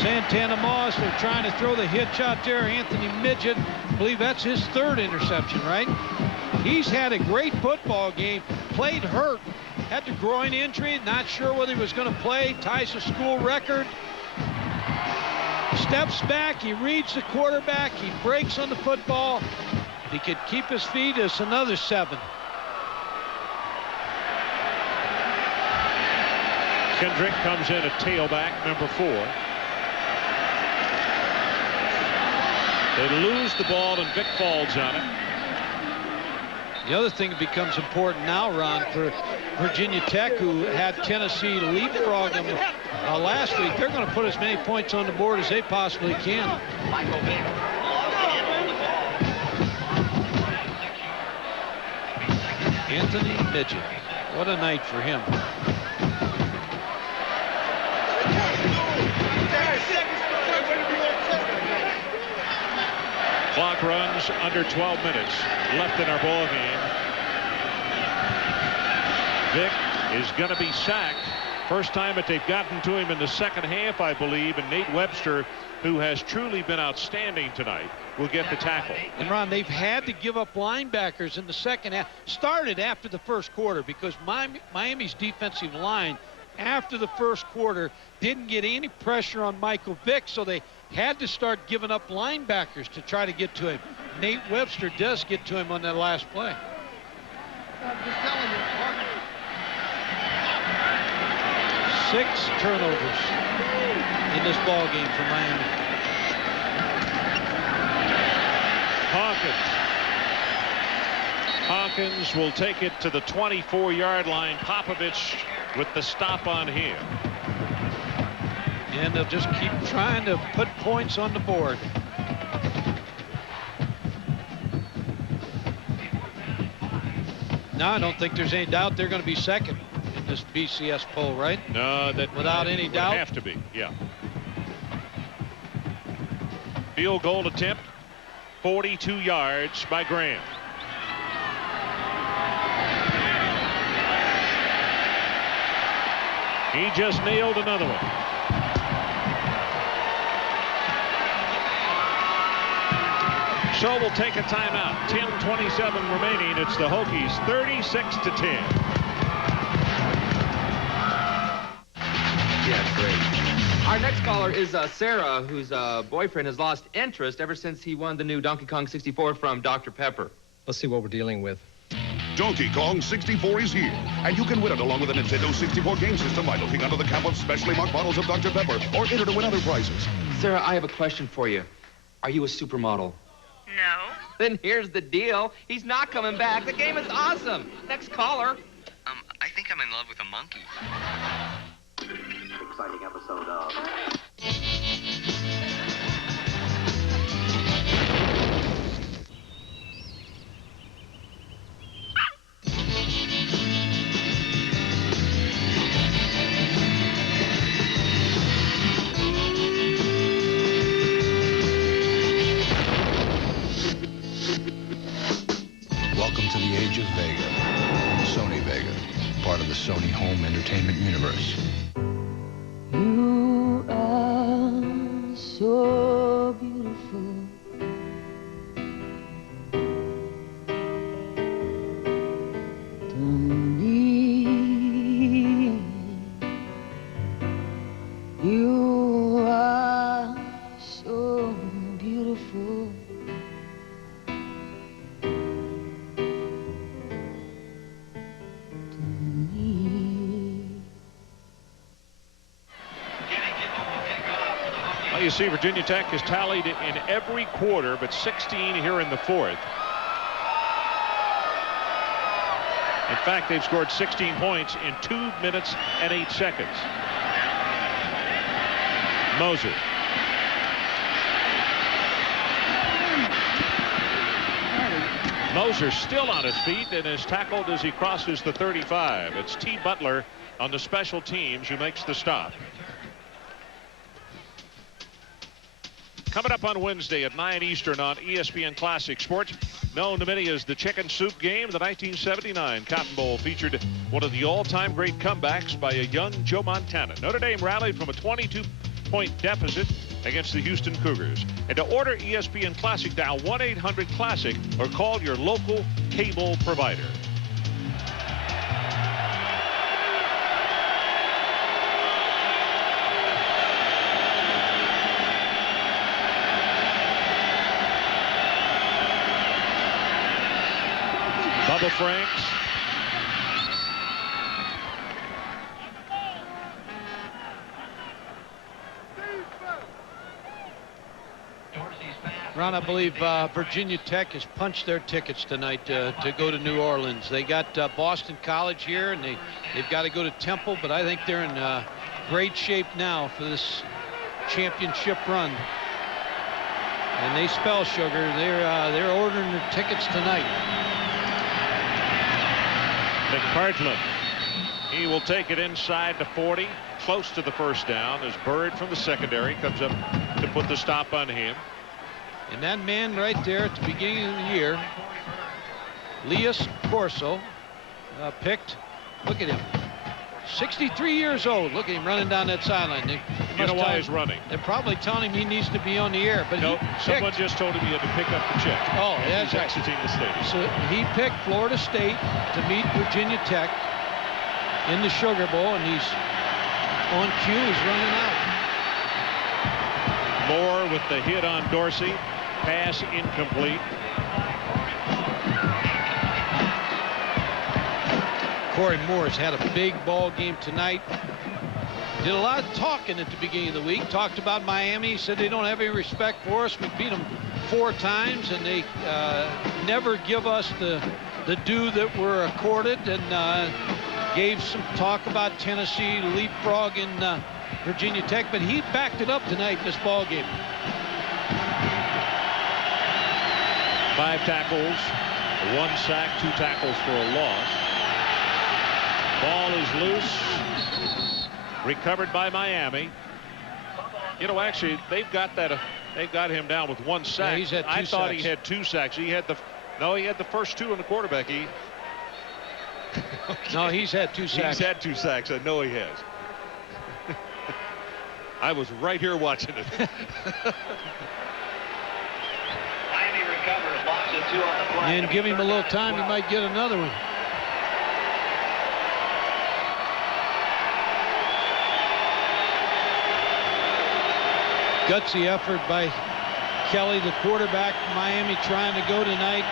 Santana Moss, they're trying to throw the hitch out there. Anthony Midget, I believe that's his third interception, right? He's had a great football game, played hurt, had the groin injury, not sure whether he was going to play, ties a school record. Steps back, he reads the quarterback, he breaks on the football. If he could keep his feet, it's another 7. Kendrick comes in at tailback, number 4. They lose the ball, and Vick falls on it. The other thing that becomes important now, Ron, for Virginia Tech, who had Tennessee leapfrog them last week, they're going to put as many points on the board as they possibly can. Anthony Midget, what a night for him. Clock runs under 12 minutes left in our ball game. Vick is going to be sacked. First time that they've gotten to him in the second half, I believe, and Nate Webster, who has truly been outstanding tonight, will get the tackle. And Ron, they've had to give up linebackers in the second half. Started after the first quarter, because Miami's defensive line after the first quarter didn't get any pressure on Michael Vick, so they had to start giving up linebackers to try to get to him. Nate Webster does get to him on that last play. I'm just telling you. 6 turnovers in this ball game for Miami. Hawkins will take it to the 24-yard line. Popovich with the stop on him. And they'll just keep trying to put points on the board. No, I don't think there's any doubt they're going to be second in this BCS poll, right? No, that without any doubt. Have to be, yeah. Field goal attempt, 42 yards by Graham. He just nailed another one. So we'll take a timeout. 10:27 remaining. It's the Hokies 36-10. Yeah, great. Our next caller is Sarah, whose boyfriend has lost interest ever since he won the new Donkey Kong 64 from Dr. Pepper. Let's see what we're dealing with. Donkey Kong 64 is here, and you can win it along with a Nintendo 64 game system by looking under the cap of specially marked bottles of Dr. Pepper, or enter to win other prizes. Sarah, I have a question for you. Are you a supermodel? No. Then here's the deal. He's not coming back. The game is awesome. Next caller. I think I'm in love with a monkey. Exciting episode of... Welcome to the age of Vega. Sony Vega, part of the Sony home entertainment universe. You are so beautiful. To me, you are so beautiful. Well, you see, Virginia Tech has tallied in every quarter, but 16 here in the fourth. In fact, they've scored 16 points in 2 minutes and 8 seconds. Moser. Moser still on his feet and is tackled as he crosses the 35. It's T. Butler on the special teams who makes the stop. Coming up on Wednesday at 9 Eastern on ESPN Classic Sports, known to many as the Chicken Soup Game, the 1979 Cotton Bowl featured one of the all-time great comebacks by a young Joe Montana. Notre Dame rallied from a 22-point deficit against the Houston Cougars. And to order ESPN Classic, dial 1-800-CLASSIC or call your local cable provider. Bubba Franks. Ron, I believe Virginia Tech has punched their tickets tonight to go to New Orleans. They got Boston College here, and they've got to go to Temple, but I think they're in great shape now for this championship run. And they spell sugar. They're ordering their tickets tonight. McPartland. He will take it inside the 40, close to the first down, as Bird from the secondary comes up to put the stop on him. And that man right there at the beginning of the year, Lias Corso, picked. Look at him. 63 years old. Look at him running down that sideline. You know why he's running? They're probably telling him he needs to be on the air. But no, someone just told him he had to pick up the check. Oh, that's he's right. Exiting the stadium. So he picked Florida State to meet Virginia Tech in the Sugar Bowl, and he's on cue. He's running out. Moore with the hit on Dorsey. Pass incomplete. Corey Moore's had a big ball game tonight. Did a lot of talking at the beginning of the week. Talked about Miami. Said they don't have any respect for us. We beat them 4 times, and they never give us the due that we're accorded. And gave some talk about Tennessee leapfrogging Virginia Tech, but he backed it up tonight in this ball game. 5 tackles, 1 sack, 2 tackles for a loss. Ball is loose. Recovered by Miami. You know, actually, they've got him down with 1 sack. Yeah, he's had 2 I thought sacks. he had 2 sacks. He had the first 2 in the quarterback. No, he's had 2 sacks. He's had 2 sacks. I know he has. I was right here watching it. And give him a little time, he might get another one. Gutsy effort by Kelly, the quarterback. Miami trying to go tonight.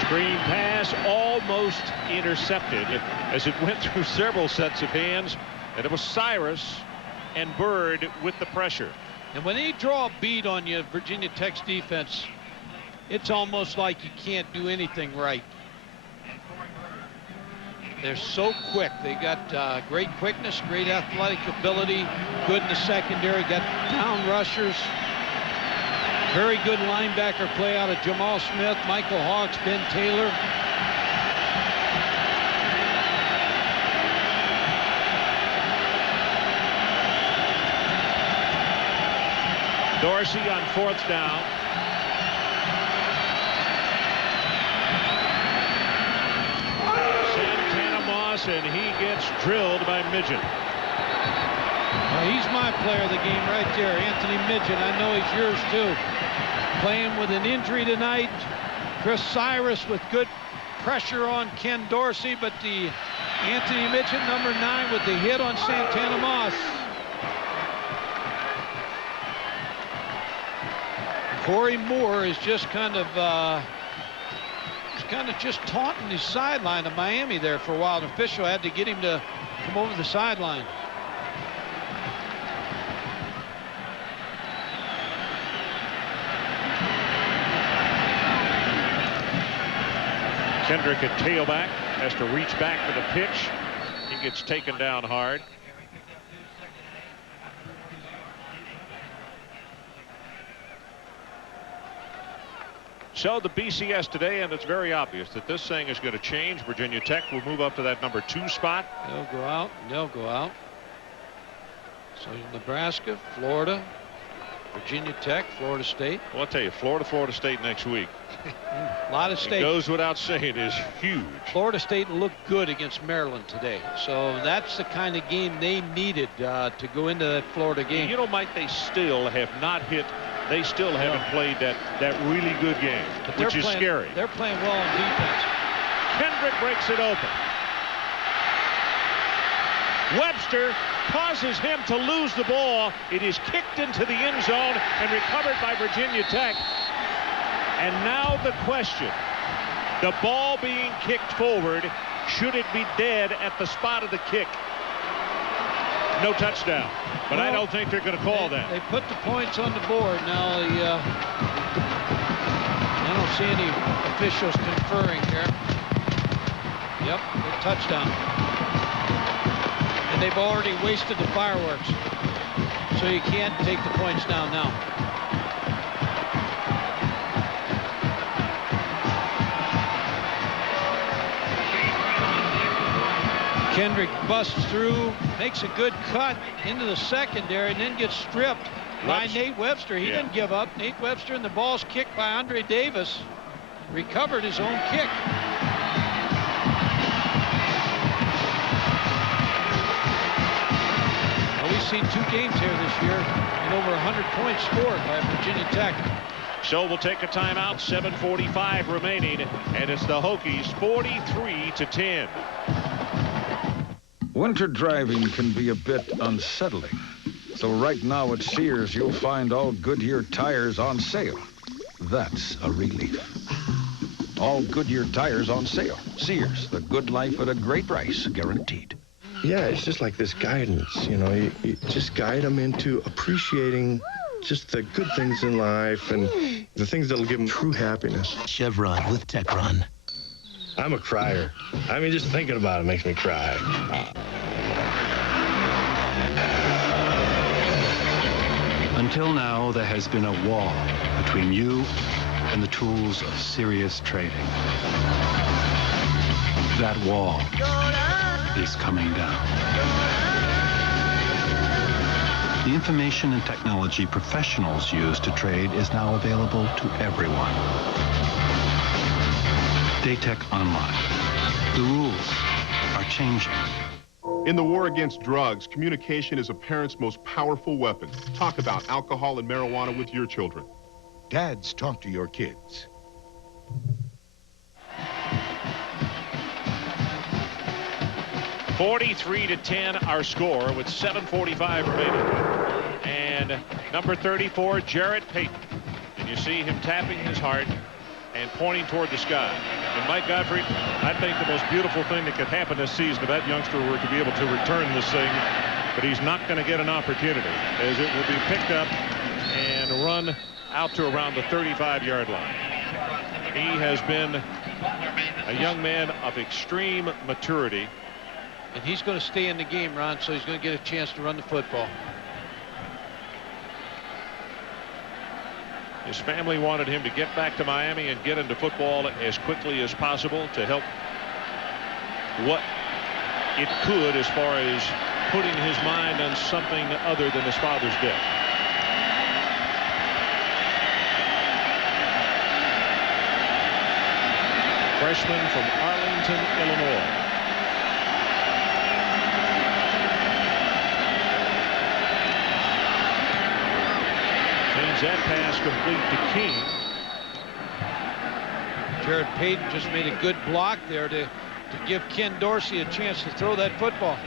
Screen pass almost intercepted as it went through several sets of hands, and it was Cyrus and Bird with the pressure. And when they draw a bead on you, Virginia Tech's defense, it's almost like you can't do anything right. They're so quick. They got great quickness, great athletic ability, good in the secondary, got down rushers. Very good linebacker play out of Jamal Smith, Michael Hawks, Ben Taylor. Dorsey on 4th down. Santana Moss, and he gets drilled by Midget. Well, he's my player of the game right there, Anthony Midget. I know he's yours too. Playing with an injury tonight. Chris Cyrus with good pressure on Ken Dorsey, but the Anthony Midget, number 9, with the hit on Santana Moss. Corey Moore is just kind of just taunting the sideline of Miami there for a while. The official had to get him to come over the sideline. Kendrick at tailback has to reach back for the pitch. He gets taken down hard. So the BCS today, and it's very obvious that this thing is going to change. Virginia Tech will move up to that number 2 spot. They'll go out. They'll go out. So Nebraska, Florida, Virginia Tech, Florida State. Well, I'll tell you, Florida State next week. A lot of states. It goes without saying, is huge. Florida State looked good against Maryland today. So that's the kind of game they needed to go into that Florida game. You know, Mike, they still have not hit. They still haven't played that really good game, which is scary. They're playing well on defense. Kendrick breaks it open. Webster causes him to lose the ball. It is kicked into the end zone and recovered by Virginia Tech. And now the question, the ball being kicked forward, should it be dead at the spot of the kick? No touchdown, but I don't think they're going to call that. They put the points on the board. Now I don't see any officials conferring here. Yep, a touchdown. And they've already wasted the fireworks. So you can't take the points down now. Kendrick busts through, makes a good cut into the secondary, and then gets stripped by Nate Webster. He didn't give up. Nate Webster, and the ball's kicked by Andre Davis. Recovered his own kick. Well, we've seen 2 games here this year and over 100 points scored by Virginia Tech. So we'll take a timeout, 7:45 remaining, and it's the Hokies 43-10. Winter driving can be a bit unsettling. So right now at Sears, you'll find all Goodyear tires on sale. That's a relief. All Goodyear tires on sale. Sears, the good life at a great price, guaranteed. Yeah, it's just like this guidance, you know, you just guide them into appreciating just the good things in life and the things that'll give them true happiness. Chevron with Techron. I'm a crier. I mean, just thinking about it makes me cry. Until now, there has been a wall between you and the tools of serious trading. That wall is coming down. The information and technology professionals use to trade is now available to everyone. Daytech Online. The rules are changing. In the war against drugs, communication is a parent's most powerful weapon. Talk about alcohol and marijuana with your children. Dads, talk to your kids. (43-10) our score with 7:45 remaining. And number 34, Jarrett Payton. And you see him tapping his heart and pointing toward the sky. And Mike Godfrey, I think the most beautiful thing that could happen this season if that youngster were to be able to return this thing, but he's not going to get an opportunity, as it will be picked up and run out to around the 35-yard line. He has been a young man of extreme maturity. And he's going to stay in the game, Ron, so he's going to get a chance to run the football. His family wanted him to get back to Miami and get into football as quickly as possible to help what it could as far as putting his mind on something other than his father's death. Freshman from Arlington, Illinois. That pass complete to King. Jarrett Payton just made a good block there to give Ken Dorsey a chance to throw that football.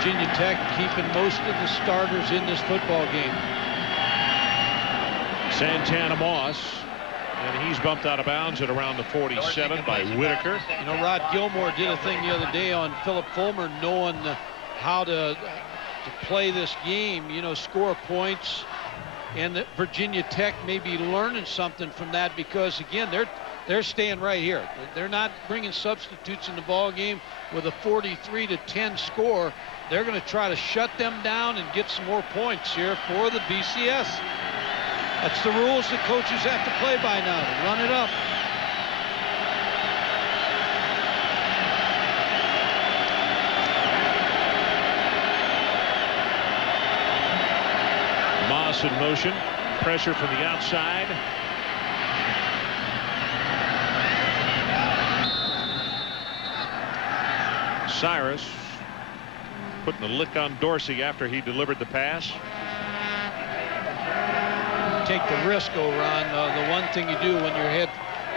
Virginia Tech keeping most of the starters in this football game. Santana Moss, and he's bumped out of bounds at around the 47 by Whitaker. You know, Rod Gilmore did a thing the other day on Philip Fulmer, knowing how to play this game, you know, score points. And that Virginia Tech may be learning something from that, because again, they're staying right here. They're not bringing substitutes in the ball game with a 43-10 score. They're going to try to shut them down and get some more points here for the BCS. That's the rules that coaches have to play by now, to run it up. Moss in motion, pressure from the outside. Cyrus putting the lick on Dorsey after he delivered the pass. Take the risk, Ron. The one thing you do when you're ahead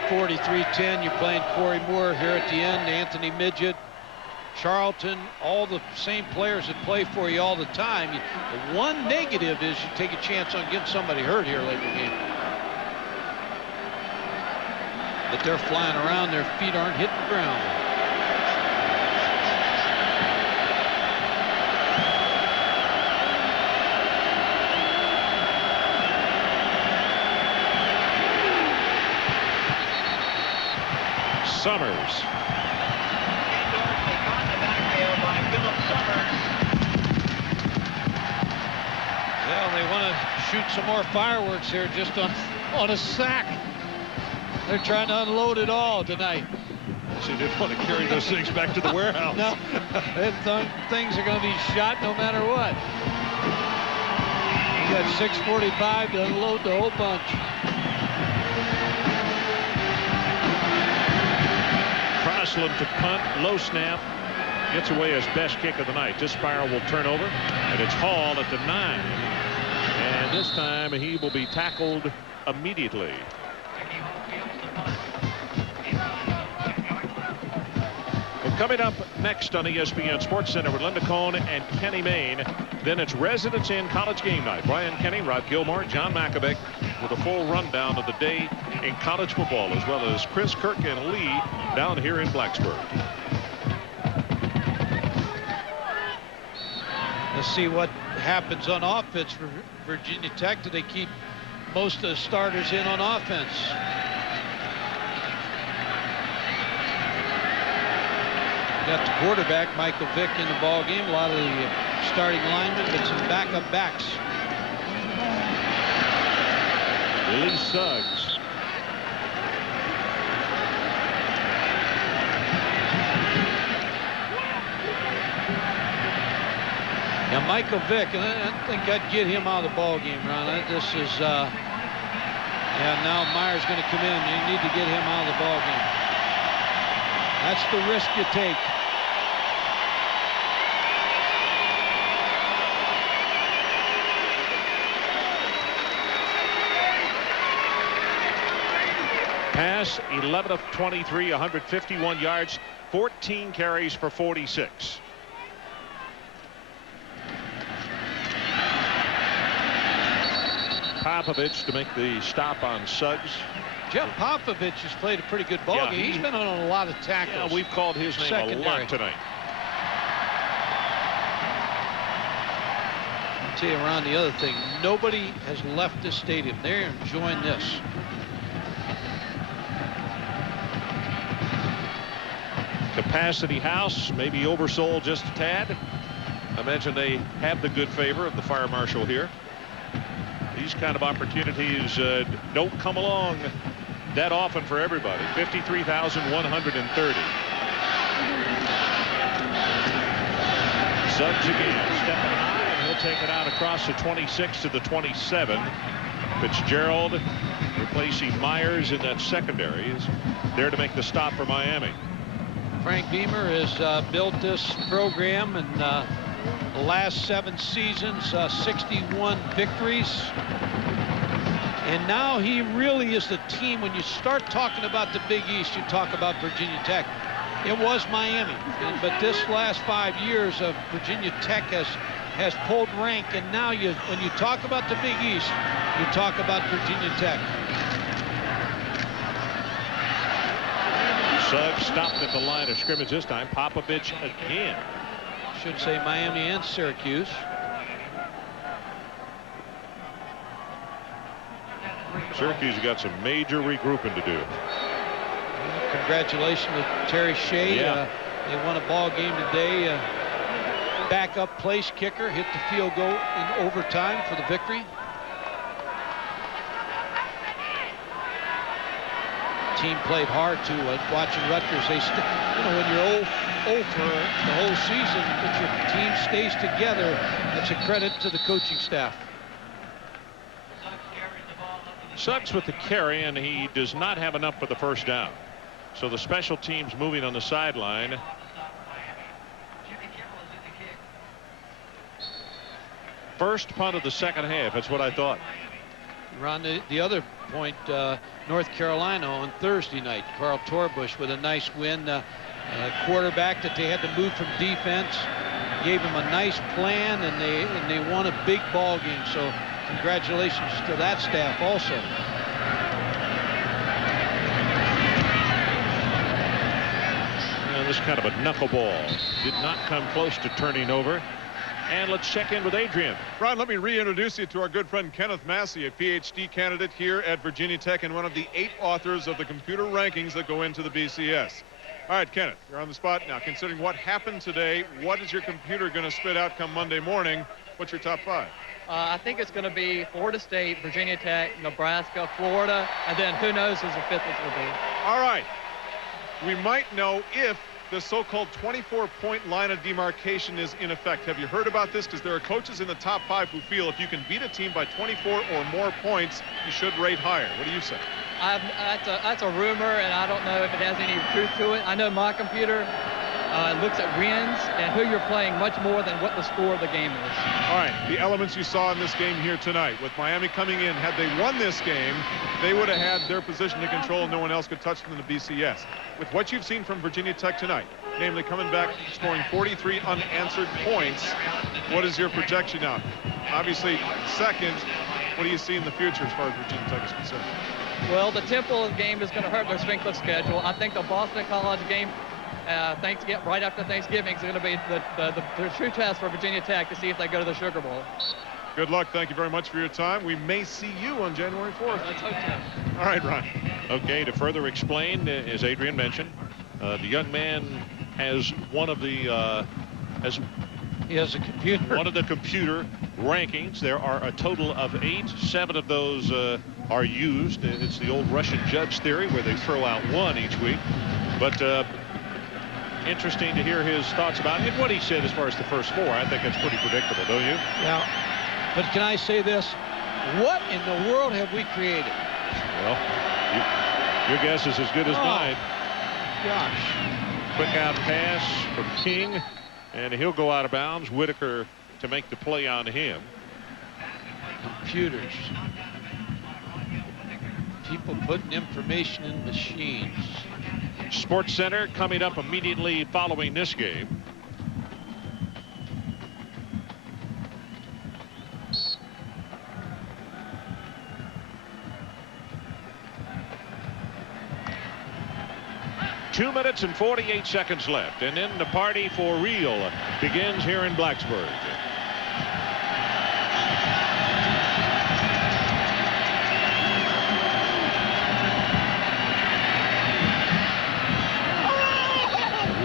43-10, you're playing Corey Moore here at the end, Anthony Midget, Charlton, all the same players that play for you all the time. The one negative is you take a chance on getting somebody hurt here late in the game. But they're flying around, their feet aren't hitting the ground. Summers. Well, they want to shoot some more fireworks here just on a sack. They're trying to unload it all tonight. So you didn't want to carry those things back to the warehouse. No, things are going to be shot no matter what. You got 6:45 to unload the whole bunch. Crossland to punt, low snap, gets away his best kick of the night. This spiral will turn over, and it's Hall at the 9. And this time he will be tackled immediately. Well, coming up next on ESPN Sports Center with Linda Cohn and Kenny Mayne. Then it's Residents in College Game Night. Brian Kenny, Rod Gilmore, John Mackovic with a full rundown of the day in college football, as well as Chris, Kirk, and Lee down here in Blacksburg. Let's see what happens on offense for Virginia Tech. Do they keep most of the starters in on offense? Got the quarterback, Michael Vick, in the ball game. A lot of the starting linemen, but some backup backs. Lee Suggs. Now Michael Vick, and I think I'd get him out of the ball game, Ron. This is, yeah, now Meyer's going to come in. You need to get him out of the ball game. That's the risk you take. Pass 11 of 23, 151 yards, 14 carries for 46. Popovich to make the stop on Suggs. Jeff Popovich has played a pretty good ball game. He's been on a lot of tackles. Yeah, we've called his name a lot tonight. I'll tell you, Ron, the other thing, nobody has left this stadium. They're enjoying this. Capacity House, maybe oversold just a tad. I imagine they have the good favor of the fire marshal here. These kind of opportunities don't come along that often for everybody. 53,130. Suggs again, stepping high, and he'll take it out across the 26 to the 27. Fitzgerald replacing Myers in that secondary is there to make the stop for Miami. Frank Beamer has built this program in the last 7 seasons, 61 victories. And now he really is the team. When you start talking about the Big East, you talk about Virginia Tech. It was Miami, but this last 5 years of Virginia Tech has pulled rank, and now when you talk about the Big East, you talk about Virginia Tech. Suggs stopped at the line of scrimmage this time. Popovich again. Should say Miami and Syracuse. Syracuse got some major regrouping to do. Congratulations to Terry Shea. Yeah. They won a ball game today. Backup place kicker hit the field goal in overtime for the victory. Team played hard too. Watching Rutgers, when you're 0 for the whole season, but your team stays together, that's a credit to the coaching staff. Suggs with the carry, and he does not have enough for the first down. So the special teams moving on the sideline. First punt of the second half. That's what I thought. Ron, the other point, North Carolina on Thursday night. Carl Torbush with a nice win. Quarterback that they had to move from defense. Gave him a nice plan, and they won a big ball game. So congratulations to that staff also. And this kind of a knuckleball did not come close to turning over. And let's check in with Adrian. Ron, let me reintroduce you to our good friend Kenneth Massey, a PhD candidate here at Virginia Tech and one of the 8 authors of the computer rankings that go into the BCS. All right, Kenneth, you're on the spot now. Considering what happened today, what is your computer going to spit out come Monday morning? What's your top 5? I think it's going to be Florida State, Virginia Tech, Nebraska, Florida, and then who knows who the 5th is going to be. All right. We might know if the so-called 24-point line of demarcation is in effect. Have you heard about this? Because there are coaches in the top 5 who feel if you can beat a team by 24 or more points, you should rate higher. What do you say? That's a rumor, and I don't know if it has any truth to it. I know my computer looks at wins and who you're playing much more than what the score of the game is. All right, the elements you saw in this game here tonight, with Miami coming in, had they won this game, they would have had their position to control. No one else could touch them in the BCS. With what you've seen from Virginia Tech tonight, namely coming back, scoring 43 unanswered points, what is your projection now? Obviously, second, what do you see in the future as far as Virginia Tech is concerned? Well, the tempo of the game is going to hurt their strength of schedule. I think the Boston College game right after Thanksgiving is going to be the true test for Virginia Tech to see if they go to the Sugar Bowl. Good luck. Thank you very much for your time. We may see you on January 4th. Let's hope so. All right, Ron. Okay, to further explain, as Adrian mentioned, the young man has one of the he has a computer. One of the computer rankings. There are a total of 8. 7 of those are used. It's the old Russian judge theory where they throw out 1 each week. But interesting to hear his thoughts about it. And what he said as far as the first 4, I think that's pretty predictable, don't you? Yeah. But can I say this? What in the world have we created? Well, your guess is as good as mine. Gosh. Quick out pass from King, and he'll go out of bounds. Whitaker to make the play on him. Computers. People putting information in machines. Sports Center coming up immediately following this game. Two minutes and 48 seconds left, and then the party for real begins here in Blacksburg.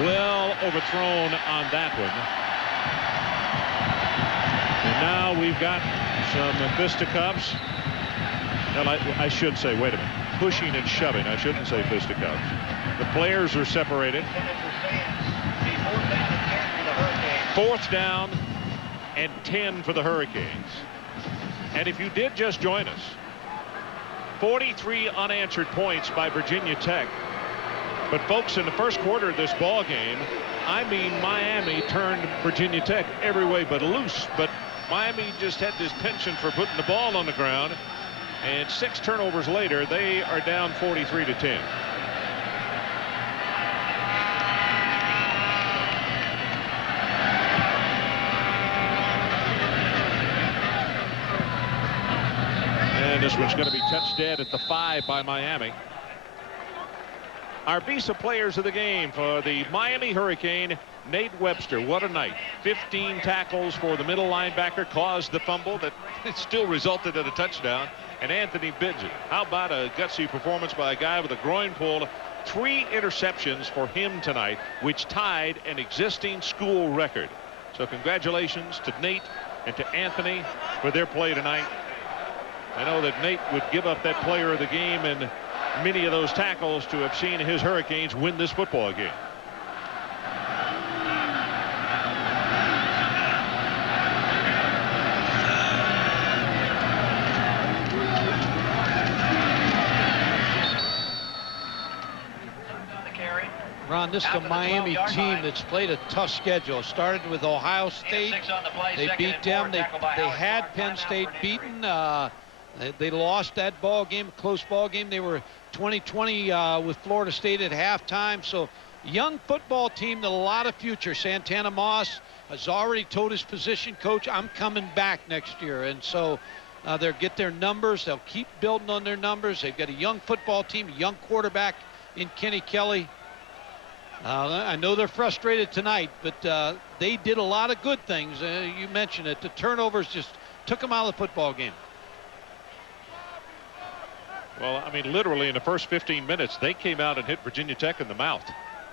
Well overthrown on that one. And now we've got some fisticuffs. Well, I should say, wait a minute, pushing and shoving. I shouldn't say fisticuffs. The players are separated. 4th down and 10 for the Hurricanes. And if you did just join us, 43 unanswered points by Virginia Tech. But folks, in the first quarter of this ball game, I mean, Miami turned Virginia Tech every way but loose. But Miami just had this penchant for putting the ball on the ground. And 6 turnovers later, they are down 43-10. And this one's going to be touched dead at the 5 by Miami. Our Visa players of the game for the Miami Hurricane, Nate Webster. What a night. 15 tackles for the middle linebacker, caused the fumble that still resulted in a touchdown. And Anthony Midget. How about a gutsy performance by a guy with a groin pull? 3 interceptions for him tonight, which tied an existing school record. So congratulations to Nate and to Anthony for their play tonight. I know that Nate would give up that player of the game and many of those tackles to have seen his Hurricanes win this football game. Ron, this is a Miami team that's played a tough schedule. Started with Ohio State. They beat them. They had Penn State beaten. They lost that ball game, close ball game. They were 20-20 with Florida State at halftime. So young football team, a lot of future. Santana Moss has already told his position coach, I'm coming back next year. And so they'll get their numbers. They'll keep building on their numbers. They've got a young football team, a young quarterback in Kenny Kelly. I know they're frustrated tonight, but they did a lot of good things. You mentioned it. The turnovers just took them out of the football game. Well, I mean, literally in the first 15 minutes, they came out and hit Virginia Tech in the mouth.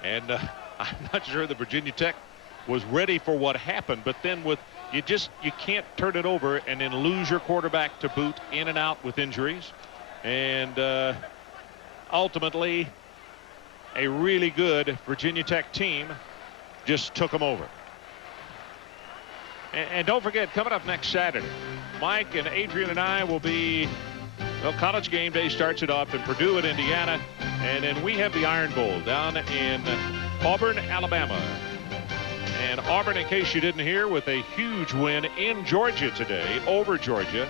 And I'm not sure that Virginia Tech was ready for what happened. But then you can't turn it over and then lose your quarterback to boot, in and out with injuries. And ultimately, a really good Virginia Tech team just took them over. And don't forget, coming up next Saturday, Mike and Adrian and I will be, well, College Game Day starts it off in Purdue at Indiana. And then we have the Iron Bowl down in Auburn, Alabama. And Auburn, in case you didn't hear, with a huge win in Georgia today over Georgia.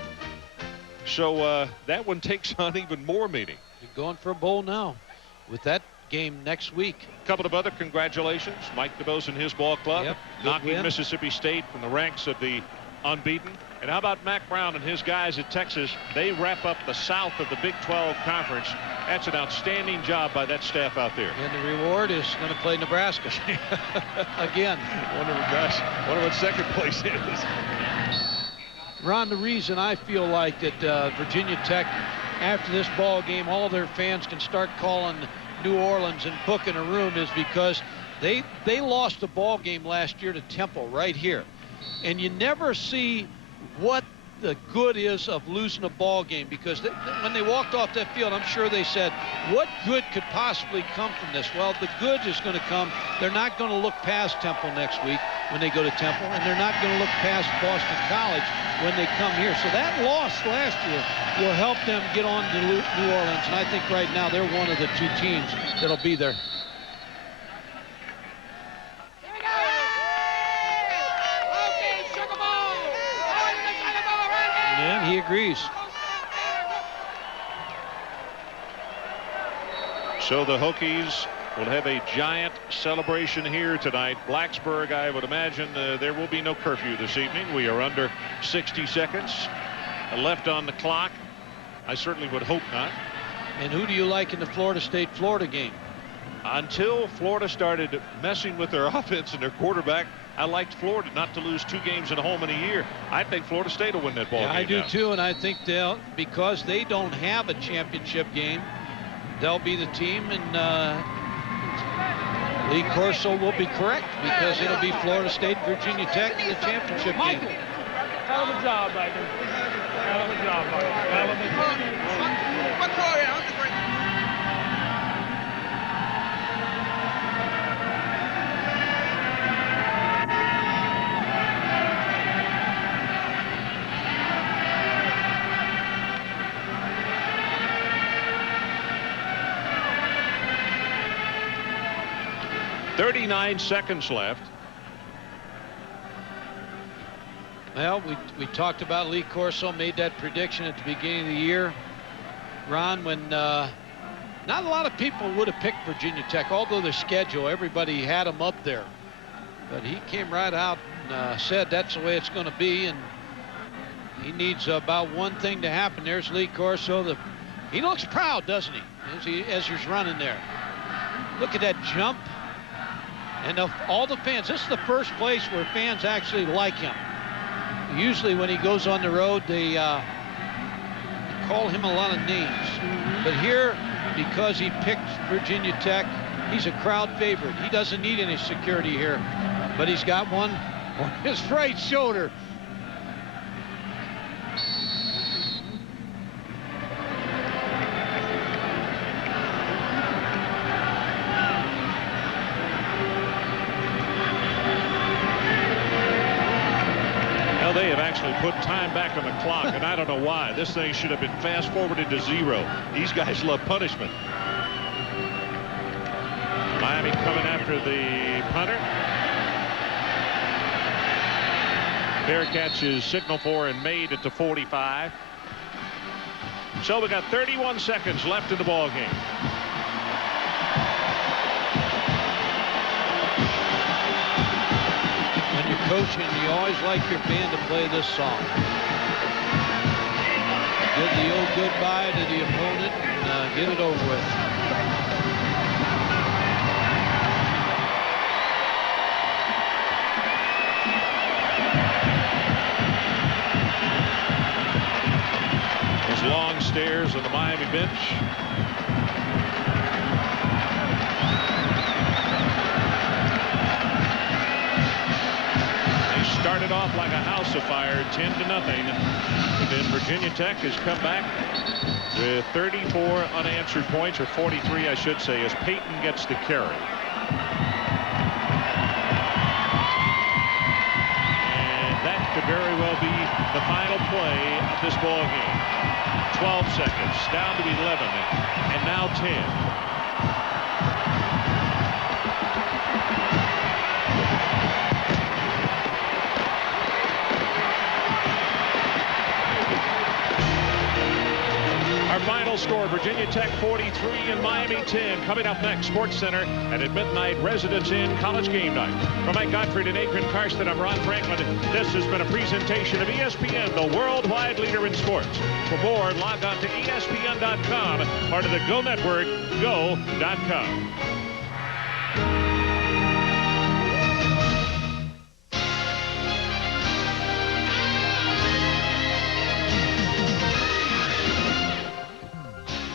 So that one takes on even more meaning. You're going for a bowl now with that game next week. A couple of other congratulations. Mike DeBose and his ball club, knocking Mississippi State from the ranks of the unbeaten. And how about Mac Brown and his guys at Texas? They wrap up the south of the Big 12 Conference. That's an outstanding job by that staff out there. And the reward is going to play Nebraska again. Wonder what second place is. Ron, the reason I feel like that Virginia Tech, after this ball game, all their fans can start calling New Orleans and booking a room is because they lost the ball game last year to Temple right here. And you never see what the good is of losing a ball game, because when they walked off that field, I'm sure they said, what good could possibly come from this? Well, the good is going to come. They're not going to look past Temple next week when they go to Temple, and they're not going to look past Boston College when they come here. So that loss last year will help them get on to New Orleans, and I think right now they're one of the 2 teams that'll be there. Yeah, he agrees. So the Hokies will have a giant celebration here tonight. Blacksburg, I would imagine there will be no curfew this evening. We are under 60 seconds left on the clock. I certainly would hope not. And who do you like in the Florida State-Florida game? Until Florida started messing with their offense and their quarterback, I liked Florida not to lose 2 games at home in a year. I think Florida State will win that ball game. I do too, and I think because they don't have a championship game, they'll be the team, and Lee Corso will be correct, because it'll be Florida State and Virginia Tech in the championship game. Hell of a job, Michael. Hell of a job, Michael. Hell of a job. .39 seconds left. Well, we talked about Lee Corso, made that prediction at the beginning of the year. Ron, when not a lot of people would have picked Virginia Tech, although their schedule, everybody had them up there. But he came right out and said that's the way it's going to be. And He needs about one thing to happen. There's Lee Corso. He looks proud, doesn't he, as he's running there. Look at that jump. And all the fans, this is the first place where fans actually like him. Usually when he goes on the road, they call him a lot of names. But here, because he picked Virginia Tech, he's a crowd favorite. He doesn't need any security here, but he's got one on his right shoulder. They have actually put time back on the clock, and I don't know why. This thing should have been fast forwarded to 0. These guys love punishment. Miami coming after the punter. Fair catch is signaled for and made at the 45. So we got 31 seconds left in the ball game. Coaching, you always like your band to play this song. Give the old goodbye to the opponent and get it over with. Those long stairs on the Miami bench. Started off like a house of fire, 10-0. But then Virginia Tech has come back with 34 unanswered points, or 43, I should say, as Peyton gets the carry. And that could very well be the final play of this ball game. 12 seconds, down to 11, and now 10. Our final score, Virginia Tech 43 and Miami 10. Coming up next, Sports Center, and at midnight, Residence Inn College Game Night. From Mike Gottfried and Akron Karsten, I'm Ron Franklin. This has been a presentation of ESPN, the worldwide leader in sports. For more, log on to ESPN.com, part of the Go Network, go.com.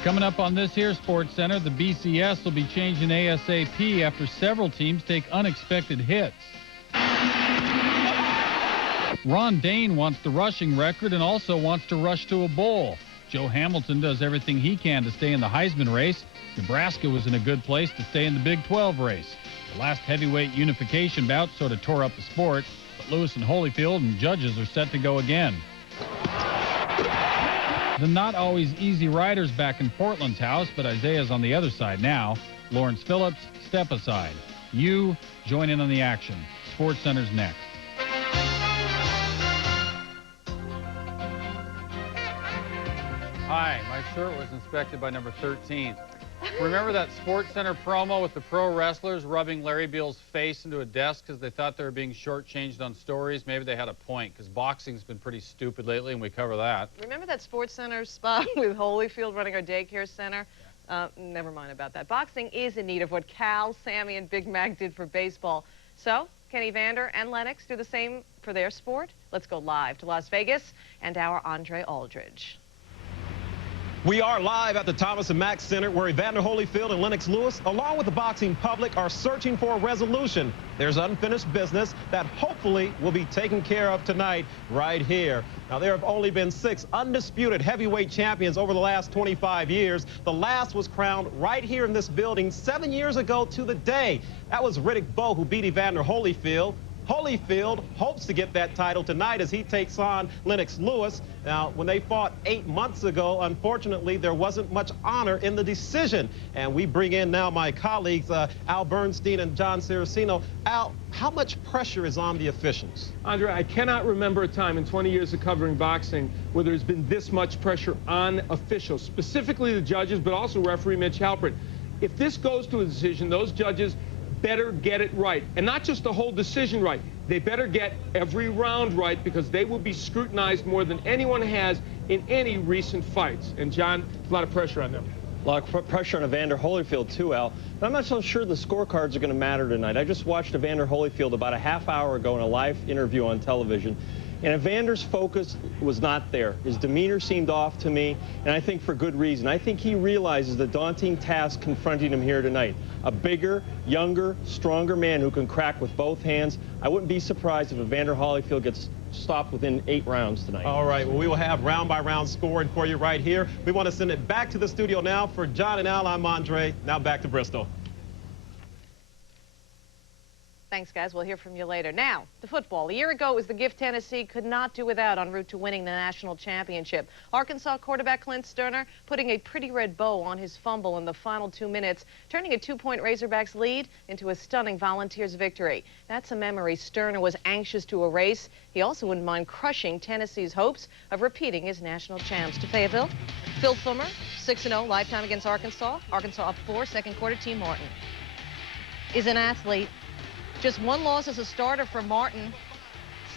Coming up on this here Sports Center, the BCS will be changing ASAP after several teams take unexpected hits. Ron Dane wants the rushing record and also wants to rush to a bowl. Joe Hamilton does everything he can to stay in the Heisman race. Nebraska was in a good place to stay in the Big 12 race. The last heavyweight unification bout sort of tore up the sport, but Lewis and Holyfield and Judges are set to go again. The not always easy riders back in Portland's house, but Isaiah's on the other side now. Lawrence Phillips, step aside. You join in on the action. Sports Center's next. Hi, my shirt was inspected by number 13. Remember that Sports Center promo with the pro wrestlers rubbing Larry Beal's face into a desk because they thought they were being shortchanged on stories? Maybe they had a point, because boxing's been pretty stupid lately, and we cover that. Remember that Sports Center spot with Holyfield running our daycare center? Never mind about that. Boxing is in need of what Cal, Sammy, and Big Mac did for baseball. So, can Evander and Lennox do the same for their sport? Let's go live to Las Vegas and our Andre Aldridge. We are live at the Thomas and Mack Center, where Evander Holyfield and Lennox Lewis, along with the boxing public, are searching for a resolution. There's unfinished business that hopefully will be taken care of tonight right here. Now, there have only been 6 undisputed heavyweight champions over the last 25 years. The last was crowned right here in this building 7 years ago to the day. That was Riddick Bowe, who beat Evander Holyfield. Holyfield hopes to get that title tonight as he takes on Lennox Lewis. Now, when they fought 8 months ago, unfortunately, there wasn't much honor in the decision. And we bring in now my colleagues, Al Bernstein and John Saraceno. Al, how much pressure is on the officials? Andre, I cannot remember a time in 20 years of covering boxing where there's been this much pressure on officials, specifically the judges, but also referee Mitch Halpert. If this goes to a decision, those judges better get it right. And not just the whole decision right. They better get every round right because they will be scrutinized more than anyone has in any recent fights. And, John, a lot of pressure on them. A lot of pressure on Evander Holyfield, too, Al. But I'm not so sure the scorecards are going to matter tonight. I just watched Evander Holyfield about a half hour ago in a live interview on television. And Evander's focus was not there. His demeanor seemed off to me, and I think for good reason. I think he realizes the daunting task confronting him here tonight. A bigger, younger, stronger man who can crack with both hands. I wouldn't be surprised if Evander Holyfield gets stopped within 8 rounds tonight. All right, well, we will have round-by-round scoring for you right here. We want to send it back to the studio now. For John and Al, I'm Andre. Now back to Bristol. Thanks, guys. We'll hear from you later. Now, to football. A year ago, it was the gift Tennessee could not do without en route to winning the national championship. Arkansas quarterback Clint Sterner putting a pretty red bow on his fumble in the final 2 minutes, turning a 2-point Razorbacks lead into a stunning Volunteers victory. That's a memory Sterner was anxious to erase. He also wouldn't mind crushing Tennessee's hopes of repeating as national champs. To Fayetteville, Phil Fulmer, 6-0 lifetime against Arkansas. Arkansas up 4, second quarter. T. Martin is an athlete. Just 1 loss as a starter for Martin.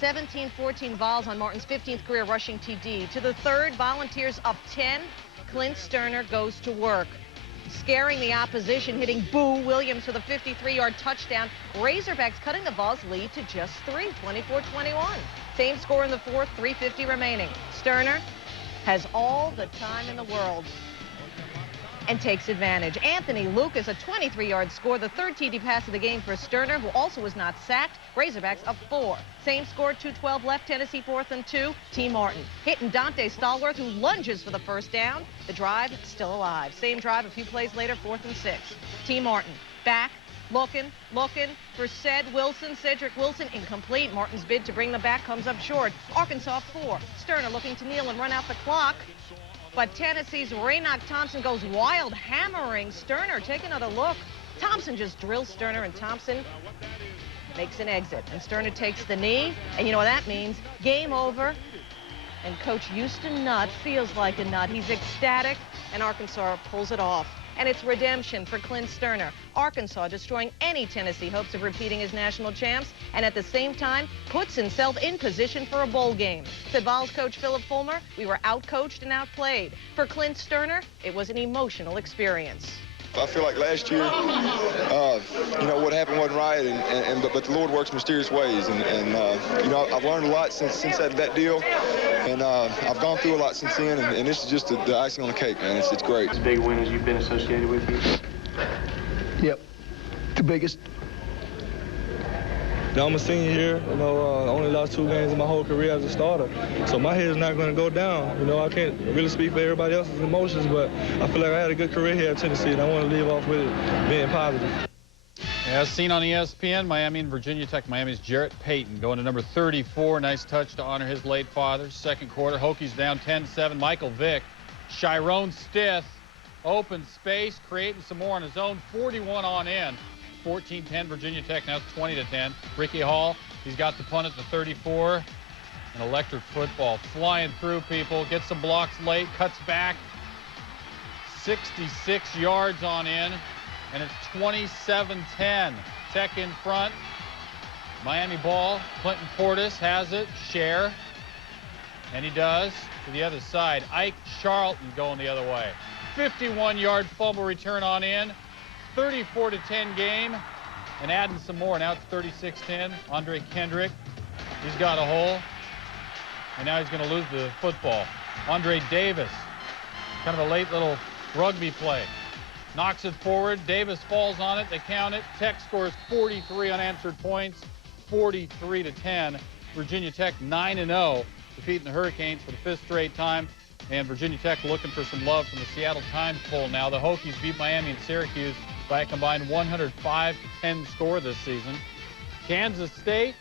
17-14 Vols on Martin's 15th career rushing TD. To the third, Volunteers up 10. Clint Sterner goes to work, scaring the opposition, hitting Boo Williams for the 53-yard touchdown. Razorbacks cutting the Vols' lead to just 3, 24-21. Same score in the fourth, 3:50 remaining. Sterner has all the time in the world and takes advantage. Anthony Lucas, a 23-yard score, the third TD pass of the game for Sterner, who also was not sacked. Razorbacks up 4. Same score, 2:12 left, Tennessee 4th and 2. T. Martin hitting Dante Stallworth, who lunges for the first down. The drive still alive. Same drive a few plays later, 4th and 6. T. Martin back, looking for Cedric Wilson, incomplete. Martin's bid to bring them back comes up short. Arkansas 4. Sterner looking to kneel and run out the clock. But Tennessee's Raynock Thompson goes wild, hammering Sterner. Take another look. Thompson just drills Sterner, and Thompson makes an exit. And Sterner takes the knee, and you know what that means? Game over. And Coach Houston Nutt feels like a nut. He's ecstatic, and Arkansas pulls it off. And it's redemption for Clint Sterner. Arkansas destroying any Tennessee hopes of repeating as national champs, and at the same time puts himself in position for a bowl game. Said Vols coach Philip Fulmer, we were outcoached and outplayed. For Clint Sterner, it was an emotional experience. I feel like last year, you know, what happened wasn't right, but the Lord works mysterious ways, and you know, I've learned a lot since that deal, and I've gone through a lot since then, and this is just the icing on the cake, man. It's great. As big a win as you've been associated with you? Yep, the biggest. Now I'm a senior here, you know, I only lost 2 games in my whole career as a starter. So my head's not going to go down. You know, I can't really speak for everybody else's emotions, but I feel like I had a good career here at Tennessee, and I want to leave off with it being positive. As seen on ESPN, Miami and Virginia Tech. Miami's Jarrett Payton going to number 34. Nice touch to honor his late father. Second quarter, Hokies down 10-7. Michael Vick, Chiron Stith, open space, creating some more on his own. 41 on in. 14-10 Virginia Tech, now 20-10. Ricky Hall, he's got the punt at the 34. An electric football flying through people, gets some blocks late, cuts back. 66 yards on in, and it's 27-10. Tech in front. Miami ball. Clinton Portis has it. Share. And he does to the other side. Ike Charlton going the other way. 51-yard fumble return on in. 34-10 game, and adding some more. Now it's 36-10. Andre Kendrick, he's got a hole, and now he's going to lose the football. Andre Davis, kind of a late little rugby play, knocks it forward. Davis falls on it. They count it. Tech scores 43 unanswered points, 43-10. Virginia Tech 9-0, defeating the Hurricanes for the 5th straight time. And Virginia Tech looking for some love from the Seattle Times poll now. The Hokies beat Miami and Syracuse by a combined 105-10 score this season. Kansas State